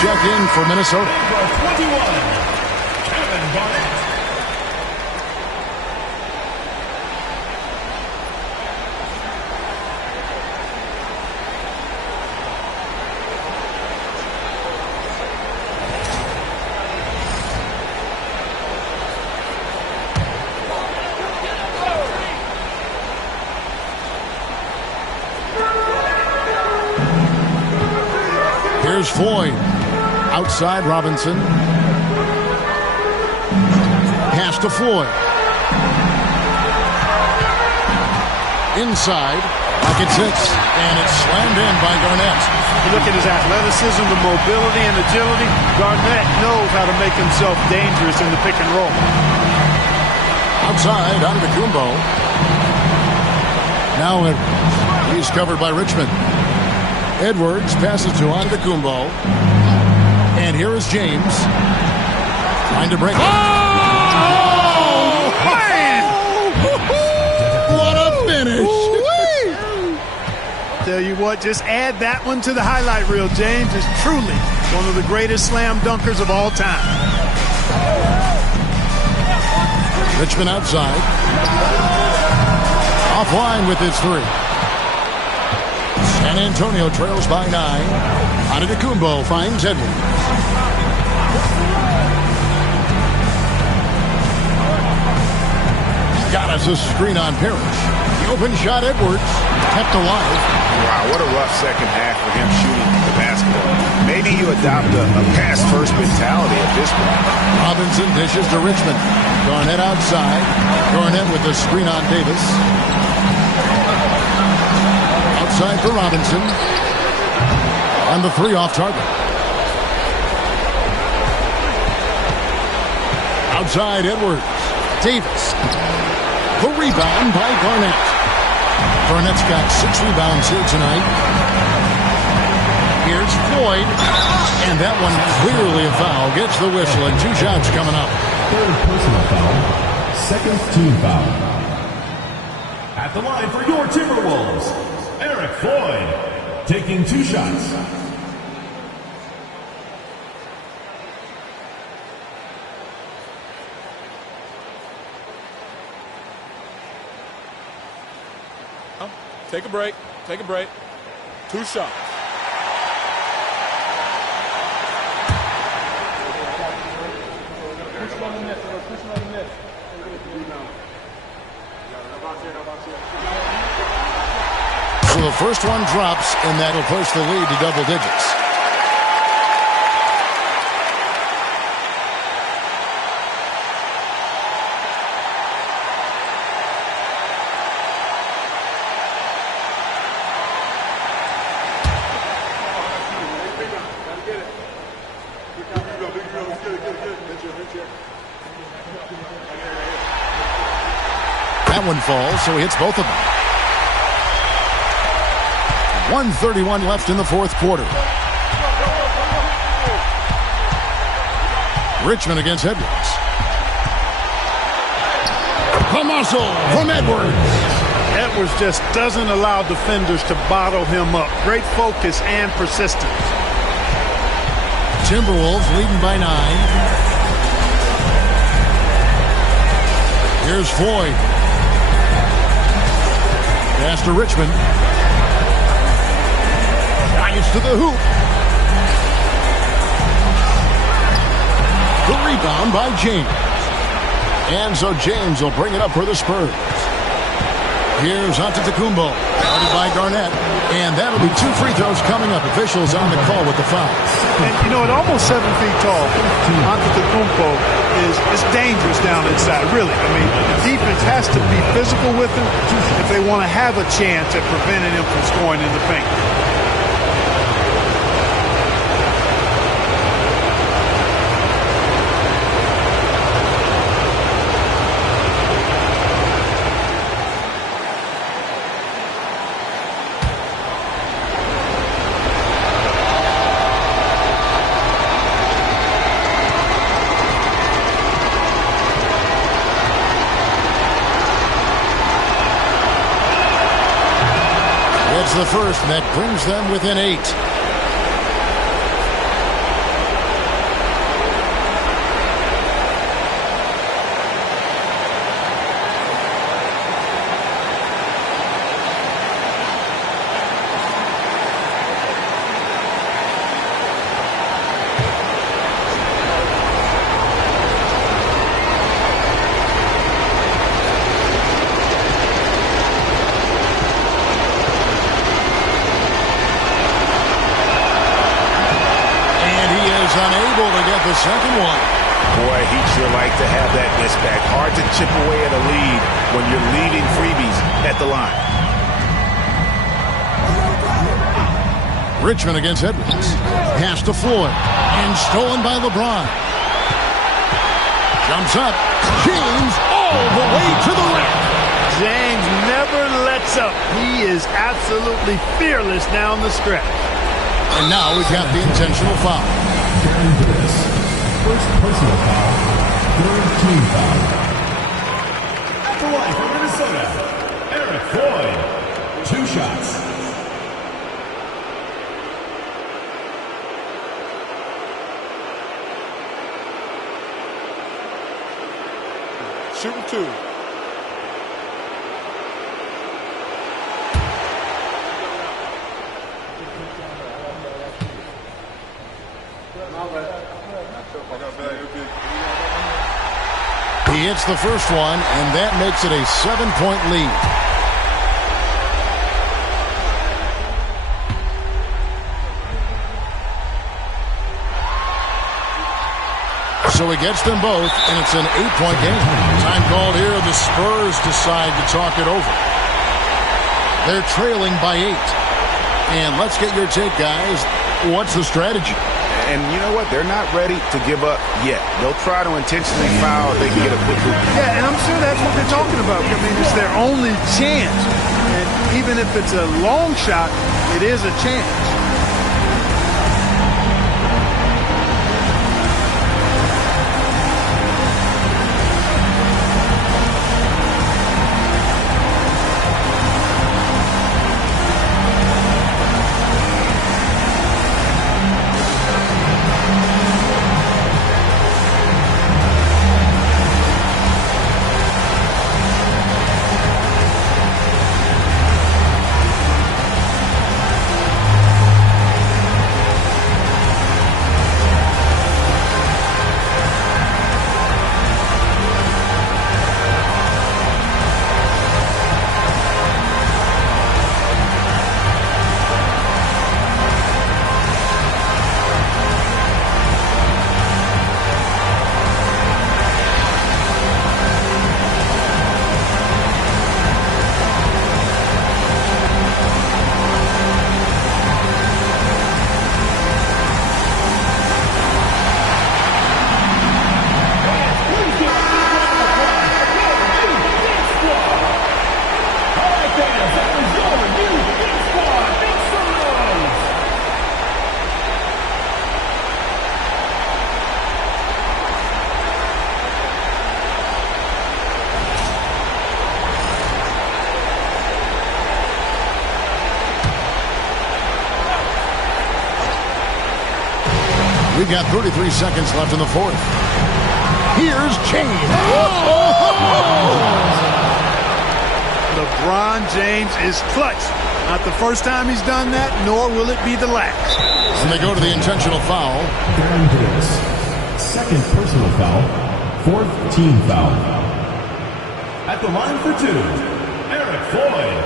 Check in for Minnesota. Number 21, Kevin Garnett. Here's Floyd. Outside Robinson. Pass to Floyd. Inside. Pocket 6. And it's slammed in by Garnett. You look at his athleticism, the mobility, and agility. Garnett knows how to make himself dangerous in the pick and roll. Outside, Antetokounmpo. Now he's covered by Richmond. Edwards passes to Antetokounmpo. And here is James. Trying to break. Oh! Man! What a finish! Tell you what, just add that one to the highlight reel. James is truly one of the greatest slam dunkers of all time. Richmond outside. Offline with his 3. San Antonio trails by 9. Antetokounmpo finds Edwards. Got us a screen on Parrish. The open shot, Edwards kept alive. Wow, what a rough second half for him shooting the basketball. Maybe you adopt a pass-first mentality at this point. Robinson dishes to Richmond. Garnett outside. Garnett with the screen on Davis. Outside for Robinson. On the 3 off target. Outside Edwards. Davis. The rebound by Garnett. Garnett's got 6 rebounds here tonight. Here's Floyd. And that one clearly a foul. Gets the whistle and 2 shots coming up. Third personal foul. Second team foul. At the line for your Timberwolves, Eric Floyd, taking 2 shots. Take a break. Take a break. 2 shots. So the first one drops, and that'll push the lead to double digits. That one falls, so he hits both of them. 1:31 left in the 4th quarter. Richmond against Edwards. The muscle from Edwards. Edwards just doesn't allow defenders to bottle him up. Great focus and persistence. Timberwolves leading by 9. Here's Floyd. Pass to Richmond. Drives to the hoop. The rebound by James. And so James will bring it up for the Spurs. Here's Antetokounmpo, guarded by Garnett. And that'll be 2 free throws coming up. Officials on the call with the foul. And, you know, at almost 7 feet tall, Antetokounmpo is dangerous down inside, really. I mean, the defense has to be physical with him if they want to have a chance at preventing him from scoring in the paint. The first, and that brings them within 8. able to get the second one. Boy, he'd sure like to have that miss back. Hard to chip away at a lead when you're leaving freebies at the line. Richmond against Edwards. Pass to Floyd. And stolen by LeBron. Jumps up. James all the way to the rack. James never lets up. He is absolutely fearless down the stretch. And now we've got the intentional foul. First personal foul, third team foul. At the line for Minnesota, Eric Floyd. 2 shots. Shooting 2. He hits the first one, and that makes it a 7-point lead. So he gets them both, and it's an 8-point game. Time called here. The Spurs decide to talk it over. They're trailing by 8. And let's get your take, guys. What's the strategy? And you know what? They're not ready to give up yet. They'll try to intentionally foul if they can get a quick hoop. Yeah, and I'm sure that's what they're talking about. I mean, it's their only chance. And even if it's a long shot, it is a chance. We've got 33 seconds left in the fourth. Here's James. LeBron James is clutch. Not the first time he's done that, nor will it be the last. And they go to the intentional foul. Aaron Davis. Second personal foul. Fourth team foul. At the line for 2, Eric Floyd.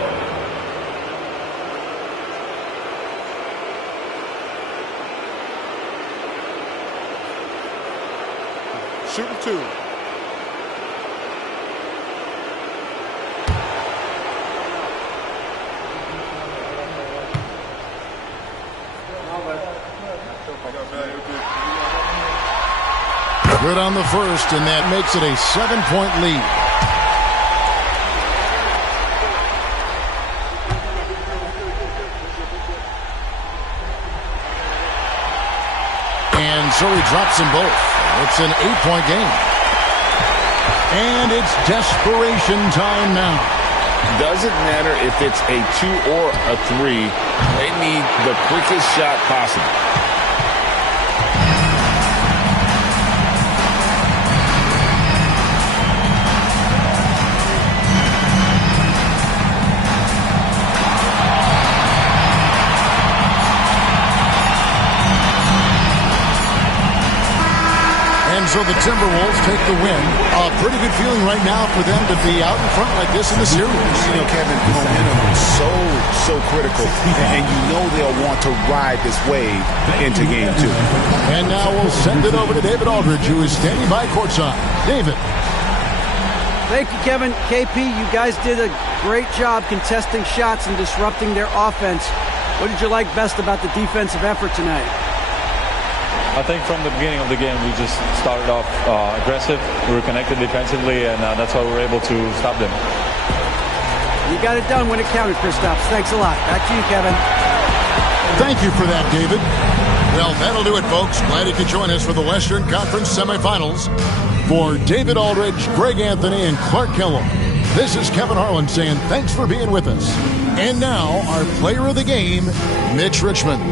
Shooting 2. Good on the first, and that makes it a 7-point lead. And so he drops them both. It's an 8-point game. And it's desperation time now. Doesn't matter if it's a 2 or a 3. They need the quickest shot possible. So the Timberwolves take the win, a pretty good feeling right now for them to be out in front like this in the series. You know, Kevin, momentum is so critical, and you know they'll want to ride this wave into game 2. And now we'll send it over to David Aldridge, who is standing by courtside. David. Thank you, Kevin. KP, you guys did a great job contesting shots and disrupting their offense. What did you like best about the defensive effort tonight? I think from the beginning of the game, we just started off aggressive. We were connected defensively, and that's how we were able to stop them. You got it done when it counted, Kristaps. Thanks a lot. Back to you, Kevin. Thank you for that, David. Well, that'll do it, folks. Glad you could join us for the Western Conference semifinals. For David Aldridge, Greg Anthony, and Clark Kellogg, this is Kevin Harlan saying thanks for being with us. And now, our player of the game, Mitch Richmond.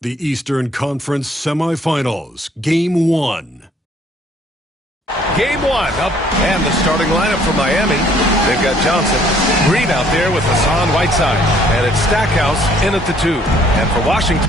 The Eastern Conference Semifinals, Game 1. Game 1 up, and the starting lineup for Miami. They've got Johnson, Green out there with Hassan Whiteside, and it's Stackhouse in at the 2. And for Washington,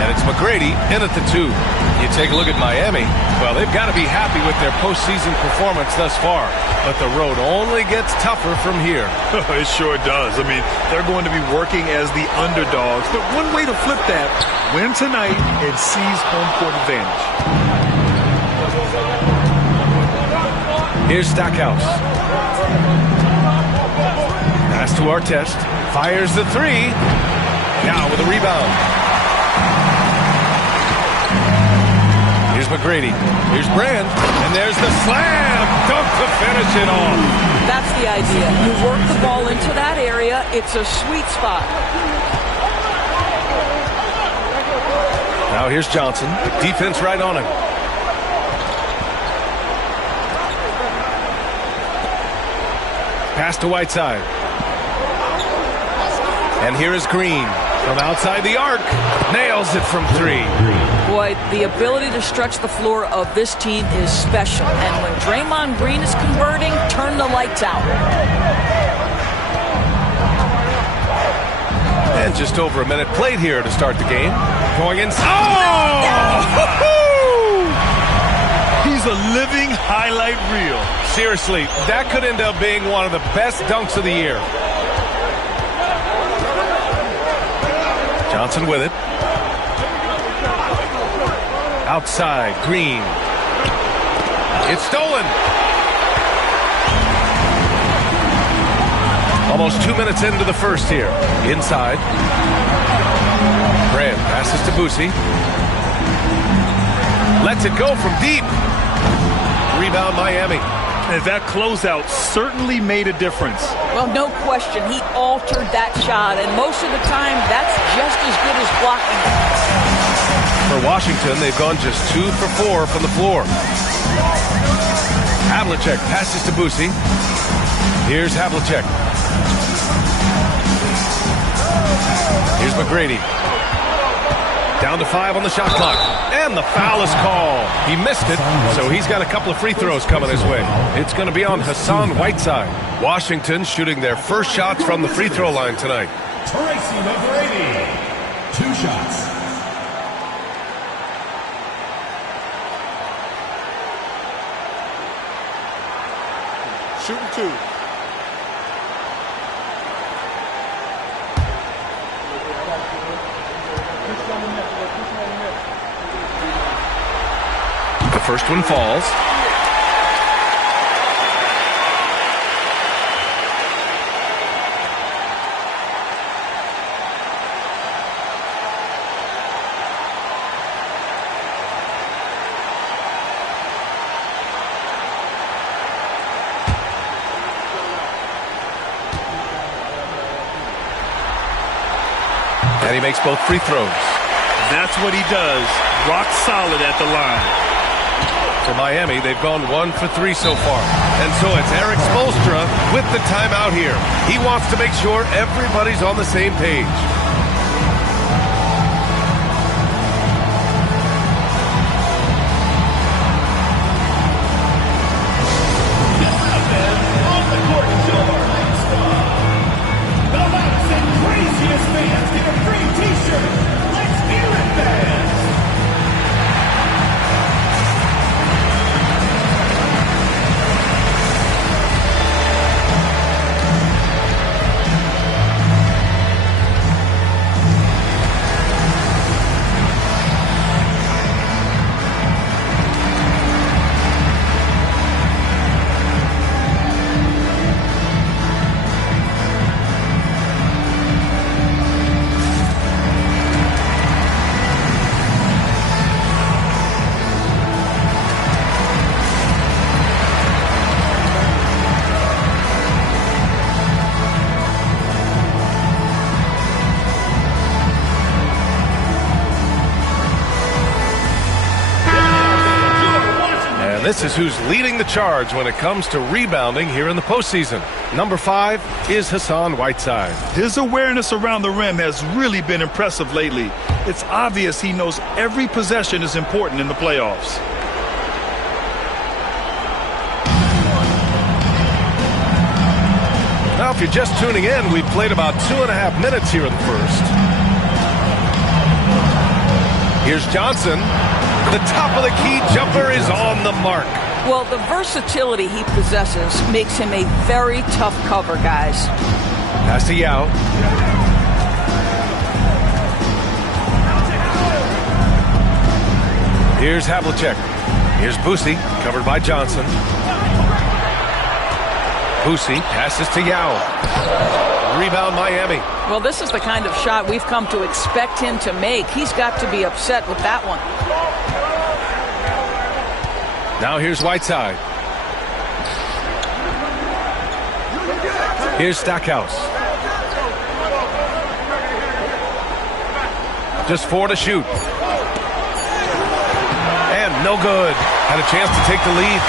and it's McGrady in at the 2. You take a look at Miami. Well, they've got to be happy with their postseason performance thus far. But the road only gets tougher from here. It sure does. I mean, they're going to be working as the underdogs. But one way to flip that, win tonight and seize home court advantage. Here's Stackhouse. Pass to Artest. Fires the 3. Now with a rebound. Here's McGrady. Here's Brand. And there's the slam dunk to finish it off. That's the idea. You work the ball into that area. It's a sweet spot. Now here's Johnson. Defense right on him. Pass to Whiteside. And here is Green. From outside the arc, nails it from 3. Boy, the ability to stretch the floor of this team is special. And when Draymond Green is converting, turn the lights out. And just over a minute played here to start the game. Going inside. Oh! He's a living highlight reel. Seriously, that could end up being one of the best dunks of the year. Johnson with it. Outside, Green. It's stolen. Almost 2 minutes into the first here. Inside. Brand passes to Boosie. Lets it go from deep. Rebound Miami. And that closeout certainly made a difference. Well, no question. He altered that shot, and most of the time, that's just as good as blocking. For Washington, they've gone just 2 for 4 from the floor. Havlicek passes to Boosie. Here's Havlicek. Here's McGrady. Down to 5 on the shot clock. And the foul is called. He missed it, so he's got a couple of free throws coming his way. It's going to be on Hassan Whiteside. Washington shooting their first shots from the free throw line tonight. Tracy McGrady, 2 shots. Shooting 2. The first one falls. And he makes both free throws. That's what he does. Rock solid at the line. For Miami, they've gone 1 for 3 so far. And so it's Eric Spoelstra with the timeout here. He wants to make sure everybody's on the same page. this is who's leading the charge when it comes to rebounding here in the postseason. Number 5 is Hassan Whiteside. His awareness around the rim has really been impressive lately. It's obvious he knows every possession is important in the playoffs. Now, if you're just tuning in, we've played about 2.5 minutes here in the first. Here's Johnson. The top of the key jumper is on the mark. Well, the versatility he possesses makes him a very tough cover, guys. Pass to Yao. Here's Havlicek. Here's Boosie, covered by Johnson. Boosie passes to Yao. Rebound Miami. Well, this is the kind of shot we've come to expect him to make. He's got to be upset with that one. Now here's Whiteside. Here's Stackhouse. Just 4 to shoot. And no good. Had a chance to take the lead.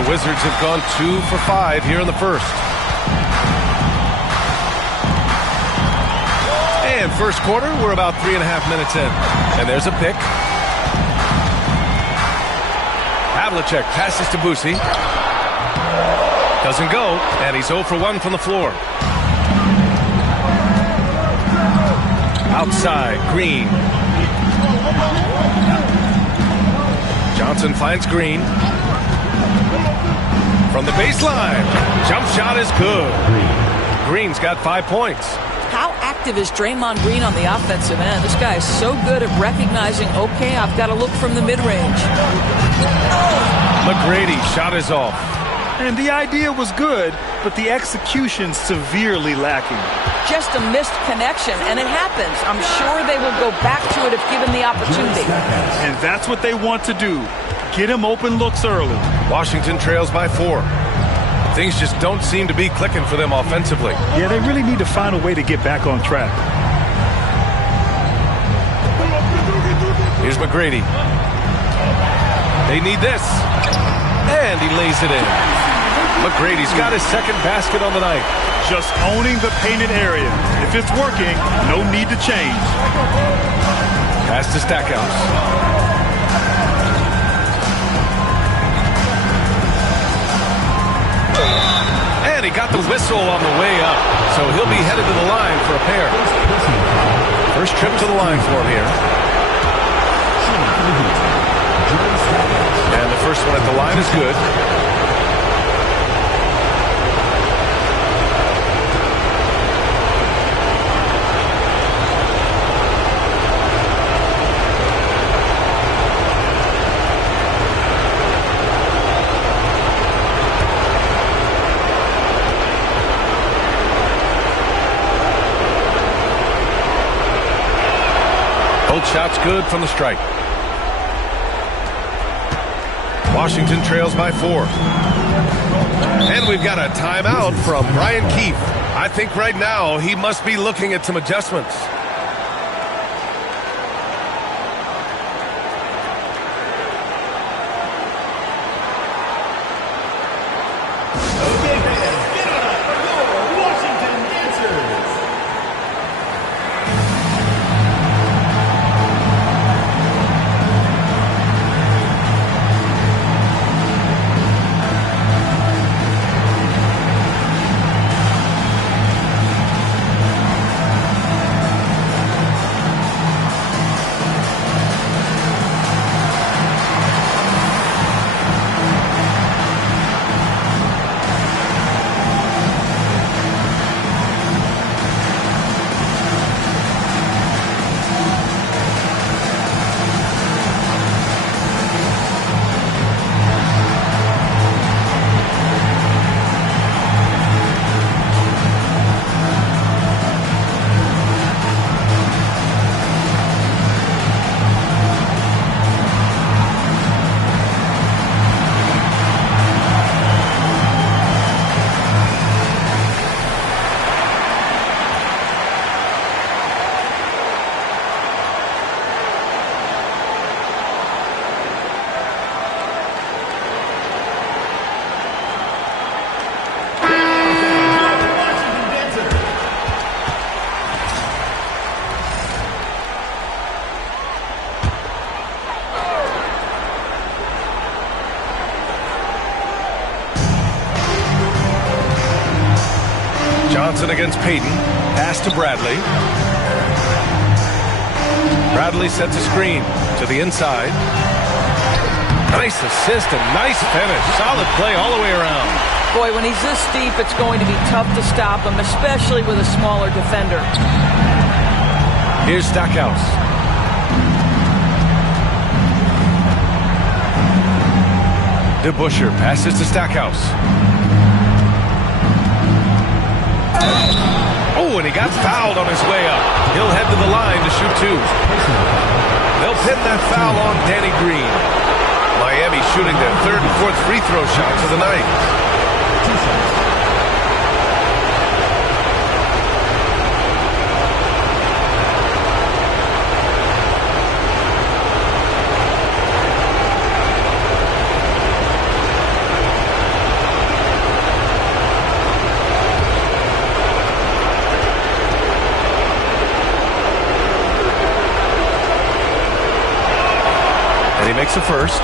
The Wizards have gone 2 for 5 here in the first. And first quarter, we're about 3.5 minutes in. And there's a pick. Havlicek passes to Boosie. Doesn't go, and he's 0 for 1 from the floor. Outside, Green. Johnson finds Green. From the baseline. Jump shot is good. Green's got 5 points. How active is Draymond Green on the offensive end? This guy is so good at recognizing, okay, I've got to look from the mid-range. McGrady shot is off. And the idea was good, but the execution severely lacking. Just a missed connection, and it happens. I'm sure they will go back to it if given the opportunity. And that's what they want to do. Get him open looks early. Washington trails by 4. Things just don't seem to be clicking for them offensively. Yeah, they really need to find a way to get back on track. Here's McGrady. They need this. And he lays it in. McGrady's got his second basket on the night. Just owning the painted area. If it's working, no need to change. Pass to Stackhouse. And he got the whistle on the way up. So he'll be headed to the line for a pair. First trip to the line for him here. And the first one at the line is good. Both shots good from the stripe. Washington trails by 4. And we've got a timeout from Brian Keefe. I think right now he must be looking at some adjustments. Johnson against Payton. Pass to Bradley. Bradley sets a screen to the inside. Nice assist and nice finish. Solid play all the way around. Boy, when he's this deep, it's going to be tough to stop him, especially with a smaller defender. Here's Stackhouse. DeBusschere passes to Stackhouse. Oh, and he got fouled on his way up. He'll head to the line to shoot two. They'll pin that foul on Danny Green. Miami shooting their third and fourth free throw shots of the night. And he makes a first.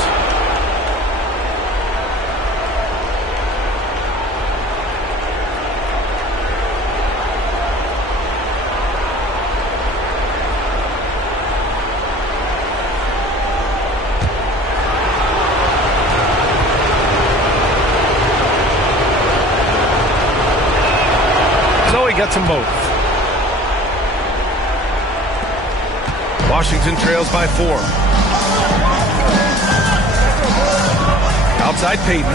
So he gets them both. Washington trails by 4. Outside Payton.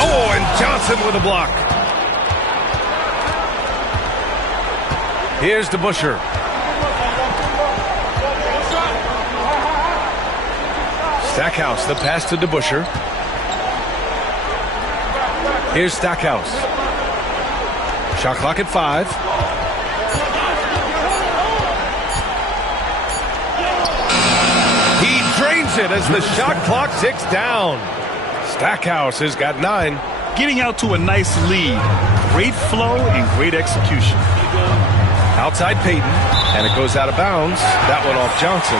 Oh, and Johnson with a block. Here's DeBusschere. Stackhouse, the pass to DeBusschere. Here's Stackhouse. Shot clock at 5. He drains it as the shot clock ticks down. Stackhouse has got 9. Getting out to a nice lead. Great flow and great execution. Outside Payton, and it goes out of bounds. That one off Johnson.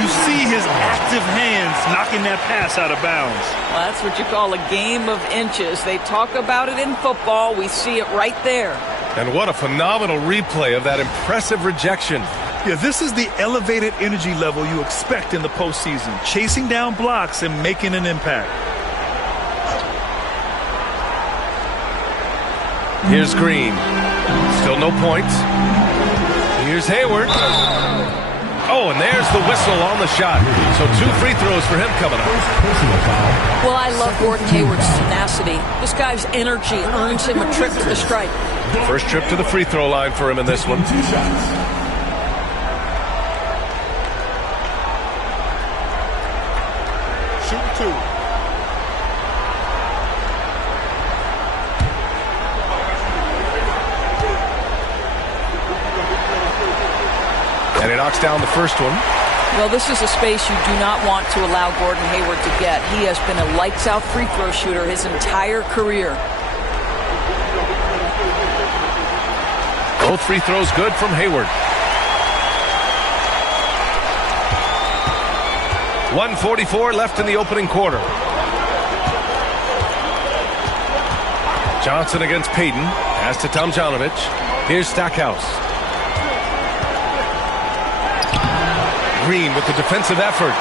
You see his active hands knocking that pass out of bounds. Well, that's what you call a game of inches. They talk about it in football. We see it right there. And what a phenomenal replay of that impressive rejection. Yeah, this is the elevated energy level you expect in the postseason. Chasing down blocks and making an impact. Here's Green. Still no points. Here's Hayward. Oh, and there's the whistle on the shot. So 2 free throws for him coming up. Well, I love Gordon Hayward's tenacity. This guy's energy earns him a trip to the stripe. First trip to the free throw line for him in this one. Shoot 2. And he knocks down the first one. Well, this is a space you do not want to allow Gordon Hayward to get. He has been a lights-out free throw shooter his entire career. Both free throws good from Hayward. 1:44 left in the opening quarter. Johnson against Payton. Pass to Tomjanovich. Here's Stackhouse. Green with the defensive effort.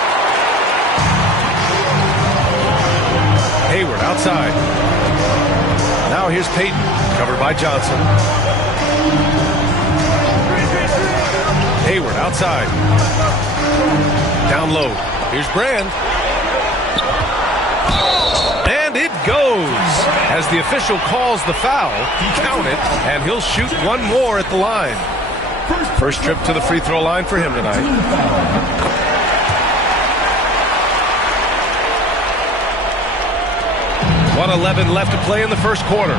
Hayward outside. Now here's Payton, covered by Johnson. Hayward outside. Down low. Here's Brand. And it goes. As the official calls the foul, count it, and he'll shoot one more at the line. First trip to the free throw line for him tonight. .111 left to play in the first quarter.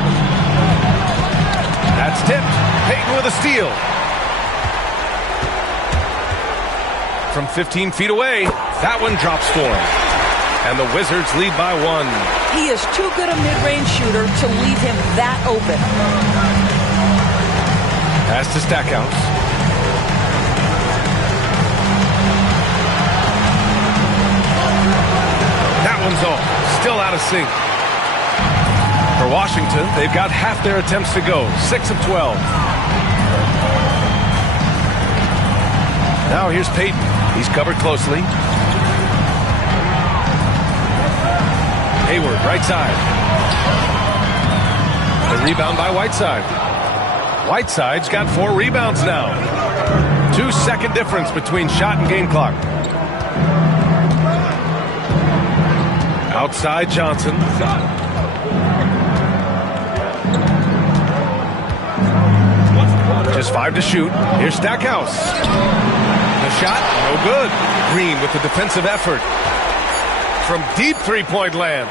That's tipped. Payton with a steal. From 15 feet away, that one drops for him. And the Wizards lead by 1. He is too good a mid-range shooter to leave him that open. Pass to Stackhouse. That one's off. Still out of sync. For Washington, they've got half their attempts to go, 6 of 12. Now here's Peyton. He's covered closely. Hayward, right side. The rebound by Whiteside. Whiteside's got 4 rebounds now. 2-second difference between shot and game clock. Outside Johnson. Just 5 to shoot. Here's Stackhouse. The shot, no good. Green with the defensive effort. From deep three-point land.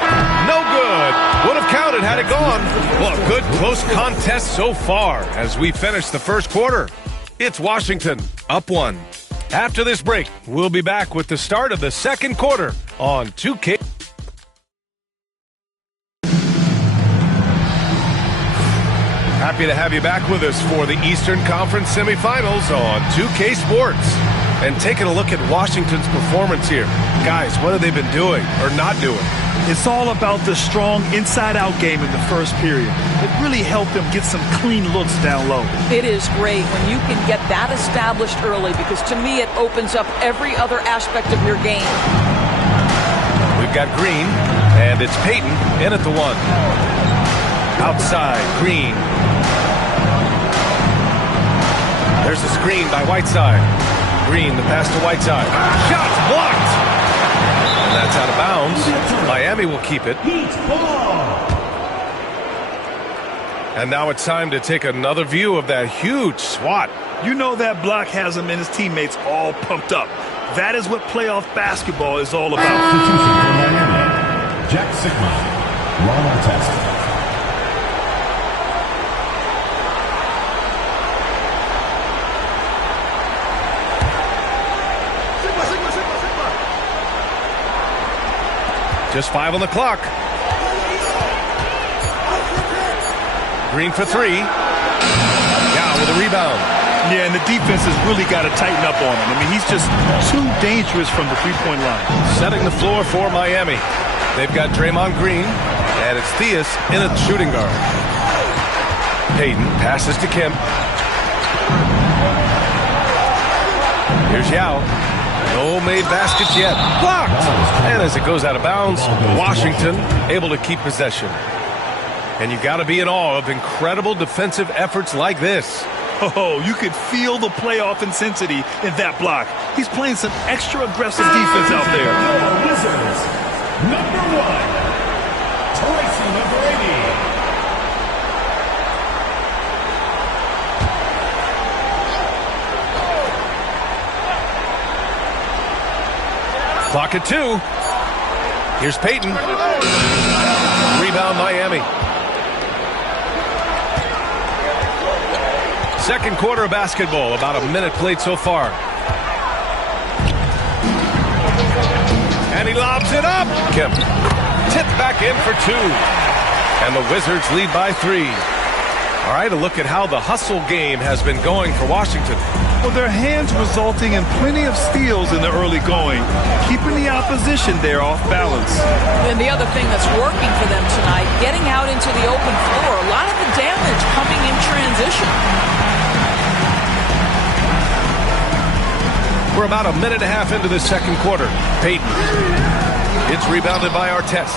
No good. Would have counted had it gone. Well, a good close contest so far as we finish the first quarter. It's Washington up 1. After this break, we'll be back with the start of the second quarter on 2K. Happy to have you back with us for the Eastern Conference semifinals on 2K Sports. And taking a look at Washington's performance here. Guys, what have they been doing or not doing? It's all about the strong inside-out game in the first period. It really helped them get some clean looks down low. It is great when you can get that established early because to me it opens up every other aspect of your game. We've got Green, and it's Peyton in at the 1. Outside, Green. There's the screen by Whiteside. Green, the pass to Whiteside. Shot blocked! And that's out of bounds. Miami will keep it. And now it's time to take another view of that huge swat. You know that block has him and his teammates all pumped up. That is what playoff basketball is all about. Jack Sigma, Ronald Test. Just 5 on the clock. Green for 3. Now with a rebound. Yeah, and the defense has really got to tighten up on him. I mean, he's just too dangerous from the three-point line. Setting the floor for Miami. They've got Draymond Green, and it's Theus in a shooting guard. Peyton passes to Kemp. Here's Yao. No made baskets yet. Blocked! And as it goes out of bounds, Washington able to keep possession. And you got to be in awe of incredible defensive efforts like this. Oh, you could feel the playoff intensity in that block. He's playing some extra aggressive defense out there. Wizards, number 1, Tracy McGrady. Clock at 2. Here's Peyton. Rebound Miami. Second quarter of basketball, about a minute played so far. And he lobs it up. Kemp tipped back in for 2. And the Wizards lead by 3. All right, a look at how the hustle game has been going for Washington. Well, their hands resulting in plenty of steals in the early going, keeping the opposition there off balance. And the other thing that's working for them tonight, getting out into the open floor, a lot of the damage coming in transition. We're about a minute and a half into the second quarter. Peyton. It's rebounded by Artest.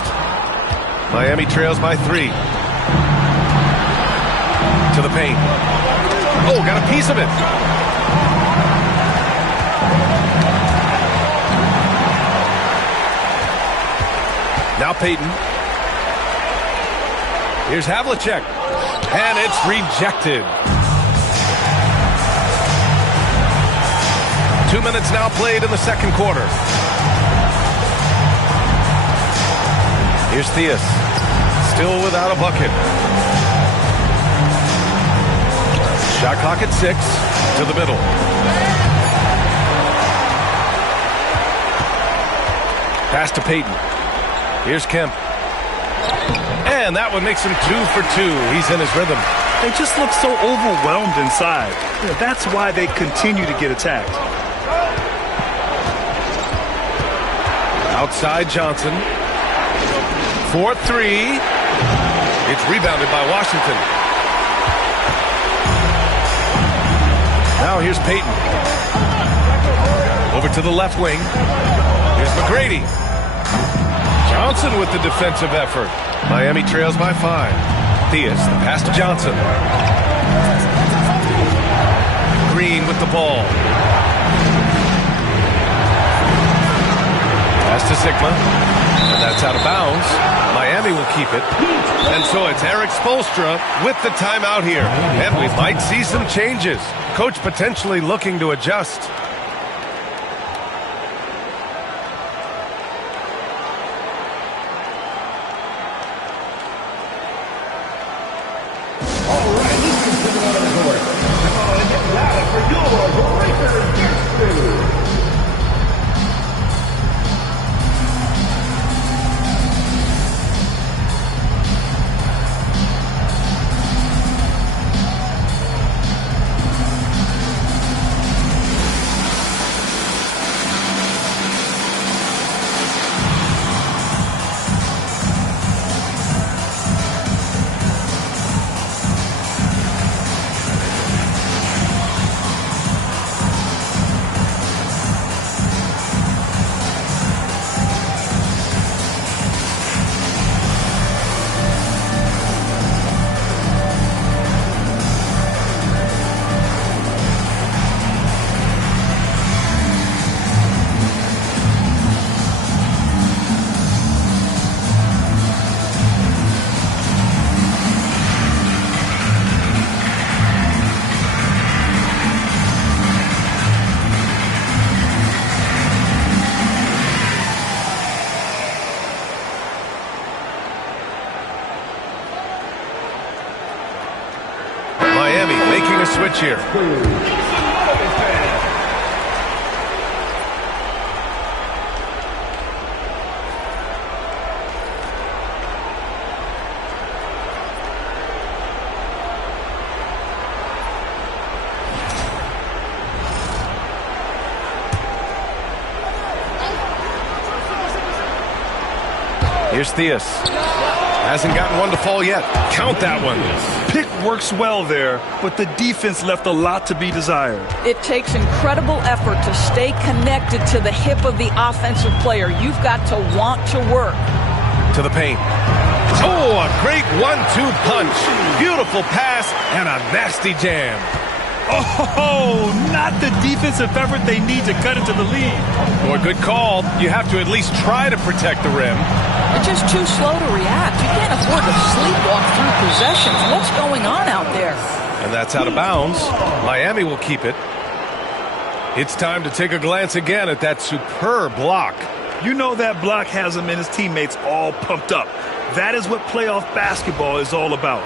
Miami trails by 3. To the paint. Oh, got a piece of it. Now Peyton. Here's Havlicek. And it's rejected. 2 minutes now played in the second quarter. Here's Theus. Still without a bucket. Shot clock at 6. To the middle. Pass to Peyton. Here's Kemp. And that one makes him 2 for 2. He's in his rhythm. They just look so overwhelmed inside. That's why they continue to get attacked. Outside Johnson. 4-3. It's rebounded by Washington. Now here's Payton. Over to the left wing. Here's McGrady. Johnson with the defensive effort. Miami trails by 5. Theus, the pass to Johnson. Green with the ball. Pass to Sigma. And that's out of bounds. Miami will keep it. And so it's Eric Spoelstra with the timeout here. And we might see some changes. Coach potentially looking to adjust. Switch here. Here's Theus. Hasn't gotten one to fall yet. Count that one. Pick works well there, but the defense left a lot to be desired. It takes incredible effort to stay connected to the hip of the offensive player. You've got to want to work. To the paint. Oh, a great 1-2 punch. Beautiful pass and a nasty jam. Oh, not the defensive effort they need to cut into the lead. Boy, good call. You have to at least try to protect the rim. They're just too slow to react. You can't afford to sleepwalk through possessions. What's going on out there? And that's out of bounds. Miami will keep it. It's time to take a glance again at that superb block. You know that block has him and his teammates all pumped up. That is what playoff basketball is all about.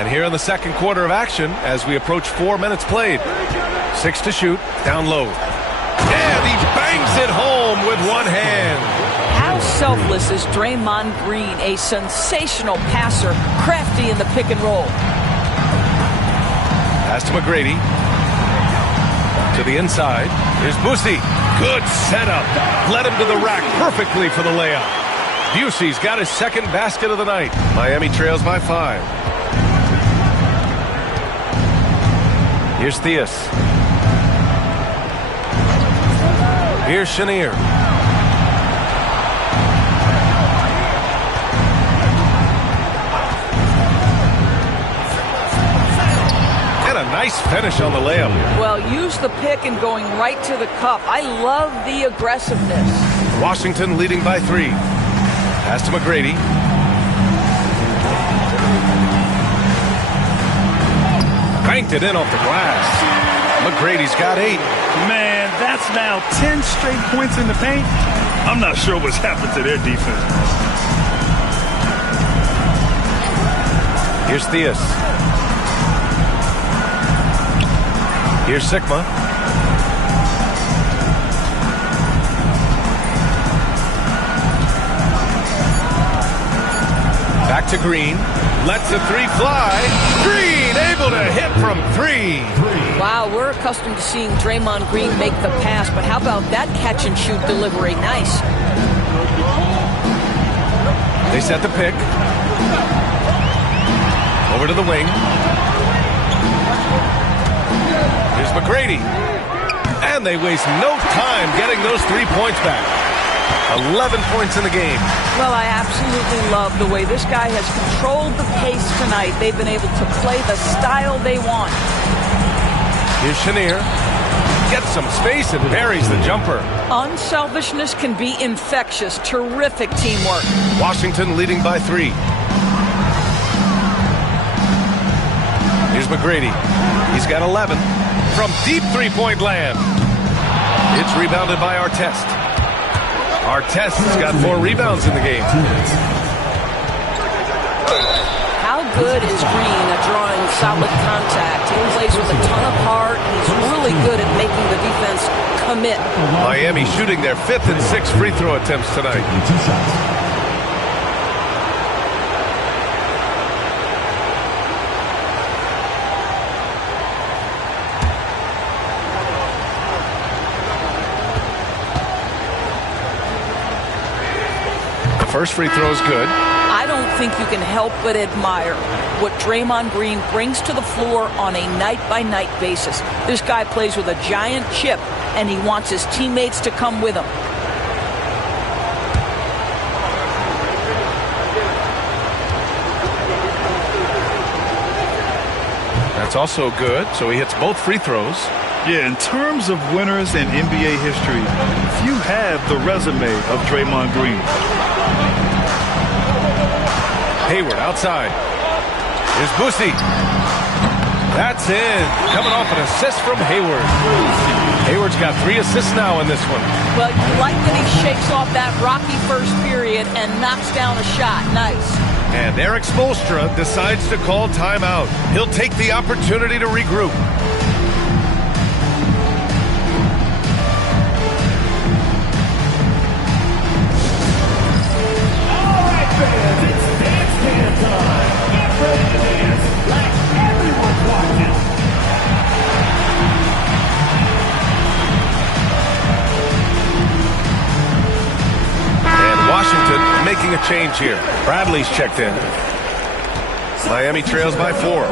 And here in the second quarter of action, as we approach 4 minutes played. 6 to shoot, down low. And he bangs it home with one hand. How selfless is Draymond Green, a sensational passer, crafty in the pick and roll. Pass to McGrady. To the inside. Here's Busey. Good setup. Led him to the rack perfectly for the layup. Busey's got his second basket of the night. Miami trails by 5. Here's Theus. Here's Chenier. And a nice finish on the layup. Well, use the pick and going right to the cup. I love the aggressiveness. Washington leading by 3. Pass to McGrady. Banked it in off the glass. McGrady's got 8. Man, that's now 10 straight points in the paint. I'm not sure what's happened to their defense. Here's Theus. Here's Sigma. Back to Green. Lets the 3 fly. Green able to hit from 3. Wow, we're accustomed to seeing Draymond Green make the pass, but how about that catch-and-shoot delivery? Nice. They set the pick. Over to the wing. Here's McGrady. And they waste no time getting those 3 points back. 11 points in the game. Well, I absolutely love the way this guy has controlled the pace tonight. They've been able to play the style they want. Here's Chenier. Gets some space and buries the jumper. Unselfishness can be infectious. Terrific teamwork. Washington leading by 3. Here's McGrady. He's got 11. From deep three-point land. It's rebounded by Artest. Artest's got 4 rebounds in the game. How good is Green at drawing solid contact? He plays with a ton of heart. He's really good at making the defense commit. Miami shooting their 5th and 6th free throw attempts tonight. First free throw is good. I don't think you can help but admire what Draymond Green brings to the floor on a night-by-night basis. This guy plays with a giant chip, and he wants his teammates to come with him. That's also good, so he hits both free throws. Yeah, in terms of winners in NBA history, few have the resume of Draymond Green. Hayward outside. Here's Boosie. That's in. Coming off an assist from Hayward. Hayward's got 3 assists now in this one. Well, you like that he shakes off that rocky first period and knocks down a shot. Nice. And Eric Spoelstra decides to call timeout. He'll take the opportunity to regroup. Washington making a change here. Bradley's checked in. Miami trails by 4.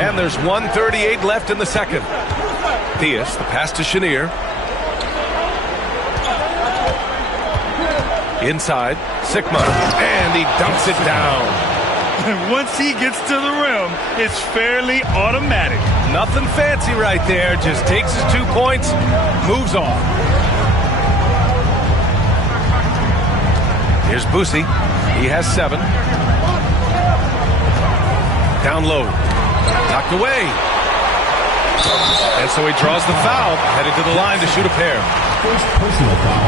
And there's 1:38 left in the second. Diaz, the pass to Chenier. Inside, Sigma, and he dunks it down. Once he gets to the rim, it's fairly automatic. Nothing fancy right there. Just takes his 2 points, moves on. Here's Boosie. He has 7. Down low. Knocked away. And so he draws the foul, headed to the line to shoot a pair.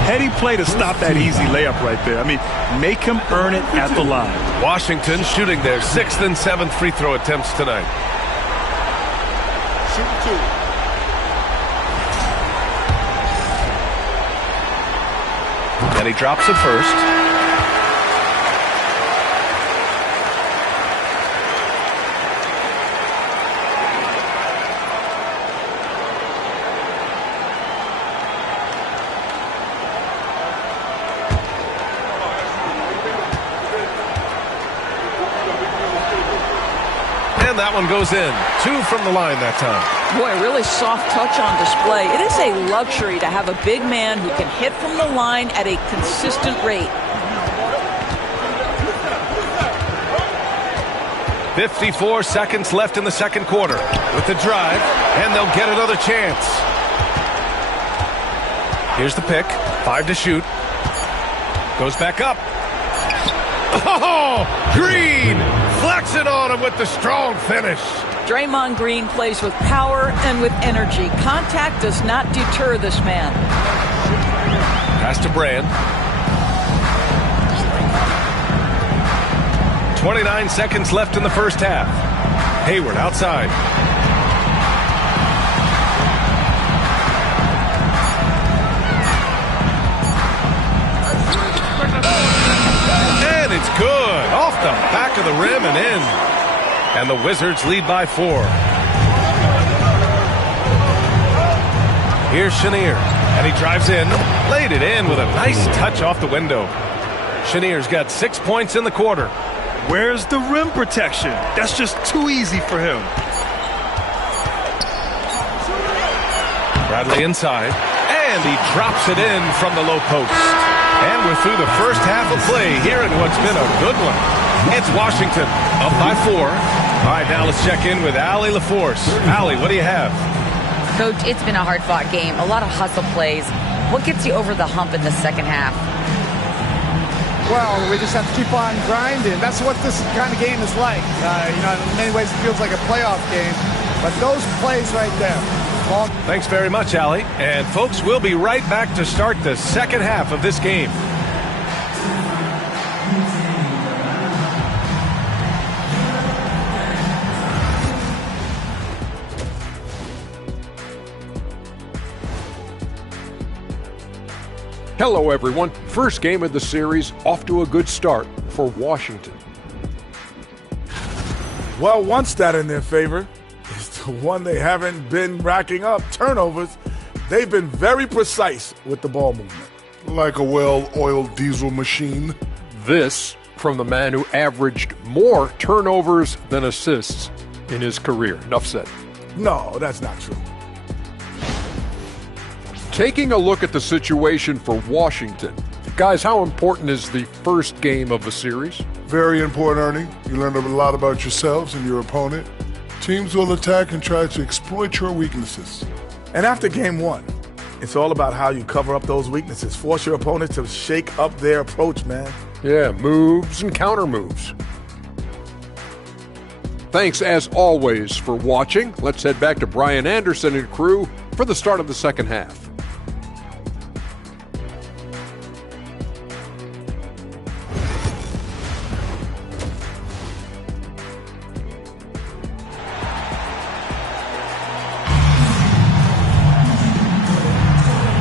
Heady play to stop that easy layup right there. I mean, make him earn it at the line. Washington shooting their 6th and 7th free throw attempts tonight. Shoot 2. And he drops it first. And that one goes in. 2 from the line that time. Boy, really soft touch on display. It is a luxury to have a big man who can hit from the line at a consistent rate. 54 seconds left in the second quarter. With the drive, and they'll get another chance. Here's the pick. 5 to shoot. Goes back up. Oh, Green flexing on him with the strong finish. Draymond Green plays with power and with energy. Contact does not deter this man. Pass to Brand. 29 seconds left in the first half. Hayward outside. And it's good. Off the back of the rim and in. And the Wizards lead by 4. Here's Chenier, and he drives in, laid it in with a nice touch off the window. Chenier's got 6 points in the quarter. Where's the rim protection? That's just too easy for him. Bradley inside, and he drops it in from the low post. And we're through the first half of play here in what's been a good one. It's Washington, up by 4. All right, now let's check in with Allie LaForce. Allie, what do you have? Coach, it's been a hard-fought game, a lot of hustle plays. What gets you over the hump in the second half? Well, we just have to keep on grinding. That's what this kind of game is like. In many ways it feels like a playoff game, but those plays right there. Thanks very much, Allie. And folks, we'll be right back to start the second half of this game. Hello, everyone. First game of the series, off to a good start for Washington. Well, one stat in their favor is the one they haven't been racking up, turnovers. They've been very precise with the ball movement. Like a well-oiled diesel machine. This from the man who averaged more turnovers than assists in his career. Enough said. No, that's not true. Taking a look at the situation for Washington. Guys, how important is the first game of a series? Very important, Ernie. You learn a lot about yourselves and your opponent. Teams will attack and try to exploit your weaknesses. And after game 1, it's all about how you cover up those weaknesses. Force your opponent to shake up their approach, man. Yeah, moves and counter moves. Thanks, as always, for watching. Let's head back to Brian Anderson and crew for the start of the second half.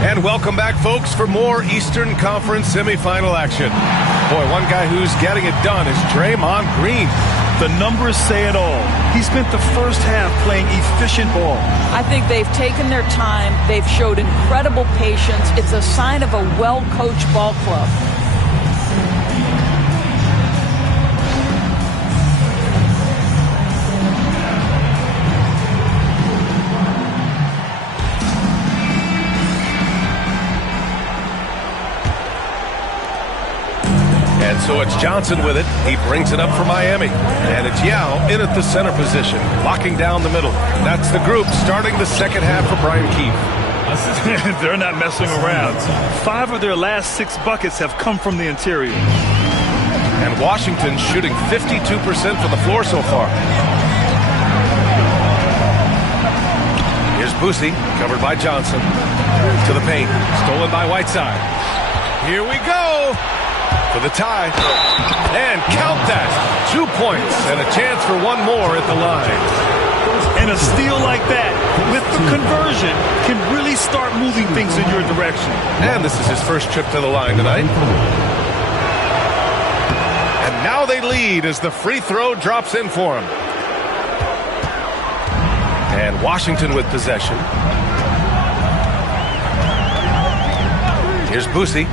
And welcome back, folks, for more Eastern Conference semifinal action. Boy, one guy who's getting it done is Draymond Green. The numbers say it all. He spent the first half playing efficient ball. I think they've taken their time. They've showed incredible patience. It's a sign of a well-coached ball club. And so it's Johnson with it. He brings it up for Miami. And it's Yao in at the center position, locking down the middle. That's the group starting the second half for Brian Keefe. They're not messing around. 5 of their last 6 buckets have come from the interior. And Washington shooting 52% from the floor so far. Here's Boosie, covered by Johnson. To the paint, stolen by Whiteside. Here we go for the tie. And count that. 2 points and a chance for one more at the line. And a steal like that, with the conversion, can really start moving things in your direction. And this is his first trip to the line tonight. And now they lead as the free throw drops in for him. And Washington with possession. Here's Boosie.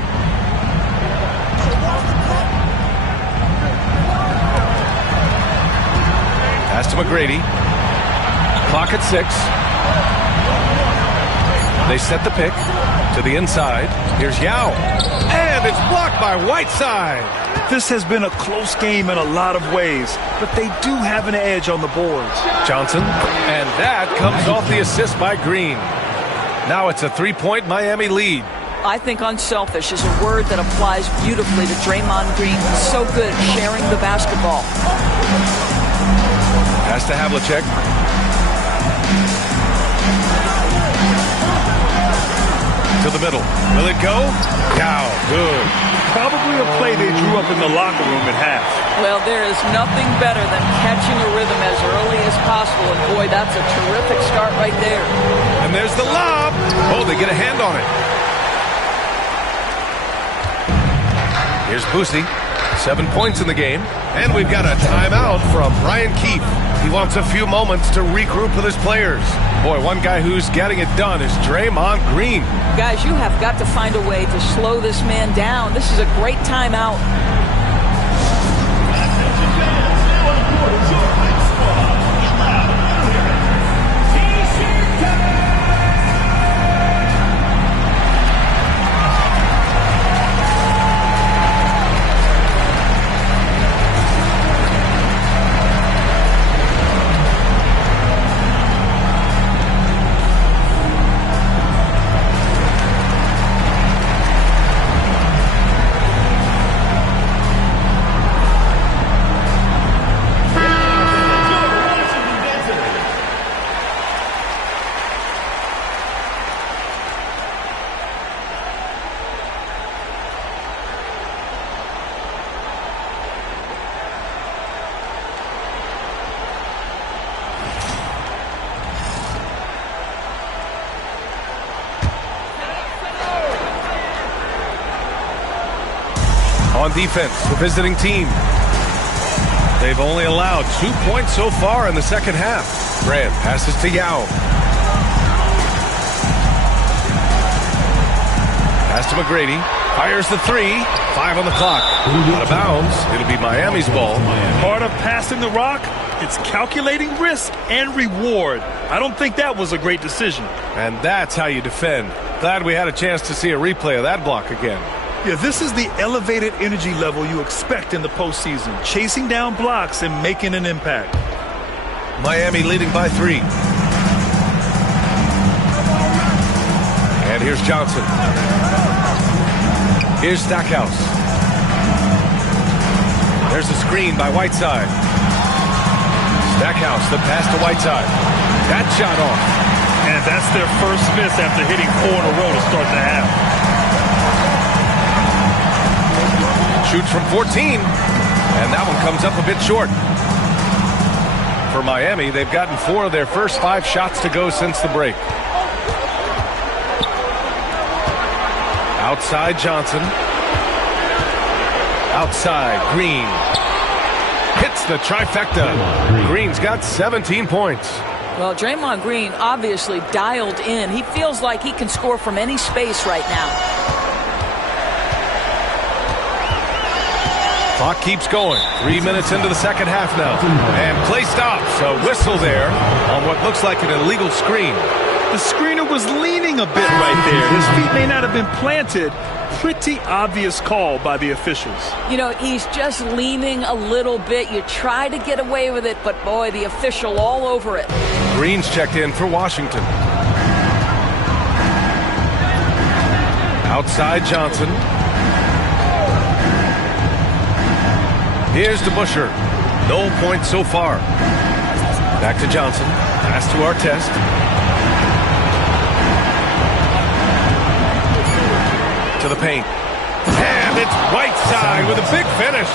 Pass to McGrady. Clock at 6. They set the pick to the inside. Here's Yao. And it's blocked by Whiteside. This has been a close game in a lot of ways, but they do have an edge on the boards. Johnson. And that comes off the assist by Green. Now it's a 3-point Miami lead. I think unselfish is a word that applies beautifully to Draymond Green. He's so good at sharing the basketball. Pass to Havlicek. To the middle. Will it go? Now, good. Probably a play they drew up in the locker room at half. Well, there is nothing better than catching a rhythm as early as possible. And boy, that's a terrific start right there. And there's the lob. Oh, they get a hand on it. Here's Boosie. 7 points in the game. And we've got a timeout from Brian Keefe. He wants a few moments to regroup with his players. Boy, one guy who's getting it done is Draymond Green. Guys, you have got to find a way to slow this man down. This is a great timeout. On defense, the visiting team. They've only allowed 2 points so far in the second half. Grant passes to Yao. Pass to McGrady. Fires the three. 5 on the clock. Out of bounds. It'll be Miami's ball. Part of passing the rock, it's calculating risk and reward. I don't think that was a great decision. And that's how you defend. Glad we had a chance to see a replay of that block again. Yeah, this is the elevated energy level you expect in the postseason. Chasing down blocks and making an impact. Miami leading by 3. And here's Johnson. Here's Stackhouse. There's a screen by Whiteside. Stackhouse, the pass to Whiteside. That shot off. And that's their first miss after hitting 4 in a row to start the half. Shoots from 14, and that one comes up a bit short. For Miami, they've gotten 4 of their first 5 shots to go since the break. Outside Johnson. Outside Green. Hits the trifecta. Green's got 17 points. Well, Draymond Green obviously dialed in. He feels like he can score from any space right now. Clock keeps going. 3 minutes into the second half now. And play stops. A whistle there on what looks like an illegal screen. The screener was leaning a bit right there. His feet may not have been planted. Pretty obvious call by the officials. You know, he's just leaning a little bit. You try to get away with it, but boy, the official all over it. Green's checked in for Washington. Outside Johnson. Here's to Busher. No points so far. Back to Johnson. Pass to Artest. To the paint. And it's Whiteside with a big finish.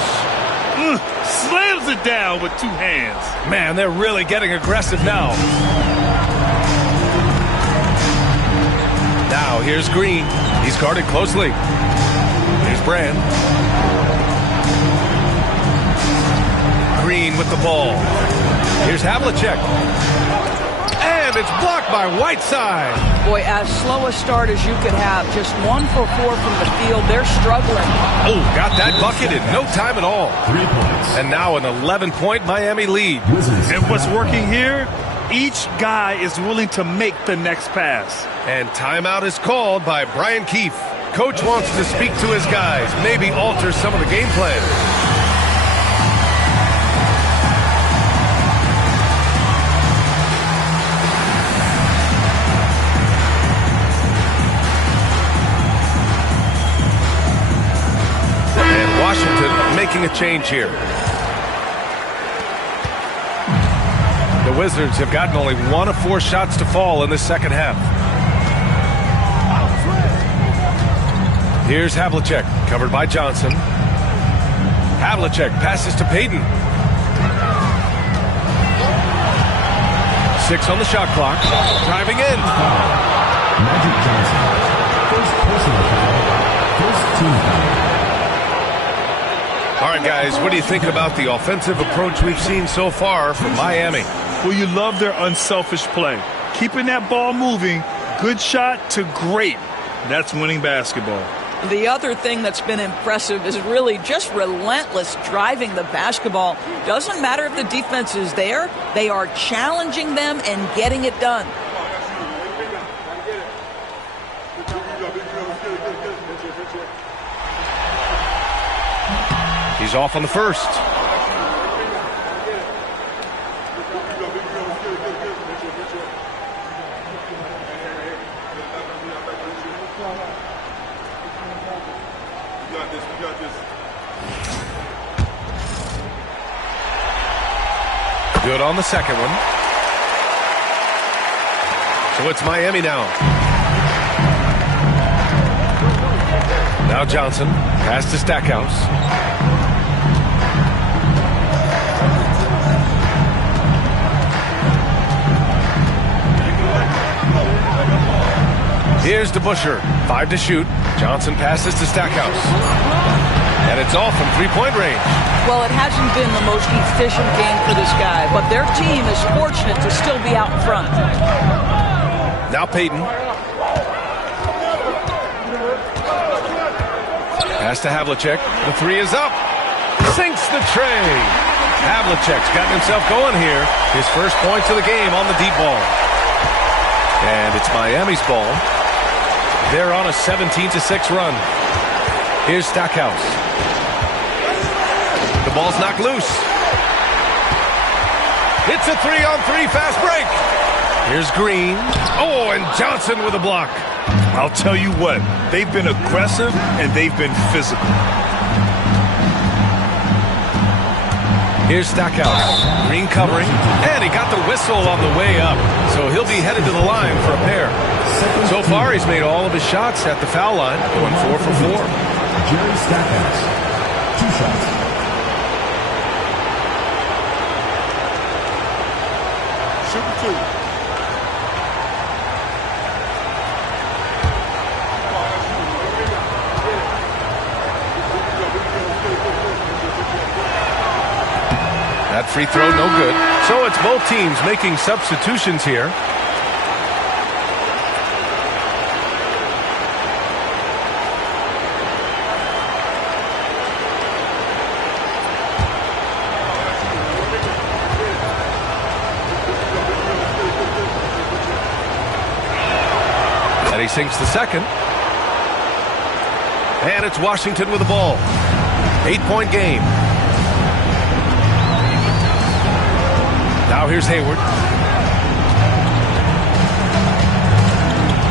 Slams it down with 2 hands. Man, they're really getting aggressive now. Now here's Green. He's guarded closely. Here's Brand. Green with the ball. Here's Havlicek. And it's blocked by Whiteside. Boy, as slow a start as you could have. Just 1 for 4 from the field. They're struggling. Oh, got that bucket in no time at all. 3 points. And now an 11-point Miami lead. And what's working here? Each guy is willing to make the next pass. And timeout is called by Brian Keefe. Coach wants to speak to his guys, maybe alter some of the game plan. Making a change here. The Wizards have gotten only 1 of 4 shots to fall in this second half. Here's Havlicek, covered by Johnson. Havlicek passes to Payton. 6 on the shot clock. Driving in. Magic Johnson. First personal foul. First team foul. All right, guys, what do you think about the offensive approach we've seen so far from Miami? Well, you love their unselfish play. Keeping that ball moving, good shot to great. That's winning basketball. The other thing that's been impressive is really just relentless driving the basketball. Doesn't matter if the defense is there, they are challenging them and getting it done. He's off on the first. Good on the second one. So it's Miami now. Now Johnson. Pass to Stackhouse. Here's DeBusschere. 5 to shoot. Johnson passes to Stackhouse. And it's off from three-point range. Well, it hasn't been the most efficient game for this guy, but their team is fortunate to still be out in front. Now Payton. Pass to Havlicek. The three is up. Sinks the tray. Havlicek's gotten himself going here. His first points of the game on the deep ball. And it's Miami's ball. They're on a 17-6 run. Here's Stackhouse. The ball's knocked loose. It's a 3-on-3 fast break. Here's Green. Oh, and Johnson with a block. I'll tell you what, they've been aggressive and they've been physical. Here's Stackhouse. Green covering, and he got the whistle on the way up. So he'll be headed to the line for a pair. So far, he's made all of his shots at the foul line, going 4 for 4. Jerry Stackhouse, 2 shots. Shooting 2. That free throw, no good. So it's both teams making substitutions here. And he sinks the second. And it's Washington with the ball. 8-point game. Now here's Hayward.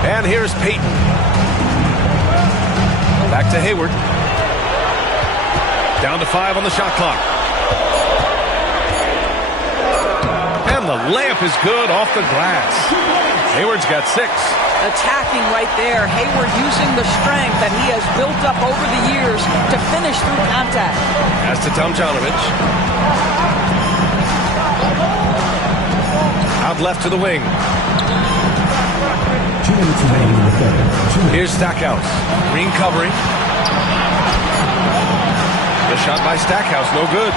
And here's Payton. Back to Hayward. Down to 5 on the shot clock. And the layup is good off the glass. Hayward's got 6. Attacking right there. Hayward using the strength that he has built up over the years to finish through contact. Pass to Tomjanovich. Out left to the wing. 2 minutes remaining in the third. Here's Stackhouse. Green covering. The shot by Stackhouse, no good.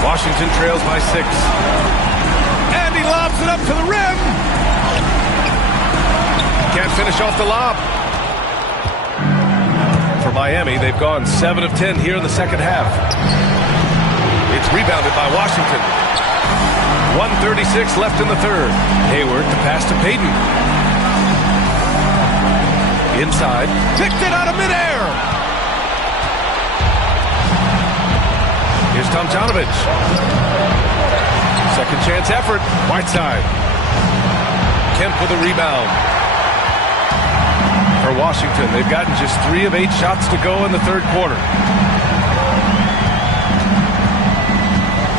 Washington trails by 6. And he lobs it up to the rim. Can't finish off the lob. For Miami, they've gone 7 of 10 here in the second half. It's rebounded by Washington. 1:36 left in the third. Hayward to pass to Payton. Inside. Picked it out of midair. Here's Tomjanovich. Second chance effort. Whiteside. Kemp with a rebound. For Washington, they've gotten just 3 of 8 shots to go in the third quarter.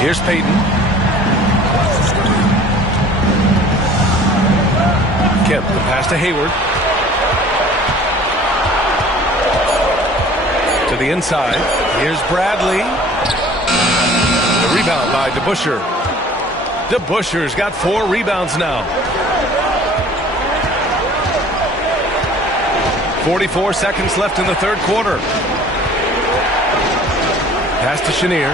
Here's Payton. Kemp, the pass to Hayward. To the inside. Here's Bradley. The rebound by DeBusschere. DeBusschere's got 4 rebounds now. 44 seconds left in the third quarter. Pass to Chenier.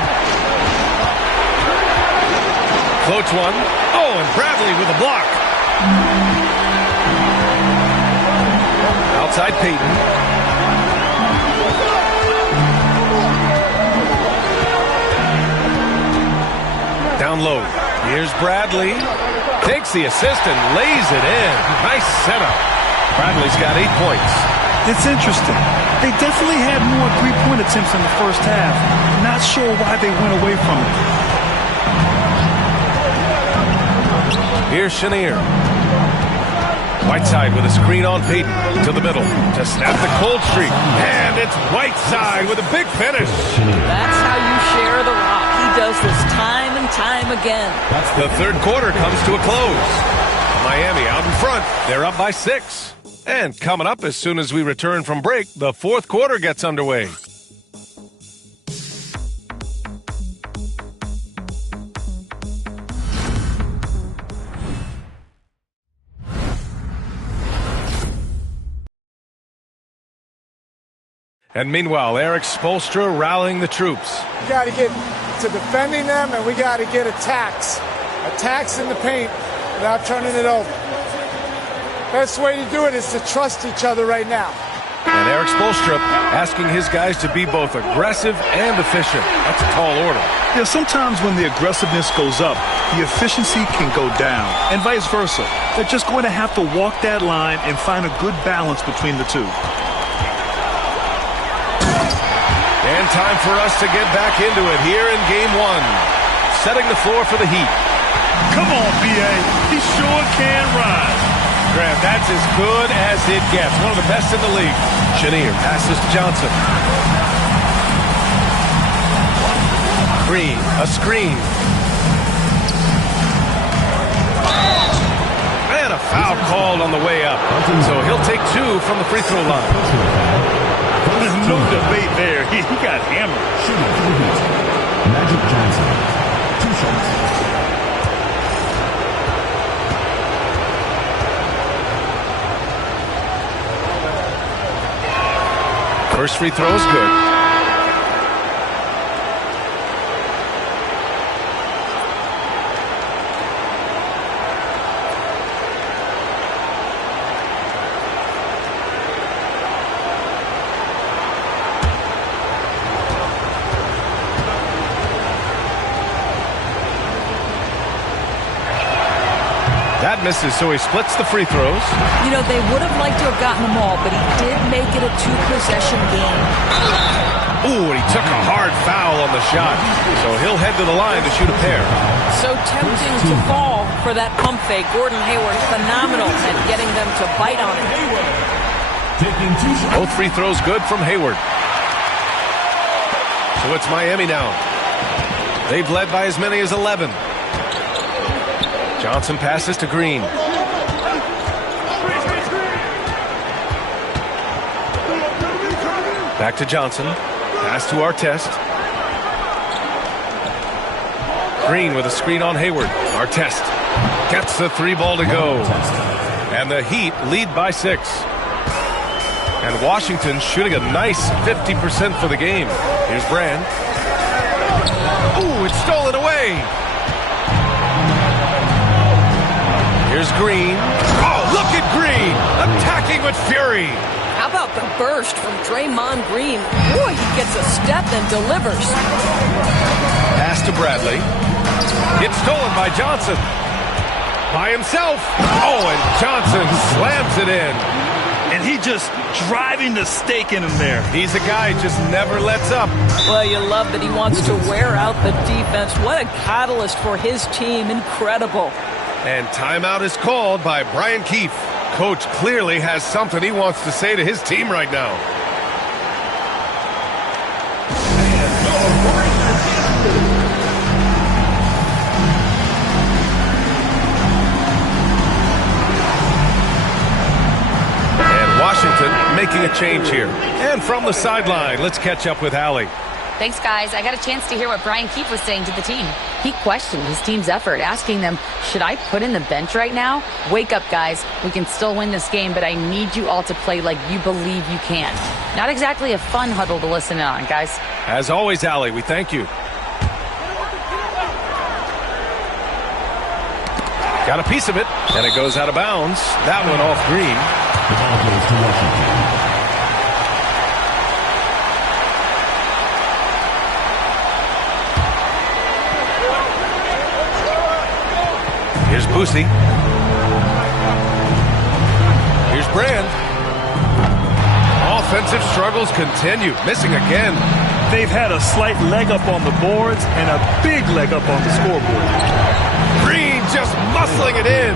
Floats one. Oh, and Bradley with a block. Outside Peyton. Down low. Here's Bradley. Takes the assist and lays it in. Nice setup. Bradley's got 8 points. It's interesting. They definitely had more three-point attempts in the first half. Not sure why they went away from it. Here's Chenier. Whiteside with a screen on Peyton to the middle to snap the cold streak. And it's Whiteside with a big finish. That's how you share the rock. He does this time and time again. The third quarter comes to a close. Miami out in front. They're up by 6. And coming up as soon as we return from break, the fourth quarter gets underway. And meanwhile, Eric Spoelstra rallying the troops. We got to get to defending them, and we got to get attacks. Attacks in the paint without turning it over. Best way to do it is to trust each other right now. And Eric Spoelstra asking his guys to be both aggressive and efficient. That's a tall order. Yeah, sometimes when the aggressiveness goes up, the efficiency can go down, and vice versa. They're just going to have to walk that line and find a good balance between the two. And time for us to get back into it here in Game 1. Setting the floor for the Heat. Come on, B.A. He sure can ride. Graham, that's as good as it gets. One of the best in the league. Chenier passes to Johnson. Green, a screen. And a foul called on the way up. So he'll take 2 from the free throw line. There's no debate there. He got hammered. Magic Johnson, 2 shots. First free throw is good. That misses, so he splits the free throws. You know, they would have liked to have gotten them all, but he did make it a 2-possession game. Ooh, and he took a hard foul on the shot. So he'll head to the line to shoot a pair. So tempting to fall for that pump fake. Gordon Hayward, phenomenal at getting them to bite on it. Both free throws good from Hayward. So it's Miami now. They've led by as many as 11. Johnson passes to Green. Back to Johnson. Pass to Artest. Green with a screen on Hayward. Artest gets the 3 ball to go. And the Heat lead by 6. And Washington shooting a nice 50% for the game. Here's Brand. Ooh, it's stolen away. Here's Green. Oh, look at Green! Attacking with fury. How about the burst from Draymond Green? Boy, he gets a step and delivers. Pass to Bradley. It's stolen by Johnson. By himself. Oh, and Johnson slams it in. And he just driving the stake in him there. He's a guy who just never lets up. Well, you love that he wants to wear out the defense. What a catalyst for his team. Incredible. And timeout is called by Brian Keefe. Coach clearly has something he wants to say to his team right now. And Washington making a change here. And from the sideline, let's catch up with Allie. Thanks, guys. I got a chance to hear what Brian Keefe was saying to the team. He questioned his team's effort, asking them, should I put in the bench right now? Wake up, guys. We can still win this game, but I need you all to play like you believe you can. Not exactly a fun huddle to listen in on, guys. As always, Allie, we thank you. Got a piece of it, and it goes out of bounds. That one off Green. The ball goes to Washington. Here's Boosie. Here's Brand. Offensive struggles continue. Missing again. They've had a slight leg up on the boards and a big leg up on the scoreboard. Green just muscling it in.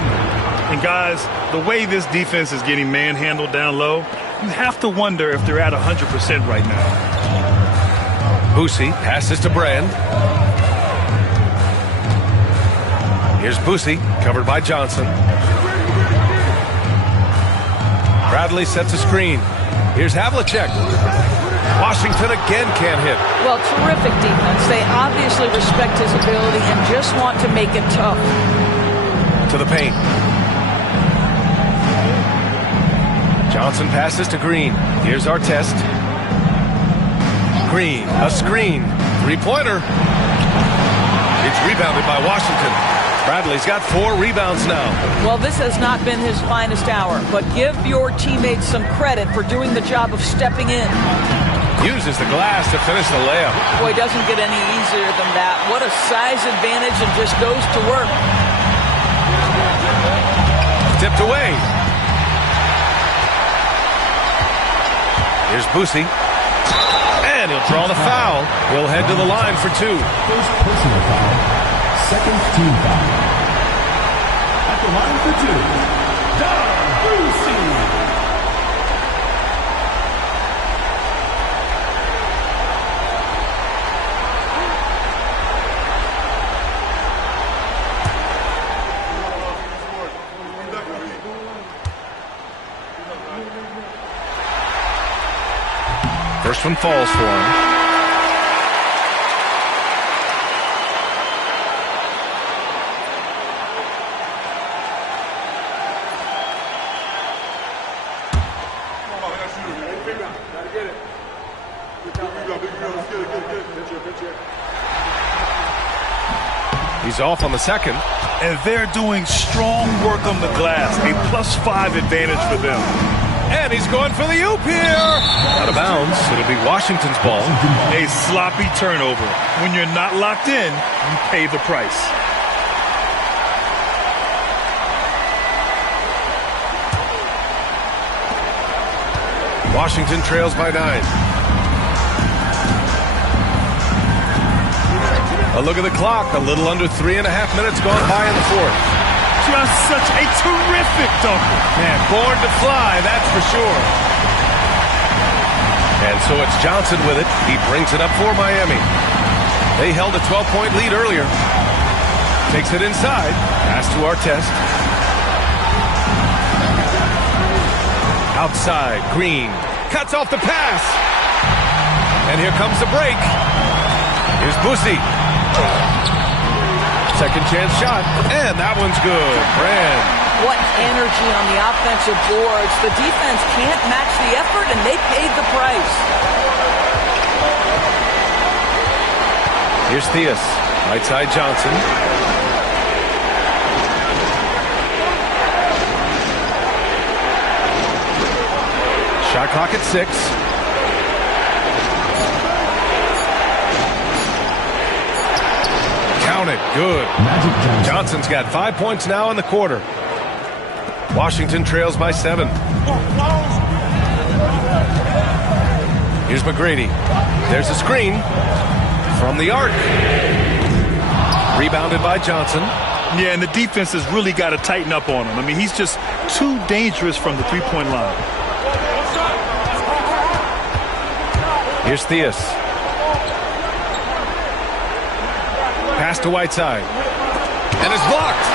And guys, the way this defense is getting manhandled down low, you have to wonder if they're at 100% right now. Boosie passes to Brand. Here's Boosie, covered by Johnson. Bradley sets a screen. Here's Havlicek. Washington again can't hit. Well, terrific defense. They obviously respect his ability and just want to make it tough. To the paint. Johnson passes to Green. Here's our test. Green, a screen. Three-pointer. It's rebounded by Washington. Bradley's got 4 rebounds now. Well, this has not been his finest hour, but give your teammates some credit for doing the job of stepping in. Uses the glass to finish the layup. Boy, it doesn't get any easier than that. What a size advantage, and just goes to work. Tipped away. Here's Boosie. And he'll draw the foul. He'll head to the line for 2. First personal foul. Second team foul. At the line for 2, Boosie. First one falls for him. He's off on the second. And they're doing strong work on the glass. A +5 advantage for them. And he's going for the oop here. Out of bounds. It'll be Washington's ball. A sloppy turnover. When you're not locked in, you pay the price. Washington trails by 9. A look at the clock. A little under 3.5 minutes gone by in the fourth. Just such a terrific dunker. Man, born to fly, that's for sure. And so it's Johnson with it. He brings it up for Miami. They held a 12-point lead earlier. Takes it inside. Pass to our test. Outside, Green. Cuts off the pass. And here comes the break. Here's Boosie. Second chance shot, and that one's good. Brand. What energy on the offensive boards. The defense can't match the effort, and they paid the price. Here's Theus. Right side Johnson. Shot clock at 6. Counted. Good. Johnson's got 5 points now in the quarter. Washington trails by 7. Here's McGrady. There's a screen from the arc. Rebounded by Johnson. Yeah, and the defense has really got to tighten up on him. I mean, he's just too dangerous from the three-point line. Here's Theus. Pass to Whiteside. And it's blocked.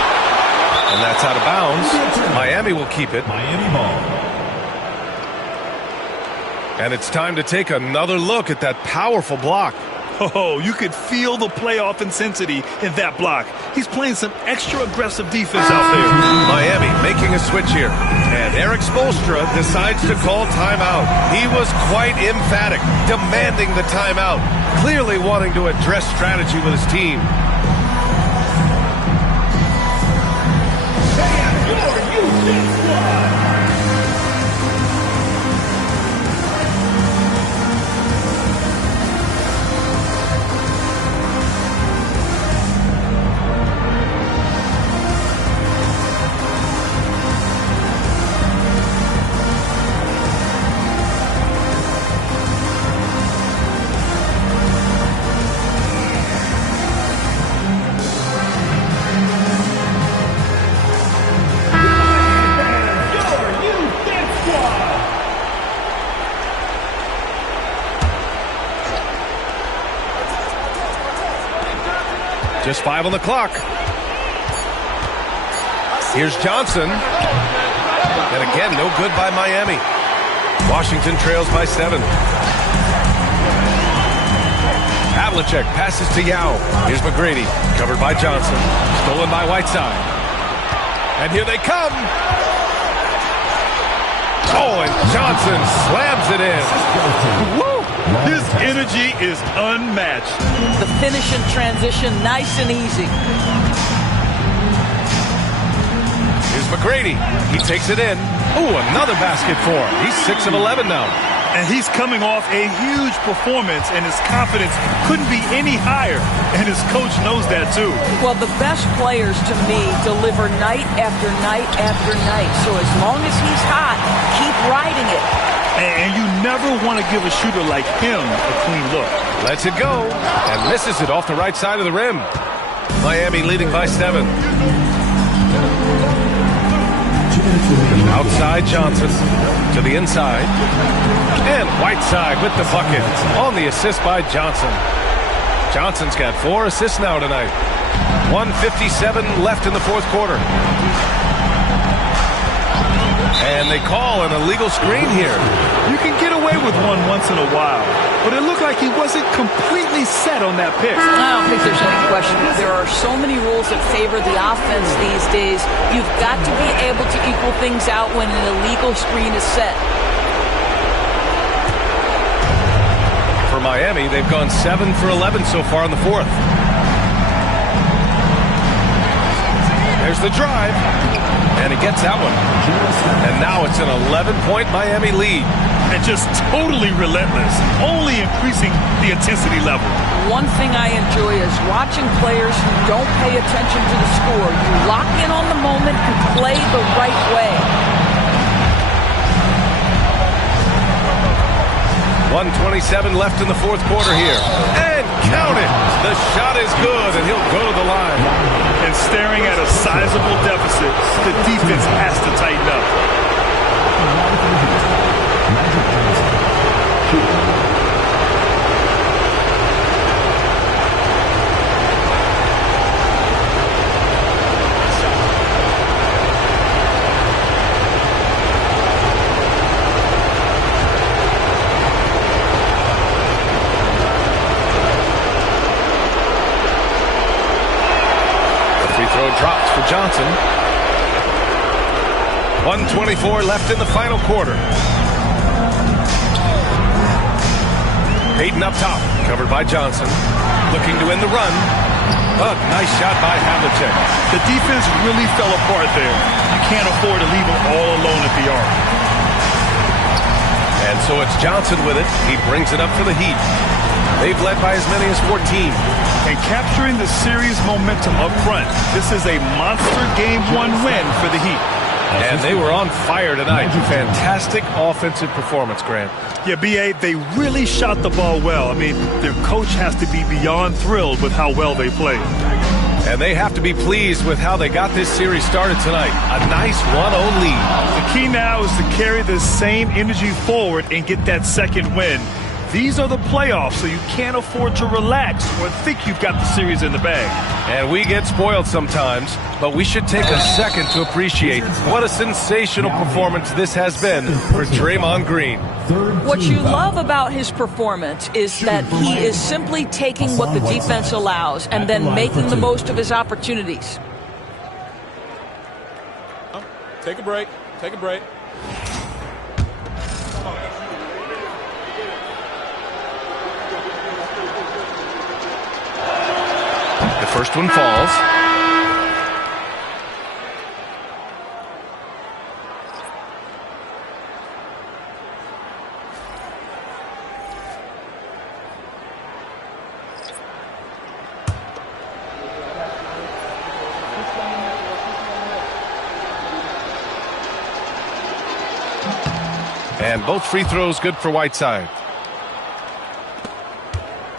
And that's out of bounds. Miami will keep it. Miami ball. And it's time to take another look at that powerful block. Oh, you could feel the playoff intensity in that block. He's playing some extra aggressive defense out there. Miami making a switch here. And Eric Spoelstra decides to call timeout. He was quite emphatic, demanding the timeout, clearly wanting to address strategy with his team. Just 5 on the clock. Here's Johnson. And again, no good by Miami. Washington trails by 7. Havlicek passes to Yao. Here's McGrady. Covered by Johnson. Stolen by Whiteside. And here they come. Oh, and Johnson slams it in. Woo! His energy is unmatched. The finish in transition, nice and easy. Here's McGrady. He takes it in. Ooh, another basket for him. He's 6 of 11 now. And he's coming off a huge performance, and his confidence couldn't be any higher. And his coach knows that, too. Well, the best players, to me, deliver night after night after night. So as long as he's hot, keep riding it. And you never want to give a shooter like him a clean look. Lets it go and misses it off the right side of the rim. Miami leading by 7. Outside Johnson to the inside. And Whiteside with the bucket on the assist by Johnson. Johnson's got 4 assists now tonight. 1:57 left in the fourth quarter. And they call an illegal screen here. You can get away with one once in a while, but it looked like he wasn't completely set on that pick. I don't think there's any question. There are so many rules that favor the offense these days. You've got to be able to equal things out when an illegal screen is set. For Miami, they've gone 7 for 11 so far in the fourth. There's the drive. And he gets that one. And now it's an 11-point Miami lead. And just totally relentless, only increasing the intensity level. One thing I enjoy is watching players who don't pay attention to the score. You lock in on the moment and play the right way. 1:27 left in the fourth quarter here. And count it. The shot is good, and he'll go to the line. And staring at a sizable deficit, the defense has to tighten up. Drops for Johnson. 1:24 left in the final quarter. Payton up top, covered by Johnson. Looking to end the run. Oh, nice shot by Havlicek. The defense really fell apart there. You can't afford to leave them all alone at the arc. And so it's Johnson with it. He brings it up for the Heat. They've led by as many as 14. And capturing the series momentum up front. This is a monster Game 1 win for the Heat. And they were on fire tonight. Fantastic offensive performance, Grant. Yeah, B.A., they really shot the ball well. I mean, their coach has to be beyond thrilled with how well they played. And they have to be pleased with how they got this series started tonight. A nice 1-0 lead. The key now is to carry this same energy forward and get that second win. These are the playoffs, so you can't afford to relax or think you've got the series in the bag. And we get spoiled sometimes, but we should take a second to appreciate what a sensational performance this has been for Draymond Green. What you love about his performance is that he is simply taking what the defense allows and then making the most of his opportunities. Take a break. Take a break. The first one falls. And both free throws good for Whiteside.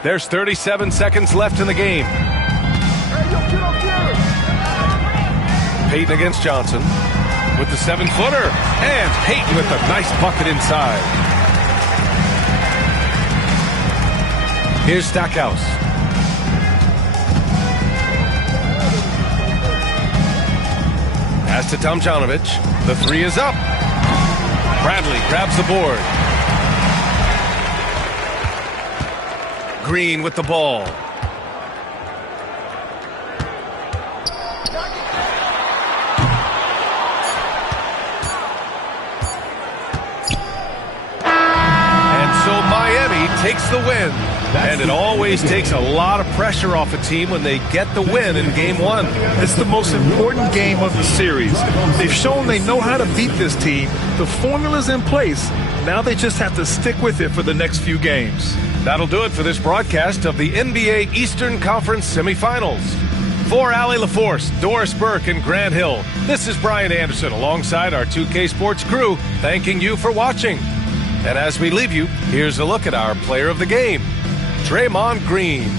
There's 37 seconds left in the game. Payton against Johnson with the 7-footer. And Payton with a nice bucket inside. Here's Stackhouse. Pass to Tomjanovich. The three is up. Bradley grabs the board. Green with the ball. And so Miami takes the win. And it always takes a lot of pressure off a team when they get the win in Game 1. It's the most important game of the series. They've shown they know how to beat this team. The formula's in place. Now they just have to stick with it for the next few games. That'll do it for this broadcast of the NBA Eastern Conference Semifinals. For Allie LaForce, Doris Burke, and Grant Hill, this is Brian Anderson alongside our 2K Sports crew, thanking you for watching. And as we leave you, here's a look at our player of the game, Draymond Green.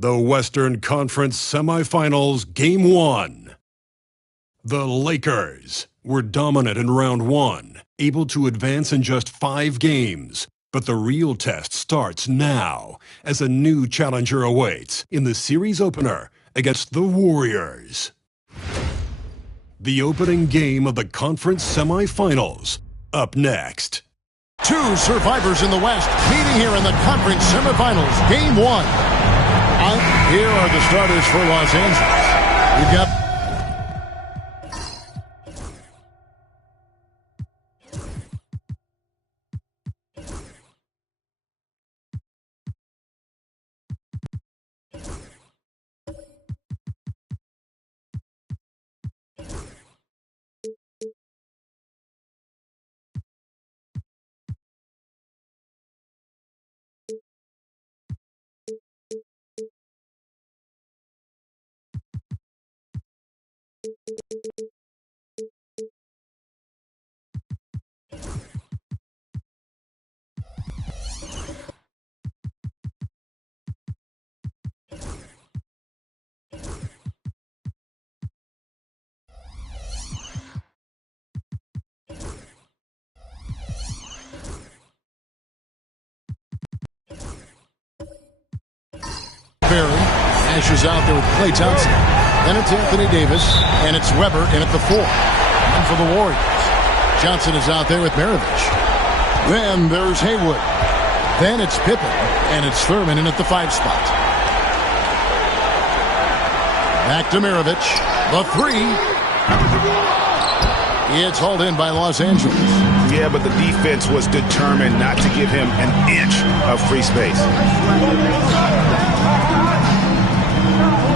The Western Conference Semifinals, Game 1. The Lakers were dominant in round 1, able to advance in just 5 games. But the real test starts now as a new challenger awaits in the series opener against the Warriors. The opening game of the conference semifinals, up next. Two survivors in the West meeting here in the conference semifinals, Game 1. Here are the starters for Los Angeles. We've got Ashes out there with Klay Thompson. Then it's Anthony Davis, and it's Weber in at the 4. And for the Warriors, Johnson is out there with Maravich. Then there's Haywood. Then it's Pippen, and it's Thurman in at the 5 spot. Back to Maravich. The 3. It's hauled in by Los Angeles. Yeah, but the defense was determined not to give him an inch of free space.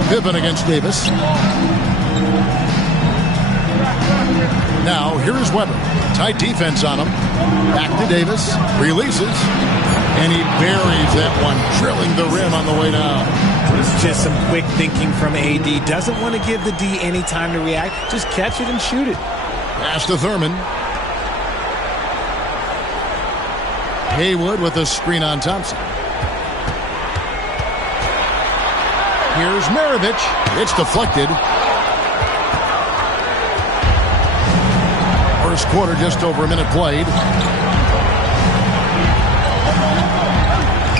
Pippen against Davis. Now, here is Weber. Tight defense on him. Back to Davis. Releases. And he buries that one, drilling the rim on the way down. It's just some quick thinking from AD. Doesn't want to give the D any time to react. Just catch it and shoot it. Pass to Thurman. Haywood with a screen on Thompson. Here's Maravich. It's deflected. First quarter, just over a minute played.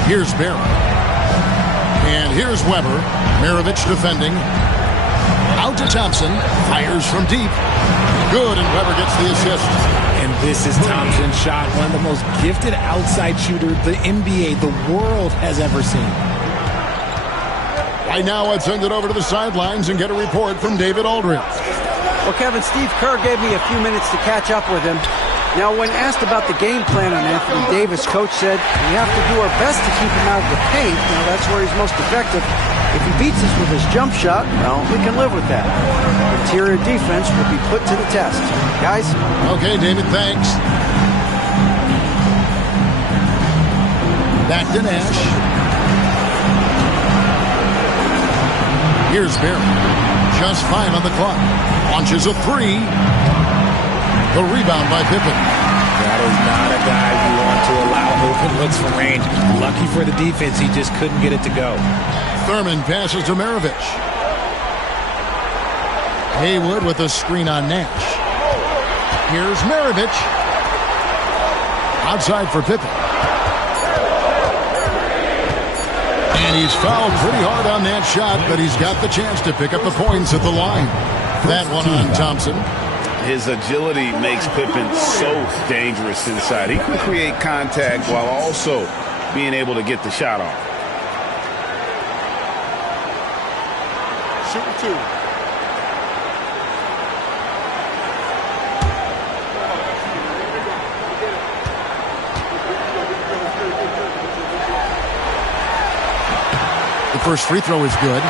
Here's Barron. And here's Weber. Maravich defending. Out to Thompson. Fires from deep. Good, and Weber gets the assist. And this is Thompson's shot. One of the most gifted outside shooters the NBA, the world has ever seen. Right now, I'd send it over to the sidelines and get a report from David Aldridge. Well, Kevin, Steve Kerr gave me a few minutes to catch up with him. Now, when asked about the game plan on Anthony Davis, Coach said, we have to do our best to keep him out of the paint. Now, that's where he's most effective. If he beats us with his jump shot, well, we can live with that. Interior defense will be put to the test. Guys? Okay, David, thanks. Back to Nash. Here's Barry. Just 5 on the clock. Launches a 3. The rebound by Pippen. That is not a guy we want to allow open looks from range. Lucky for the defense, he just couldn't get it to go. Thurman passes to Maravich. Haywood with a screen on Nash. Here's Maravich. Outside for Pippen. And he's fouled pretty hard on that shot, but he's got the chance to pick up the points at the line. That one on Thompson. His agility makes Pippen so dangerous inside. He can create contact while also being able to get the shot off. Shooting 2. The first free throw is good.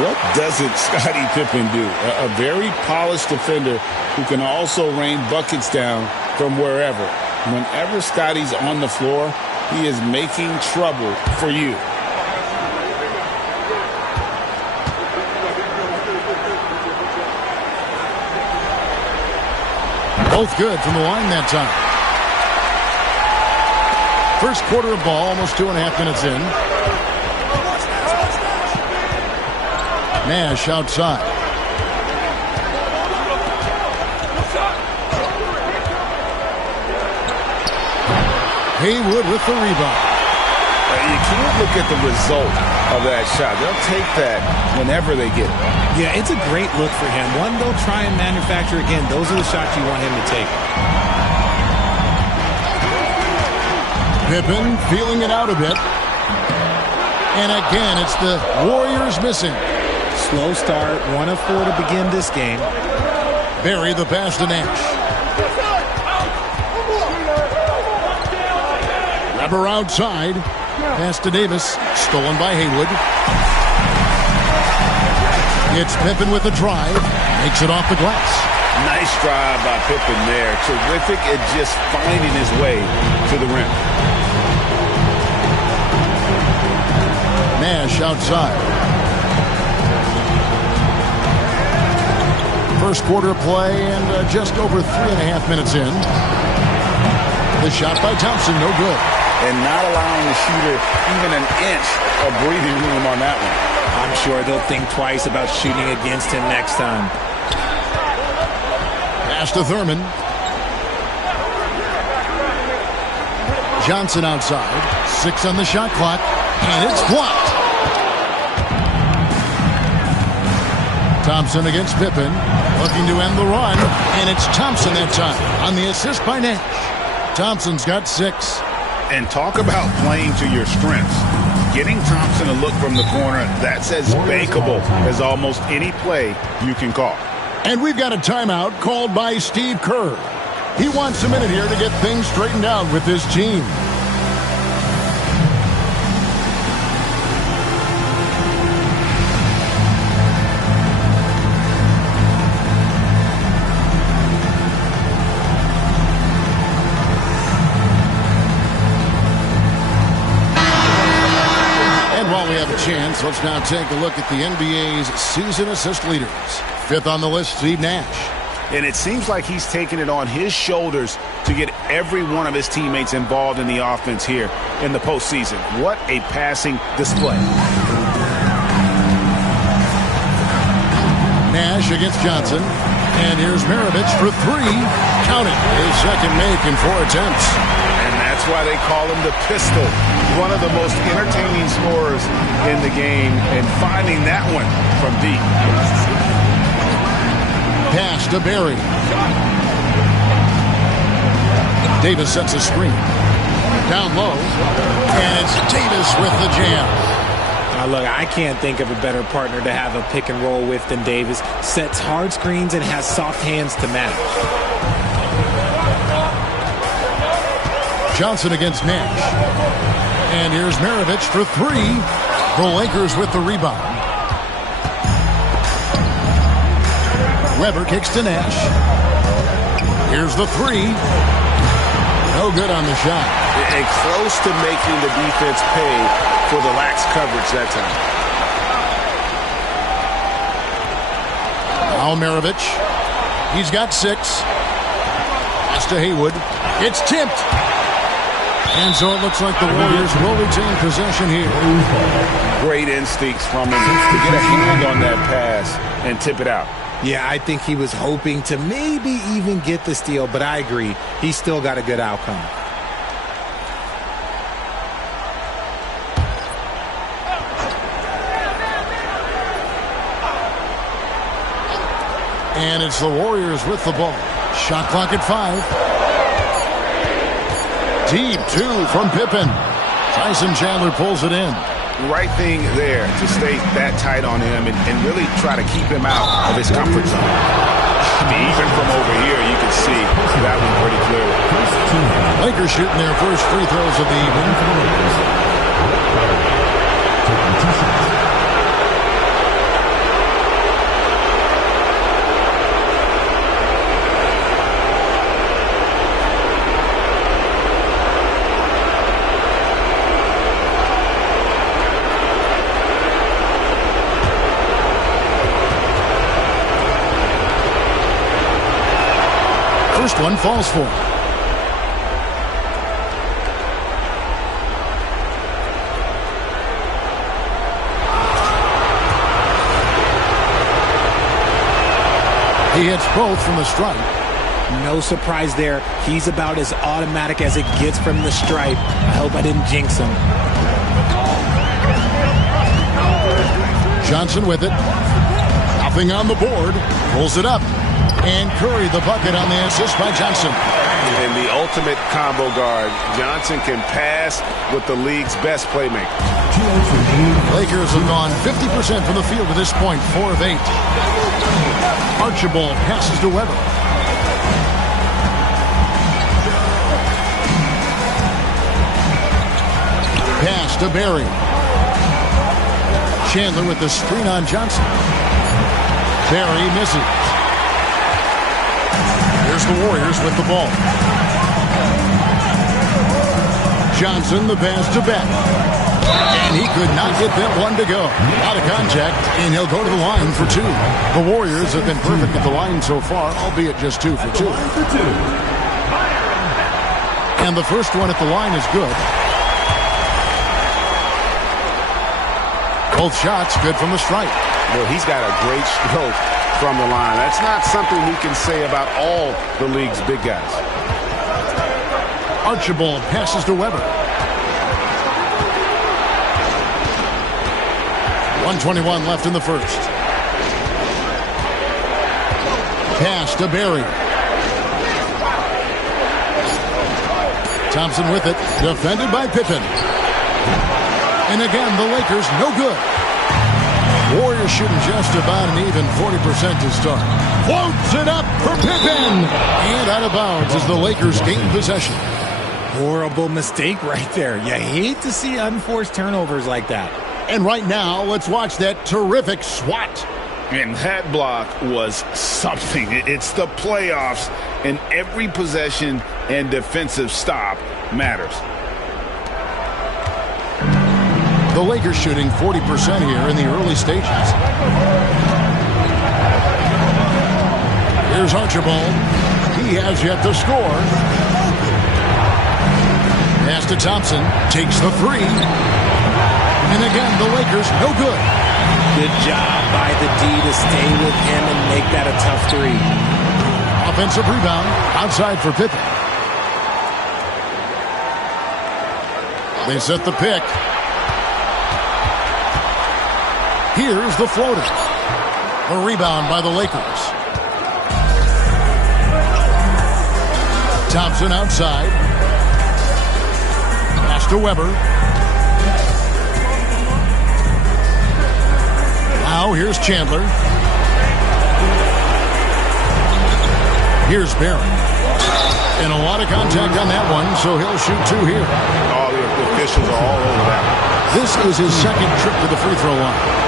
What doesn't Scottie Pippen do? A very polished defender who can also rain buckets down from wherever. Whenever Scottie's on the floor, he is making trouble for you. Both good from the line that time. First quarter of ball, almost 2.5 minutes in. Nash outside. Haywood with the rebound. You can't look at the result of that shot. They'll take that whenever they get it. Yeah, it's a great look for him. One they'll try and manufacture again. Those are the shots you want him to take. Pippen feeling it out a bit. And again, it's the Warriors missing. Slow start, 1 of 4 to begin this game. Barry the pass to Nash. Weber outside. Pass to Davis. Stolen by Haywood. It's Pippen with a drive. Makes it off the glass. Nice drive by Pippen there. Terrific at just finding his way to the rim. Nash outside. First quarter play and just over 3.5 minutes in. The shot by Thompson, no good. And not allowing the shooter even an inch of breathing room on that one. I'm sure they'll think twice about shooting against him next time. Pass to Thurman. Johnson outside. 6 on the shot clock. And it's blocked. Thompson against Pippen. Looking to end the run. And it's Thompson that time on the assist by Nash. Thompson's got 6. And talk about playing to your strengths. Getting Thompson to look from the corner, that's as bankable as almost any play you can call. And we've got a timeout called by Steve Kerr. He wants a minute here to get things straightened out with his team. Chance. Let's now take a look at the NBA's season assist leaders. 5th on the list, Steve Nash. And it seems like he's taking it on his shoulders to get every one of his teammates involved in the offense here in the postseason. What a passing display. Nash against Johnson. And here's Maravich for 3. Count it. His second make in 4 attempts. And that's why they call him the pistol. One of the most entertaining scorers in the game, and finding that one from deep. Pass to Barry. Davis sets a screen. Down low. And it's Davis with the jam. Look, I can't think of a better partner to have a pick and roll with than Davis. Sets hard screens and has soft hands to match. Johnson against Nash. And here's Maravich for 3. The Lakers with the rebound. Weber kicks to Nash. Here's the 3. No good on the shot. And close to making the defense pay for the lax coverage that time. Now Maravich. He's got 6. Pass to Haywood. It's tipped. And so it looks like the Warriors will retain possession here. Great instincts from him to get a hand on that pass and tip it out. Yeah, I think he was hoping to maybe even get the steal, but I agree. He still got a good outcome. And it's the Warriors with the ball. Shot clock at 5. Deep 2 from Pippen. Tyson Chandler pulls it in. Right thing there to stay that tight on him and really try to keep him out of his comfort zone. I mean, even from over here, you can see that one pretty clearly. Lakers shooting their first free throws of the evening. first one falls for him. He hits both from the stripe. No surprise there. He's about as automatic as it gets from the stripe. I hope I didn't jinx him. Johnson with it. Nothing on the board. Pulls it up. And Curry the bucket on the assist by Johnson. And the ultimate combo guard. Johnson can pass with the league's best playmaker. Lakers have gone 50% from the field to this point, 4 of 8. Archibald passes to Weber. Pass to Barry. Chandler with the screen on Johnson. Barry misses. Here's the Warriors with the ball. Johnson the pass to Beck. And he could not get that one to go. Out of contact, and he'll go to the line for 2. The Warriors have been perfect at the line so far, albeit just 2 for 2. And the first one at the line is good. Both shots good from the stripe. Well, he's got a great stroke from the line. That's not something we can say about all the league's big guys. Archibald passes to Weber. 1:21 left in the first. Pass to Barry. Thompson with it. Defended by Pippen. And again, the Lakers no good. Warriors shooting just about an even 40% to start. Floats it up for Pippen. And out of bounds as the Lakers gain possession. Horrible mistake right there. You hate to see unforced turnovers like that. And right now, let's watch that terrific swat. And that block was something. It's the playoffs, and every possession and defensive stop matters. The Lakers shooting 40% here in the early stages. Here's Archibald. He has yet to score. Pass to Thompson. Takes the 3. And again, the Lakers no good. Good job by the D to stay with him and make that a tough 3. Offensive rebound. Outside for Pippen. They set the pick. Here's the floater. A rebound by the Lakers. Thompson outside. Pass to Weber. Now here's Chandler. Here's Barron. And a lot of contact on that one, so he'll shoot 2 here. All the officials are all over that. This is his second trip to the free throw line.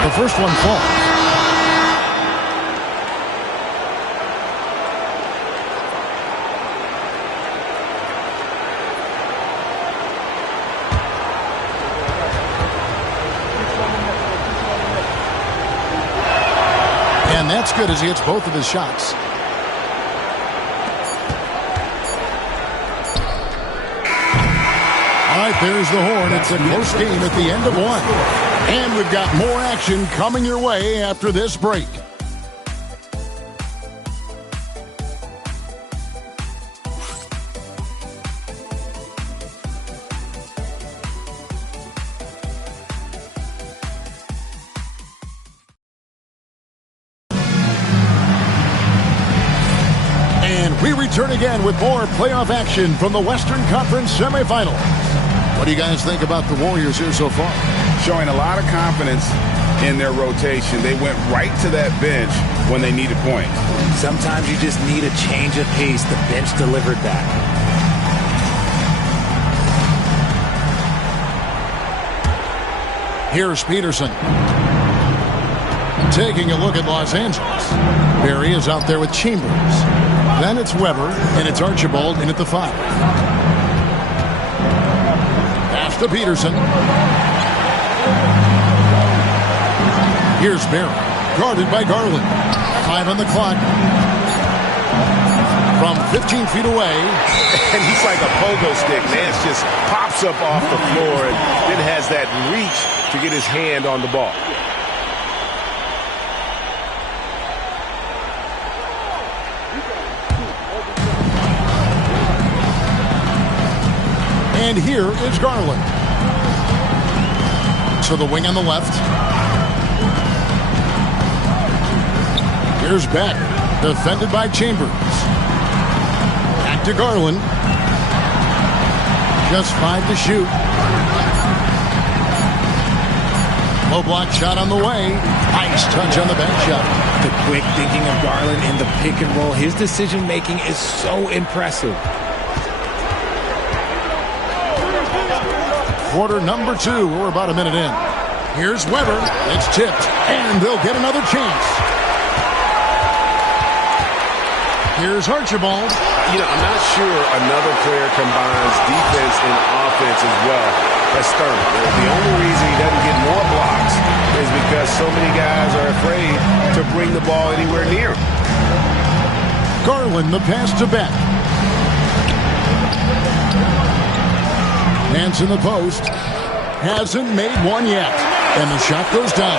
The first one falls. And that's good as he hits both of his shots. All right, there's the horn. It's a close game at the end of 1. And we've got more action coming your way after this break. And we return again with more playoff action from the Western Conference semifinals. What do you guys think about the Warriors here so far? Showing a lot of confidence in their rotation. They went right to that bench when they needed points. Sometimes you just need a change of pace. The bench delivered that. Here's Peterson. Taking a look at Los Angeles. Barry is out there with Chambers. Then it's Weber, and it's Archibald in at the 5. Pass to Peterson. Here's Barry, guarded by Garland. 5 on the clock. From 15 feet away. And he's like a pogo stick. Nance just pops up off the floor and then has that reach to get his hand on the ball. And here is Garland. To the wing on the left. Here's Beck, defended by Chambers. Back to Garland. Just 5 to shoot. Low block shot on the way. Nice touch on the back shot. The quick thinking of Garland in the pick and roll. His decision making is so impressive. Quarter number 2. We're about a minute in. Here's Weber. It's tipped, and they'll get another chance. Here's Archibald. I'm not sure another player combines defense and offense as well as Stern. The only reason he doesn't get more blocks is because so many guys are afraid to bring the ball anywhere near him. Garland, the pass to Beck. Nance in the post. Hasn't made one yet. And the shot goes down.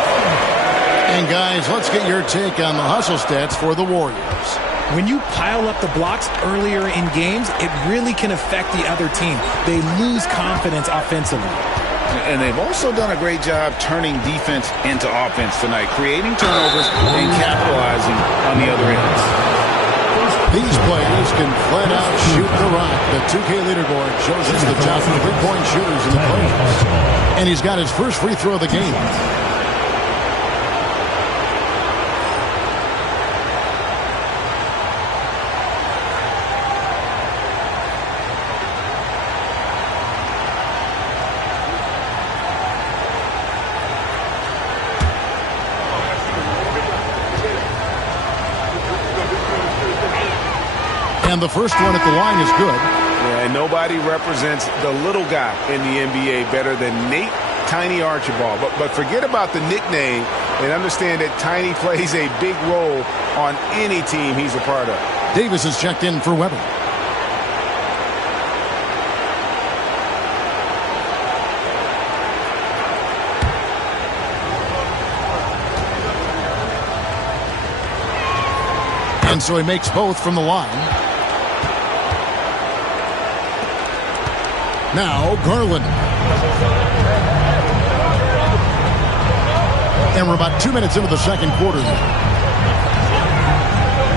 And guys, let's get your take on the hustle stats for the Warriors. When you pile up the blocks earlier in games, it really can affect the other team. They lose confidence offensively. And they've also done a great job turning defense into offense tonight, creating turnovers and capitalizing on the other ends. These players can flat out shoot the rock. The 2K leaderboard shows us the top 3-point shooters in the playoffs. And he's got his first free throw of the game. And the first one at the line is good. Yeah, and nobody represents the little guy in the NBA better than Nate Tiny Archibald. But forget about the nickname and understand that Tiny plays a big role on any team he's a part of. Davis is checked in for Weber. And so he makes both from the line. Now, Garland. And we're about 2 minutes into the second quarter.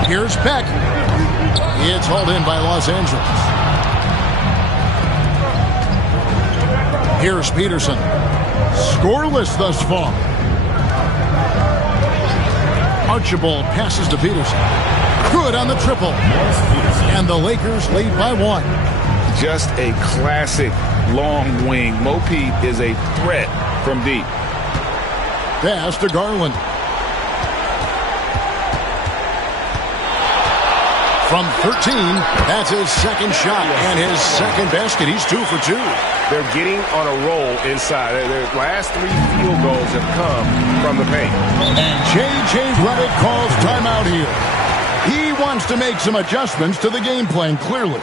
Here's Beck. It's hauled in by Los Angeles. Here's Peterson. Scoreless thus far. Archibald passes to Peterson. Good on the triple. And the Lakers lead by 1. Just a classic long wing. Mo Pete is a threat from deep. Pass to Garland. From 13, that's his second shot and his second basket. He's 2 for 2. They're getting on a roll inside. Their last 3 field goals have come from the paint. And J.J. Redick calls timeout here. He wants to make some adjustments to the game plan, clearly.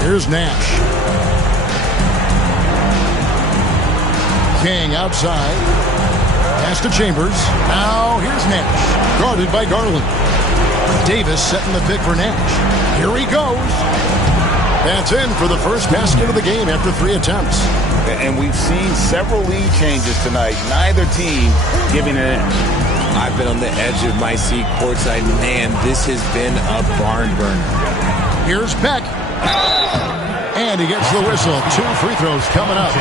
Here's Nash. King outside. Pass to Chambers. Now here's Nash. Guarded by Garland. Davis setting the pick for Nash. Here he goes. That's in for the first basket of the game after 3 attempts. And we've seen several lead changes tonight. Neither team giving it in. I've been on the edge of my seat courtside. Man, this has been a barn burner. Here's Beck. And he gets the whistle. 2 free throws coming up.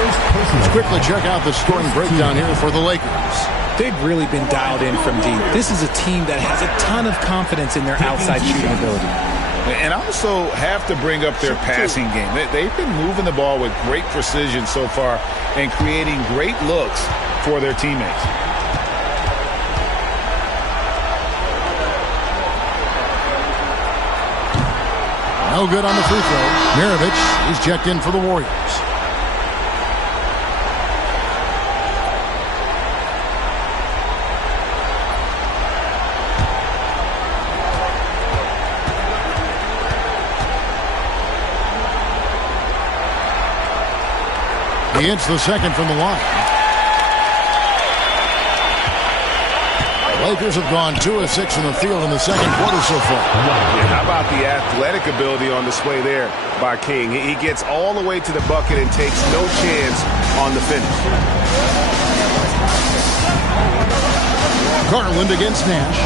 Let's quickly check out the scoring breakdown here for the Lakers. They've really been dialed in from deep. This is a team that has a ton of confidence in their outside shooting ability. And also have to bring up their passing game. They've been moving the ball with great precision so far and creating great looks for their teammates. No good on the free throw. Mirovic is checked in for the Warriors. He hits the second from the line. The Lakers have gone 2 of 6 in the field in the second quarter so far. Yeah, how about the athletic ability on display there by King? He gets all the way to the bucket and takes no chance on the finish. Garland against Nash.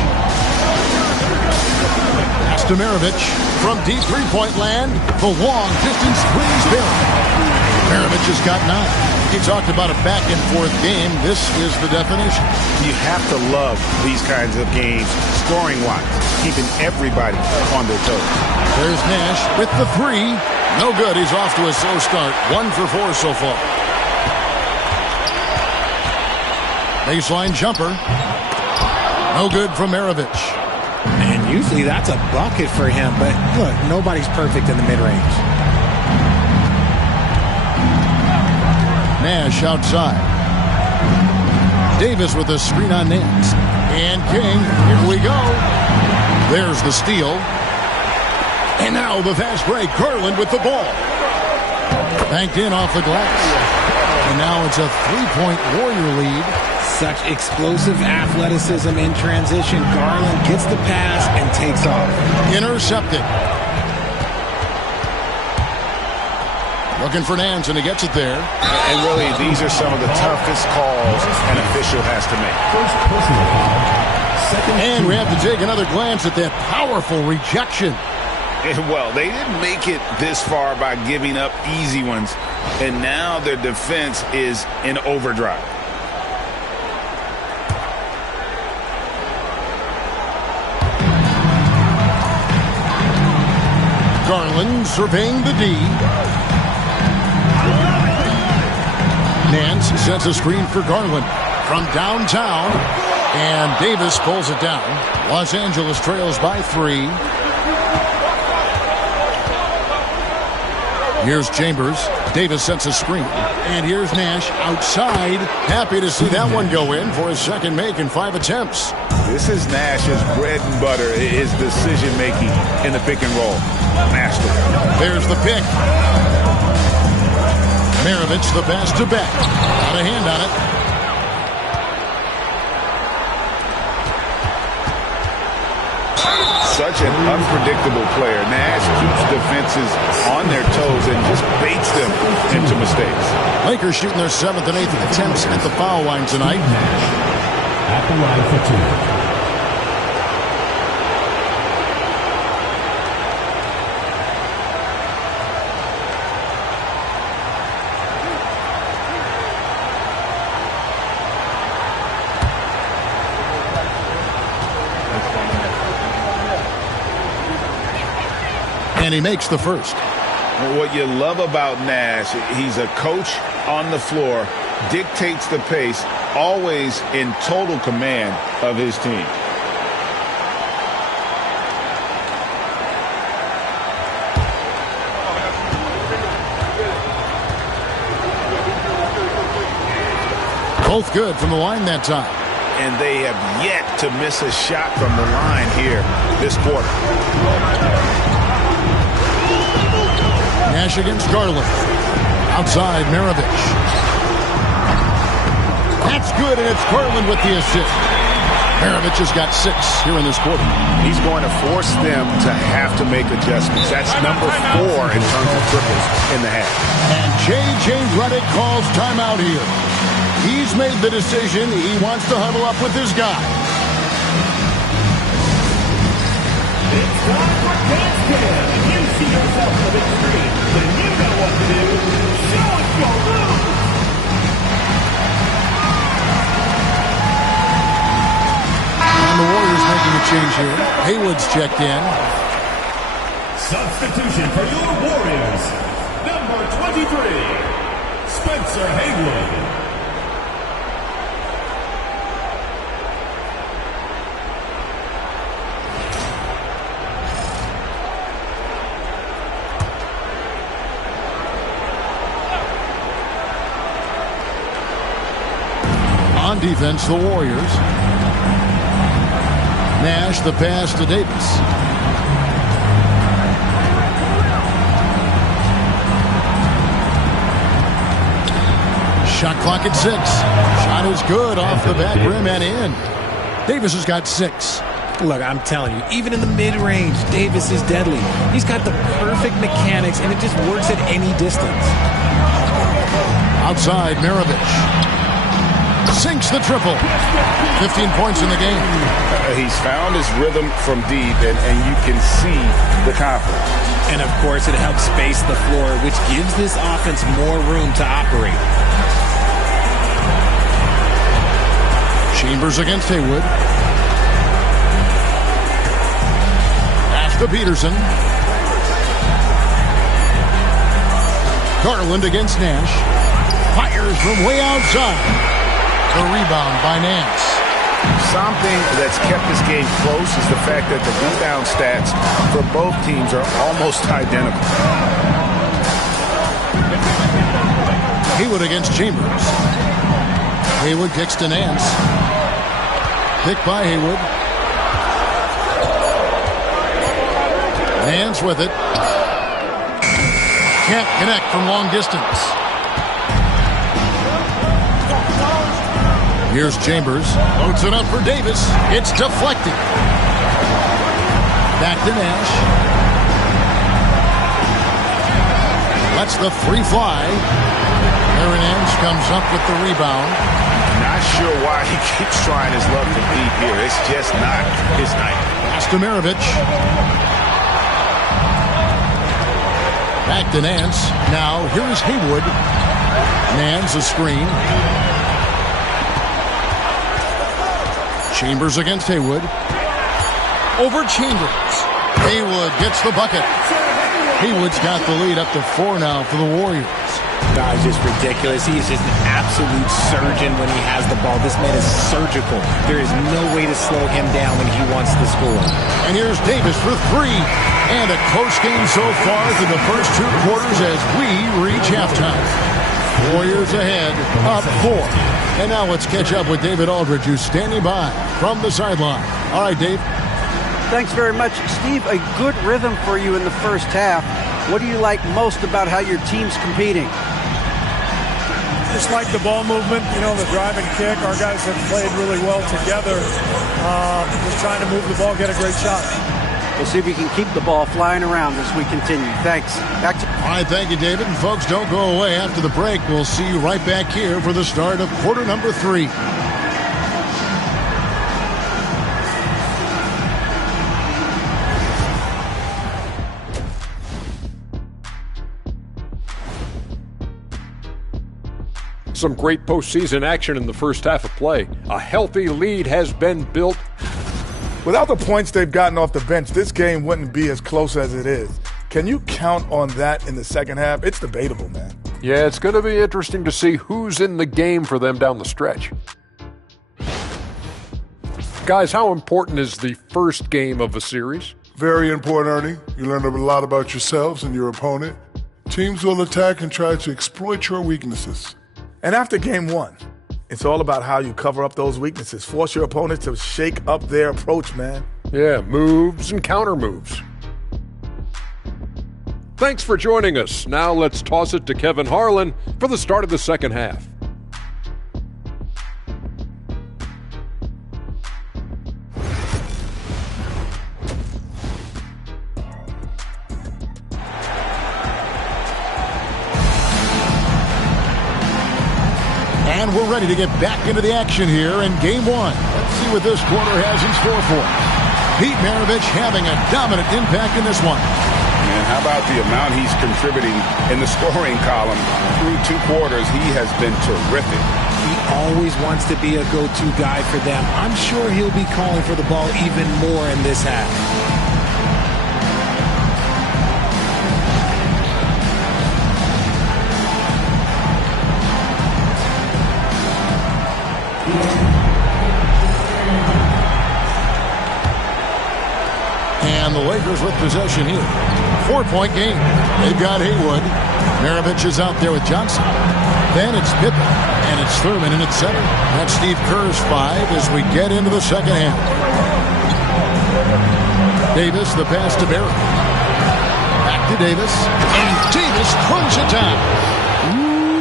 Pass to Mirovic. From deep three-point land, the long distance squeeze Barry. Mirovic has got 9. He talked about a back-and-forth game. This is the definition. You have to love these kinds of games, scoring-wise, keeping everybody on their toes. There's Nash with the 3. No good. He's off to a slow start. 1 for 4 so far. Baseline jumper. No good from Mirovic. And usually that's a bucket for him, but look, nobody's perfect in the mid-range. Nash outside. Davis with a screen on Nance. And King, here we go. There's the steal. And now the fast break. Garland with the ball. Banked in off the glass. And now it's a 3-point Warrior lead. Such explosive athleticism in transition. Garland gets the pass and takes off. Intercepted. Looking for Nance, and he gets it there. And really, these are some of the toughest calls an official has to make. And we have to take another glance at that powerful rejection. Well, they didn't make it this far by giving up easy ones, and now their defense is in overdrive. Garland surveying the D. Nance sets a screen for Garland from downtown, and Davis pulls it down. Los Angeles trails by 3. Here's Chambers. Davis sets a screen. And here's Nash outside. Happy to see that one go in for his second make in 5 attempts. This is Nash's bread and butter, his decision-making in the pick and roll. Master. There's the pick. Mirovic the pass to Beck. Got a hand on it. Such an unpredictable player. Nash keeps defenses on their toes and just baits them into mistakes. Lakers shooting their 7th and 8th attempts at the foul line tonight. At the line for 2. And he makes the first. What you love about Nash, he's a coach on the floor, dictates the pace, always in total command of his team. Both good from the line that time. And they have yet to miss a shot from the line here this quarter. Nash against Garland. Outside, Mirovic. That's good, and it's Garland with the assist. Maravich has got 6 here in this quarter. He's going to force them to have to make adjustments. That's number 4 in terms of triples in the half. And J.J. Redick calls timeout here. He's made the decision. He wants to huddle up with his guy. It's time for dance jam. You see yourself on the big screen, then you know what to do. Show us your moves. And the Warriors making a change here. Haywood's checked in. Substitution for your Warriors. Number 23, Spencer Haywood. On defense, the Warriors. Nash, the pass to Davis. Shot clock at 6. Shot is good off the back rim and in. Davis has got 6. Look, I'm telling you, even in the mid-range, Davis is deadly. He's got the perfect mechanics, and it just works at any distance. Outside, Maravich. Sinks the triple. 15 points in the game. He's found his rhythm from deep, and you can see the confidence. And, of course, it helps space the floor, which gives this offense more room to operate. Chambers against Haywood. Pass to Peterson. Garland against Nash. Fires from way outside. The rebound by Nance. Something that's kept this game close is the fact that the rebound stats for both teams are almost identical. Haywood against Chambers. Haywood kicks to Nance. Pick by Haywood. Nance with it. Can't connect from long distance. Here's Chambers. Loads it up for Davis. It's deflected. Back to Nash. Lets the 3 fly. Aaron Nance comes up with the rebound. Not sure why he keeps trying his luck from deep here. It's just not his night. Pass to Maravich. Back to Nance. Now here's Haywood. Nance a screen. Chambers against Haywood. Over Chambers. Haywood gets the bucket. Haywood's got the lead up to 4 now for the Warriors. God, it's just ridiculous. He is just an absolute surgeon when he has the ball. This man is surgical. There is no way to slow him down when he wants to score. And here's Davis for 3. And a close game so far through the first 2 quarters as we reach halftime. Warriors ahead, up 4. And now let's catch up with David Aldridge, who's standing by from the sideline. All right, Dave. Thanks very much. Steve, a good rhythm for you in the first half. What do you like most about how your team's competing? Just like the ball movement, the drive and kick. Our guys have played really well together. Just trying to move the ball, get a great shot. We'll see if we can keep the ball flying around as we continue. Thanks. Back to All right, thank you, David. And folks, don't go away. After the break, we'll see you right back here for the start of quarter number 3. Some great postseason action in the first half of play. A healthy lead has been built. Without the points they've gotten off the bench, this game wouldn't be as close as it is. Can you count on that in the second half? It's debatable, man. Yeah, it's going to be interesting to see who's in the game for them down the stretch. Guys, how important is the first game of a series? Very important, Ernie. You learn a lot about yourselves and your opponent. Teams will attack and try to exploit your weaknesses. And after game 1, it's all about how you cover up those weaknesses. Force your opponent to shake up their approach, man. Yeah, moves and counter moves. Thanks for joining us. Now let's toss it to Kevin Harlan for the start of the second half. And we're ready to get back into the action here in game one. Let's see what this quarter has in store for us. Pete Maravich having a dominant impact in this one. And how about the amount he's contributing in the scoring column through 2 quarters? He has been terrific. He always wants to be a go-to guy for them. I'm sure he'll be calling for the ball even more in this half. And the Lakers with possession here. 4-point game. They've got Haywood. Maravich is out there with Johnson. Then it's Pippen. And it's Thurman in at center. That's Steve Kerr's 5 as we get into the second half. Davis, the pass to Barry. Back to Davis. And Davis crunch it down.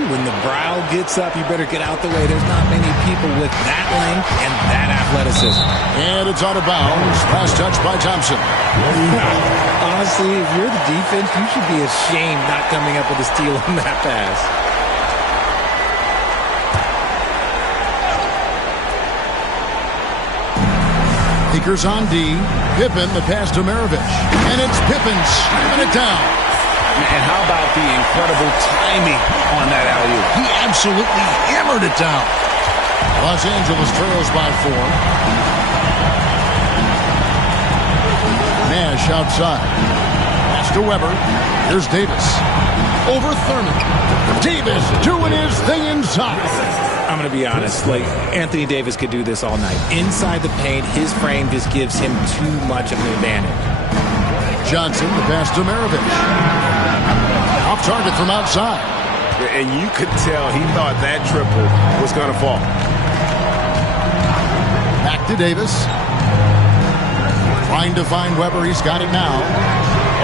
When the brow gets up, you better get out the way. There's not many people with that length and that athleticism. And it's out of bounds. Last touch by Thompson. Honestly, if you're the defense, you should be ashamed not coming up with a steal on that pass. Lakers on D. Pippen, the pass to Maravich. And it's Pippen slamming it down. And how about the incredible timing on that alley-oop? He absolutely hammered it down. Los Angeles trails by 4. Nash outside. Pass to Weber. Here's Davis. Over Thurman. Davis doing his thing inside. I'm going to be honest. Anthony Davis could do this all night. Inside the paint, his frame just gives him too much of an advantage. Johnson, the pass to Maravich. Off target from outside. And you could tell he thought that triple was going to fall. Back to Davis. Trying to find Weber. He's got it now.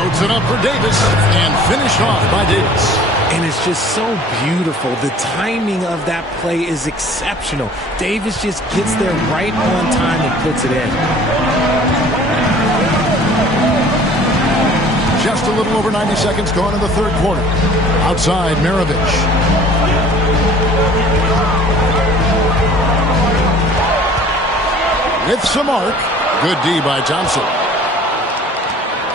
Loads it up for Davis. And finished off by Davis. And it's just so beautiful. The timing of that play is exceptional. Davis just gets there right on time and puts it in. Just a little over 90 seconds gone in the third quarter. Outside, Maravich. With some arc. Good D by Thompson.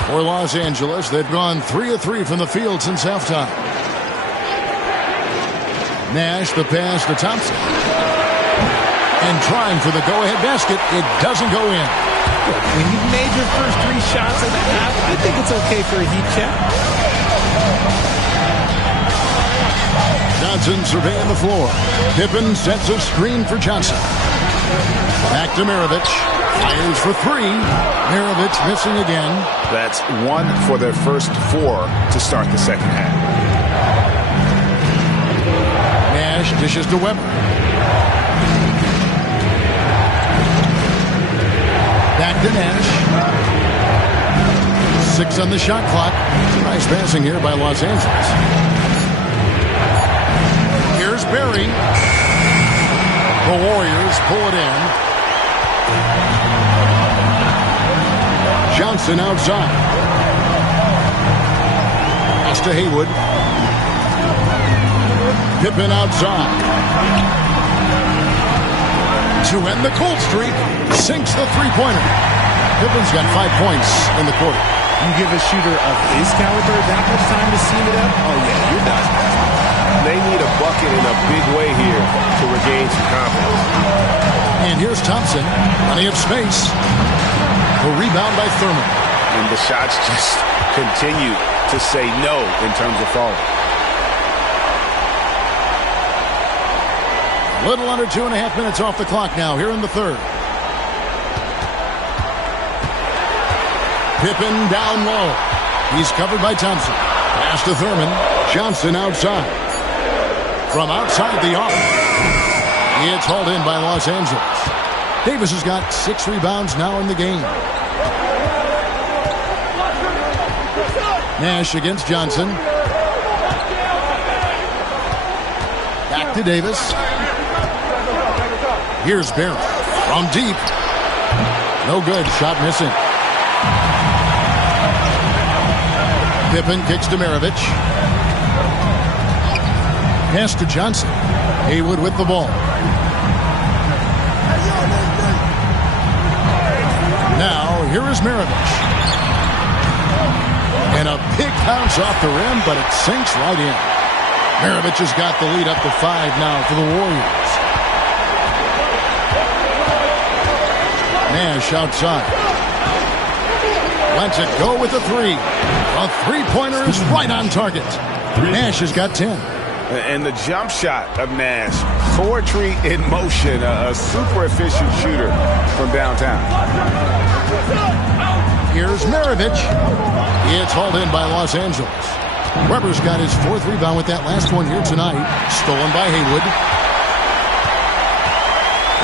For Los Angeles, they've gone 3 of 3 from the field since halftime. Nash, the pass to Thompson. And trying for the go-ahead basket. It doesn't go in. When you've made your first 3 shots in the half, I think it's okay for a heat check. Johnson surveying the floor. Pippen sets a screen for Johnson. Back to Maravich. Fires for 3. Maravich missing again. That's 1 for their first 4 to start the second half. Nash dishes to Weber. Back to Nash. 6 on the shot clock. Nice passing here by Los Angeles. Here's Barry. The Warriors pull it in. Johnson outside. Pass to Haywood. Pippen outside. To end the cold streak, sinks the three-pointer. Pippen's got 5 points in the quarter. You give a shooter of his caliber that much time to seam it up, oh yeah, you're done. They need a bucket in a big way here to regain some confidence. And here's Thompson, plenty of space. The rebound by Thurman. And the shots just continue to say no in terms of falling. A little under 2.5 minutes off the clock now here in the third. Pippen down low. He's covered by Thompson. Pass to Thurman. Johnson outside. From outside the arc. It's hauled in by Los Angeles. Davis has got 6 rebounds now in the game. Nash against Johnson. Back to Davis. Here's Barry from deep. No good. Shot missing. Pippen kicks to Maravich. Pass to Johnson. Haywood with the ball. Now, here is Maravich. And a big bounce off the rim, but it sinks right in. Maravich has got the lead up to 5 now for the Warriors. Nash outside. Lets it go with a 3. A three-pointer is right on target. Nash has got 10. And the jump shot of Nash. Poetry in motion. A super efficient shooter from downtown. Here's Maravich. It's hauled in by Los Angeles. Weber's got his 4th rebound with that last one here tonight. Stolen by Haywood.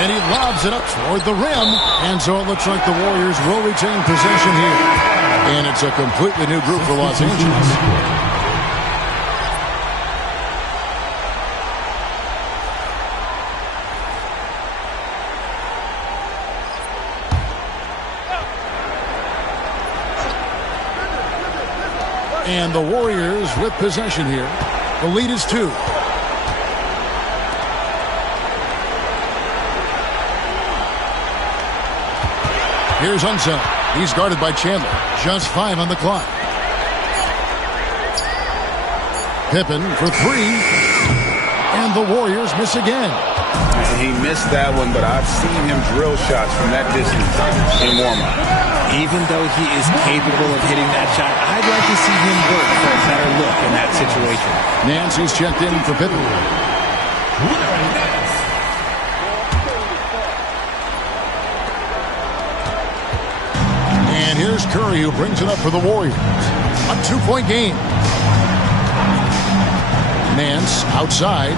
And he lobs it up toward the rim. And so it looks like the Warriors will retain possession here. And it's a completely new group for Los Angeles. And the Warriors with possession here. The lead is 2. Here's Unseld. He's guarded by Chandler. Just 5 on the clock. Pippen for 3. And the Warriors miss again. He missed that one, but I've seen him drill shots from that distance in warm-up. Even though he is capable of hitting that shot, I'd like to see him work for a better look in that situation. Nancy's checked in for Pippen. And here's Curry, who brings it up for the Warriors. A 2-point game. Nance outside.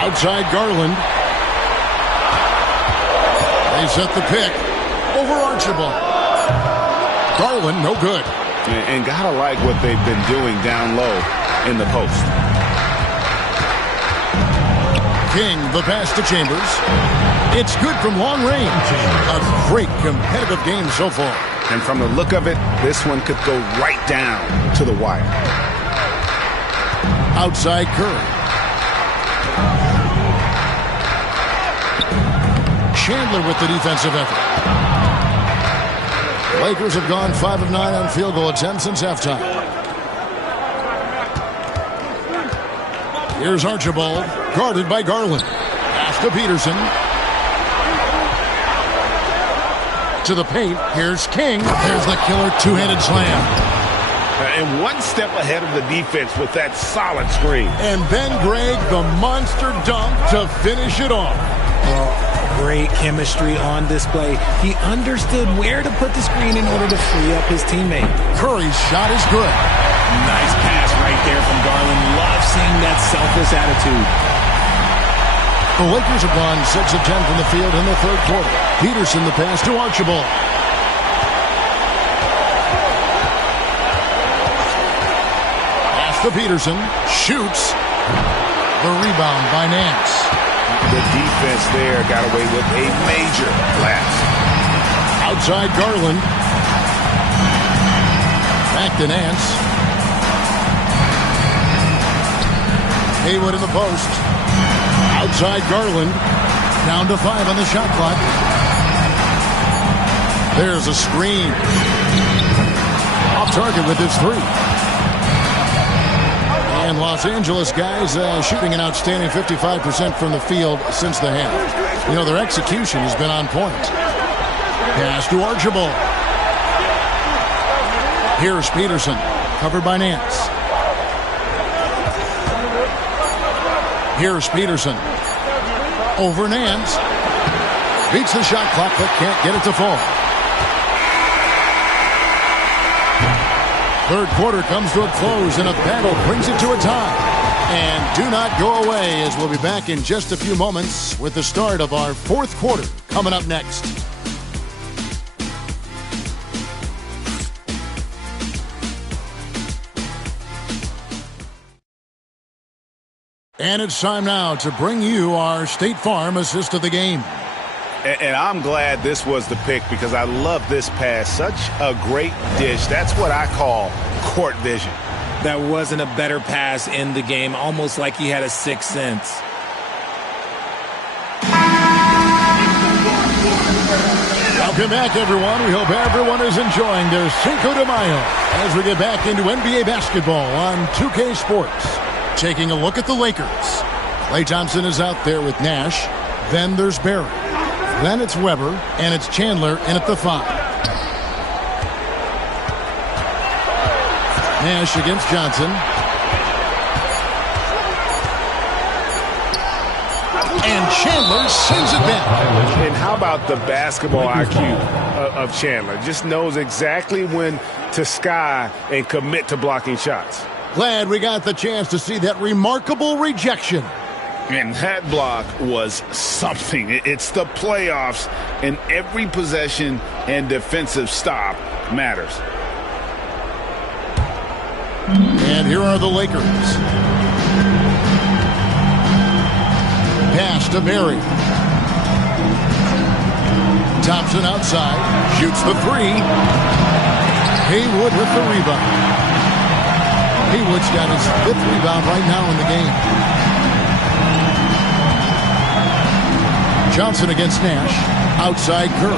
Outside Garland. They set the pick. Over Archibald. Garland, no good. And gotta like what they've been doing down low in the post. King, the pass to Chambers. It's good from long range. A great competitive game so far. And from the look of it, this one could go right down to the wire. Outside Curry. Chandler with the defensive effort. Lakers have gone 5 of 9 on field goal attempts since halftime. Here's Archibald, guarded by Garland. Pass to Peterson. To the paint. Here's King. There's the killer two-handed slam. And one step ahead of the defense with that solid screen. And Ben Gregg, the monster dunk to finish it off. Well, great chemistry on display. He understood where to put the screen in order to free up his teammate. Curry's shot is good. Nice pass right there from Garland. Love seeing that selfless attitude. The Lakers have gone 6 of 10 from the field in the third quarter. Peterson the pass to Archibald. Pass to Peterson. Shoots. The rebound by Nance. The defense there got away with a major blast. Outside Garland. Back to Nance. Haywood in the post. Outside Garland. Down to 5 on the shot clock. There's a screen. Off target with his 3. And Los Angeles guys shooting an outstanding 55% from the field since the half. You know, their execution has been on point. Pass to Archibald. Here's Peterson, covered by Nance. Here's Peterson. Over Nance. Beats the shot clock, but can't get it to fall. Third quarter comes to a close, and a battle brings it to a tie. And do not go away, as we'll be back in just a few moments with the start of our fourth quarter coming up next. And it's time now to bring you our State Farm assist of the game. And I'm glad this was the pick because I love this pass. Such a great dish. That's what I call court vision. That wasn't a better pass in the game, almost like he had a sixth sense. Welcome back, everyone. We hope everyone is enjoying their Cinco de Mayo as we get back into NBA basketball on 2K Sports. Taking a look at the Lakers. Klay Thompson is out there with Nash. Then there's Barry. Then it's Weber, and it's Chandler in at the 5. Nash against Johnson. And Chandler sends it back. And how about the basketball IQ of Chandler? Just knows exactly when to sky and commit to blocking shots. Glad we got the chance to see that remarkable rejection. And that block was something. It's the playoffs, and every possession and defensive stop matters. And here are the Lakers. Pass to Barry. Thompson outside. Shoots the 3. Haywood with the rebound. Haywood's got his 5th rebound right now in the game. Johnson against Nash. Outside Kerr.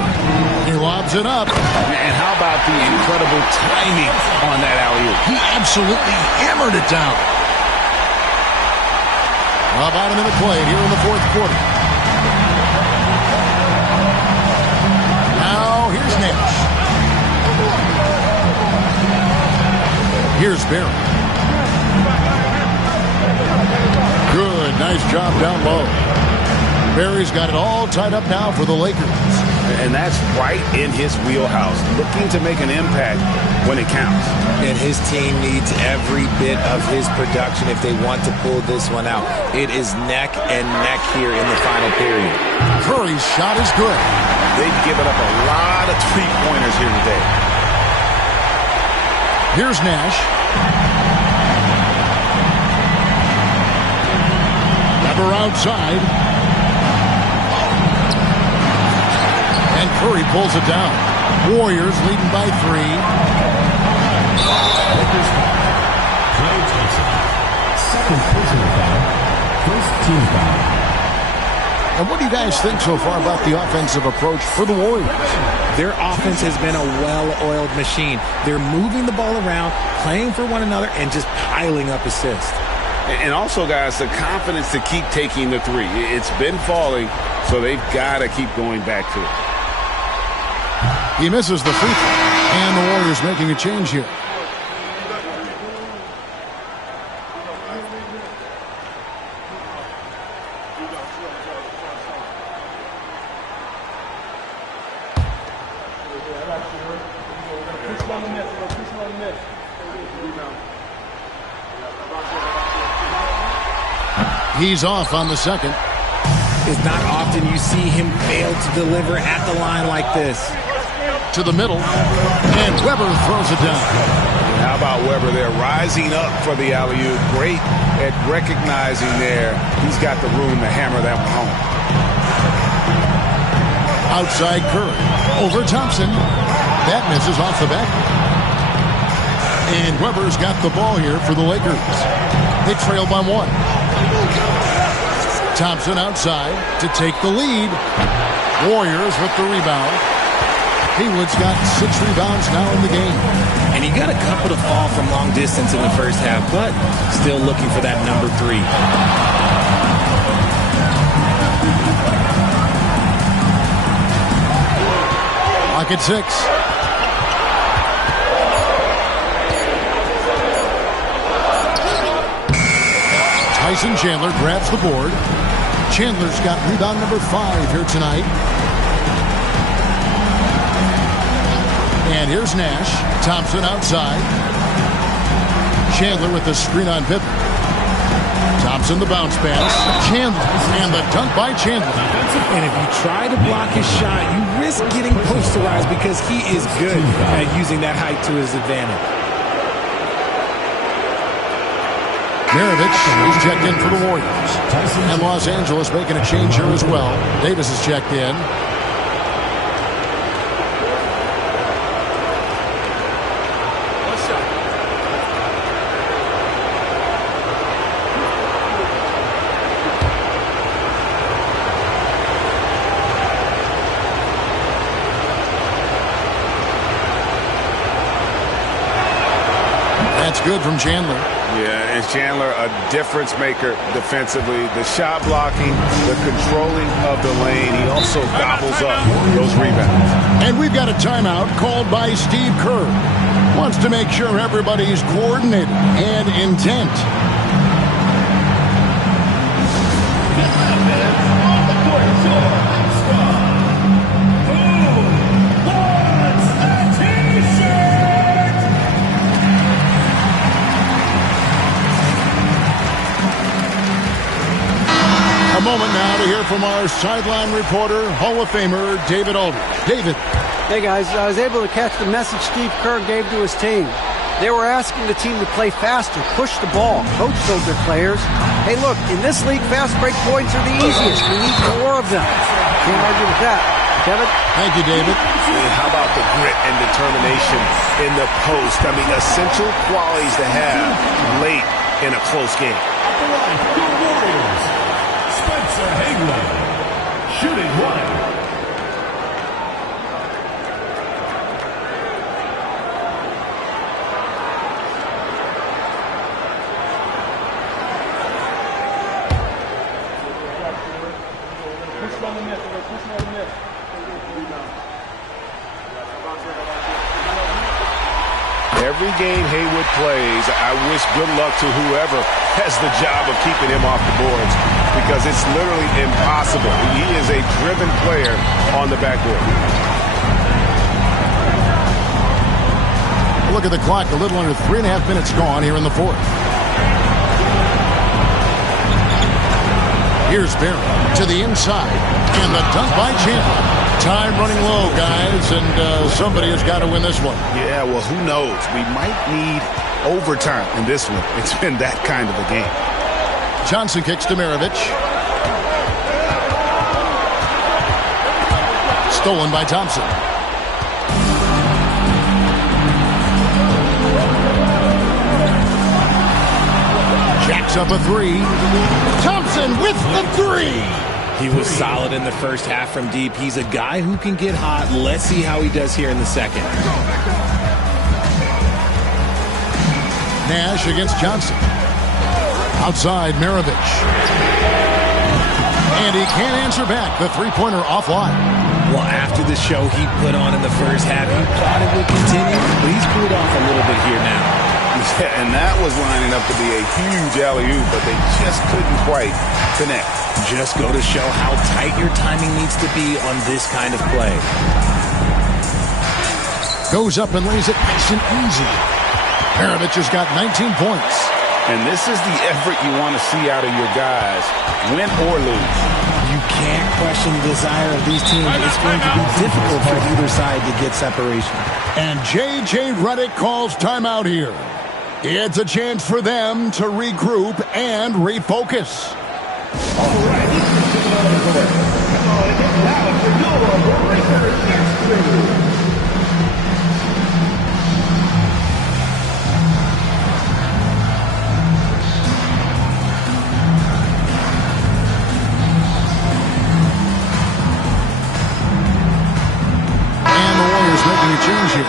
He lobs it up. And how about the incredible timing on that alley-oop? He absolutely hammered it down. About a minute played here in the 4th quarter. Now here's Nash. Here's Barry. Good, nice job down low. Barry's got it all tied up now for the Lakers. And that's right in his wheelhouse, looking to make an impact when it counts. And his team needs every bit of his production if they want to pull this one out. It is neck and neck here in the final period. Curry's shot is good. They've given up a lot of three-pointers here today. Here's Nash. Weber outside. And Curry pulls it down. Warriors leading by 3. Klay Thompson. Second personal foul. First team foul. And what do you guys think so far about the offensive approach for the Warriors? Their offense has been a well-oiled machine. They're moving the ball around, playing for one another, and just piling up assists. And also, guys, the confidence to keep taking the 3. It's been falling, so they've got to keep going back to it. He misses the free throw, and the Warriors making a change here. He's off on the second. It's not often you see him fail to deliver at the line like this. To the middle, and Weber throws it down. And how about Weber there, rising up for the alley-oop. Great at recognizing there. He's got the room to hammer that one home. Outside Curry, over Thompson. That misses off the back. And Weber's got the ball here for the Lakers. They trail by 1. Thompson outside to take the lead. Warriors with the rebound. Haywood's got 6 rebounds now in the game. And he got a couple to fall from long distance in the first half, but still looking for that number 3. Lock at 6. Tyson Chandler grabs the board. Chandler's got rebound number 5 here tonight. And here's Nash. Thompson outside. Chandler with the screen on Pippen. Thompson the bounce pass. Chandler and the dunk by Chandler. And if you try to block his shot, you risk getting posterized because he is good at using that height to his advantage. Maravich is checked in for the Warriors. And Los Angeles making a change here as well. Davis is checked in. That's good from Chandler. Yeah, and Chandler, a difference maker defensively. The shot blocking, the controlling of the lane. He also gobbles up those rebounds. And we've got a timeout called by Steve Kerr. Wants to make sure everybody's coordinated and intent. A moment now to hear from our sideline reporter, Hall of Famer David Aldridge. David. Hey, guys. I was able to catch the message Steve Kerr gave to his team. They were asking the team to play faster, push the ball. Coach told their players, hey, look, in this league, fast break points are the easiest. We need more of them. Can't argue with that. Kevin? Thank you, David. How about the grit and determination in the post? I mean, essential qualities to have late in a close game. Shooting one. Every game Haywood plays, I wish good luck to whoever has the job of keeping him off the boards, because it's literally impossible. He is a driven player on the backboard. Look at the clock. A little under 3.5 minutes gone here in the fourth. Here's Barron to the inside. And the dunk by Chandler. Time running low, guys, and somebody has got to win this one. Yeah, well, who knows? We might need overtime in this one. It's been that kind of a game. Johnson kicks to Maravich. Stolen by Thompson. Jacks up a three. Thompson with the three. He was solid in the first half from deep. He's a guy who can get hot. Let's see how he does here in the second. Nash against Johnson. Outside, Maravich. And he can't answer back. The three-pointer offline. Well, after the show he put on in the first half, he thought it would continue, but he's cooled off a little bit here now. Yeah, and that was lining up to be a huge alley-oop, but they just couldn't quite connect. Just go to show how tight your timing needs to be on this kind of play. Goes up and lays it nice and easy. Maravich has got 19 points. And this is the effort you want to see out of your guys, win or lose. You can't question the desire of these teams. It's going to be difficult for either side to get separation. And J.J. Redick calls timeout here. It's a chance for them to regroup and refocus. All right, now for your Lakers history. Making a change here.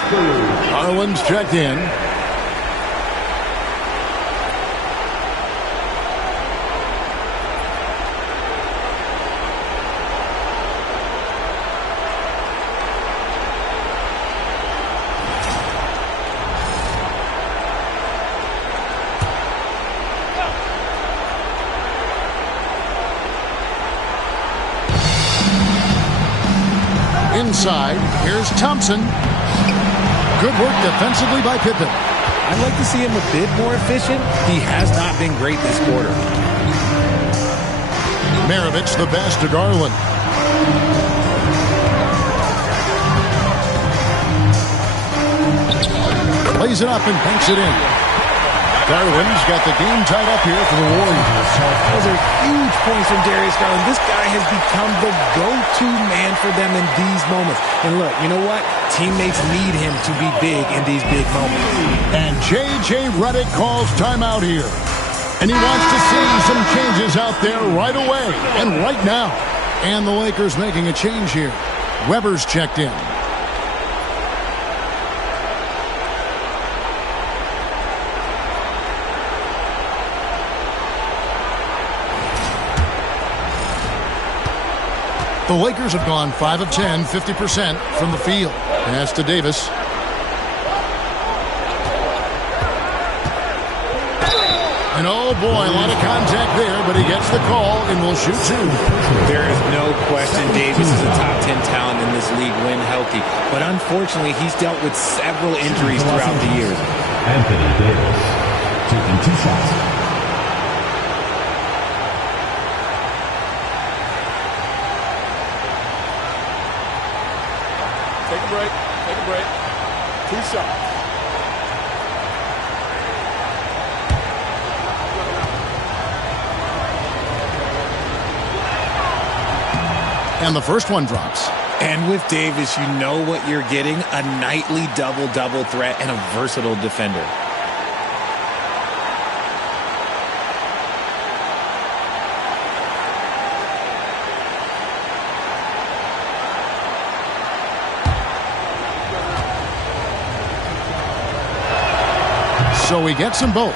Harlan's checked in. Inside, here's Thompson. Good work defensively by Pippen. I'd like to see him a bit more efficient. He has not been great this quarter. Maravich the pass to Garland. Lays it up and banks it in. Garland's got the game tied up here for the Warriors. Those are huge points from Darius Garland. This guy has become the go-to man for them in these moments. And look, you know what? Teammates need him to be big in these big moments. And J.J. Redick calls timeout here. And he wants to see some changes out there right away and right now. And the Lakers making a change here. Weber's checked in. The Lakers have gone 5 of 10, 50% from the field. Pass to Davis. And oh boy, a lot of contact there, but he gets the call and will shoot 2. There is no question Davis is a top 10 talent in this league when healthy. But unfortunately, he's dealt with several injuries throughout the years. Anthony Davis taking 2 shots. Take a break. Take a break. 2 shots. And the first one drops. And with Davis, you know what you're getting, a nightly double-double threat and a versatile defender. So he gets them both.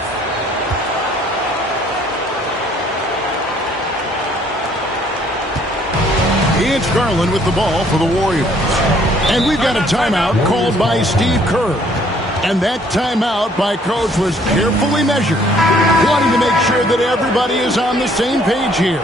It's Garland with the ball for the Warriors. And we've got a timeout called by Steve Kerr. And that timeout by Coach was carefully measured, wanting to make sure that everybody is on the same page here.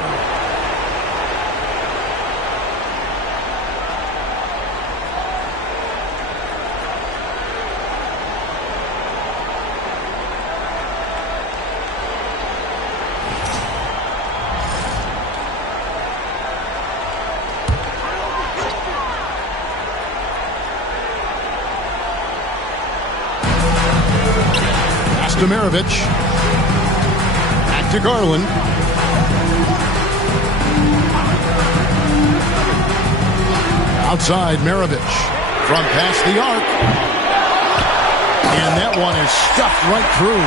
Maravich. Back to Garland. Outside Maravich. From past the arc. And that one is stuffed right through.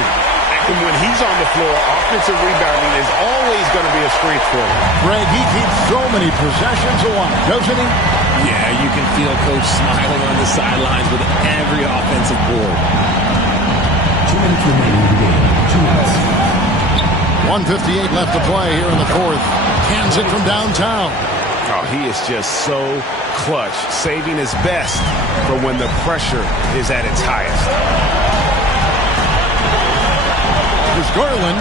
And when he's on the floor, offensive rebounding is always going to be a strength for him. Greg, he keeps so many possessions alive, doesn't he? Yeah, you can feel Coach smiling on the sidelines with every offensive board. 2 minutes remaining in the game. 2 minutes. 1:58 left to play here in the fourth. Cans it from downtown. Oh, he is just so clutch, saving his best for when the pressure is at its highest. Here's Garland.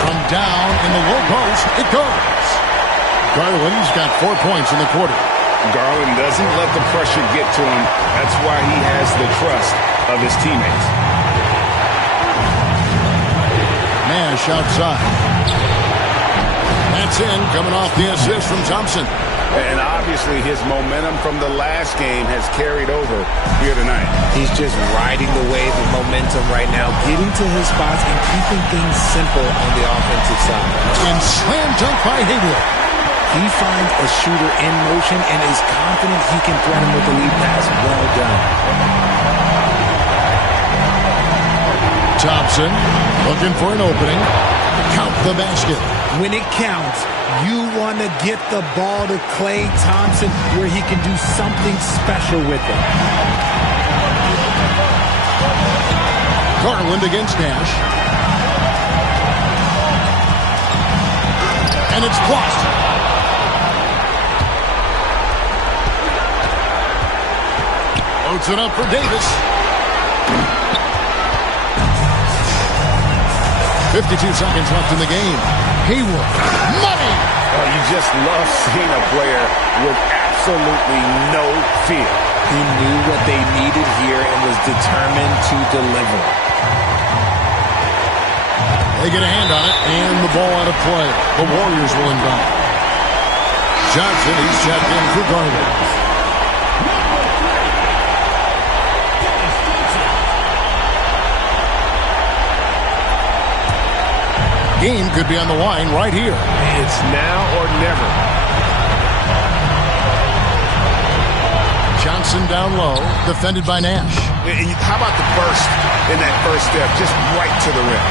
From down in the low post, it goes. Garland's got 4 points in the quarter. Garland doesn't let the pressure get to him. That's why he has the trust of his teammates. Nash outside. That's in, coming off the assist from Thompson. And obviously his momentum from the last game has carried over here tonight. He's just riding the wave of momentum right now, getting to his spots and keeping things simple on the offensive side. And slam dunk by Haywood. He finds a shooter in motion and is confident he can thread him with the lead pass. Well done. Thompson looking for an opening. Count the basket. When it counts, you want to get the ball to Klay Thompson where he can do something special with it. Garland against Nash. And it's blocked. Loads it up for Davis. 52 seconds left in the game. Haywood. Money! Oh, you just love seeing a player with absolutely no fear. He knew what they needed here and was determined to deliver. They get a hand on it, and the ball out of play. The Warriors will inbound. Johnson, he's checked in for Garland. Game could be on the line right here. It's now or never. Johnson down low, defended by Nash. And how about the burst in that first step, just right to the rim?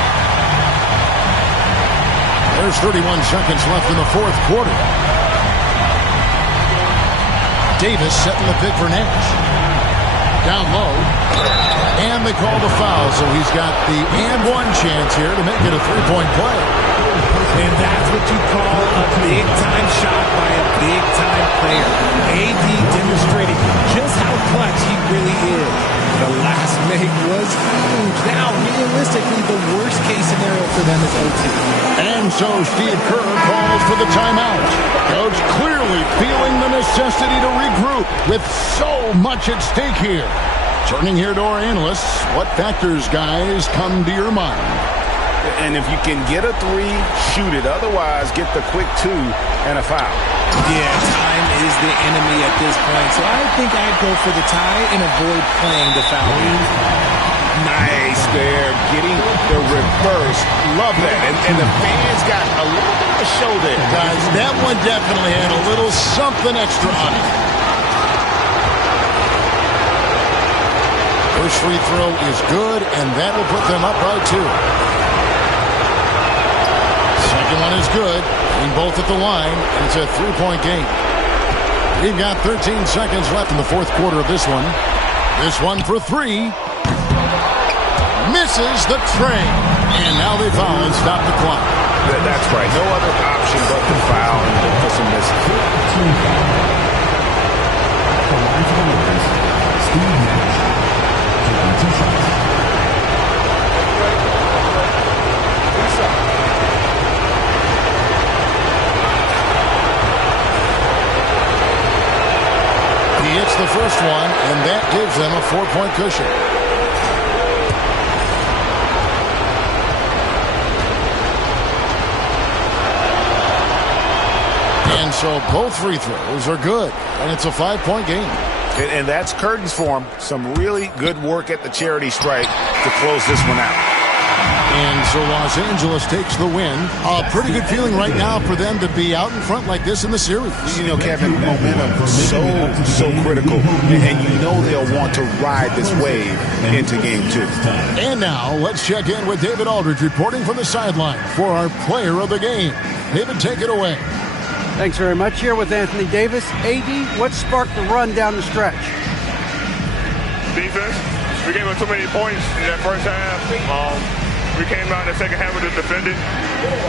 There's 31 seconds left in the fourth quarter. Davis setting the pick for Nash. Down low. And they call the foul, so he's got the and one chance here to make it a three-point play. And that's what you call a big-time shot by a big-time player. AD demonstrating just how clutch he really is. The last make was huge. Now, realistically, the worst-case scenario for them is OT. And so Steve Kerr calls for the timeout. Coach clearly feeling the necessity to regroup with so much at stake here. Turning here to our analysts, what factors, guys, come to your mind? And if you can get a three, shoot it. Otherwise, get the quick two and a foul. Yeah, time is the enemy at this point. So I think I'd go for the tie and avoid playing the foul game. Nice there. Getting the reverse. Love that. And the fans got a little bit of a show there. Guys, that one definitely had a little something extra on it. First free throw is good, and that will put them up by 2. Second one is good. Getting both at the line, and it's a three-point game. We've got 13 seconds left in the fourth quarter of this one. This one for 3. Misses the train. And now they foul and stop the clock. That's right. No other option but the foul and look for some misses. He hits the first one, and that gives them a 4-point cushion. And so both free throws are good, and it's a 5-point game. And that's curtains for him. Some really good work at the charity stripe to close this one out. And so Los Angeles takes the win. A pretty good feeling right now for them to be out in front like this in the series. You know, Kevin, momentum so critical. And you know they'll want to ride this wave into game 2. And now let's check in with David Aldridge reporting from the sideline for our player of the game. David, take it away. Thanks very much. Here with Anthony Davis. AD, what sparked the run down the stretch? Defense. We gave up too many points in that first half. We came out in the second half with the defended,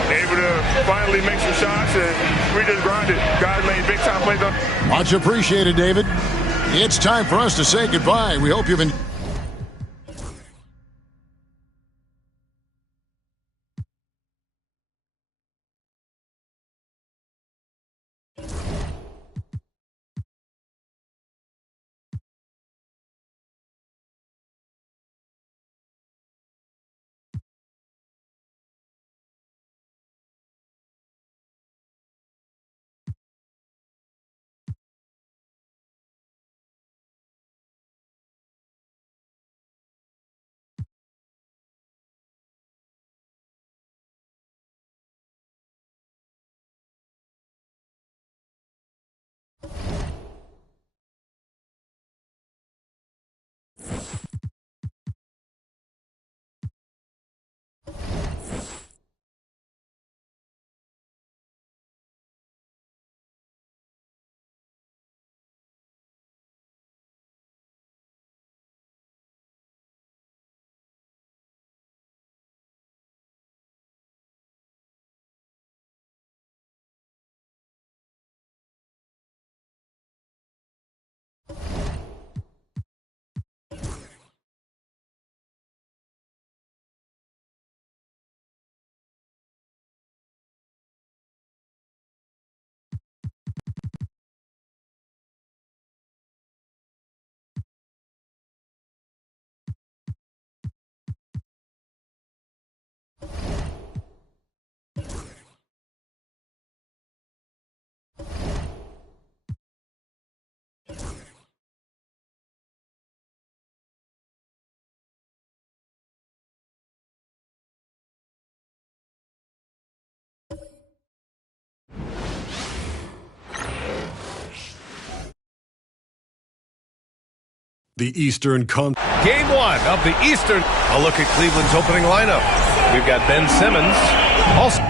able to finally make some shots, and we just grinded. Guys made big-time plays. Much appreciated, David. It's time for us to say goodbye. We hope you've enjoyed. The Eastern Conference. Game 1 of the Eastern. A look at Cleveland's opening lineup. We've got Ben Simmons. Also.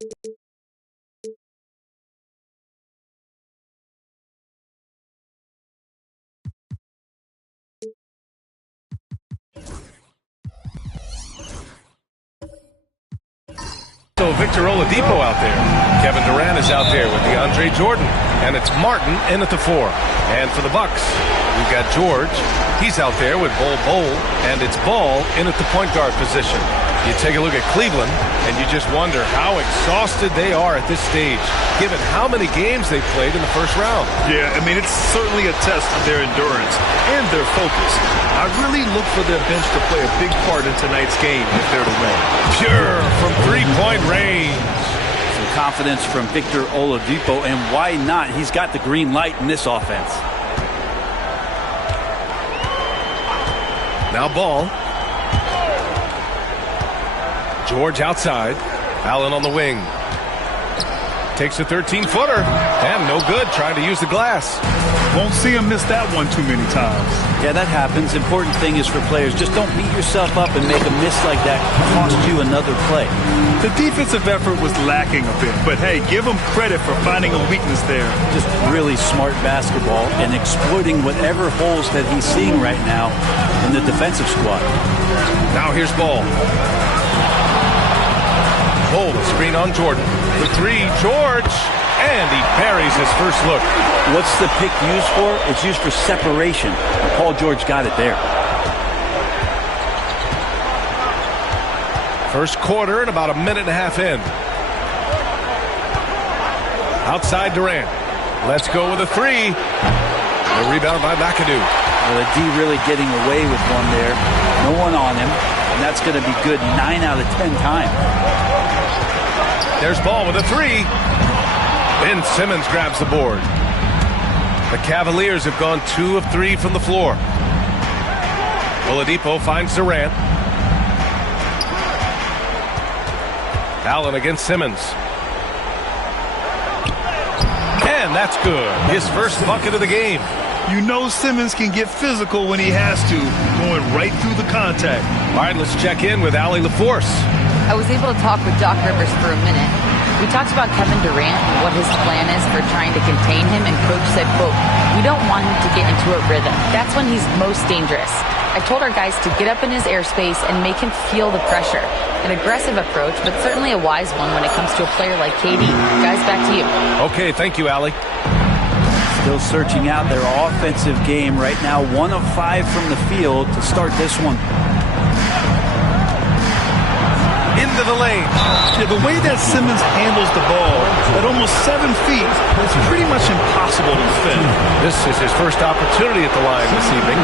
So Victor Oladipo out there. Kevin Durant is out there with DeAndre Jordan. And it's Martin in at the 4. And for the Bucks, we've got George. He's out there with Bol. And it's Ball in at the point guard position. You take a look at Cleveland, and you just wonder how exhausted they are at this stage, given how many games they played in the first round. Yeah, I mean, it's certainly a test of their endurance and their focus. I really look for their bench to play a big part in tonight's game if they're to win. Pure from three-point range. Some confidence from Victor Oladipo, and why not? He's got the green light in this offense. Now Ball. George outside. Allen on the wing. Takes a 13-footer. And no good, trying to use the glass. Won't see him miss that one too many times. Yeah, that happens. Important thing is for players, just don't beat yourself up and make a miss like that cost you another play. The defensive effort was lacking a bit, but hey, give him credit for finding a weakness there. Just really smart basketball and exploiting whatever holes that he's seeing right now in the defensive squad. Now here's Ball. Ball, the screen on Jordan. For 3, George. And he buries his first look. What's the pick used for? It's used for separation. Paul George got it there. First quarter and about a minute and a half in. Outside Durant. Let's go with a 3. The rebound by McAdoo. Well, the D really getting away with one there. No one on him. And that's going to be good 9 out of 10 times. There's Ball with a 3. Ben Simmons grabs the board. The Cavaliers have gone 2 of 3 from the floor. Oladipo finds Durant. Allen against Simmons. And that's good. His first bucket of the game. You know Simmons can get physical when he has to, going right through the contact. All right, let's check in with Allie LaForce. I was able to talk with Doc Rivers for a minute. We talked about Kevin Durant and what his plan is for trying to contain him, and Coach said, quote, "We don't want him to get into a rhythm. That's when he's most dangerous." I told our guys to get up in his airspace and make him feel the pressure. An aggressive approach, but certainly a wise one when it comes to a player like KD. Guys, back to you. Okay, thank you, Allie. Still searching out their offensive game right now. 1 of 5 from the field to start this one. Into the lane. Yeah, the way that Simmons handles the ball at almost 7 feet, it's pretty much impossible to defend. This is his first opportunity at the line this evening.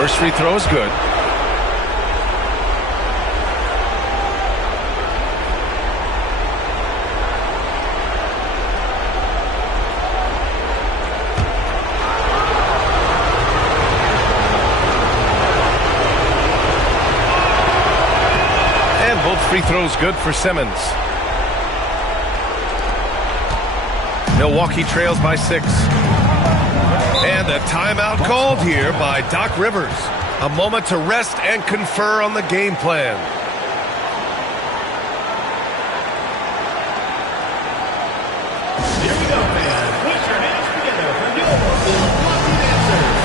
First free throw is good. And both free throws good for Simmons. Milwaukee trails by 6. And a timeout called here by Doc Rivers. A moment to rest and confer on the game plan. Here we go, fans. Put your hands together for your Milwaukee dancers.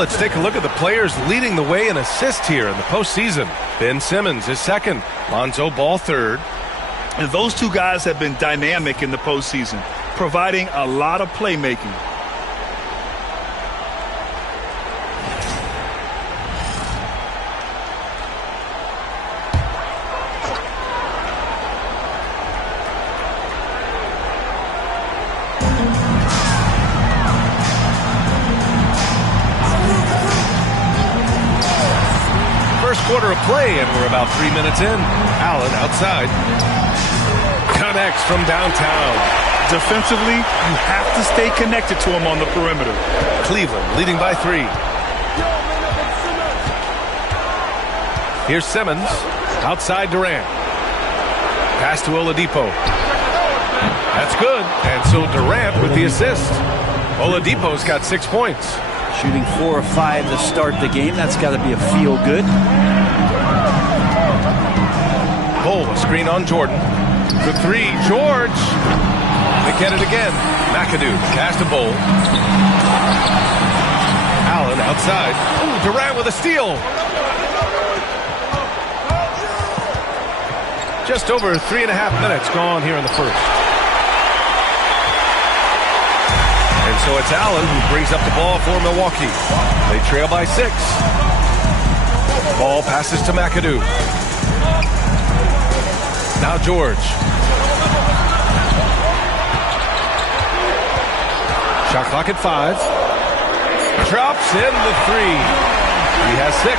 let's take a look at the players leading the way in assists here in the postseason. Ben Simmons is second. Lonzo Ball third. And those two guys have been dynamic in the postseason, providing a lot of playmaking. First quarter of play, and we're about 3 minutes in. Allen outside. Connects from downtown. Defensively, you have to stay connected to him on the perimeter. Cleveland leading by 3. Here's Simmons. Outside Durant. Pass to Oladipo. That's good. And so Durant with the assist. Oladipo's got 6 points. Shooting 4 of 5 to start the game. That's got to be a feel good. Bull, a screen on Jordan. The 3, George. They get it again. McAdoo, pass to Bull. Allen outside. Ooh, Durant with a steal. Just over 3.5 minutes gone here in the first. And so it's Allen who brings up the ball for Milwaukee. They trail by 6. Ball passes to McAdoo. Now George. Shot clock at 5. Drops in the 3. He has 6.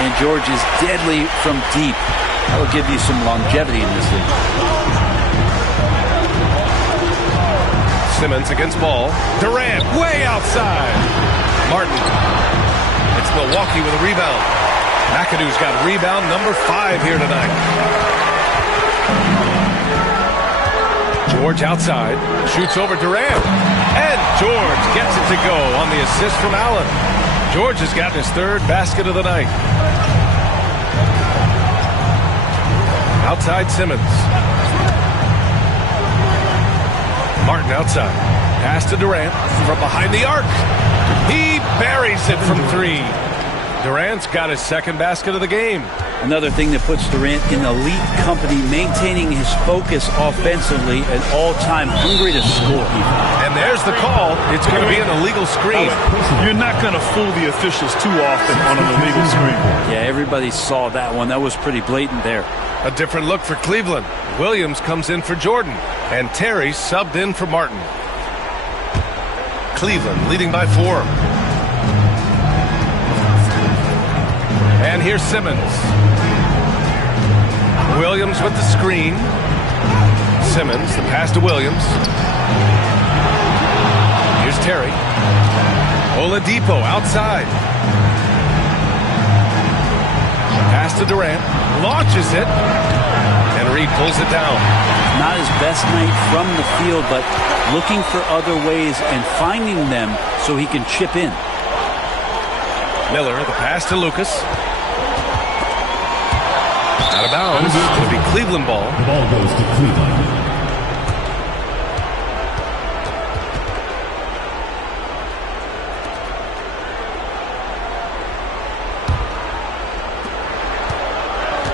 And George is deadly from deep. That will give you some longevity in this league. Simmons against Ball. Durant way outside. Martin. It's Milwaukee with a rebound. McAdoo's got rebound number 5 here tonight. George outside. Shoots over Durant. And George gets it to go on the assist from Allen. George has gotten his 3rd basket of the night. Outside Simmons. Martin outside. Pass to Durant from behind the arc. He buries it from 3. Durant's got his 2nd basket of the game. Another thing that puts Durant in elite company, maintaining his focus offensively and all-time hungry to score. And there's the call. It's going to be an illegal screen. You're not going to fool the officials too often on an illegal screen. Yeah, everybody saw that one. That was pretty blatant there. A different look for Cleveland. Williams comes in for Jordan. And Terry subbed in for Martin. Cleveland leading by 4. And here's Simmons. Williams with the screen. Simmons, the pass to Williams. Here's Terry. Oladipo outside. Pass to Durant. Launches it. And Reed pulls it down. Not his best night from the field, but looking for other ways and finding them so he can chip in. Miller, the pass to Lucas. Out of bounds. It'll be Cleveland ball. The ball goes to Cleveland.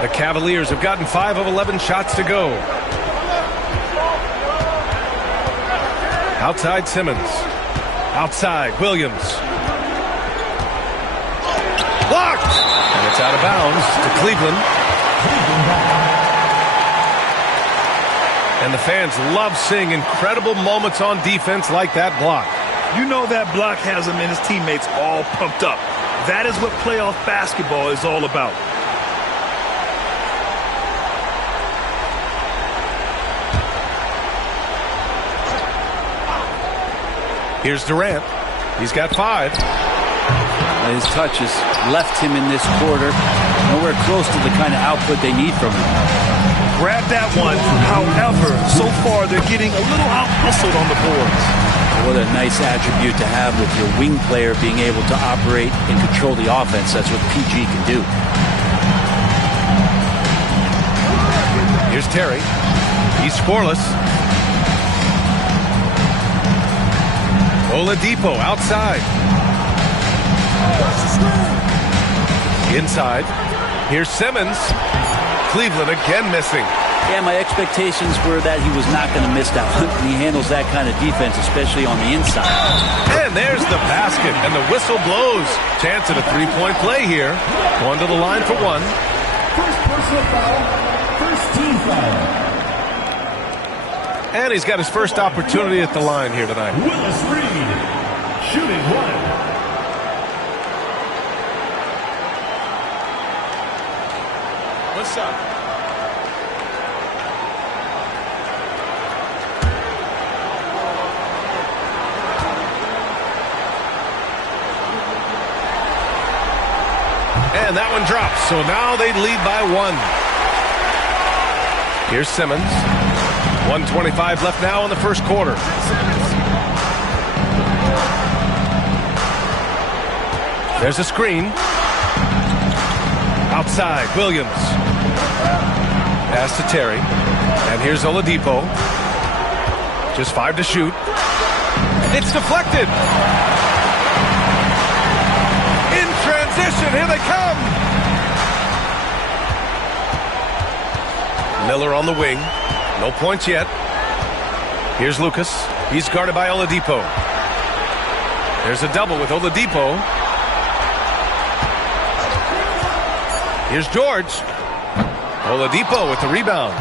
The Cavaliers have gotten 5 of 11 shots to go. Outside Simmons. Outside Williams. Blocked! And it's out of bounds to Cleveland. And the fans love seeing incredible moments on defense like that block. You know that block has him and his teammates all pumped up. That is what playoff basketball is all about. Here's Durant. He's got 5. His touch has left him in this quarter. Nowhere close to the kind of output they need from him. Grab that one. However, so far they're getting a little out-hustled on the boards. What a nice attribute to have with your wing player being able to operate and control the offense. That's what PG can do. Here's Terry. He's scoreless. Oladipo outside. Inside. Here's Simmons. Cleveland again missing. Yeah, my expectations were that he was not going to miss that one. He handles that kind of defense, especially on the inside. And there's the basket, and the whistle blows. Chance at a three-point play here. Going to the line for one. First personal foul, first team foul. And he's got his first opportunity at the line here tonight. Willis Reed, shooting one. What's up? And that one drops, so now they lead by one. Here's Simmons. 1:25 left now in the first quarter. There's a screen. Outside, Williams. Pass to Terry. And here's Oladipo. Just 5 to shoot. It's deflected. In transition, here they come. Miller on the wing. No points yet. Here's Lucas. He's guarded by Oladipo. There's a double with Oladipo. Here's George. Oladipo with the rebound.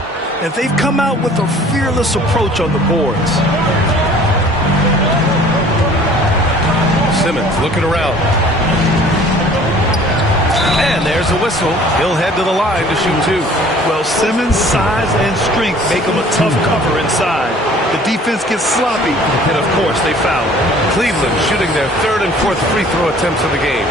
And they've come out with a fearless approach on the boards. Simmons looking around. And there's a whistle. He'll head to the line to shoot two. Well, Simmons' size and strength make him a tough cover inside. The defense gets sloppy, and of course they foul. Cleveland shooting their third and fourth free throw attempts of the game.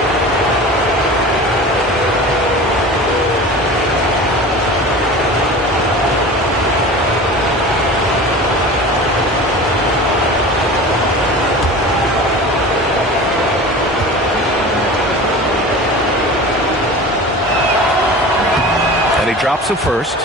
He drops the first.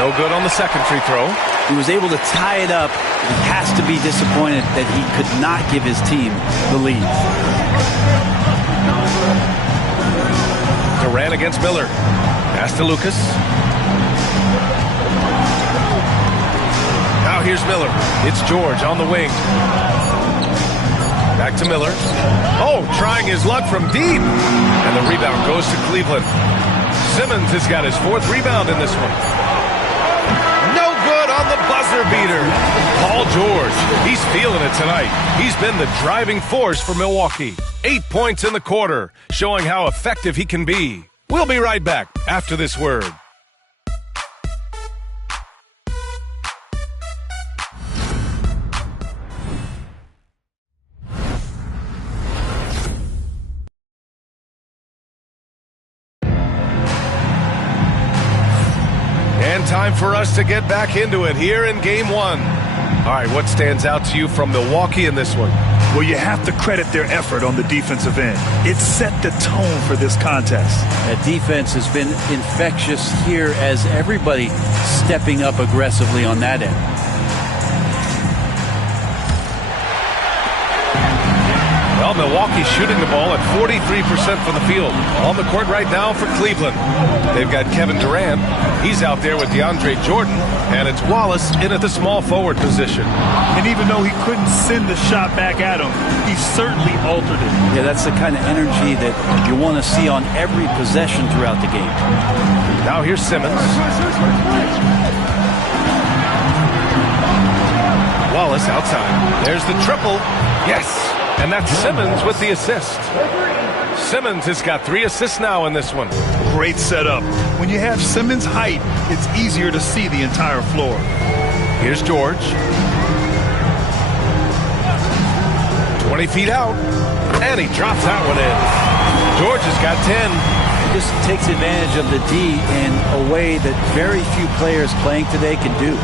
No good on the second free throw. He was able to tie it up. He has to be disappointed that he could not give his team the lead. Durant against Miller. Pass to Lucas. Now here's Miller. It's George on the wing. Back to Miller. Oh, trying his luck from deep. And the rebound goes to Cleveland. Simmons has got his fourth rebound in this one. No good on the buzzer beater. Paul George, he's feeling it tonight. He's been the driving force for Milwaukee. 8 points in the quarter, showing how effective he can be. We'll be right back after this word. And time for us to get back into it here in Game 1. All right, what stands out to you from Milwaukee in this one? Well, you have to credit their effort on the defensive end. It set the tone for this contest. That defense has been infectious here as everybody stepping up aggressively on that end. Well, Milwaukee's shooting the ball at 43% from the field. On the court right now for Cleveland. They've got Kevin Durant. He's out there with DeAndre Jordan. And it's Wallace in at the small forward position. And even though he couldn't send the shot back at him, he certainly altered it. Yeah, that's the kind of energy that you want to see on every possession throughout the game. Now here's Simmons. Wallace outside. There's the triple. Yes. And that's Simmons with the assist. Simmons has got 3 assists now in this one. Great setup. When you have Simmons' height, it's easier to see the entire floor. Here's George. 20 feet out. And he drops that one in. George has got 10. He just takes advantage of the D in a way that very few players playing today can do.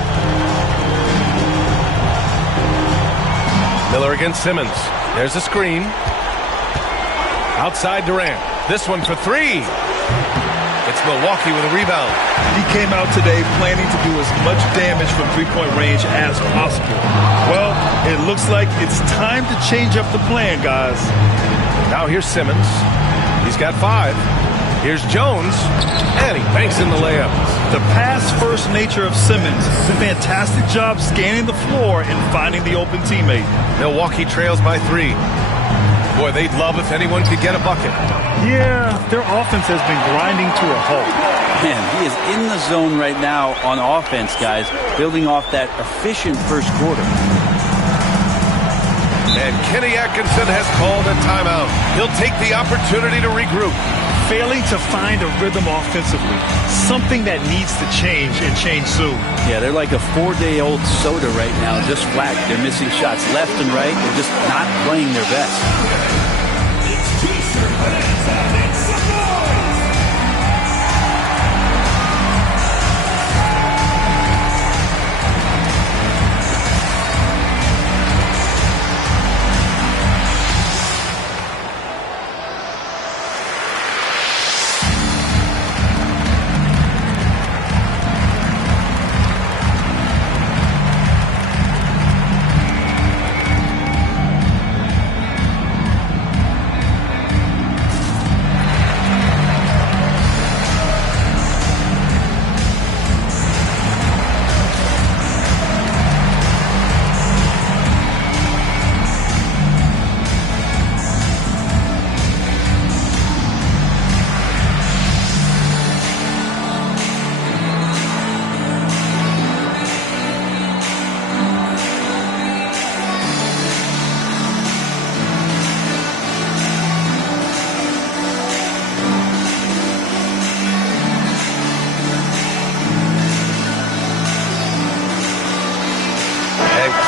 Miller against Simmons. There's a screen. Outside Durant. This one for three. It's Milwaukee with a rebound. He came out today planning to do as much damage from three-point range as possible. Well, it looks like it's time to change up the plan, guys. Now here's Simmons. He's got 5. Here's Jones, and he banks in the layup. The pass-first nature of Simmons. Fantastic job scanning the floor and finding the open teammate. Milwaukee trails by 3. Boy, they'd love if anyone could get a bucket. Yeah, their offense has been grinding to a halt. Man, he is in the zone right now on offense, guys, building off that efficient first quarter. And Kenny Atkinson has called a timeout. He'll take the opportunity to regroup. Failing to find a rhythm offensively, something that needs to change and change soon. Yeah, they're like a 4-day-old soda right now, just whacked. They're missing shots left and right. They're just not playing their best.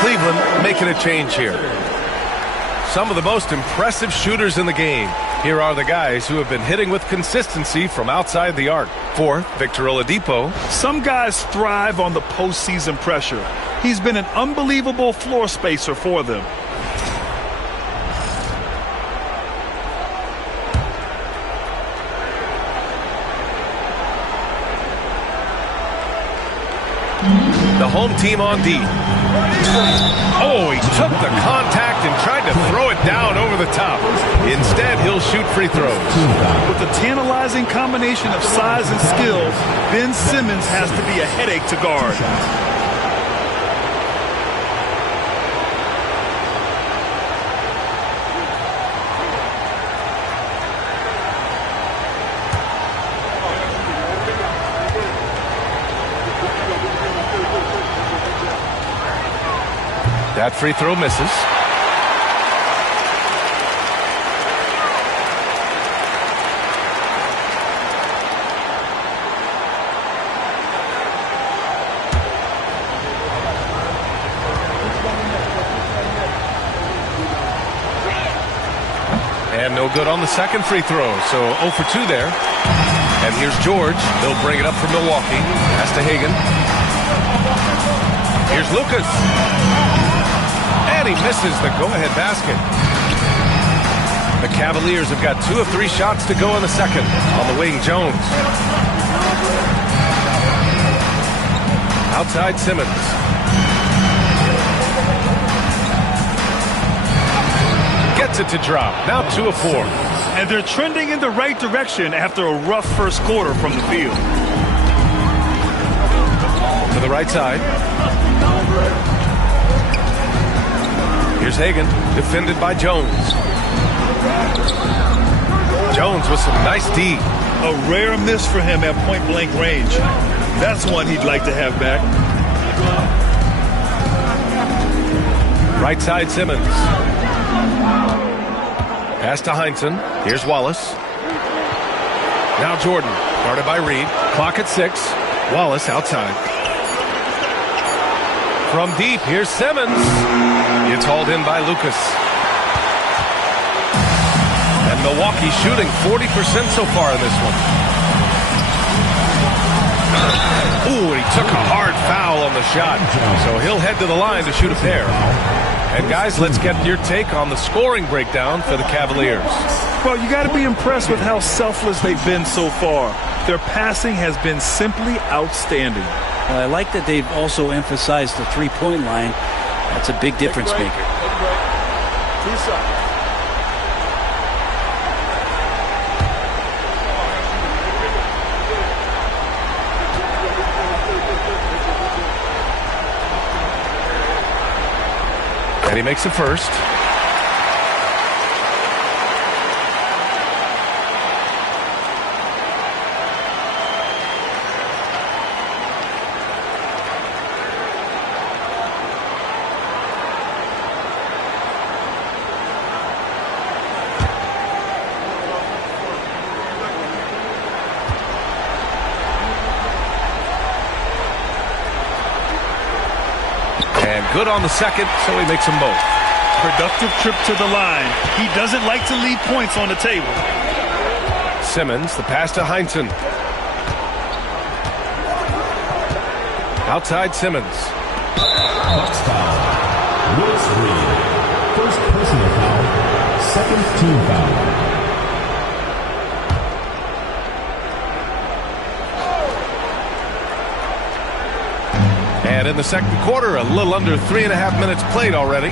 Cleveland making a change here. Some of the most impressive shooters in the game. Here are the guys who have been hitting with consistency from outside the arc. 4th, Victor Oladipo. Some guys thrive on the postseason pressure. He's been an unbelievable floor spacer for them. The home team on D. Oh, he took the contact and tried to throw it down over the top. Instead, he'll shoot free throws. With a tantalizing combination of size and skill, Ben Simmons has to be a headache to guard. That free throw misses. And no good on the second free throw, so 0 for 2 there. And here's George. He'll bring it up for Milwaukee. Pass to Hagan. Here's Lucas. And he misses the go-ahead basket. The Cavaliers have got 2 of 3 shots to go in the second. On the wing, Jones. Outside, Simmons. Gets it to drop. Now 2 of 4. And they're trending in the right direction after a rough first quarter from the field. To the right side. Here's Hagan, defended by Jones. Jones with some nice D. A rare miss for him at point-blank range. That's one he'd like to have back. Right side, Simmons. Pass to Heinsohn. Here's Wallace. Now Jordan, guarded by Reed. Clock at 6. Wallace outside. From deep, here's Simmons. It's hauled in by Lucas. And Milwaukee shooting 40% so far in this one. Ooh, he took a hard foul on the shot. So he'll head to the line to shoot a pair. And guys, let's get your take on the scoring breakdown for the Cavaliers. Well, you got to be impressed with how selfless they've been so far. Their passing has been simply outstanding. I like that they've also emphasized the three-point line. That's a big difference maker. Take a break. 2 shots. And he makes the first. And good on the second, so he makes them both. Productive trip to the line. He doesn't like to leave points on the table. Simmons, the pass to Heinsohn. Outside Simmons. Box foul. Willis Reed. First personal foul. Second team foul. And in the second quarter, a little under 3.5 minutes played already.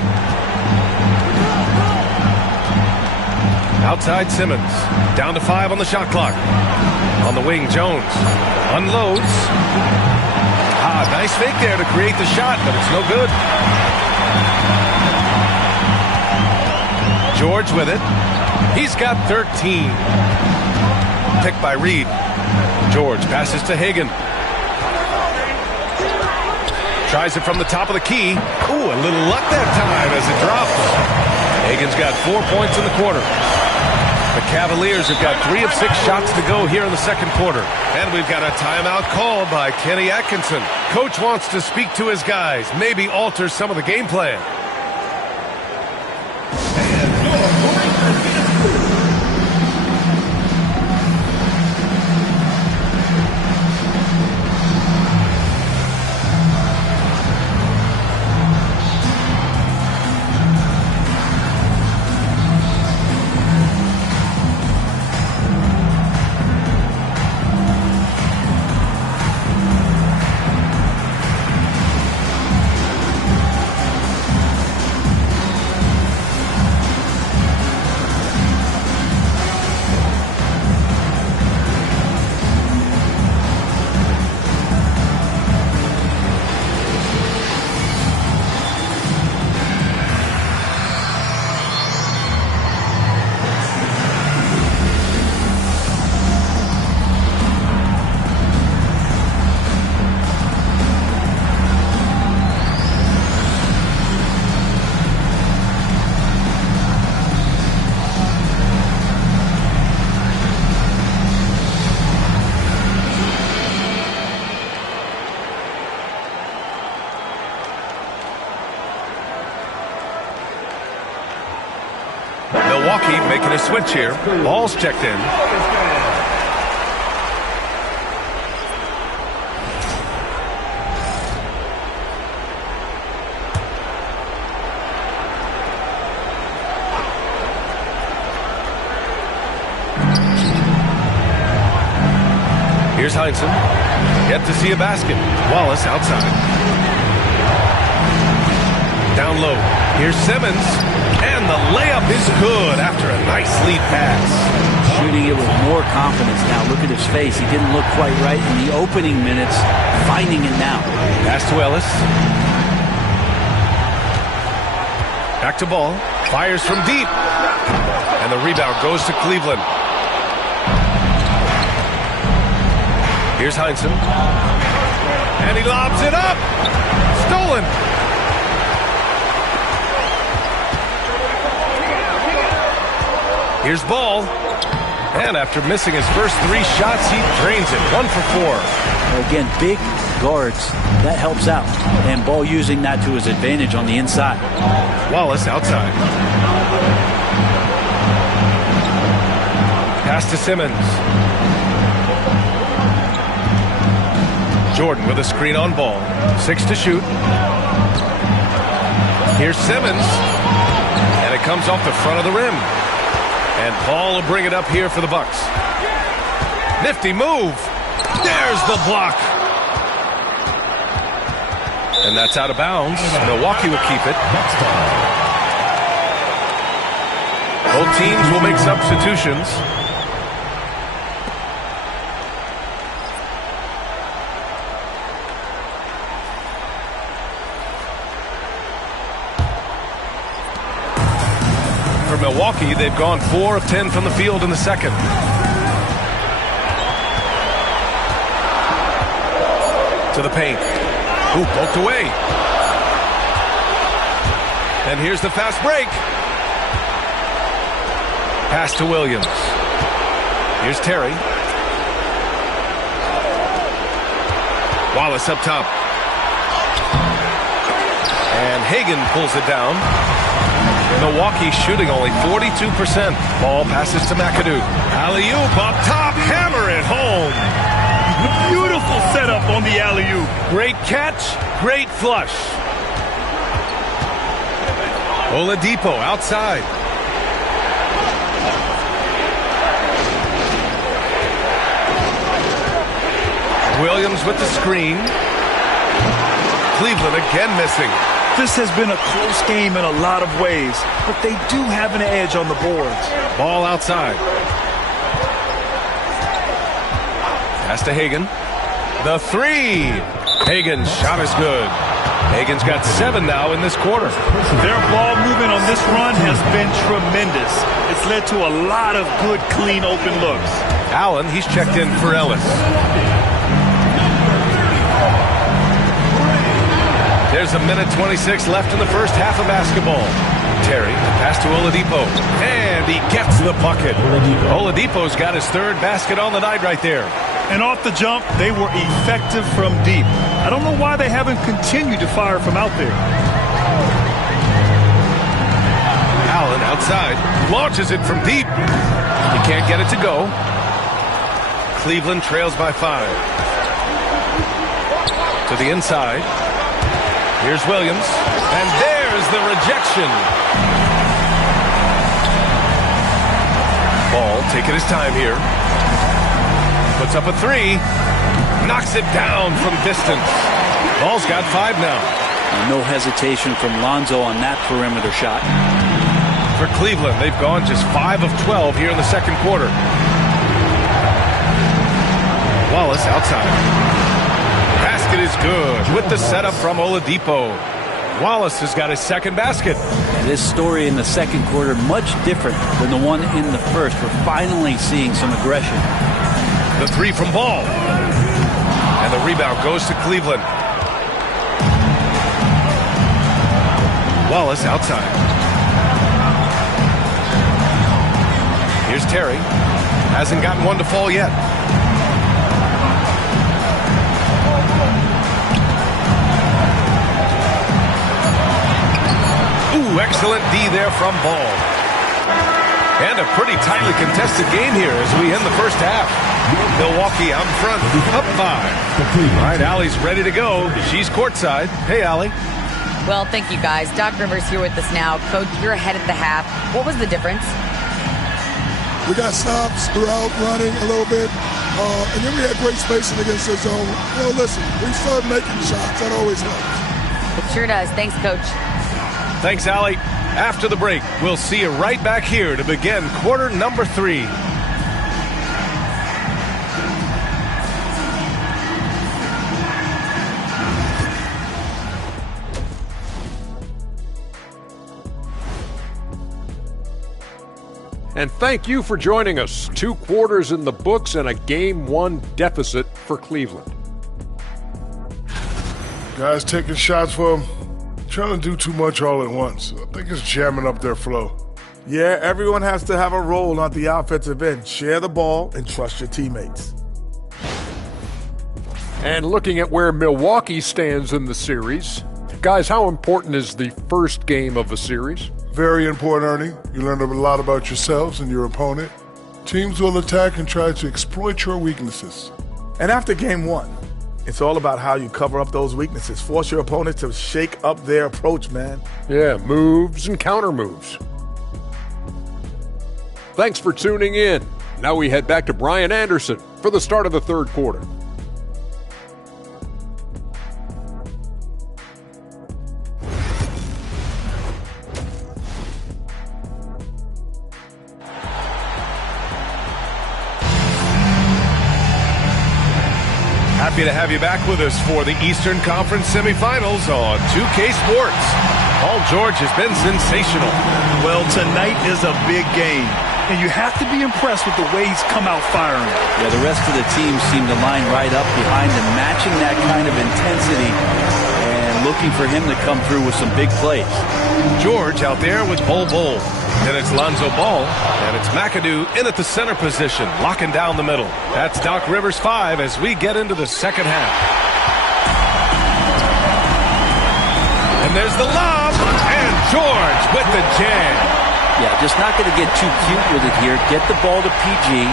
Outside Simmons. Down to 5 on the shot clock. On the wing, Jones. Unloads. Nice fake there to create the shot, but it's no good. George with it. He's got 13. Picked by Reed. George passes to Hagan. Tries it from the top of the key. Ooh, a little luck that time as it drops. Hagan's got 4 points in the quarter. The Cavaliers have got 3 of 6 shots to go here in the second quarter. And we've got a timeout called by Kenny Atkinson. Coach wants to speak to his guys, maybe alter some of the game plan. Milwaukee making a switch here. Ball's checked in. Here's Heinsohn. Yet to see a basket. Wallace outside. Down low. Here's Simmons. And the layup is good after a nice lead pass. Shooting it with more confidence now. Look at his face. He didn't look quite right in the opening minutes. Finding it now. Pass to Ellis. Back to Ball. Fires from deep. And the rebound goes to Cleveland. Here's Heinsohn. And he lobs it up. Stolen. Here's Ball. And after missing his first 3 shots, he drains it. 1 for 4. Again, big guards. That helps out. And Ball using that to his advantage on the inside. Wallace outside. Pass to Simmons. Jordan with a screen on Ball. 6 to shoot. Here's Simmons. And it comes off the front of the rim. And Paul will bring it up here for the Bucks. Nifty move. There's the block. And that's out of bounds. Milwaukee will keep it. Both teams will make substitutions. For Milwaukee, they've gone 4 of 10 from the field in the second. To the paint. Ooh, poked away. And here's the fast break. Pass to Williams. Here's Terry. Wallace up top. And Hagan pulls it down. Milwaukee shooting only 42%. Ball passes to McAdoo. Alley-oop up top. Hammer it home. Beautiful setup on the alley-oop. Great catch, great flush. Oladipo outside. Williams with the screen. Cleveland again missing. This has been a close game in a lot of ways, but they do have an edge on the boards. Ball outside. Pass to Hagan. The three. Hagan's shot is good. Hagan's got 7 now in this quarter. Their ball movement on this run has been tremendous. It's led to a lot of good, clean, open looks. Allen, he's checked in for Ellis. There's a minute 26 left in the first half of basketball. Terry, pass to Oladipo. And he gets the bucket. Oladipo's got his 3rd basket on the night right there. And off the jump, they were effective from deep. I don't know why they haven't continued to fire from out there. Allen outside. Launches it from deep. He can't get it to go. Cleveland trails by 5. To the inside. Here's Williams. And there's the rejection. Ball taking his time here. Puts up a 3. Knocks it down from distance. Ball's got 5 now. No hesitation from Lonzo on that perimeter shot. For Cleveland, they've gone just 5 of 12 here in the second quarter. Wallace outside. Basket is good with the setup from Oladipo. Wallace has got his 2nd basket. This story in the second quarter much different than the one in the first. We're finally seeing some aggression. The 3 from Ball. And the rebound goes to Cleveland. Wallace outside. Here's Terry. Hasn't gotten one to fall yet. Ooh, excellent D there from Ball. And a pretty tightly contested game here as we end the first half. Milwaukee out in front, up 5. All right, Allie's ready to go. She's courtside. Hey, Allie. Well, thank you, guys. Doc Rivers here with us now. Coach, you're ahead at the half. What was the difference? We got stops throughout, running a little bit, and then we had great spacing against the zone. Listen, we started making shots. That always helps. It sure does. Thanks, Coach. Thanks, Allie. After the break, we'll see you right back here to begin quarter number 3. And thank you for joining us. 2 quarters in the books and a Game 1 deficit for Cleveland. Guys taking shots for them, trying to do too much all at once. I think it's jamming up their flow. Yeah, everyone has to have a role on the offensive end. Share the ball and trust your teammates. And looking at where Milwaukee stands in the series, guys, how important is the first game of a series? Very important, Ernie. You learn a lot about yourselves and your opponent. Teams will attack and try to exploit your weaknesses. And after game 1, It's all about how you cover up those weaknesses. Force your opponent to shake up their approach, man. Yeah, moves and counter moves. Thanks for tuning in. Now we head back to Brian Anderson for the start of the third quarter. Happy to have you back with us for the Eastern Conference semifinals on 2K Sports. Paul George has been sensational. Well, tonight is a big game, and you have to be impressed with the way he's come out firing. Yeah, the rest of the team seem to line right up behind him, matching that kind of intensity and looking for him to come through with some big plays. George out there with Bol. Then it's Lonzo Ball, and it's McAdoo in at the center position, locking down the middle. That's Doc Rivers 5 as we get into the second half. And there's the lob, and George with the jam. Yeah, just not going to get too cute with it here. Get the ball to PG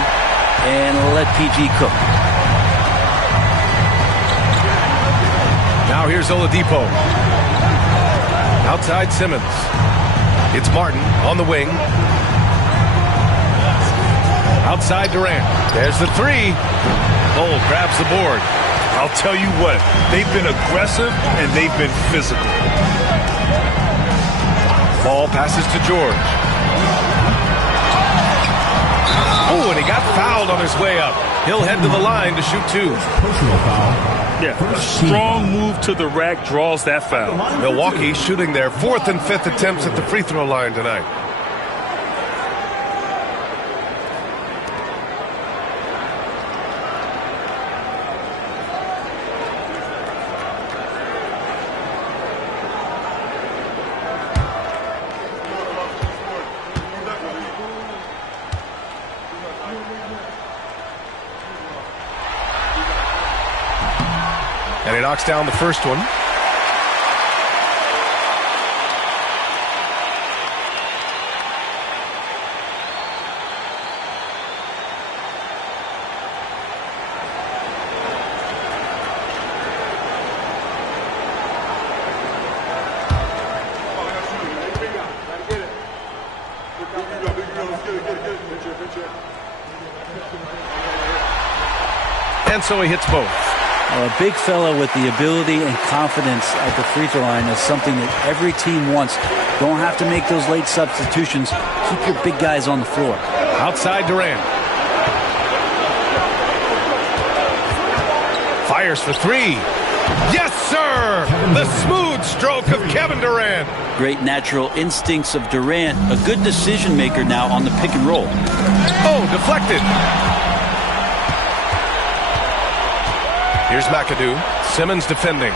and let PG cook. Now here's Oladipo. Outside Simmons. It's Martin on the wing. Outside Durant. There's the three. Bol grabs the board. I'll tell you what, they've been aggressive and they've been physical. Ball passes to George. Oh, and he got fouled on his way up. He'll head to the line to shoot two. Personal foul. Yeah, a strong move to the rack draws that foul. Milwaukee shooting their 4th and 5th attempts at the free throw line tonight. And he knocks down the first one. And so he hits both. A big fella with the ability and confidence at the free throw line is something that every team wants. Don't have to make those late substitutions. Keep your big guys on the floor. Outside Durant. Fires for three. Yes, sir! The smooth stroke of Kevin Durant. Great natural instincts of Durant. A good decision maker now on the pick and roll. Oh, deflected. Here's McAdoo. Simmons defending.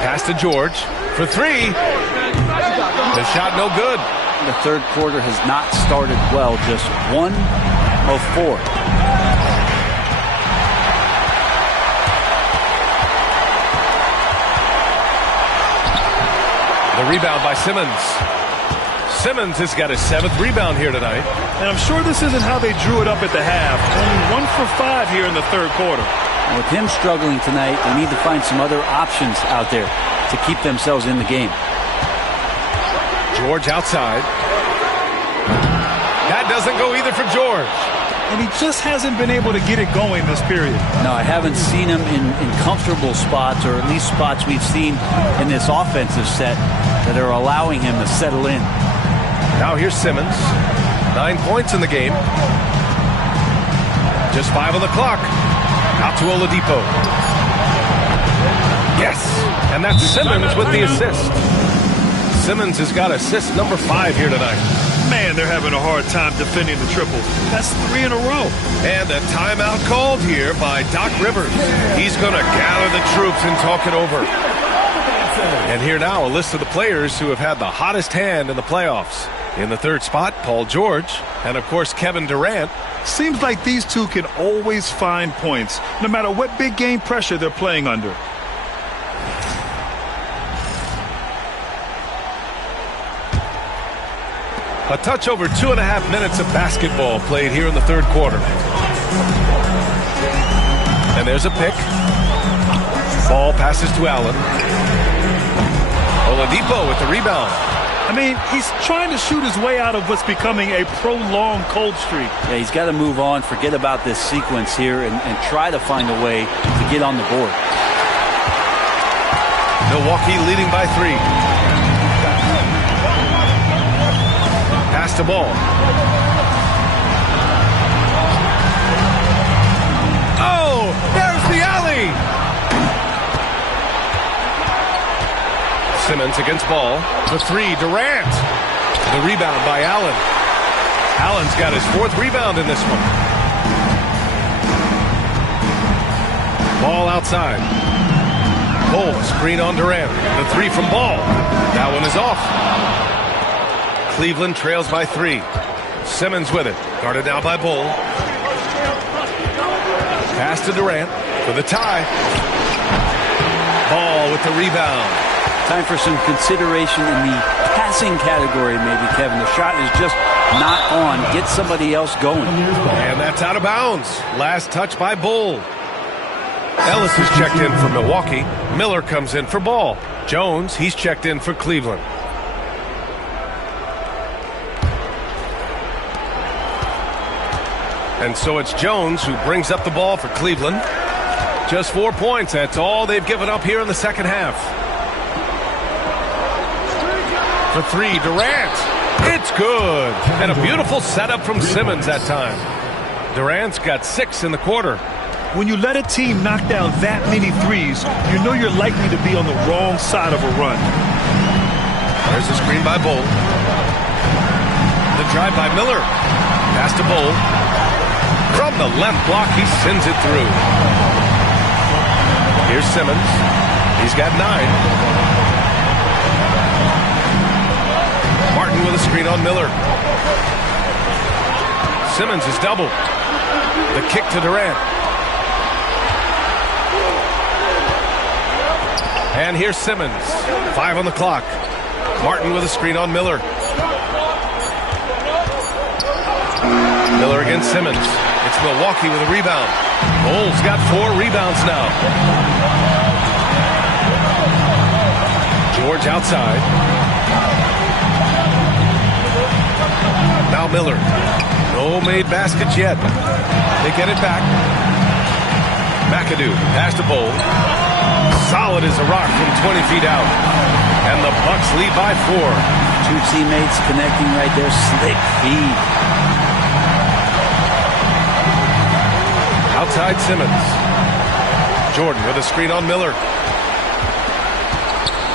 Pass to George for three. The shot no good. The third quarter has not started well. Just 1 of 4. The rebound by Simmons. Simmons has got his 7th rebound here tonight. And I'm sure this isn't how they drew it up at the half. Only 1 for 5 here in the third quarter. With him struggling tonight, they need to find some other options out there to keep themselves in the game. George outside. That doesn't go either for George. And he just hasn't been able to get it going this period. No, I haven't seen him in comfortable spots, or at least spots we've seen in this offensive set that are allowing him to settle in. Now here's Simmons. 9 points in the game. Just 5 on the clock. Out to Oladipo. Yes! And that's Simmons with the assist. Simmons has got assist number 5 here tonight. Man, they're having a hard time defending the triples. That's 3 in a row. And a timeout called here by Doc Rivers. He's going to gather the troops and talk it over. And here now, a list of the players who have had the hottest hand in the playoffs. In the third spot, Paul George, and of course Kevin Durant. Seems like these two can always find points, no matter what big game pressure they're playing under. A touch over 2.5 minutes of basketball played here in the third quarter. And there's a pick. Ball passes to Allen. Oladipo with the rebound. I mean, he's trying to shoot his way out of what's becoming a prolonged cold streak. Yeah, he's got to move on, forget about this sequence here, and try to find a way to get on the board. Milwaukee leading by 3. Pass to Ball. Oh, there's the alley. Simmons against Ball. The 3, Durant. The rebound by Allen. Allen's got his 4th rebound in this one. Ball outside. Ball screen on Durant. The 3 from Ball. That one is off. Cleveland trails by 3. Simmons with it. Guarded now by Ball. Pass to Durant for the tie. Ball with the rebound. Time for some consideration in the passing category, maybe, Kevin. The shot is just not on. Get somebody else going. And that's out of bounds. Last touch by Bull. Ellis is checked in for Milwaukee. Miller comes in for Ball. Jones, he's checked in for Cleveland. And so it's Jones who brings up the ball for Cleveland. Just 4 points. That's all they've given up here in the second half. For 3, Durant. It's good. And a beautiful setup from Simmons that time. Durant's got 6 in the quarter. When you let a team knock down that many threes, you know you're likely to be on the wrong side of a run. There's the screen by Bull. The drive by Miller. Pass to Bull. From the left block, he sends it through. Here's Simmons. He's got 9. Martin with a screen on Miller. Simmons is doubled. The kick to Durant. And here's Simmons. 5 on the clock. Martin with a screen on Miller. Miller against Simmons. It's Milwaukee with a rebound. Bull's got 4 rebounds now. George outside. Now Miller. No made baskets yet. They get it back. McAdoo. Pass to Bull. Solid as a rock from 20 feet out. And the Bucks lead by 4. 2 teammates connecting right there. Slick feed. Outside Simmons. Jordan with a screen on Miller.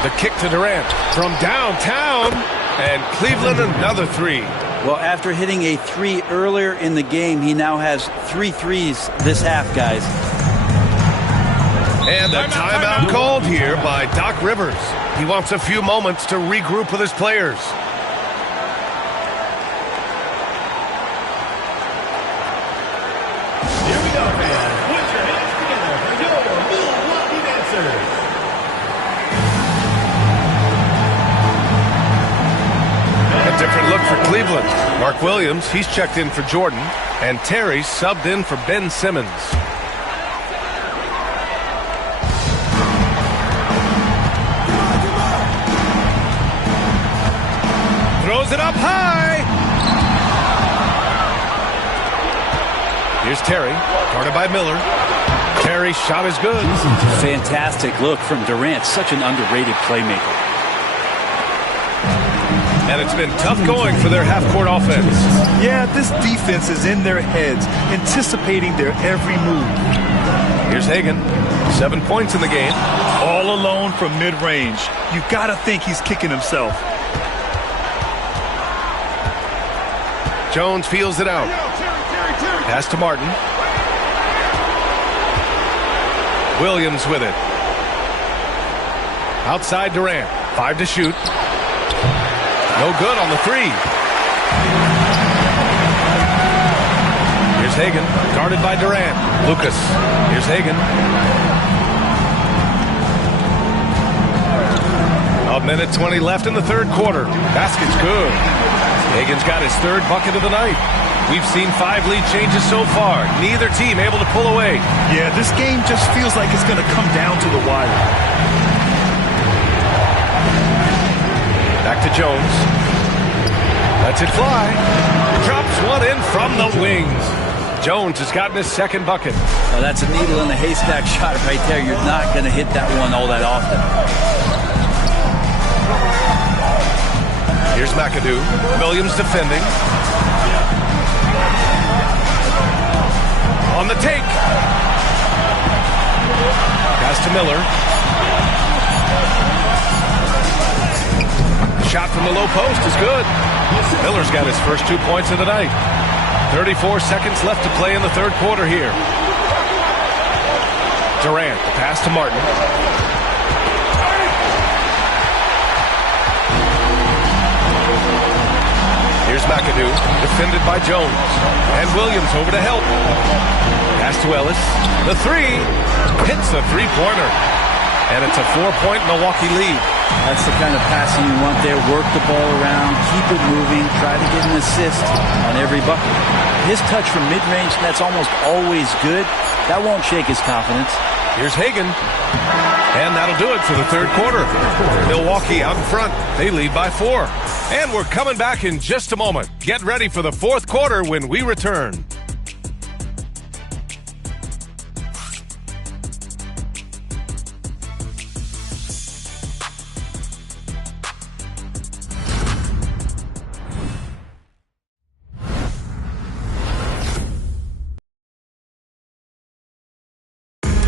The kick to Durant from downtown. And Cleveland another 3. Well, after hitting a 3 earlier in the game, he now has 3 threes this half, guys. And a timeout called here by Doc Rivers. He wants a few moments to regroup with his players. Here we go, fans. Put your hands together for your Milwaukee dancers. A different look for Cleveland. Mark Williams, he's checked in for Jordan. And Terry subbed in for Ben Simmons. Throws it up high. Here's Terry, guarded by Miller. Terry's shot is good. Fantastic look from Durant. Such an underrated playmaker. And it's been tough going for their half-court offense. Yeah, this defense is in their heads, anticipating their every move. Here's Hagan. 7 points in the game. All alone from mid-range. You got to think he's kicking himself. Jones feels it out. Pass to Martin. Williams with it. Outside Durant. 5 to shoot. No good on the 3. Here's Hagan, guarded by Durant. Lucas. Here's Hagan. A minute 20 left in the third quarter. Basket's good. Hagan's got his 3rd bucket of the night. We've seen 5 lead changes so far. Neither team able to pull away. Yeah, this game just feels like it's going to come down to the wire. Back to Jones. Lets it fly. Drops one in from the wings. Jones has gotten his second bucket. Well, that's a needle in the haystack shot right there. You're not going to hit that one all that often. Here's McAdoo. Williams defending. On the take. Pass to Miller. Shot from the low post is good. Miller's got his first 2 points of the night. 34 seconds left to play in the third quarter here. Durant, the pass to Martin. Here's McAdoo, defended by Jones. And Williams over to help. Pass to Ellis. The three. Hits a three-pointer. And it's a 4-point Milwaukee lead. That's the kind of passing you want there. Work the ball around, keep it moving, try to get an assist on every bucket. His touch from mid-range, that's almost always good. That won't shake his confidence. Here's Hagan. And that'll do it for the third quarter. Milwaukee out in front. They lead by 4. And we're coming back in just a moment. Get ready for the fourth quarter when we return.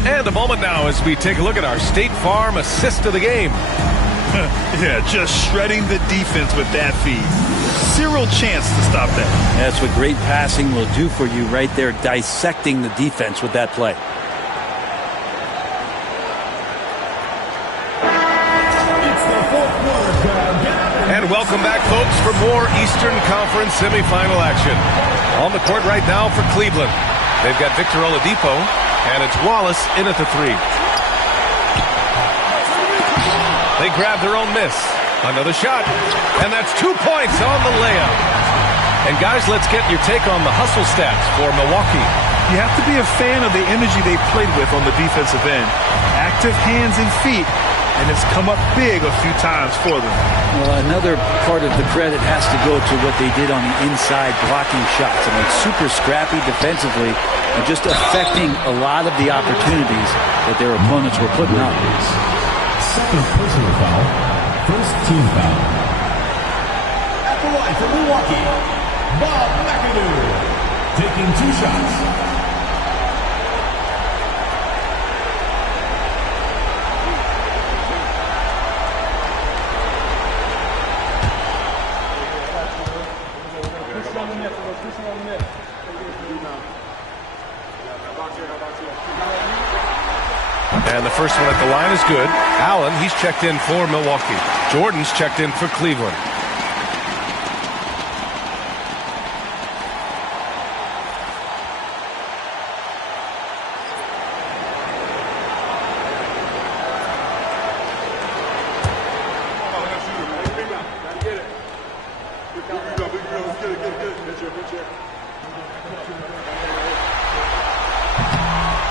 And a moment now as we take a look at our State Farm assist of the game. Yeah, just shredding the defense with that feed. Zero chance to stop that. That's what great passing will do for you right there, dissecting the defense with that play. And welcome back, folks, for more Eastern Conference semifinal action. On the court right now for Cleveland. They've got Victor Oladipo, and it's Wallace in at the 3. They grab their own miss. Another shot. And that's 2 points on the layup. And guys, let's get your take on the hustle stats for Milwaukee. You have to be a fan of the energy they played with on the defensive end. Active hands and feet, and it's come up big a few times for them. Well, another part of the credit has to go to what they did on the inside blocking shots. I mean, super scrappy defensively and just affecting a lot of the opportunities that their opponents were putting up. Second personal foul. First team foul. At the line for Milwaukee, Bob McAdoo, taking 2 shots. And the first one at the line is good. Allen, he's checked in for Milwaukee. Jordan's checked in for Cleveland.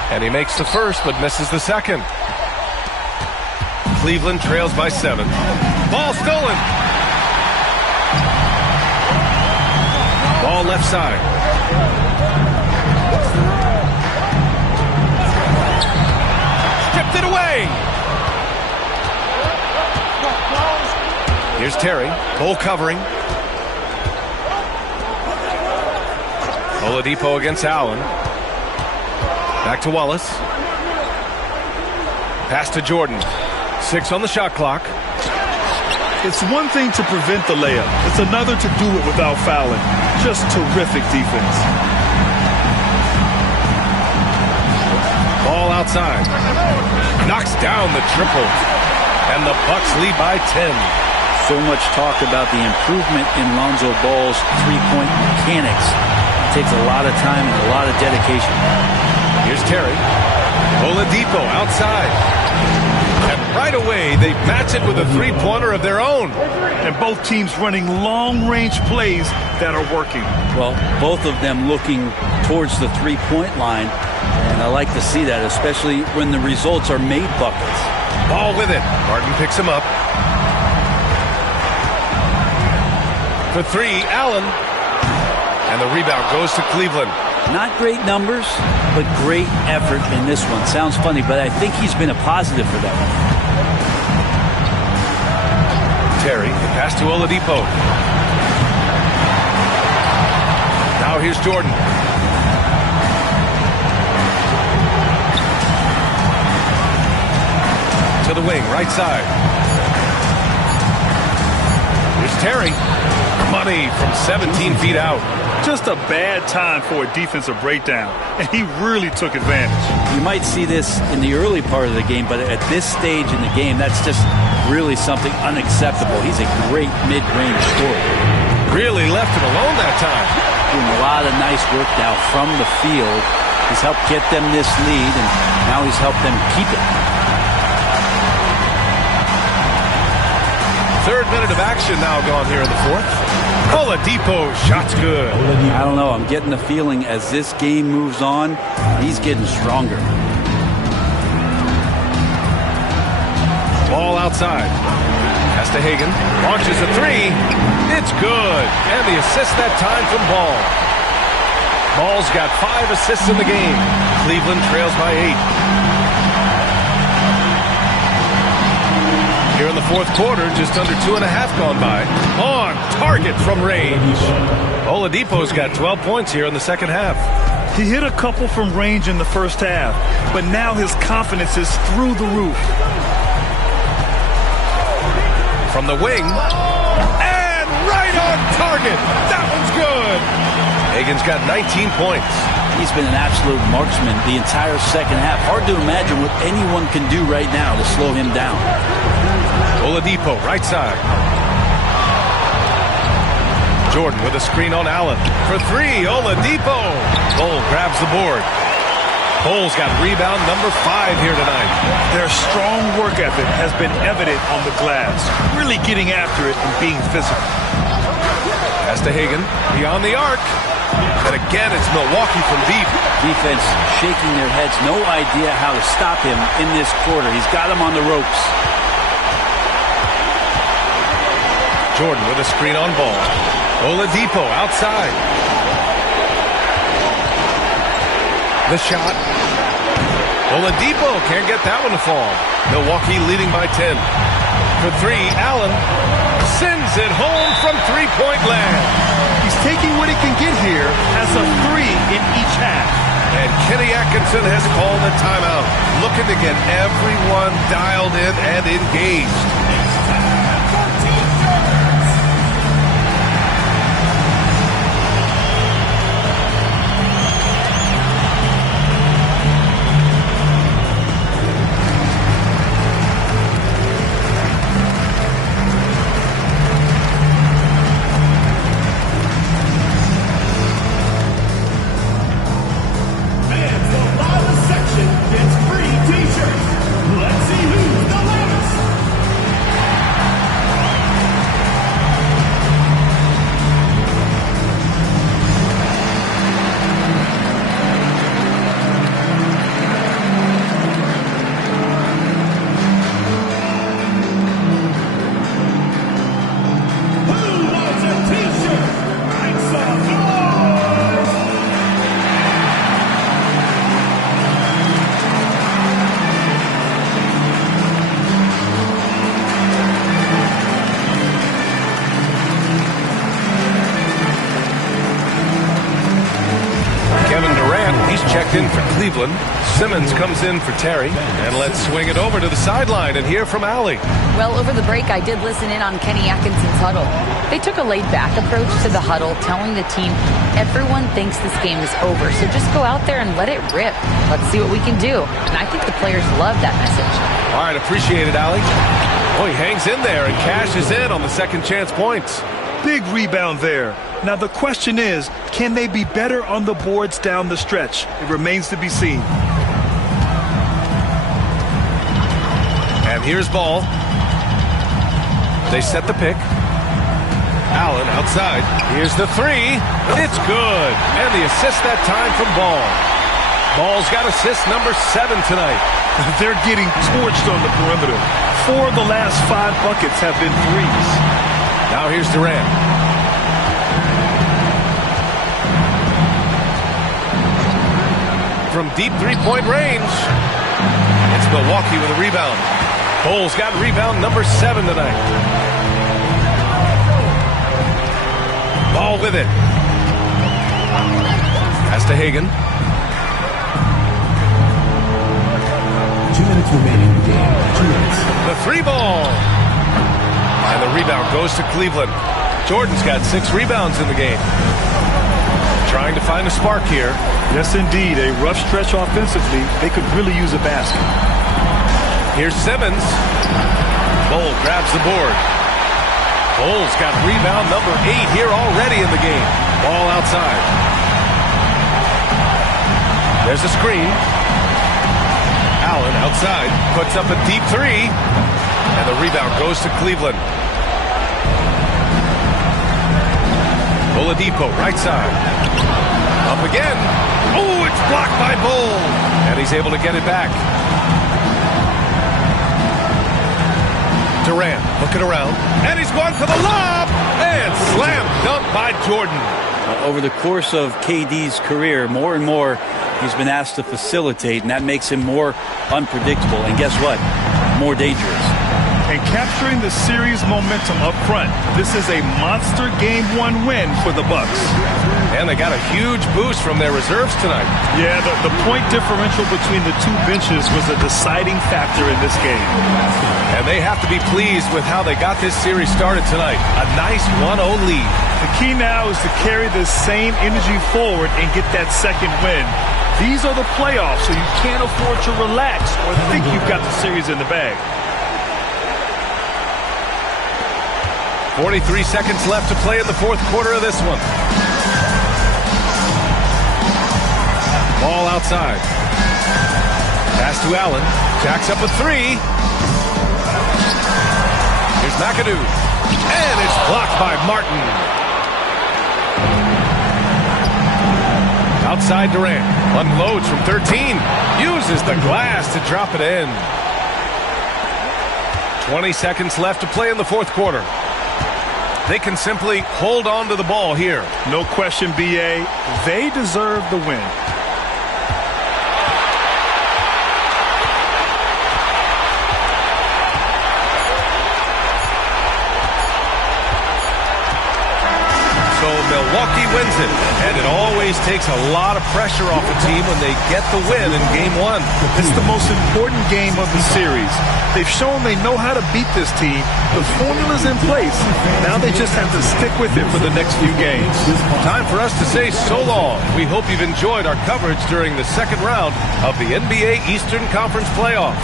And he makes the first, but misses the second. Cleveland trails by 7. Ball stolen. Ball left side. Stripped it away. Here's Terry. Bull covering. Oladipo against Allen. Back to Wallace. Pass to Jordan. 6 on the shot clock. It's one thing to prevent the layup. It's another to do it without fouling. Just terrific defense. Ball outside. Knocks down the triple. And the Bucks lead by 10. So much talk about the improvement in Lonzo Ball's three-point mechanics. It takes a lot of time and a lot of dedication. Here's Terry. Oladipo outside. And right away, they match it with a three-pointer of their own. And both teams running long-range plays that are working. Well, both of them looking towards the three-point line, and I like to see that, especially when the results are made buckets. Ball with it. Martin picks him up. For three, Allen. And the rebound goes to Cleveland. Not great numbers, but great effort in this one. Sounds funny, but I think he's been a positive for them. Terry, the pass to Oladipo. Now here's Jordan. To the wing, right side. Here's Terry. Money from 17 feet out. Just a bad time for a defensive breakdown, and he really took advantage. You might see this in the early part of the game, but at this stage in the game, that's just really something unacceptable. He's a great mid-range scorer. Really left him alone that time. Doing a lot of nice work now from the field. He's helped get them this lead, and now he's helped them keep it. Third minute of action now gone here in the fourth. Oladipo, shot's good. I don't know. I'm getting the feeling as this game moves on, he's getting stronger. Ball outside. Pass to Hagan. Launches a three. It's good. And the assist that time from Ball. Ball's got 5 assists in the game. Cleveland trails by 8. Here in the fourth quarter, just under 2.5 gone by. On target from range. Oladipo's got 12 points here in the second half. He hit a couple from range in the first half, but now his confidence is through the roof. From the wing. And right on target. That one's good. Hagan's got 19 points. He's been an absolute marksman the entire second half. Hard to imagine what anyone can do right now to slow him down. Oladipo, right side. Jordan with a screen on Allen. For three, Oladipo. Cole grabs the board. Cole's got rebound number 5 here tonight. Their strong work ethic has been evident on the glass. Really getting after it and being physical. Pass to Hagan. Beyond the arc. And again, it's Milwaukee from deep. Defense shaking their heads. No idea how to stop him in this quarter. He's got him on the ropes. Jordan with a screen on Ball. Oladipo outside. The shot. Oladipo can't get that one to fall. Milwaukee leading by 10. For three, Allen sends it home from three-point land. He's taking what he can get here as a 3 in each half. And Kenny Atkinson has called a timeout, looking to get everyone dialed in and engaged. In for Cleveland. Simmons comes in for Terry. And let's swing it over to the sideline and hear from Allie. Well, over the break, I did listen in on Kenny Atkinson's huddle. They took a laid-back approach to the huddle, telling the team, everyone thinks this game is over, so just go out there and let it rip. Let's see what we can do. And I think the players love that message. All right, appreciate it, Allie. Oh, he hangs in there and cashes in on the second chance points. Big rebound there. Now the question is, can they be better on the boards down the stretch? It remains to be seen. And Here's Ball. They set the pick. Allen outside. Here's the three. It's good. And the assist that time from Ball. Ball's got assist number 7 tonight. They're getting torched on the perimeter. 4 of the last 5 buckets have been threes. Now here's Durant. From deep three-point range. It's Milwaukee with a rebound. Bull's got rebound number 7 tonight. Ball with it. Pass to Hagan. 2 minutes remaining in the game. 2 minutes. The 3 ball. And the rebound goes to Cleveland. Jordan's got 6 rebounds in the game. Trying to find a spark here. Yes, indeed. A rough stretch offensively. They could really use a basket. Here's Simmons. Bull grabs the board. Bull's got rebound number 8 here already in the game. Ball outside. There's a screen. Allen outside. Puts up a deep 3. And the rebound goes to Cleveland. Oladipo, right side. Up again. Oh, it's blocked by Bull. And he's able to get it back. Durant looking around. And he's going for the lob. And slam dunk by Jordan. Over the course of KD's career, more and more he's been asked to facilitate, and that makes him more unpredictable. And guess what? More dangerous. And capturing the series momentum up front. This is a monster Game 1 win for the Bucks. And they got a huge boost from their reserves tonight. Yeah, the point differential between the 2 benches was a deciding factor in this game. And they have to be pleased with how they got this series started tonight. A nice 1-0 lead. The key now is to carry this same energy forward and get that second win. These are the playoffs, so you can't afford to relax or think you've got the series in the bag. 43 seconds left to play in the 4th quarter of this one. Ball outside. Pass to Allen. Jacks up a 3. Here's McAdoo. And it's blocked by Martin. Outside Durant. Unloads from 13. Uses the glass to drop it in. 20 seconds left to play in the 4th quarter. They can simply hold on to the ball here. No question, B.A. They deserve the win. So Milwaukee wins it, and it always takes a lot of pressure off a team when they get the win in Game 1. It's the most important game of the series. They've shown they know how to beat this team. The formula's in place. Now they just have to stick with it for the next few games. Time for us to say so long. We hope you've enjoyed our coverage during the 2nd round of the NBA Eastern Conference Playoffs.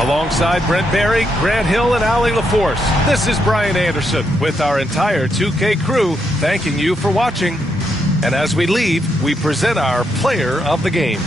Alongside Brent Barry, Grant Hill, and Allie LaForce, this is Brian Anderson with our entire 2K crew thanking you for watching. And as we leave, we present our player of the game.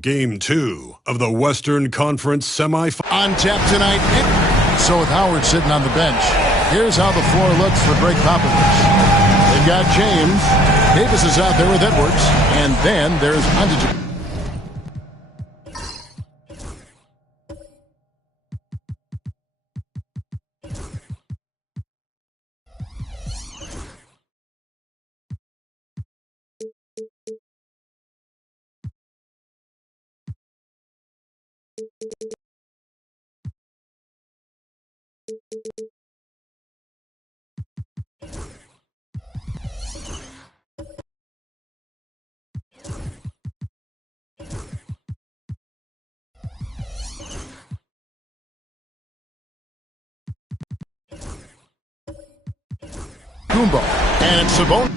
Game 2 of the Western Conference semifinal. On tap tonight. So with Howard sitting on the bench, here's how the floor looks for Greg Popovich. They've got James. Davis is out there with Edwards. And then there's Antetokounmpo. And it's Sabonis.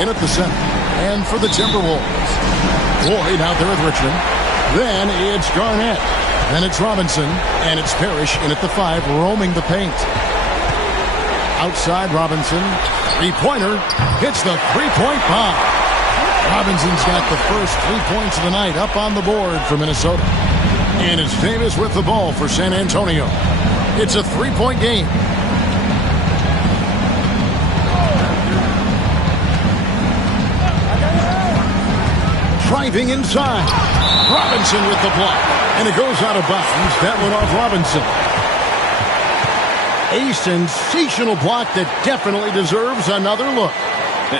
In at the center. And for the Timberwolves. Floyd out there with Richmond. Then it's Garnett. Then it's Robinson. And it's Parrish in at the 5, roaming the paint. Outside Robinson. Three-pointer. Hits the three-point bomb. Robinson's got the first 3 points of the night up on the board for Minnesota. And it's Davis with the ball for San Antonio. It's a 3-point game. Driving inside. Robinson with the block. And it goes out of bounds. That went off Robinson. A sensational block that definitely deserves another look.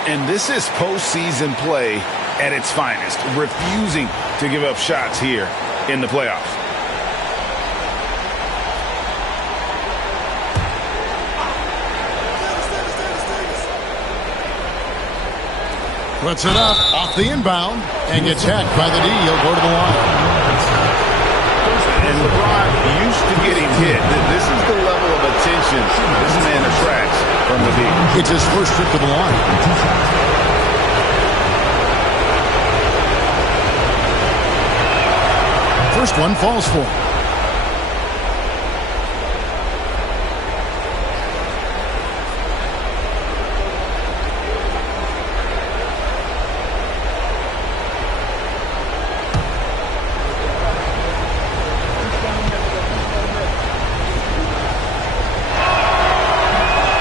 And this is postseason play at its finest. Refusing to give up shots here in the playoffs. Puts it up off the inbound and gets hacked by the D. He'll go to the line. And LeBron used to getting hit. This is the level of attention this man attracts from the D. It's his first trip to the line. First one falls for him.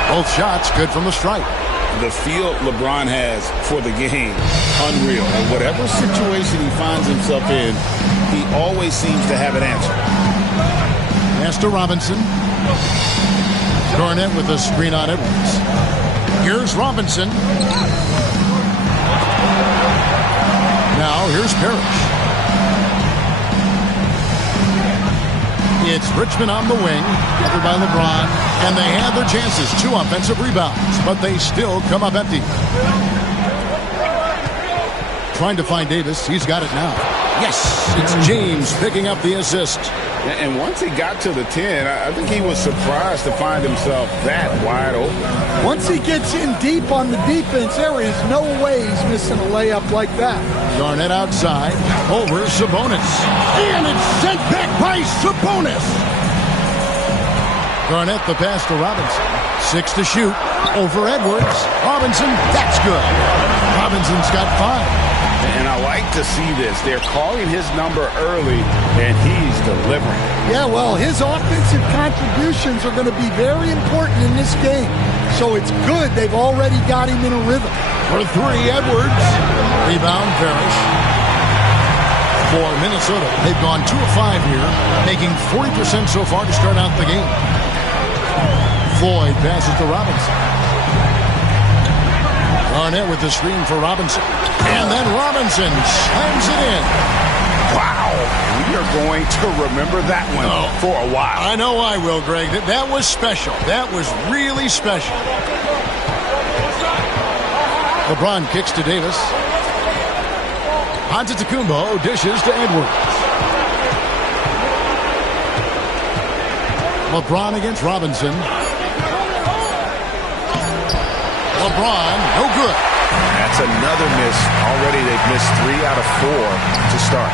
Both shots good from the stripe. The feel LeBron has for the game, unreal. And whatever situation he finds himself in, he always seems to have an answer. Pass to Robinson. Garnett with a screen on Edwards. Here's Robinson. Now here's Parrish. It's Richmond on the wing, covered by LeBron, and they had their chances. 2 offensive rebounds, but they still come up empty. Trying to find Davis. He's got it now. Yes, it's James picking up the assist. And once he got to the 10, I think he was surprised to find himself that wide open. Once he gets in deep on the defense, there is no way he's missing a layup like that. Garnett outside, over Sabonis. And it's sent back by Sabonis. Garnett the pass to Robinson. 6 to shoot, over Edwards. Robinson, that's good. Robinson's got 5. And I like to see this. They're calling his number early, and he's delivering. Yeah, well, his offensive contributions are going to be very important in this game. So it's good they've already got him in a rhythm. For 3, Edwards. Rebound, Parrish. For Minnesota, they've gone 2 of 5 here, making 40% so far to start out the game. Floyd passes to Robinson. Garnett with the screen for Robinson. And then Robinson slams it in. Wow. We are going to remember that one for a while. I know I will, Greg. That was special. That was really special. LeBron kicks to Davis. Antetokounmpo dishes to Edwards. LeBron against Robinson. LeBron, no good. That's another miss. Already they've missed 3 out of 4 to start.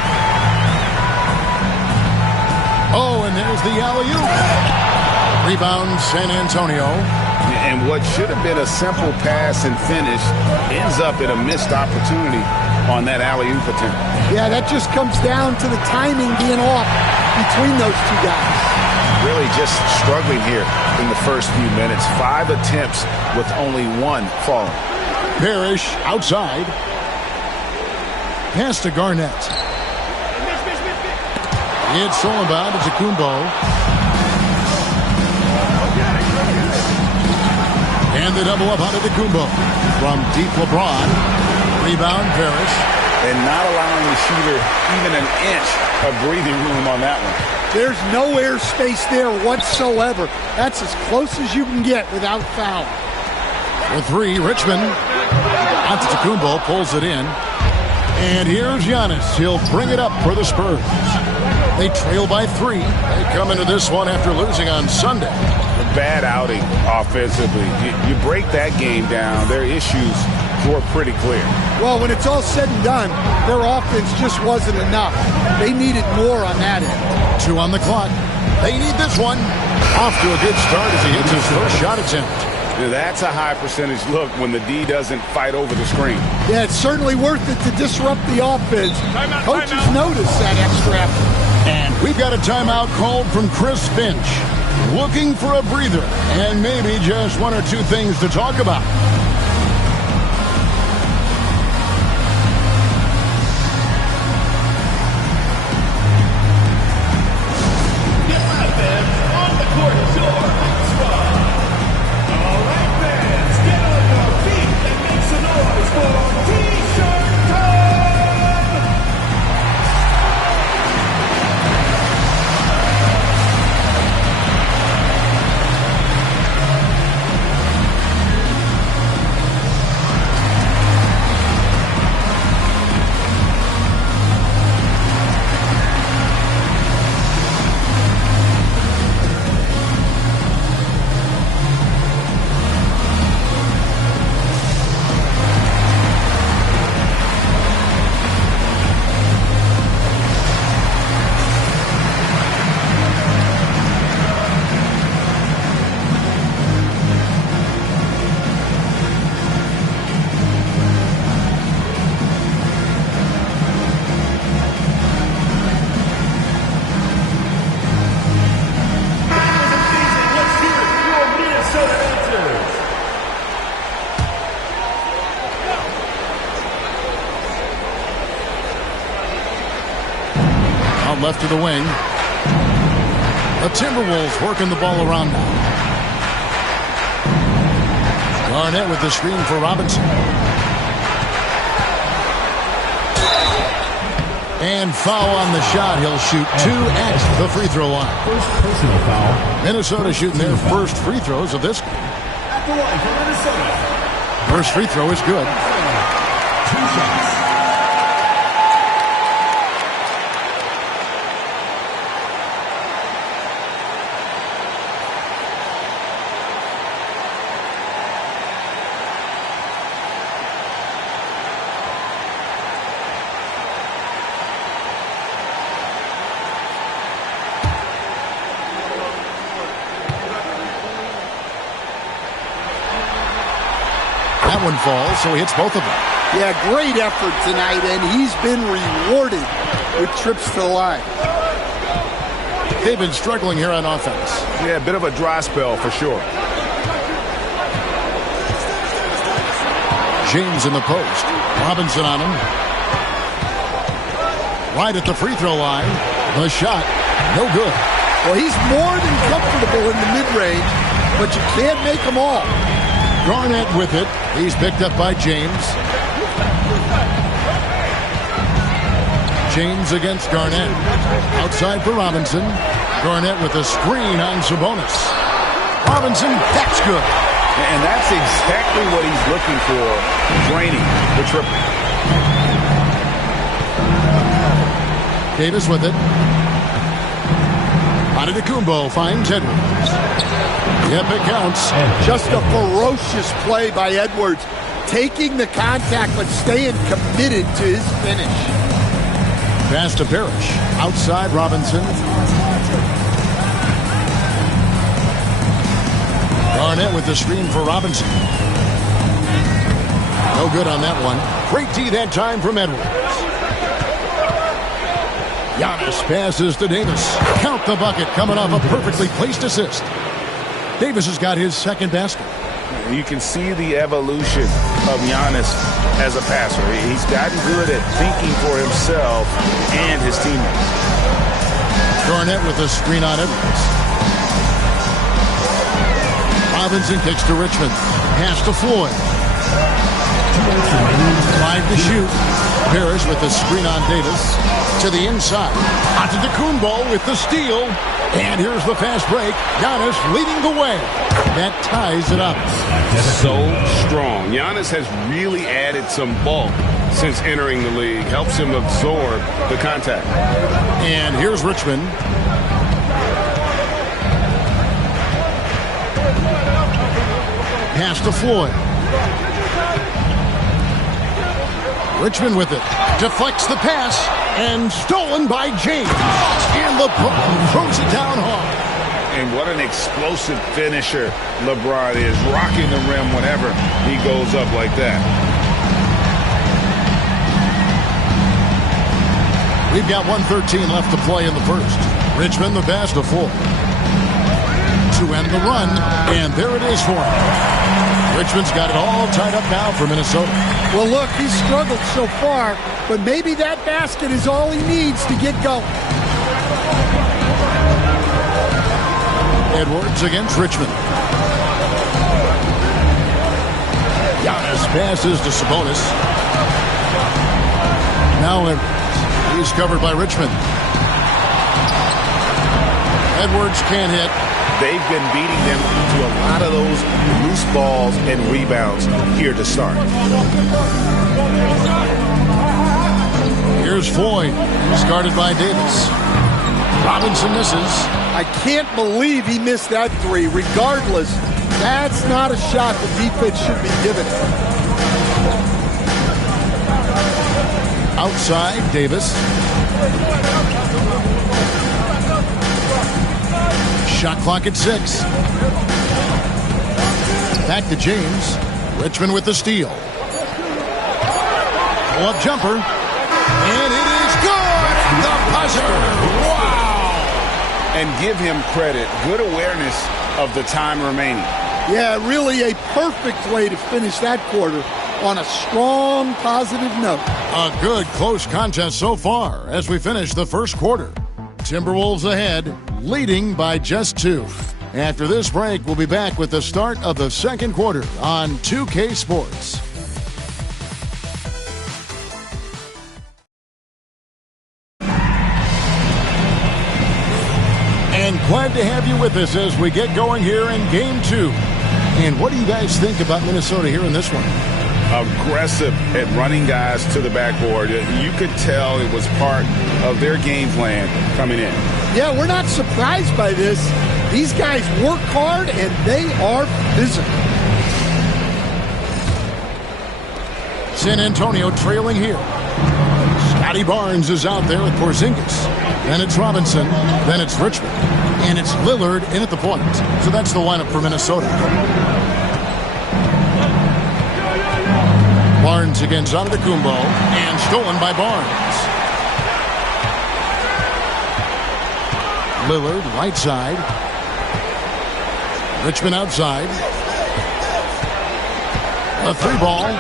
Oh, and there's the alley-oop. Rebound, San Antonio. And what should have been a simple pass and finish ends up in a missed opportunity on that alley-oop attempt. Yeah, that just comes down to the timing being off between those two guys. Really just struggling here in the first few minutes. 5 attempts with only 1 falling. Parrish outside. Pass to Garnett. It's stolen by Kumbo. And the double up onto Kumbo. From deep LeBron. Rebound, Parrish. And not allowing the shooter even an inch of breathing room on that one. There's no air space there whatsoever. That's as close as you can get without foul. For 3, Richmond. Antetokounmpo pulls it in. And here's Giannis. He'll bring it up for the Spurs. They trail by 3. They come into this one after losing on Sunday. A bad outing offensively. You break that game down, their issues were pretty clear. Well, when it's all said and done, their offense just wasn't enough. They needed more on that end. 2 on the clock. They need this one. Off to a good start as he hits his first shot attempt. That's a high percentage look when the D doesn't fight over the screen. Yeah, it's certainly worth it to disrupt the offense. Coaches notice that extra effort. And we've got a timeout called from Chris Finch. Looking for a breather and maybe just 1 or 2 things to talk about. Left to the wing. The Timberwolves working the ball around now. Garnett with the screen for Robinson. And foul on the shot. He'll shoot 2 at the free throw line. First personal foul. Minnesota shooting their first free throws of this game. At the line for Minnesota. First free throw is good. 2 shots. That one falls, so he hits both of them. Yeah, great effort tonight, and he's been rewarded with trips to the line. They've been struggling here on offense. Yeah, a bit of a dry spell for sure. James in the post. Robinson on him. Right at the free throw line. The shot, no good. Well, he's more than comfortable in the mid-range, but you can't make them all. Garnett with it. He's picked up by James. James against Garnett. Outside for Robinson. Garnett with a screen on Sabonis. Robinson, that's good. And that's exactly what he's looking for, draining the triple. Davis with it. Antetokounmpo finds Edwards. Yep, it counts. Just a ferocious play by Edwards. Taking the contact, but staying committed to his finish. Pass to Parrish. Outside Robinson. Garnett Garnett with the screen for Robinson. No good on that one. Great D that time from Edwards. Giannis passes to Davis. Count the bucket, coming off a perfectly placed assist. Davis has got his second basket. You can see the evolution of Giannis as a passer. He's gotten good at thinking for himself and his teammates. Garnett with a screen on Edwards. Robinson kicks to Richmond. Pass to Floyd. 5 to shoot. Parrish with the screen on Davis. To the inside. Antetokounmpo with the steal. And here's the fast break. Giannis leading the way. That ties it up. So strong. Giannis has really added some bulk since entering the league. Helps him absorb the contact. And here's Richmond. Pass to Floyd. Richmond with it. Deflects the pass. And stolen by James. And LeBron throws it down hard. And what an explosive finisher LeBron is. Rocking the rim whenever he goes up like that. We've got 1:13 left to play in the first. Richmond the pass to Floyd. To end the run. And there it is for him. Richmond's got it all tied up now for Minnesota. Well, look, he's struggled so far, but maybe that basket is all he needs to get going. Edwards against Richmond. Giannis passes to Sabonis. Now Edwards. He's covered by Richmond. Edwards can't hit. They've been beating them to a lot of those loose balls and rebounds here to start. Here's Floyd. He's guarded by Davis. Robinson misses. I can't believe he missed that three. Regardless, that's not a shot the defense should be giving. Outside, Davis. Shot clock at 6. Back to James. Richmond with the steal. Pull-up jumper. And it is good! The buzzer! Wow! And give him credit. Good awareness of the time remaining. Yeah, really a perfect way to finish that quarter on a strong, positive note. A good, close contest so far as we finish the first quarter. Timberwolves ahead, leading by just 2. After this break, we'll be back with the start of the second quarter on 2K Sports. And glad to have you with us as we get going here in Game 2. And what do you guys think about Minnesota here in this one? Aggressive at running guys to the backboard. You could tell it was part of their game plan coming in. Yeah, we're not surprised by this. These guys work hard and they are physical. San Antonio trailing here. Scotty Barnes is out there with Porzingis. Then it's Robinson. Then it's Richmond. And it's Lillard in at the point. So that's the lineup for Minnesota. Barnes against Antetokounmpo, and stolen by Barnes. Lillard, right side. Richmond outside. A 3-ball.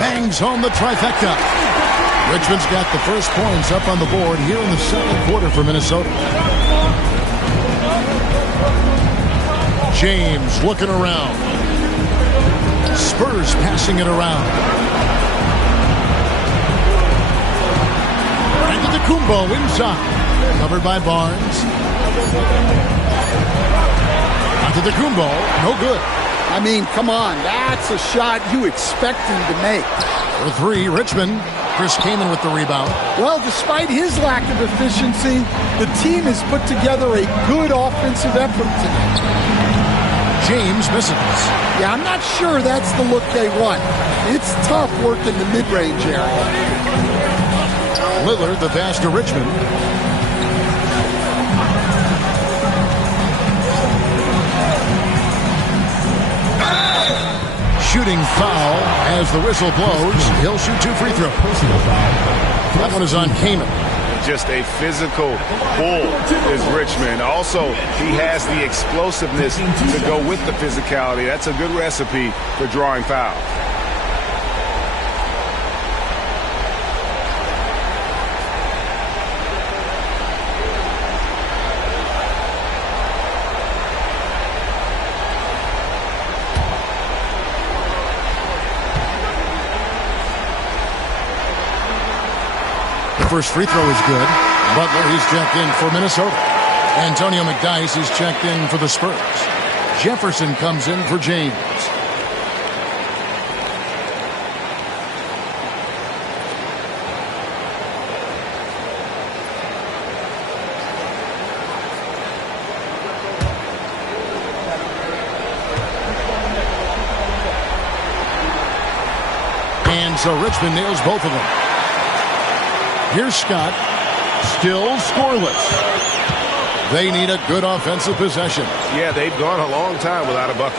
Bangs home the trifecta. Richmond's got the first points up on the board here in the second quarter for Minnesota. James looking around. Spurs passing it around. Antetokounmpo inside. Covered by Barnes. Antetokounmpo, no good. I mean, come on. That's a shot you expect him to make. For 3, Richmond. Chris Kaman with the rebound. Well, despite his lack of efficiency, the team has put together a good offensive effort tonight. James misses. Yeah, I'm not sure that's the look they want. It's tough work in the mid-range area. Lillard, the pass to Richmond. shooting foul as the whistle blows. He'll shoot 2 free throws. That one is on Kamen. Just a physical bull is Richmond. Also, he has the explosiveness to go with the physicality. That's a good recipe for drawing fouls. First free throw is good. Butler, he's checked in for Minnesota. Antonio McDyess is checked in for the Spurs. Jefferson comes in for James. And so Richmond nails both of them. Here's Scott, still scoreless. They need a good offensive possession. Yeah, they've gone a long time without a bucket.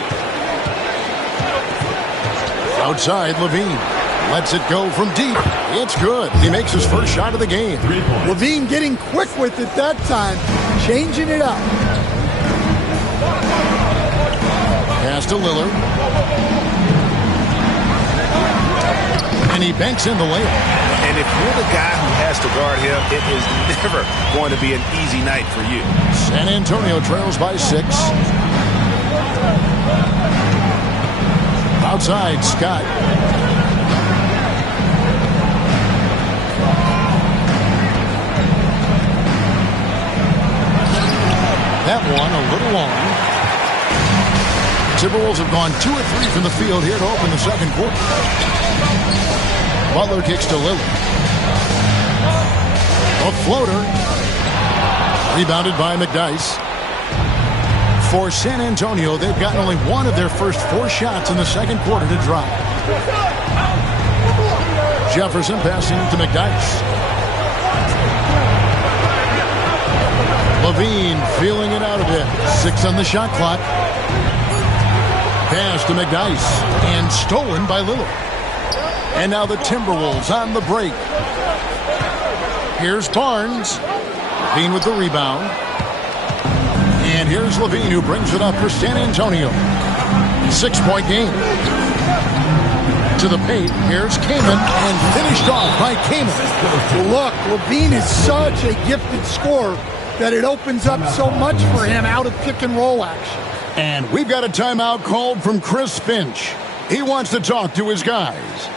Outside, Levine lets it go from deep. It's good. He makes his first shot of the game. Levine getting quick with it that time, changing it up. Pass to Lillard. And he banks in the layup. And if you're the guy who has to guard him, it is never going to be an easy night for you. San Antonio trails by 6. Outside, Scott. That one a little long. Timberwolves have gone 2 of 3 from the field here to open the second quarter. Butler kicks to Lillard. A floater. Rebounded by McDyess. For San Antonio, they've gotten only one of their first 4 shots in the second quarter to drop. Jefferson passing to McDyess. Levine feeling it out a bit. 6 on the shot clock. Pass to McDyess. And stolen by Lillard. And now the Timberwolves on the break. Here's Barnes. Levine with the rebound. And here's Levine who brings it up for San Antonio. 6-point game. To the paint. Here's Kamen. And finished off by Kamen. Look, Levine is such a gifted scorer that it opens up so much for him out of pick and roll action. And we've got a timeout called from Chris Finch. He wants to talk to his guys.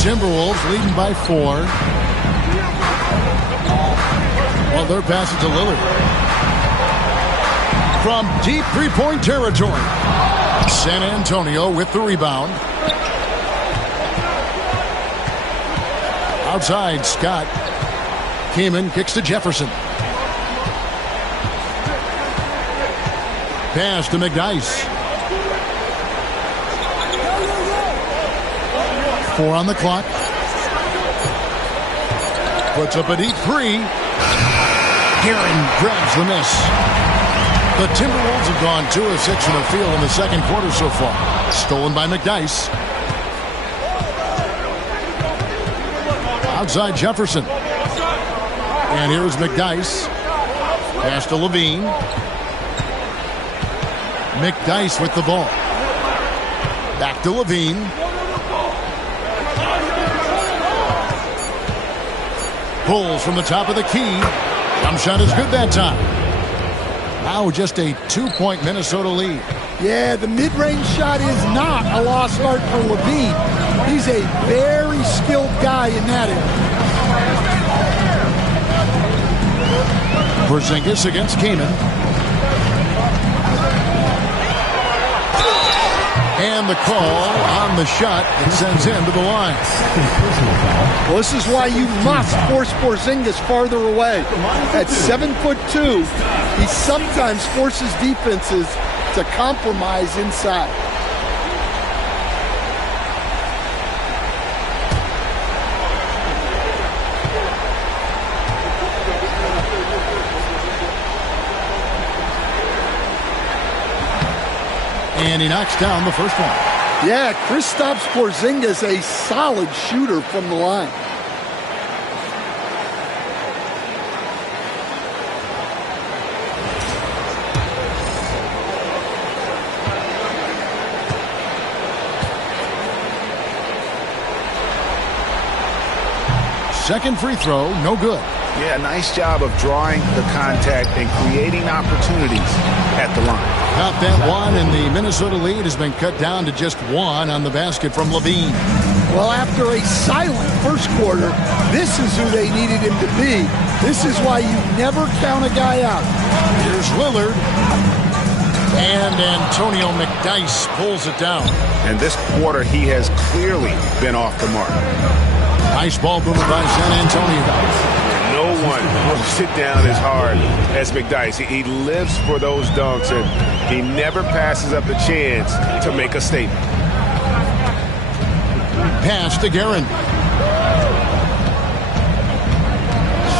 Timberwolves leading by 4. Well, they're passing to Lillard. From deep three-point territory. San Antonio with the rebound. Outside, Scott. Kamen kicks to Jefferson. Pass to McDyess. 4 on the clock. Puts up a deep 3. Guerin grabs the miss. The Timberwolves have gone 2 of 6 from the field in the second quarter so far. Stolen by McDyess. Outside Jefferson. And here's McDyess. Pass to Levine. McDyess with the ball. Back to Levine. Pulls from the top of the key. Jump shot is good that time. Now just a 2-point Minnesota lead. Yeah, the mid-range shot is not a lost art for Levine. He's a very skilled guy in that area. Porzingis against Kaman. And the call on the shot that sends him to the line. Well, this is why you must force Porzingis farther away. At 7'2", he sometimes forces defenses to compromise inside. And he knocks down the first one. Yeah, Kristaps Porzingis, a solid shooter from the line. Second free throw, no good. Yeah, nice job of drawing the contact and creating opportunities at the line. Got that one, and the Minnesota lead has been cut down to just 1 on the basket from Levine. Well, after a silent first quarter, this is who they needed him to be. This is why you never count a guy out. Here's Lillard. And Antonio McDyess pulls it down. And this quarter, he has clearly been off the mark. Nice ball movement by San Antonio. No one will sit down as hard as McDyess. He lives for those dunks, and he never passes up the chance to make a statement. Pass to Guerin.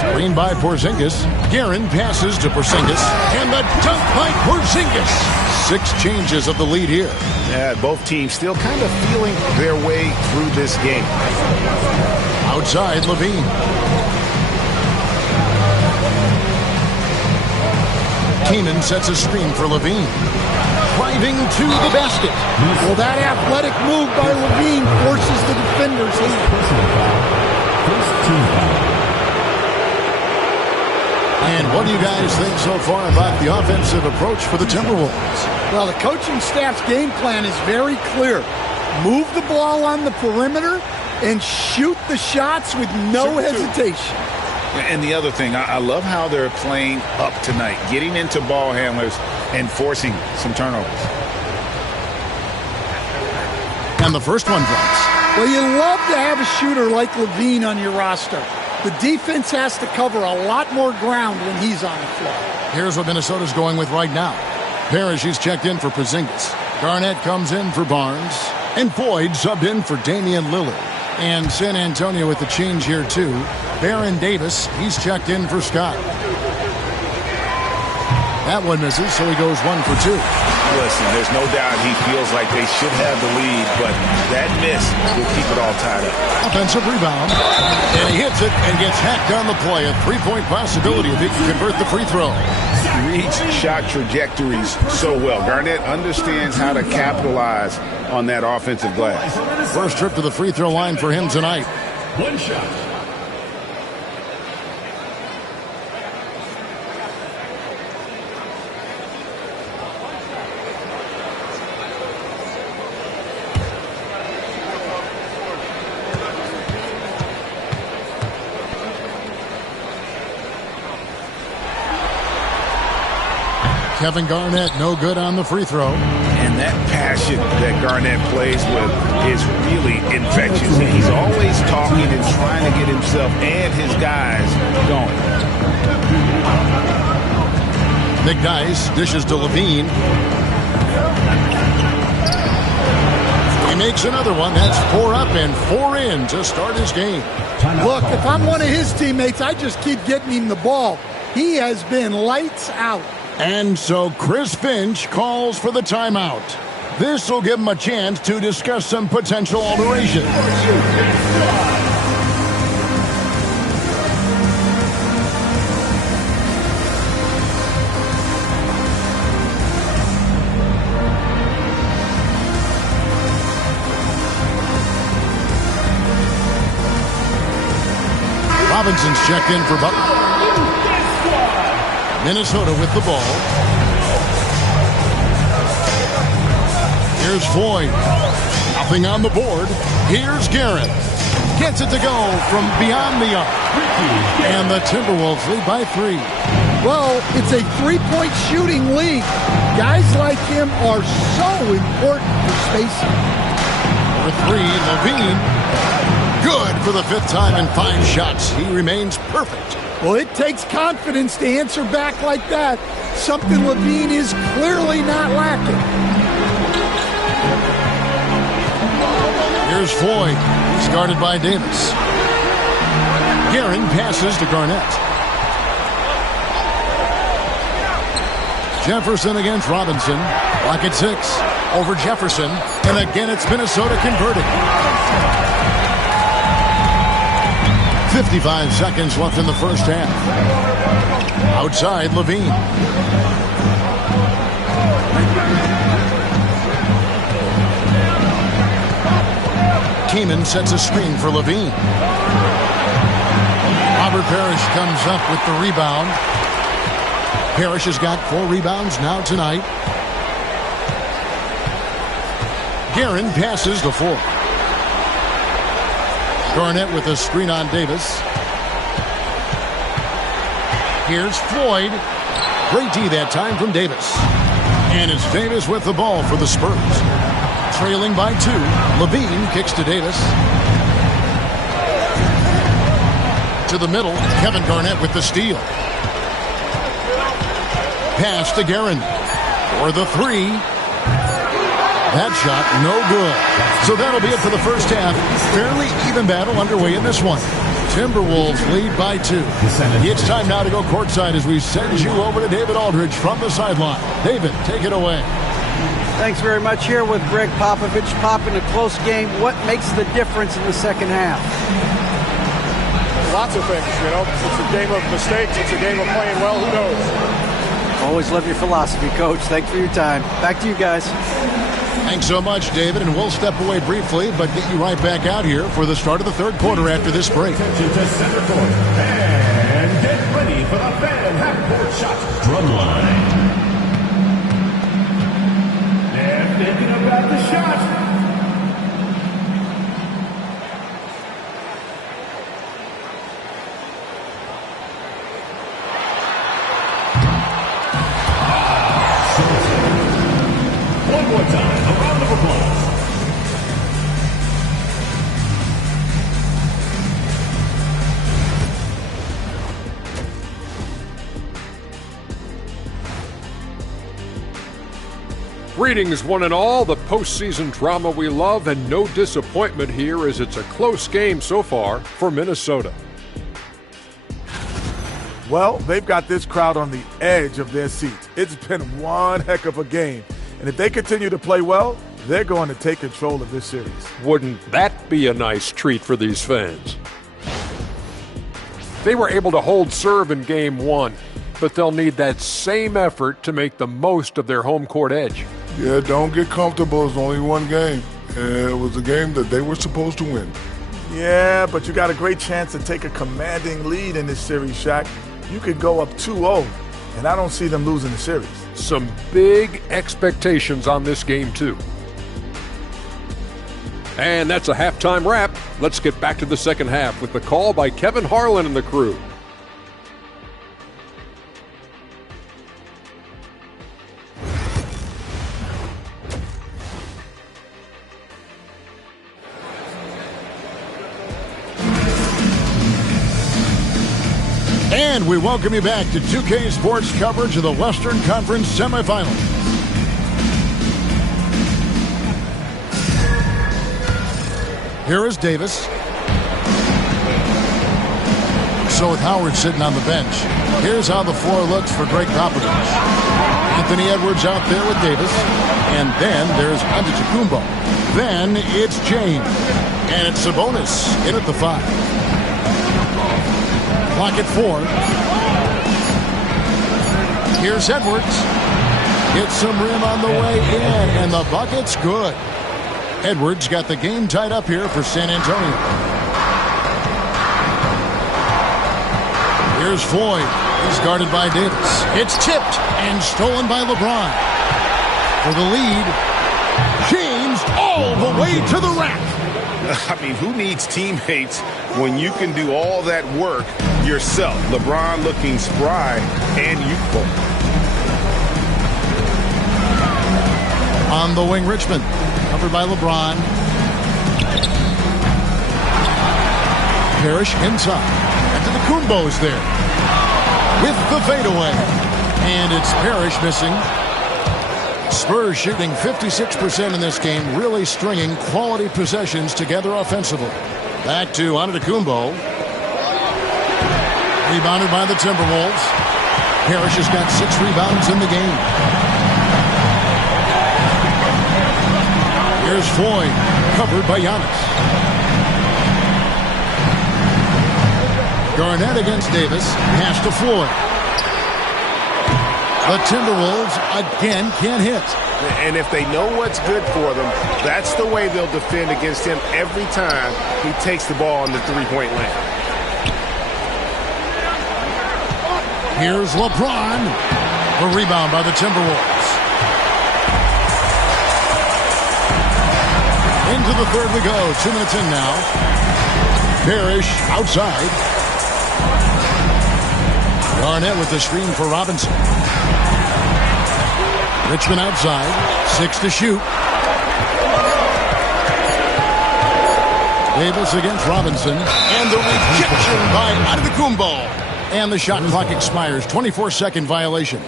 Screen by Porzingis. Guerin passes to Porzingis. And the dunk by Porzingis. 6 changes of the lead here. Yeah, both teams still kind of feeling their way through this game. Outside, Levine. Kaman sets a screen for Levine. Driving to the basket. Well, that athletic move by Levine forces the defenders in. First team foul. And what do you guys think so far about the offensive approach for the Timberwolves? Well, the coaching staff's game plan is very clear. Move the ball on the perimeter and shoot the shots with no hesitation. And the other thing, I love how they're playing up tonight, getting into ball handlers and forcing some turnovers. And the first one drops. Well, you love to have a shooter like Levine on your roster. The defense has to cover a lot more ground when he's on the floor. Here's what Minnesota's going with right now. Parrish is checked in for Porzingis. Garnett comes in for Barnes. And Boyd subbed in for Damian Lillard. And San Antonio with the change here, too. Baron Davis, he's checked in for Scott. That one misses, so he goes 1 for 2. Listen, there's no doubt he feels like they should have the lead, but that miss will keep it all tied up. Offensive rebound. And he hits it and gets hacked on the play. A 3-point possibility if he can convert the free throw. He reads shot trajectories so well. Garnett understands how to capitalize on that offensive glass. First trip to the free throw line for him tonight. One shot. Kevin Garnett, no good on the free throw. And that passion that Garnett plays with is really infectious. He's always talking and trying to get himself and his guys going. McDice dishes to Levine. He makes another one. That's 4 up and 4 in to start his game. Look, if I'm one of his teammates, I just keep getting him the ball. He has been lights out. And so Chris Finch calls for the timeout. This will give him a chance to discuss some potential alterations. Robinson's checked in for Butler. Minnesota with the ball. Here's Floyd. Nothing on the board. Here's Garrett. Gets it to go from beyond the arc. And the Timberwolves lead by 3. Well, it's a 3-point shooting league. Guys like him are so important for spacing. For 3, Levine. Good for the 5th time in 5 shots. He remains perfect. Well, it takes confidence to answer back like that. Something Levine is clearly not lacking. Here's Floyd. He's guarded by Davis. Guerin passes to Garnett. Jefferson against Robinson. Lock at 6. Over Jefferson. And again, it's Minnesota converting. 55 seconds left in the first half. Outside, Levine. Keeman sets a screen for Levine. Robert Parrish comes up with the rebound. Parrish has got 4 rebounds now tonight. Guerin passes to 4. Garnett with a screen on Davis. Here's Floyd. Great D that time from Davis. And it's Davis with the ball for the Spurs. Trailing by 2. Levine kicks to Davis. To the middle. Kevin Garnett with the steal. Pass to Guerin. For the 3. That shot, no good. So that'll be it for the first half. Fairly even battle underway in this one. Timberwolves lead by 2. It's time now to go courtside as we send you over to David Aldridge from the sideline. David, take it away. Thanks very much. Here with Greg Popovich. Pop, in a close game, what makes the difference in the second half? Lots of things, you know. It's a game of mistakes. It's a game of playing well. Who knows? Always love your philosophy, Coach. Thanks for your time. Back to you guys. Thanks so much, David, and we'll step away briefly, but get you right back out here for the start of the third quarter after this break. Attention to center court, and get ready for the fan half-court shot drum line. And thinking about the shot. One more time, a round of applause. Greetings, one and all. The postseason drama we love, and no disappointment here as it's a close game so far for Minnesota. Well, they've got this crowd on the edge of their seats. It's been one heck of a game. And if they continue to play well, they're going to take control of this series. Wouldn't that be a nice treat for these fans? They were able to hold serve in Game 1, but they'll need that same effort to make the most of their home court edge. Yeah, don't get comfortable. It's only one game. It was a game that they were supposed to win. Yeah, but you got a great chance to take a commanding lead in this series, Shaq. You could go up 2-0, and I don't see them losing the series. Some big expectations on this game, too. And that's a halftime wrap. Let's get back to the second half with the call by Kevin Harlan and the crew. And we welcome you back to 2K Sports coverage of the Western Conference semifinals. Here is Davis. So with Howard sitting on the bench, here's how the floor looks for Greg Popovich. Anthony Edwards out there with Davis. And then there's Antetokounmpo. Then it's James. And it's Sabonis in at the 5. Clock at 4. Here's Edwards. Gets some rim on the way in, and the bucket's good. Edwards got the game tied up here for San Antonio. Here's Floyd. He's guarded by Davis. It's tipped and stolen by LeBron. For the lead, James all the way to the rack. I mean, who needs teammates when you can do all that work yourself? LeBron looking spry and youthful. On the wing, Richmond. Covered by LeBron. Parrish inside. Antetokounmpo's there. With the fadeaway. And it's Parrish missing. Spurs shooting 56% in this game, really stringing quality possessions together offensively. Back to Antetokounmpo. Rebounded by the Timberwolves. Parrish has got 6 rebounds in the game. Here's Floyd, covered by Giannis. Garnett against Davis, pass to Floyd. The Timberwolves again can't hit. And if they know what's good for them, that's the way they'll defend against him every time he takes the ball in the three-point lane. Here's LeBron. A rebound by the Timberwolves. Into the third we go. 2 minutes in now. Parrish outside. Garnett with the screen for Robinson. Richmond outside. 6 to shoot. Davis against Robinson. And the rejection by Antetokounmpo. And the shot clock expires. 24-second violation.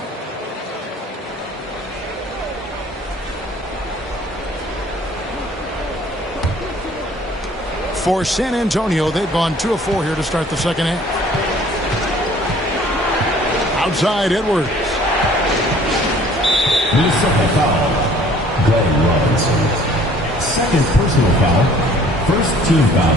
For San Antonio, they've gone 2 of 4 here to start the second half. Outside, Edwards. Minnesota foul. Glenn Robinson. Second personal foul. First team foul.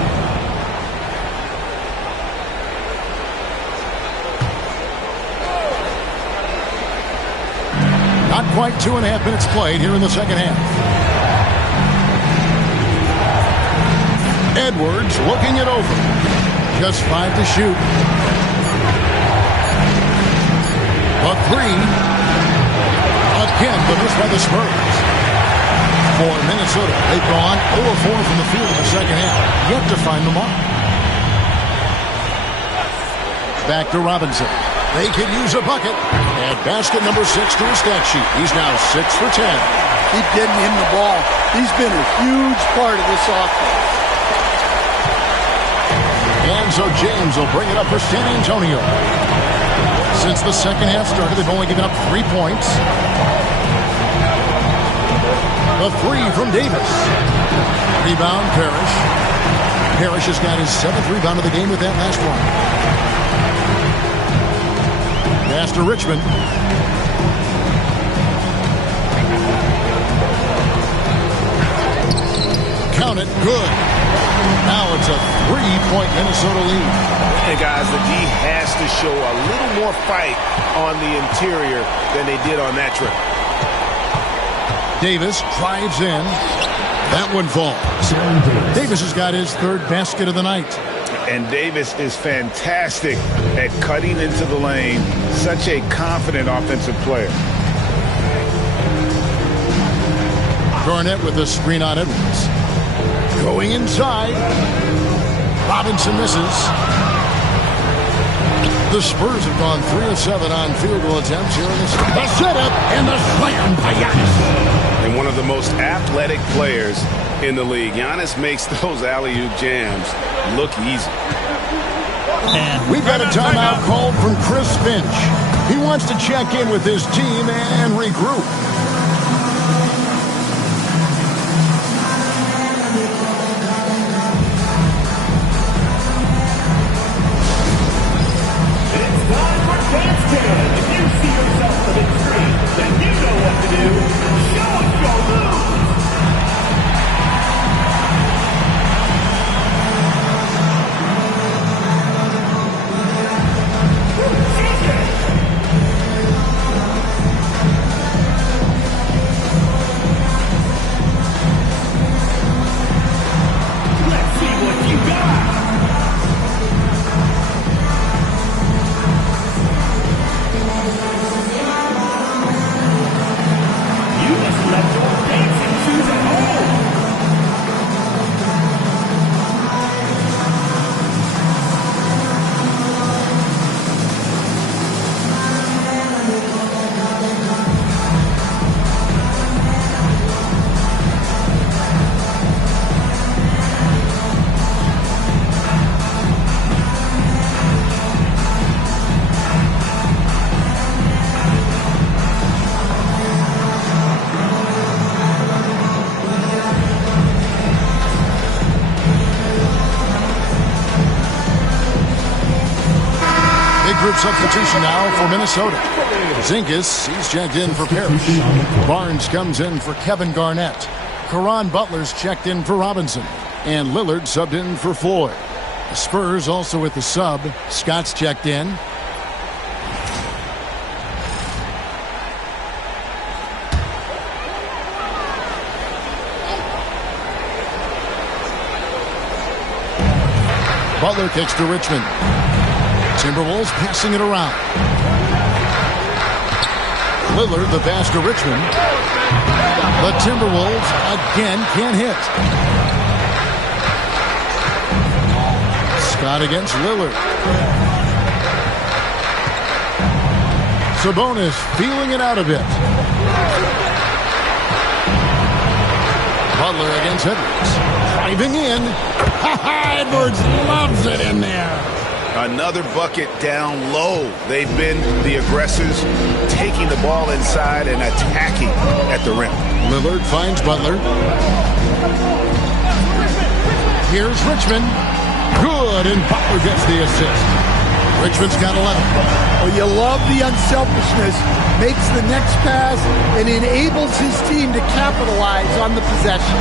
Not quite 2.5 minutes played here in the second half. Edwards looking it over. Just 5 to shoot. A 3. Again, the miss by the Spurs. For Minnesota, they've gone 0-4 from the field in the second half. Yet to find the mark. Back to Robinson. They could use a bucket. Add basket number 6 to his stat sheet. He's now 6 for 10. Keep getting him the ball. He's been a huge part of this offense. And so James will bring it up for San Antonio. Since the second half started, they've only given up 3 points. A 3 from Davis. Rebound, Parrish. Parrish has got his 7th rebound of the game with that last one. Pass to Richmond. Count it, good. Now it's a 3-point Minnesota lead. And guys, the D has to show a little more fight on the interior than they did on that trip. Davis drives in. That one falls. Davis has got his 3rd basket of the night. And Davis is fantastic at cutting into the lane. Such a confident offensive player. Garnett with the screen on Edwards. Going inside. Robinson misses. The Spurs have gone 3 of 7 on field goal attempts here in this. The setup and the slam by Giannis. And one of the most athletic players in the league. Giannis makes those alley-oop jams look easy. And we've got a timeout called from Chris Finch. He wants to check in with his team and regroup. If you see yourself on the big screen, then you know what to do. Show us your moves. Let's see what you got. Let your dancing shoes at home. Group substitution now for Minnesota. Zingas, he's checked in for Parrish. Barnes comes in for Kevin Garnett. Caron Butler's checked in for Robinson. And Lillard subbed in for Floyd. The Spurs also with the sub. Scott's checked in. Butler kicks to Richmond. Timberwolves passing it around. Lillard, the pass to Richmond. The Timberwolves again can't hit. Scott against Lillard. Sabonis feeling it out a bit. Butler against Edwards. Driving in. Edwards loves it in there. Another bucket down low. They've been the aggressors, taking the ball inside and attacking at the rim. Lillard finds Butler. Here's Richmond. Good, and Butler gets the assist. Richmond's got 11. Well, you love the unselfishness. Makes the next pass and enables his team to capitalize on the possession.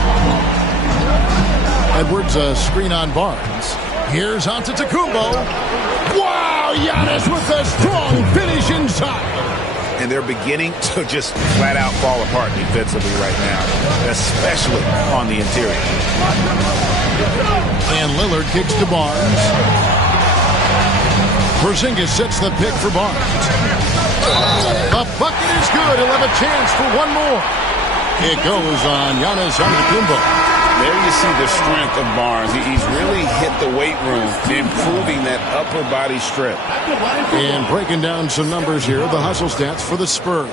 Edwards, a screen on Barnes. Here's Antetokounmpo. Wow, Giannis with a strong finish inside. And they're beginning to just flat out fall apart defensively right now, especially on the interior. And Lillard kicks to Barnes. Porzingis sets the pick for Barnes. The bucket is good. He'll have a chance for one more. It goes on Giannis Antetokounmpo. There you see the strength of Barnes. He's really hit the weight room, improving that upper body strength. And breaking down some numbers here, the hustle stats for the Spurs.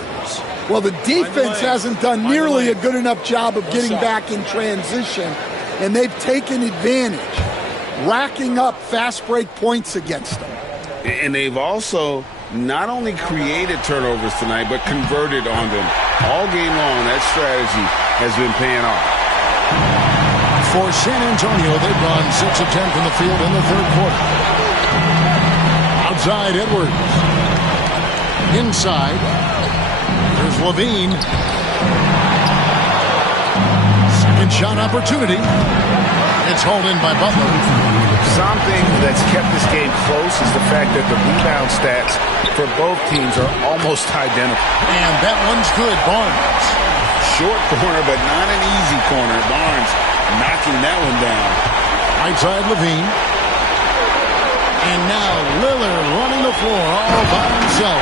Well, the defense hasn't done nearly a good enough job of getting back in transition, and they've taken advantage, racking up fast break points against them. And they've also not only created turnovers tonight, but converted on them. All game long, that strategy has been paying off. For San Antonio, they've gone 6 of 10 from the field in the third quarter. Outside, Edwards. Inside, here's Levine. Second shot opportunity. It's hauled in by Butler. Something that's kept this game close is the fact that the rebound stats for both teams are almost identical. And that one's good, Barnes. Short corner, but not an easy corner. Barnes knocking that one down. Right side, Levine. And now Lillard running the floor all by himself.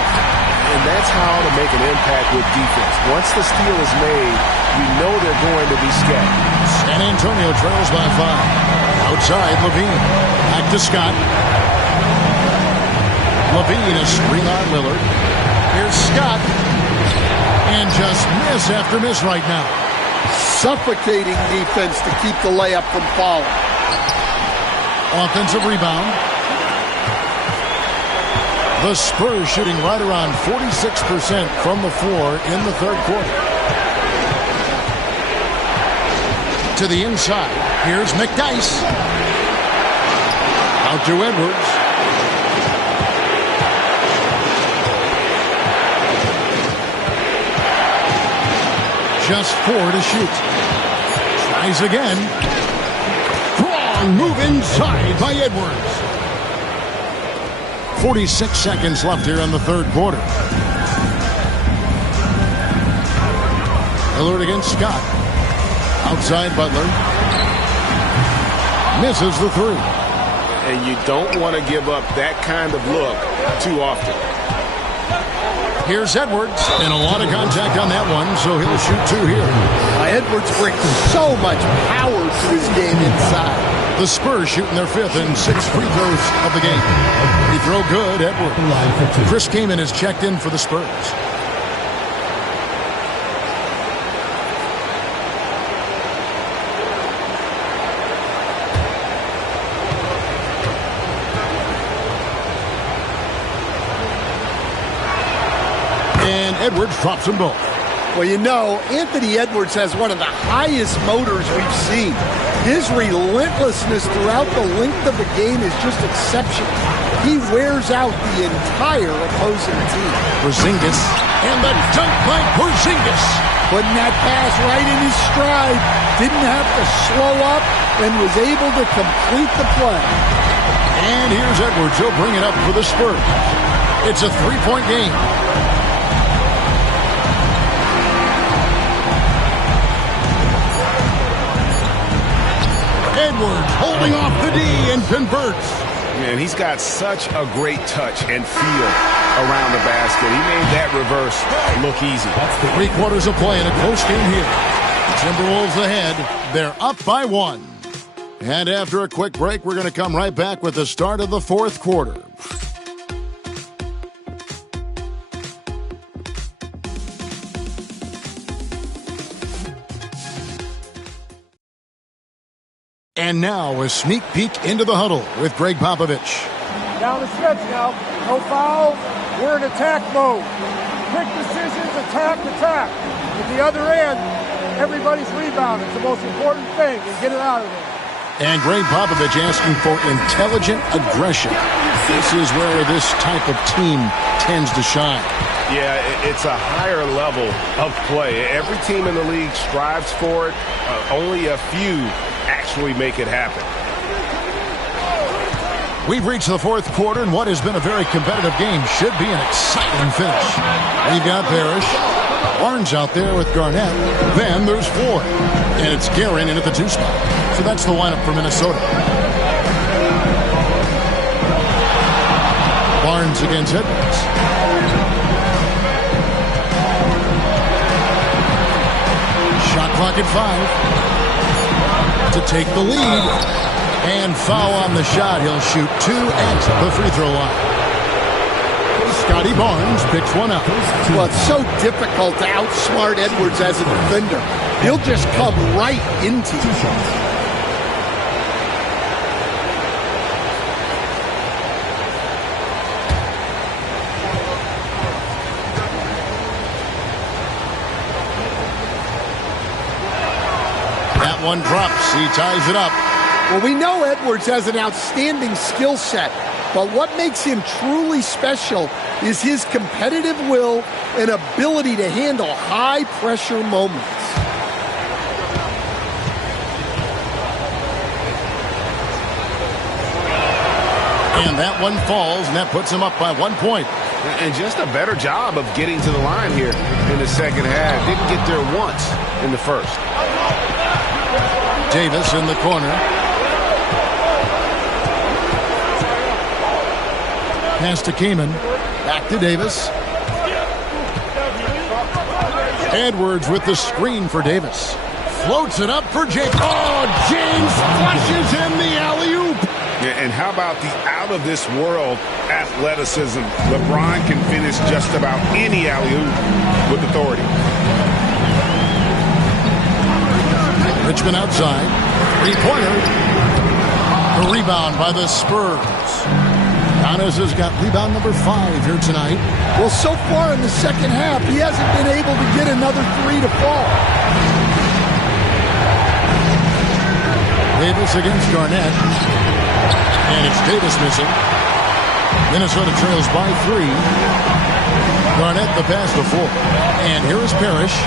And that's how to make an impact with defense. Once the steal is made, you know they're going to be scattered. San Antonio trails by 5. Outside, Levine. Back to Scott. Levine, a screen on Lillard. Here's Scott. And just miss after miss right now. Suffocating defense to keep the layup from falling. Offensive rebound. The Spurs shooting right around 46% from the floor in the third quarter. To the inside. Here's McDyess. Out to Edwards. Just 4 to shoot. Tries again. Strong move inside by Edwards. 46 seconds left here in the third quarter. Lillard against Scott. Outside Butler. Misses the 3. And you don't want to give up that kind of look too often. Here's Edwards, and a lot of contact on that one, so he'll shoot 2 here. Edwards brings so much power to his game inside. The Spurs shooting their 5th and 6th free throws of the game. Free throw good, Edwards. Chris Kaman has checked in for the Spurs. And Edwards drops them both. Well, you know, Anthony Edwards has one of the highest motors we've seen. His relentlessness throughout the length of the game is just exceptional. He wears out the entire opposing team. Porzingis, and the dunk by Porzingis. Putting that pass right in his stride. Didn't have to slow up and was able to complete the play. And here's Edwards. He'll bring it up for the Spurs. It's a 3-point game. Edwards holding off the D and converts. Man, he's got such a great touch and feel around the basket. He made that reverse look easy. 3 quarters of play in a close game here. Timberwolves ahead. They're up by 1. And after a quick break, we're going to come right back with the start of the fourth quarter. And now a sneak peek into the huddle with Greg Popovich. Down the stretch now. No foul. We're in attack mode. Quick decisions, attack. At the other end, everybody's rebounding. It's the most important thing, and get it out of there. And Greg Popovich asking for intelligent aggression. This is where this type of team tends to shine. Yeah, it's a higher level of play. Every team in the league strives for it. Only a few actually make it happen. We've reached the fourth quarter, and what has been a very competitive game should be an exciting finish. We've got Parrish, Barnes out there with Garnett. Then there's Floyd, and it's Guerin in at the 2 spot. So that's the lineup for Minnesota. Barnes against Edwards. Shot clock at 5 to take the lead. And foul on the shot. He'll shoot 2 at the free throw line. Scotty Barnes picks one up. Well, it's so difficult to outsmart Edwards as a defender. He'll just come right into you. That one drops. He ties it up. Well, we know Edwards has an outstanding skill set, but what makes him truly special is his competitive will and ability to handle high-pressure moments. And that one falls, and that puts him up by 1 point. And just a better job of getting to the line here in the second half. Didn't get there once in the first. Davis in the corner. Pass to Kaman. Back to Davis. Edwards with the screen for Davis. Floats it up for James. Oh, James flushes in the alley-oop. Yeah, and how about the out-of-this-world athleticism? LeBron can finish just about any alley-oop with authority. Richmond outside. Three-pointer. The rebound by the Spurs. Giannis has got rebound number 5 here tonight. Well, so far in the second half, he hasn't been able to get another 3 to fall. Davis against Garnett. And it's Davis missing. Minnesota trails by 3. Garnett the pass to 4. And here is Parrish.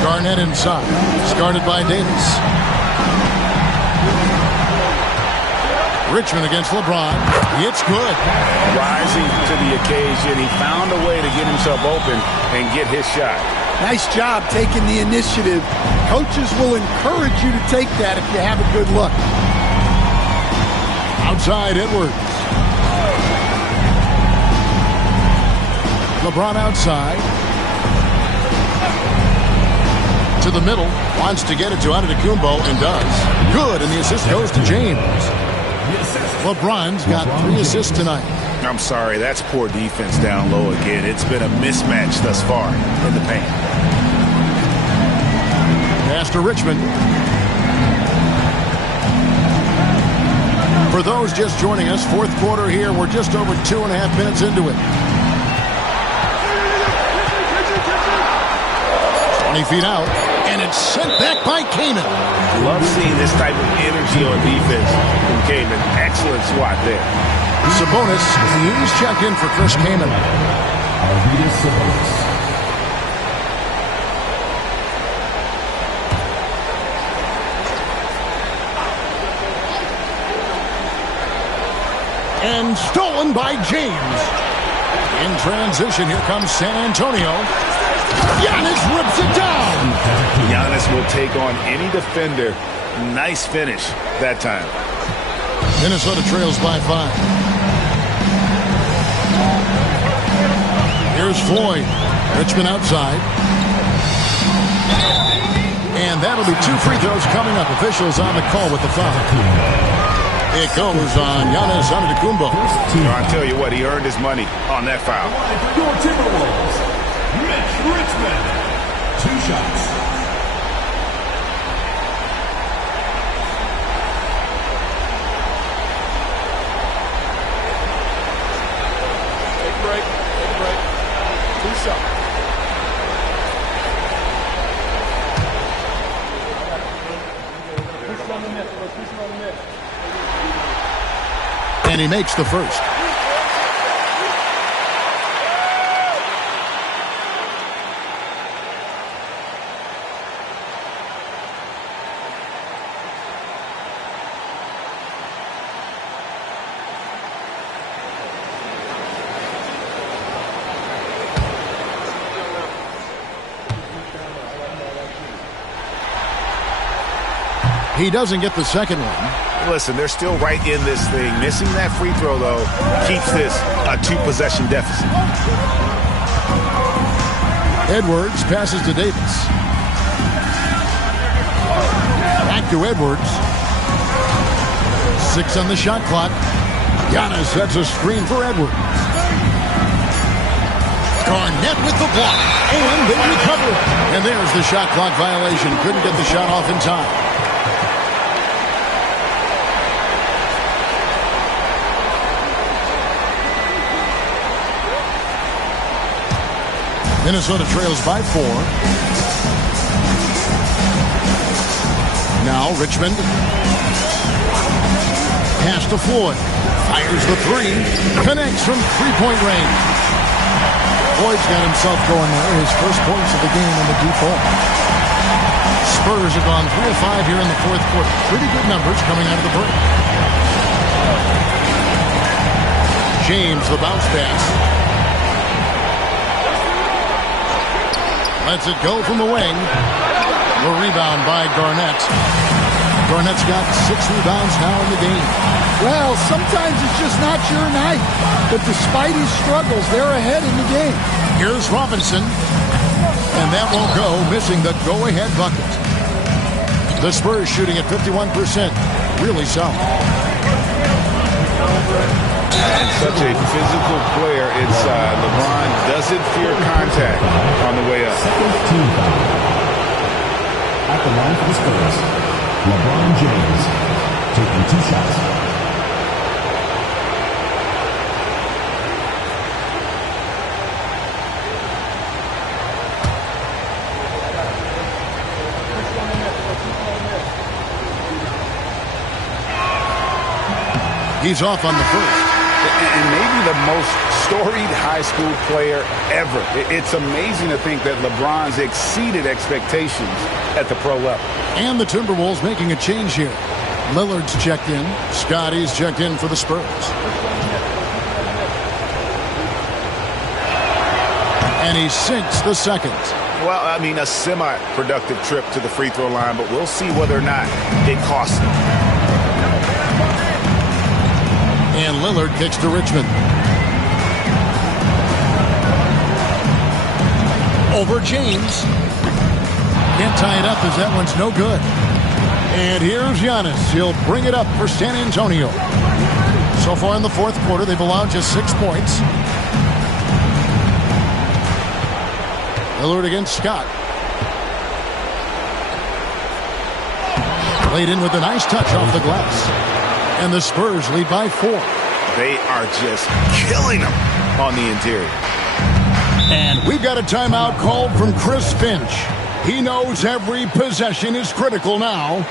Garnett inside. Started by Davis. Richmond against LeBron. It's good. Rising to the occasion. He found a way to get himself open and get his shot. Nice job taking the initiative. Coaches will encourage you to take that if you have a good look. Outside Edwards. LeBron outside. To the middle. Wants to get it to Antetokounmpo and does. Good, and the assist goes to James. LeBron's got 3 assists tonight. I'm sorry, that's poor defense down low again. It's been a mismatch thus far in the paint. Pass to Richmond. For those just joining us, fourth quarter here. We're just over 2.5 minutes into it. 20 feet out, and it's sent back by Kaman. Love seeing this type of energy on defense from Kaman. Excellent swat there. Sabonis, he's checked in for Chris Kaman. And stolen by James. In transition, here comes San Antonio. Giannis rips it down. Giannis will take on any defender. Nice finish that time. Minnesota trails by 5. Here's Floyd. Richmond outside. And that'll be 2 free throws coming up. Officials on the call with the foul. It goes on Giannis Antetokounmpo. I'll tell you what, he earned his money on that foul. Your Timberwolves, Richmond. 2 shots. Take a break. 2 shots. And he makes the first. He doesn't get the second one. Listen, they're still right in this thing. Missing that free throw, though, keeps this a 2-possession deficit. Edwards passes to Davis. Back to Edwards. 6 on the shot clock. Giannis sets a screen for Edwards. Garnett with the block. And they recover. And there's the shot clock violation. Couldn't get the shot off in time. Minnesota trails by 4. Now Richmond. Pass to Floyd. Fires the 3. Connects from 3-point range. Floyd's got himself going there. His first points of the game in the deep ball. Spurs have gone 3 of 5 here in the fourth quarter. Pretty good numbers coming out of the break. James, the bounce pass. Lets it go from the wing. The rebound by Garnett. Garnett's got 6 rebounds now in the game. Well, sometimes it's just not your night. But despite his struggles, they're ahead in the game. Here's Robinson. And that won't go, missing the go-ahead bucket. The Spurs shooting at 51%. Really solid. And such a physical player inside. LeBron doesn't fear contact on the way up. Team foul. At the line for the Spurs, LeBron James. taking 2 shots. He's off on the first. And maybe the most storied high school player ever. It's amazing to think that LeBron's exceeded expectations at the pro level. And the Timberwolves making a change here. Lillard's checked in. Scotty's checked in for the Spurs. And he sinks the second. Well, I mean, a semi-productive trip to the free throw line, but we'll see whether or not it costs him. And Lillard kicks to Richmond. Over James. Can't tie it up as that one's no good. And here's Giannis. He'll bring it up for San Antonio. So far in the fourth quarter, they've allowed just 6 points. Lillard against Scott. Played in with a nice touch off the glass. And the Spurs lead by 4. They are just killing them on the interior. And we've got a timeout called from Chris Finch. He knows every possession is critical now.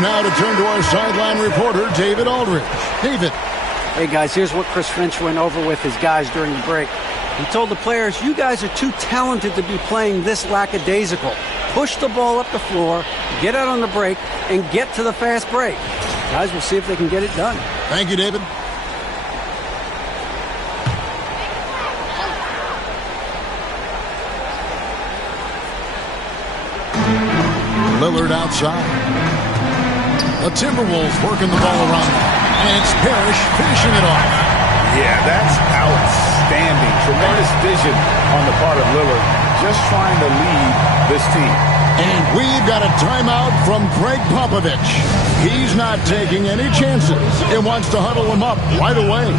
Now to turn to our sideline reporter, David Aldridge. David. Hey, guys, here's what Chris Finch went over with his guys during the break. He told the players, you guys are too talented to be playing this lackadaisical. Push the ball up the floor, get out on the break, and get to the fast break. Guys, we'll see if they can get it done. Thank you, David. Lillard outside. The Timberwolves working the ball around. And it's Parrish finishing it off. Yeah, that's outstanding. Tremendous vision on the part of Lillard. Just trying to lead this team. And we've got a timeout from Greg Popovich. He's not taking any chances. He wants to huddle him up right away.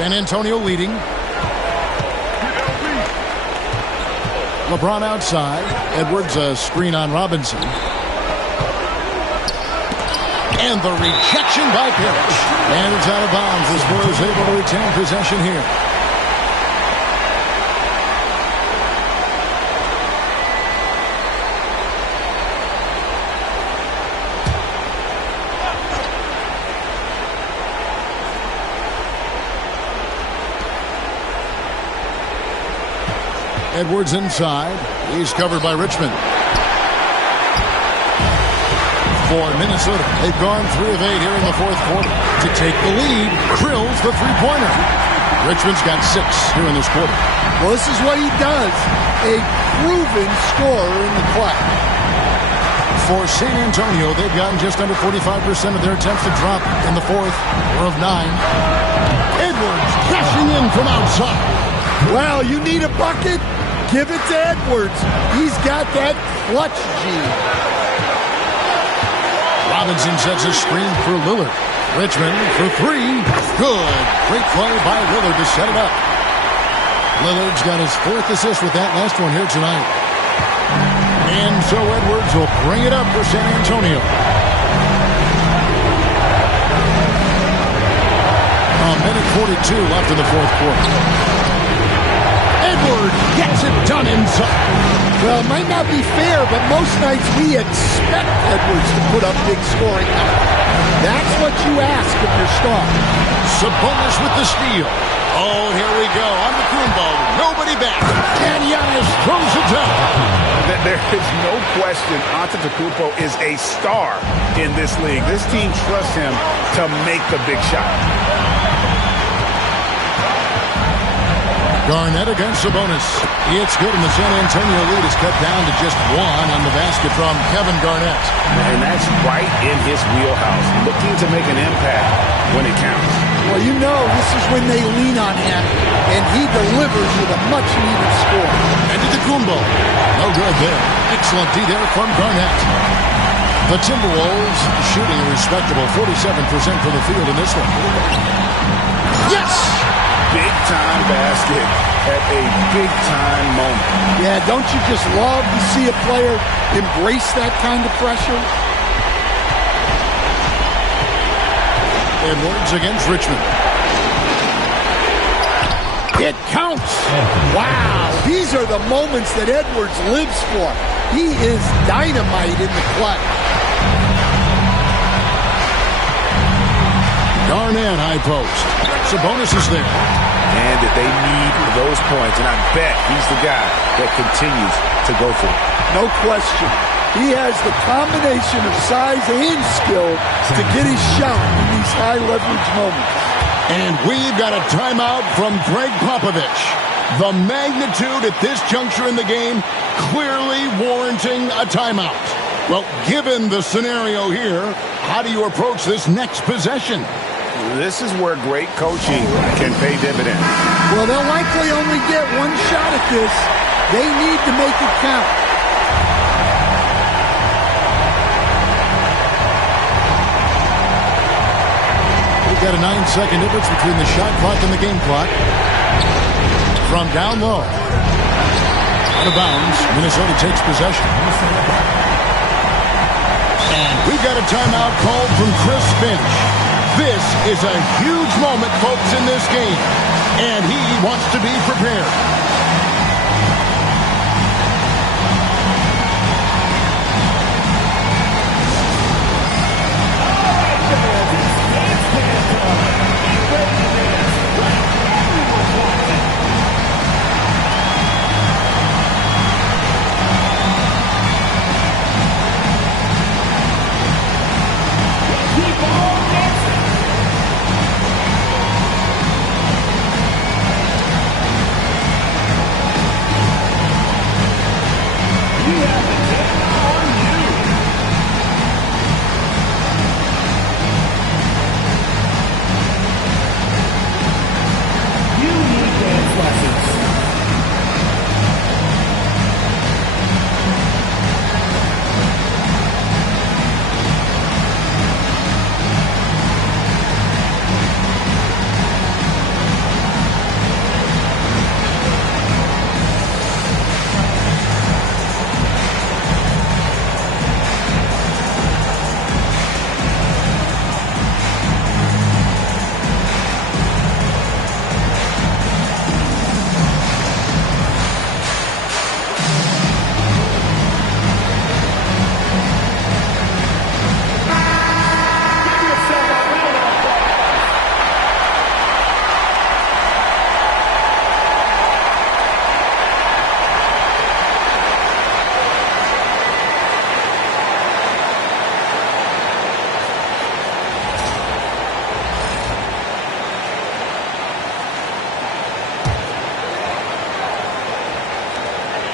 San Antonio leading. LeBron outside. Edwards a screen on Robinson. And the rejection by Parrish. And it's out of bounds. The Spurs able to retain possession here. Edwards inside. He's covered by Richmond. For Minnesota, they've gone 3 of 8 here in the fourth quarter. To take the lead, drills the three-pointer. Richmond's got 6 here in this quarter. Well, this is what he does. A proven scorer in the clutch. For San Antonio, they've gotten just under 45% of their attempts to drop in the fourth. 4 of 9. Edwards crashing in from outside. Well, you need a bucket? Give it to Edwards. He's got that clutch gene. Robinson sets a screen for Lillard. Richmond for 3. Good. Great play by Lillard to set it up. Lillard's got his 4th assist with that last one here tonight. And so Edwards will bring it up for San Antonio. A minute 42 left in the fourth quarter. Edwards gets it done inside. Well, it might not be fair, but most nights we expect Edwards to put up big scoring numbers. That's what you ask of your star. Sabonis with the steal. Oh, here we go. On the Kumbo. Nobody back. And Giannis throws it down. There is no question Antetokounmpo is a star in this league. This team trusts him to make the big shot. Garnett against Sabonis. It's good, and the San Antonio lead is cut down to just 1 on the basket from Kevin Garnett. And that's right in his wheelhouse, looking to make an impact when it counts. Well, you know this is when they lean on him, and he delivers with a much-needed score. And to the Kumbo. No good there. Excellent D there from Garnett. The Timberwolves shooting a respectable 47% from the field in this one. Yes! Big-time basket at a big-time moment. Yeah, don't you just love to see a player embrace that kind of pressure? Edwards against Richmond. It counts! Wow, these are the moments that Edwards lives for. He is dynamite in the clutch. Garnett high post. Sabonis is there. And that they need those points, and I bet he's the guy that continues to go for it. No question. He has the combination of size and skill to get his shot in these high-leverage moments. And we've got a timeout from Greg Popovich. The magnitude at this juncture in the game clearly warranting a timeout. Well, given the scenario here, how do you approach this next possession? This is where great coaching can pay dividends. Well, they'll likely only get 1 shot at this. They need to make it count. We've got a 9-second difference between the shot clock and the game clock. From down low. Out of bounds. Minnesota takes possession. And we've got a timeout called from Chris Finch. This is a huge moment, folks, in this game. And he wants to be prepared.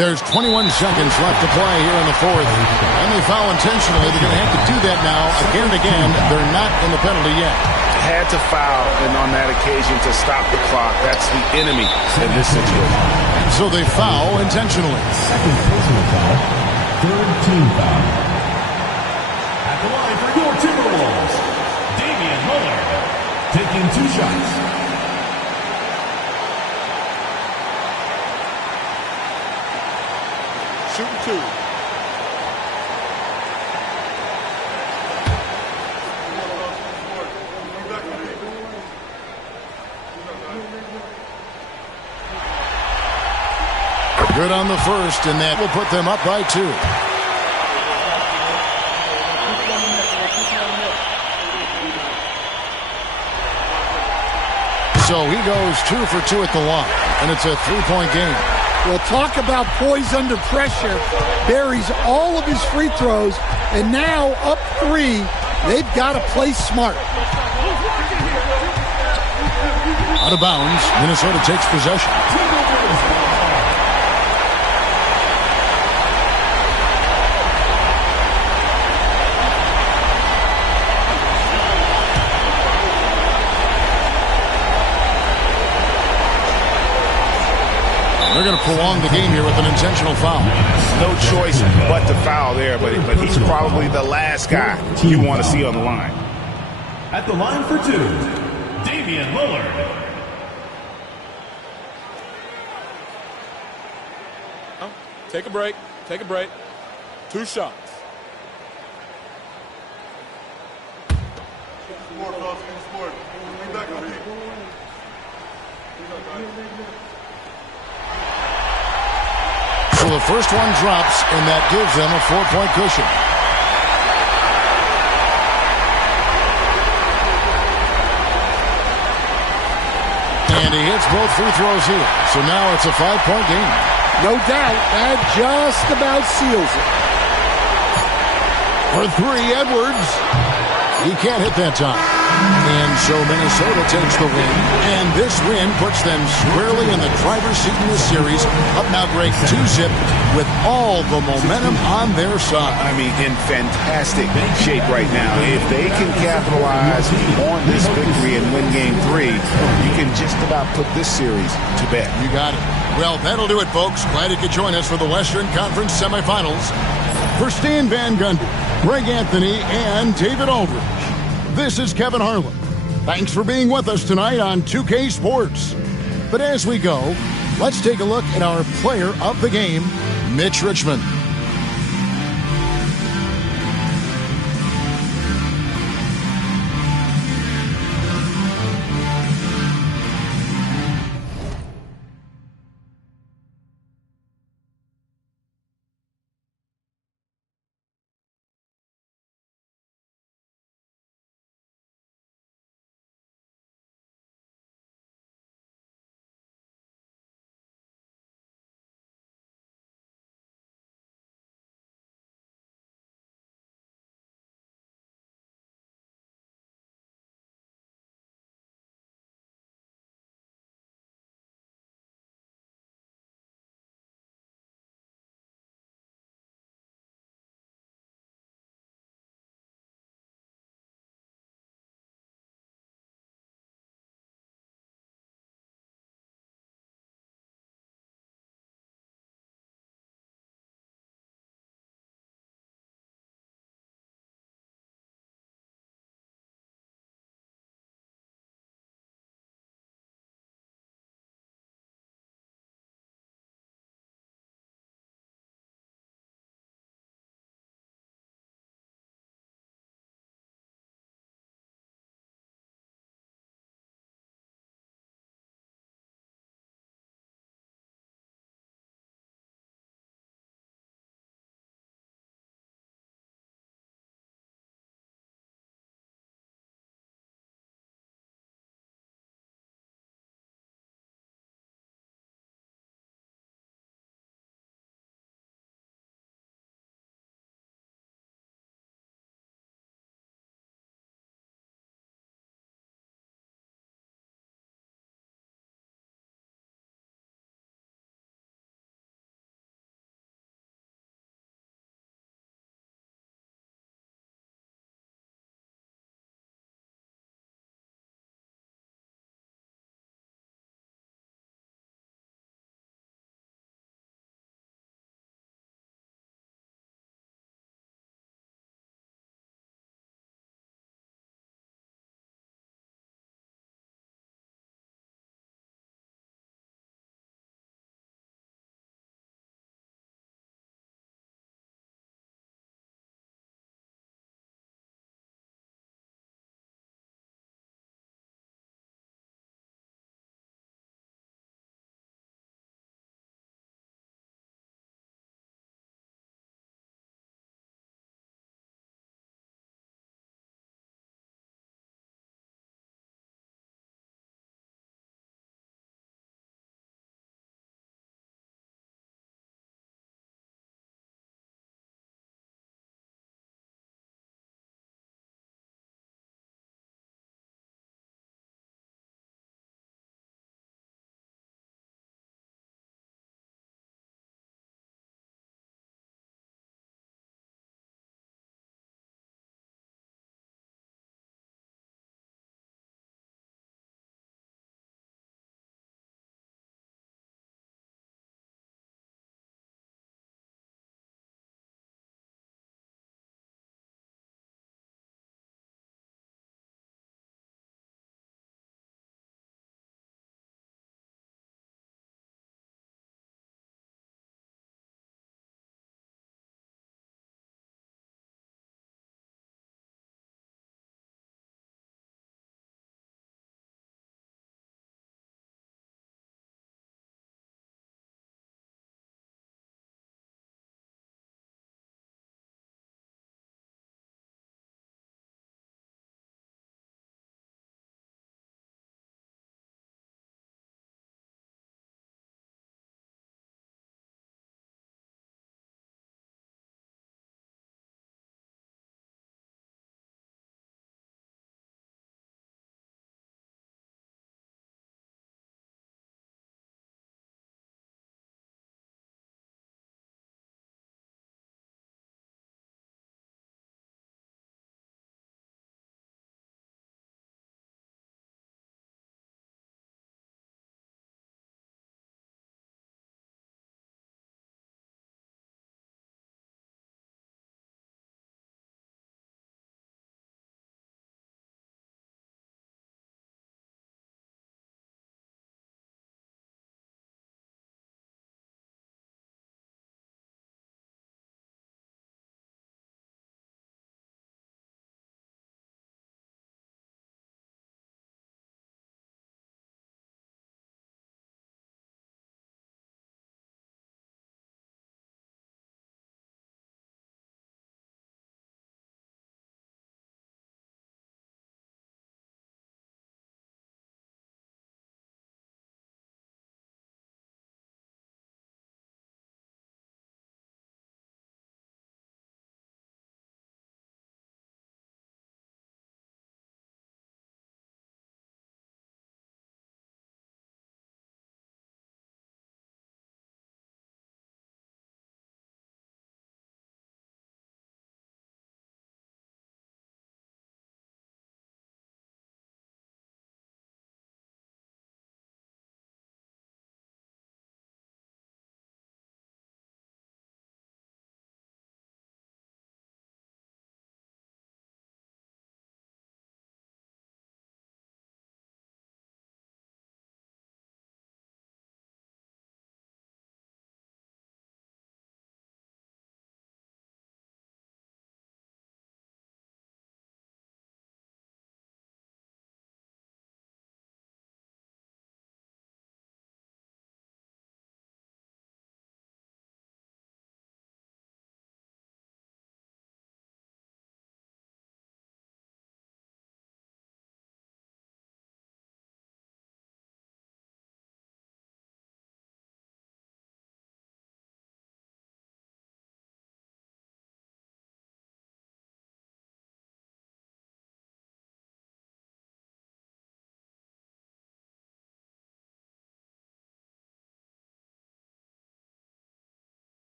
There's 21 seconds left to play here in the fourth. And they foul intentionally. They're going to have to do that now again and again. They're not in the penalty yet. Had to foul, and on that occasion to stop the clock. That's the enemy in this situation. So they foul intentionally. Second personal foul. Third team foul. At the line for your Timberwolves, Damian Lillard taking 2 shots. Shooting 2. Good on the first, and that will put them up by 2. So he goes 2 for 2 at the line, and it's a 3-point game. Well, talk about poise under pressure. Buries all of his free throws, and now up 3. They've got to play smart. Out of bounds, Minnesota takes possession. They're going to prolong the game here with an intentional foul. No choice but to foul there, but he's probably the last guy you want to see on the line. At the line for 2, Damian Lillard. Take a break. Take a break. 2 shots. So the first one drops, and that gives them a 4-point cushion. And he hits both free throws here. So now it's a 5-point game. No doubt, that just about seals it. For 3, Edwards. He can't hit that time. And so Minnesota takes the win. And this win puts them squarely in the driver's seat in this series. Up now, Greg, 2-zip with all the momentum on their side. I mean, in fantastic shape right now. If they can capitalize on this victory and win Game 3, you can just about put this series to bed. You got it. Well, that'll do it, folks. Glad you could join us for the Western Conference semifinals. For Stan Van Gundy, Greg Anthony, and David Aldridge, this is Kevin Harlan. Thanks for being with us tonight on 2K Sports. But as we go, let's take a look at our player of the game, Mitch Richmond.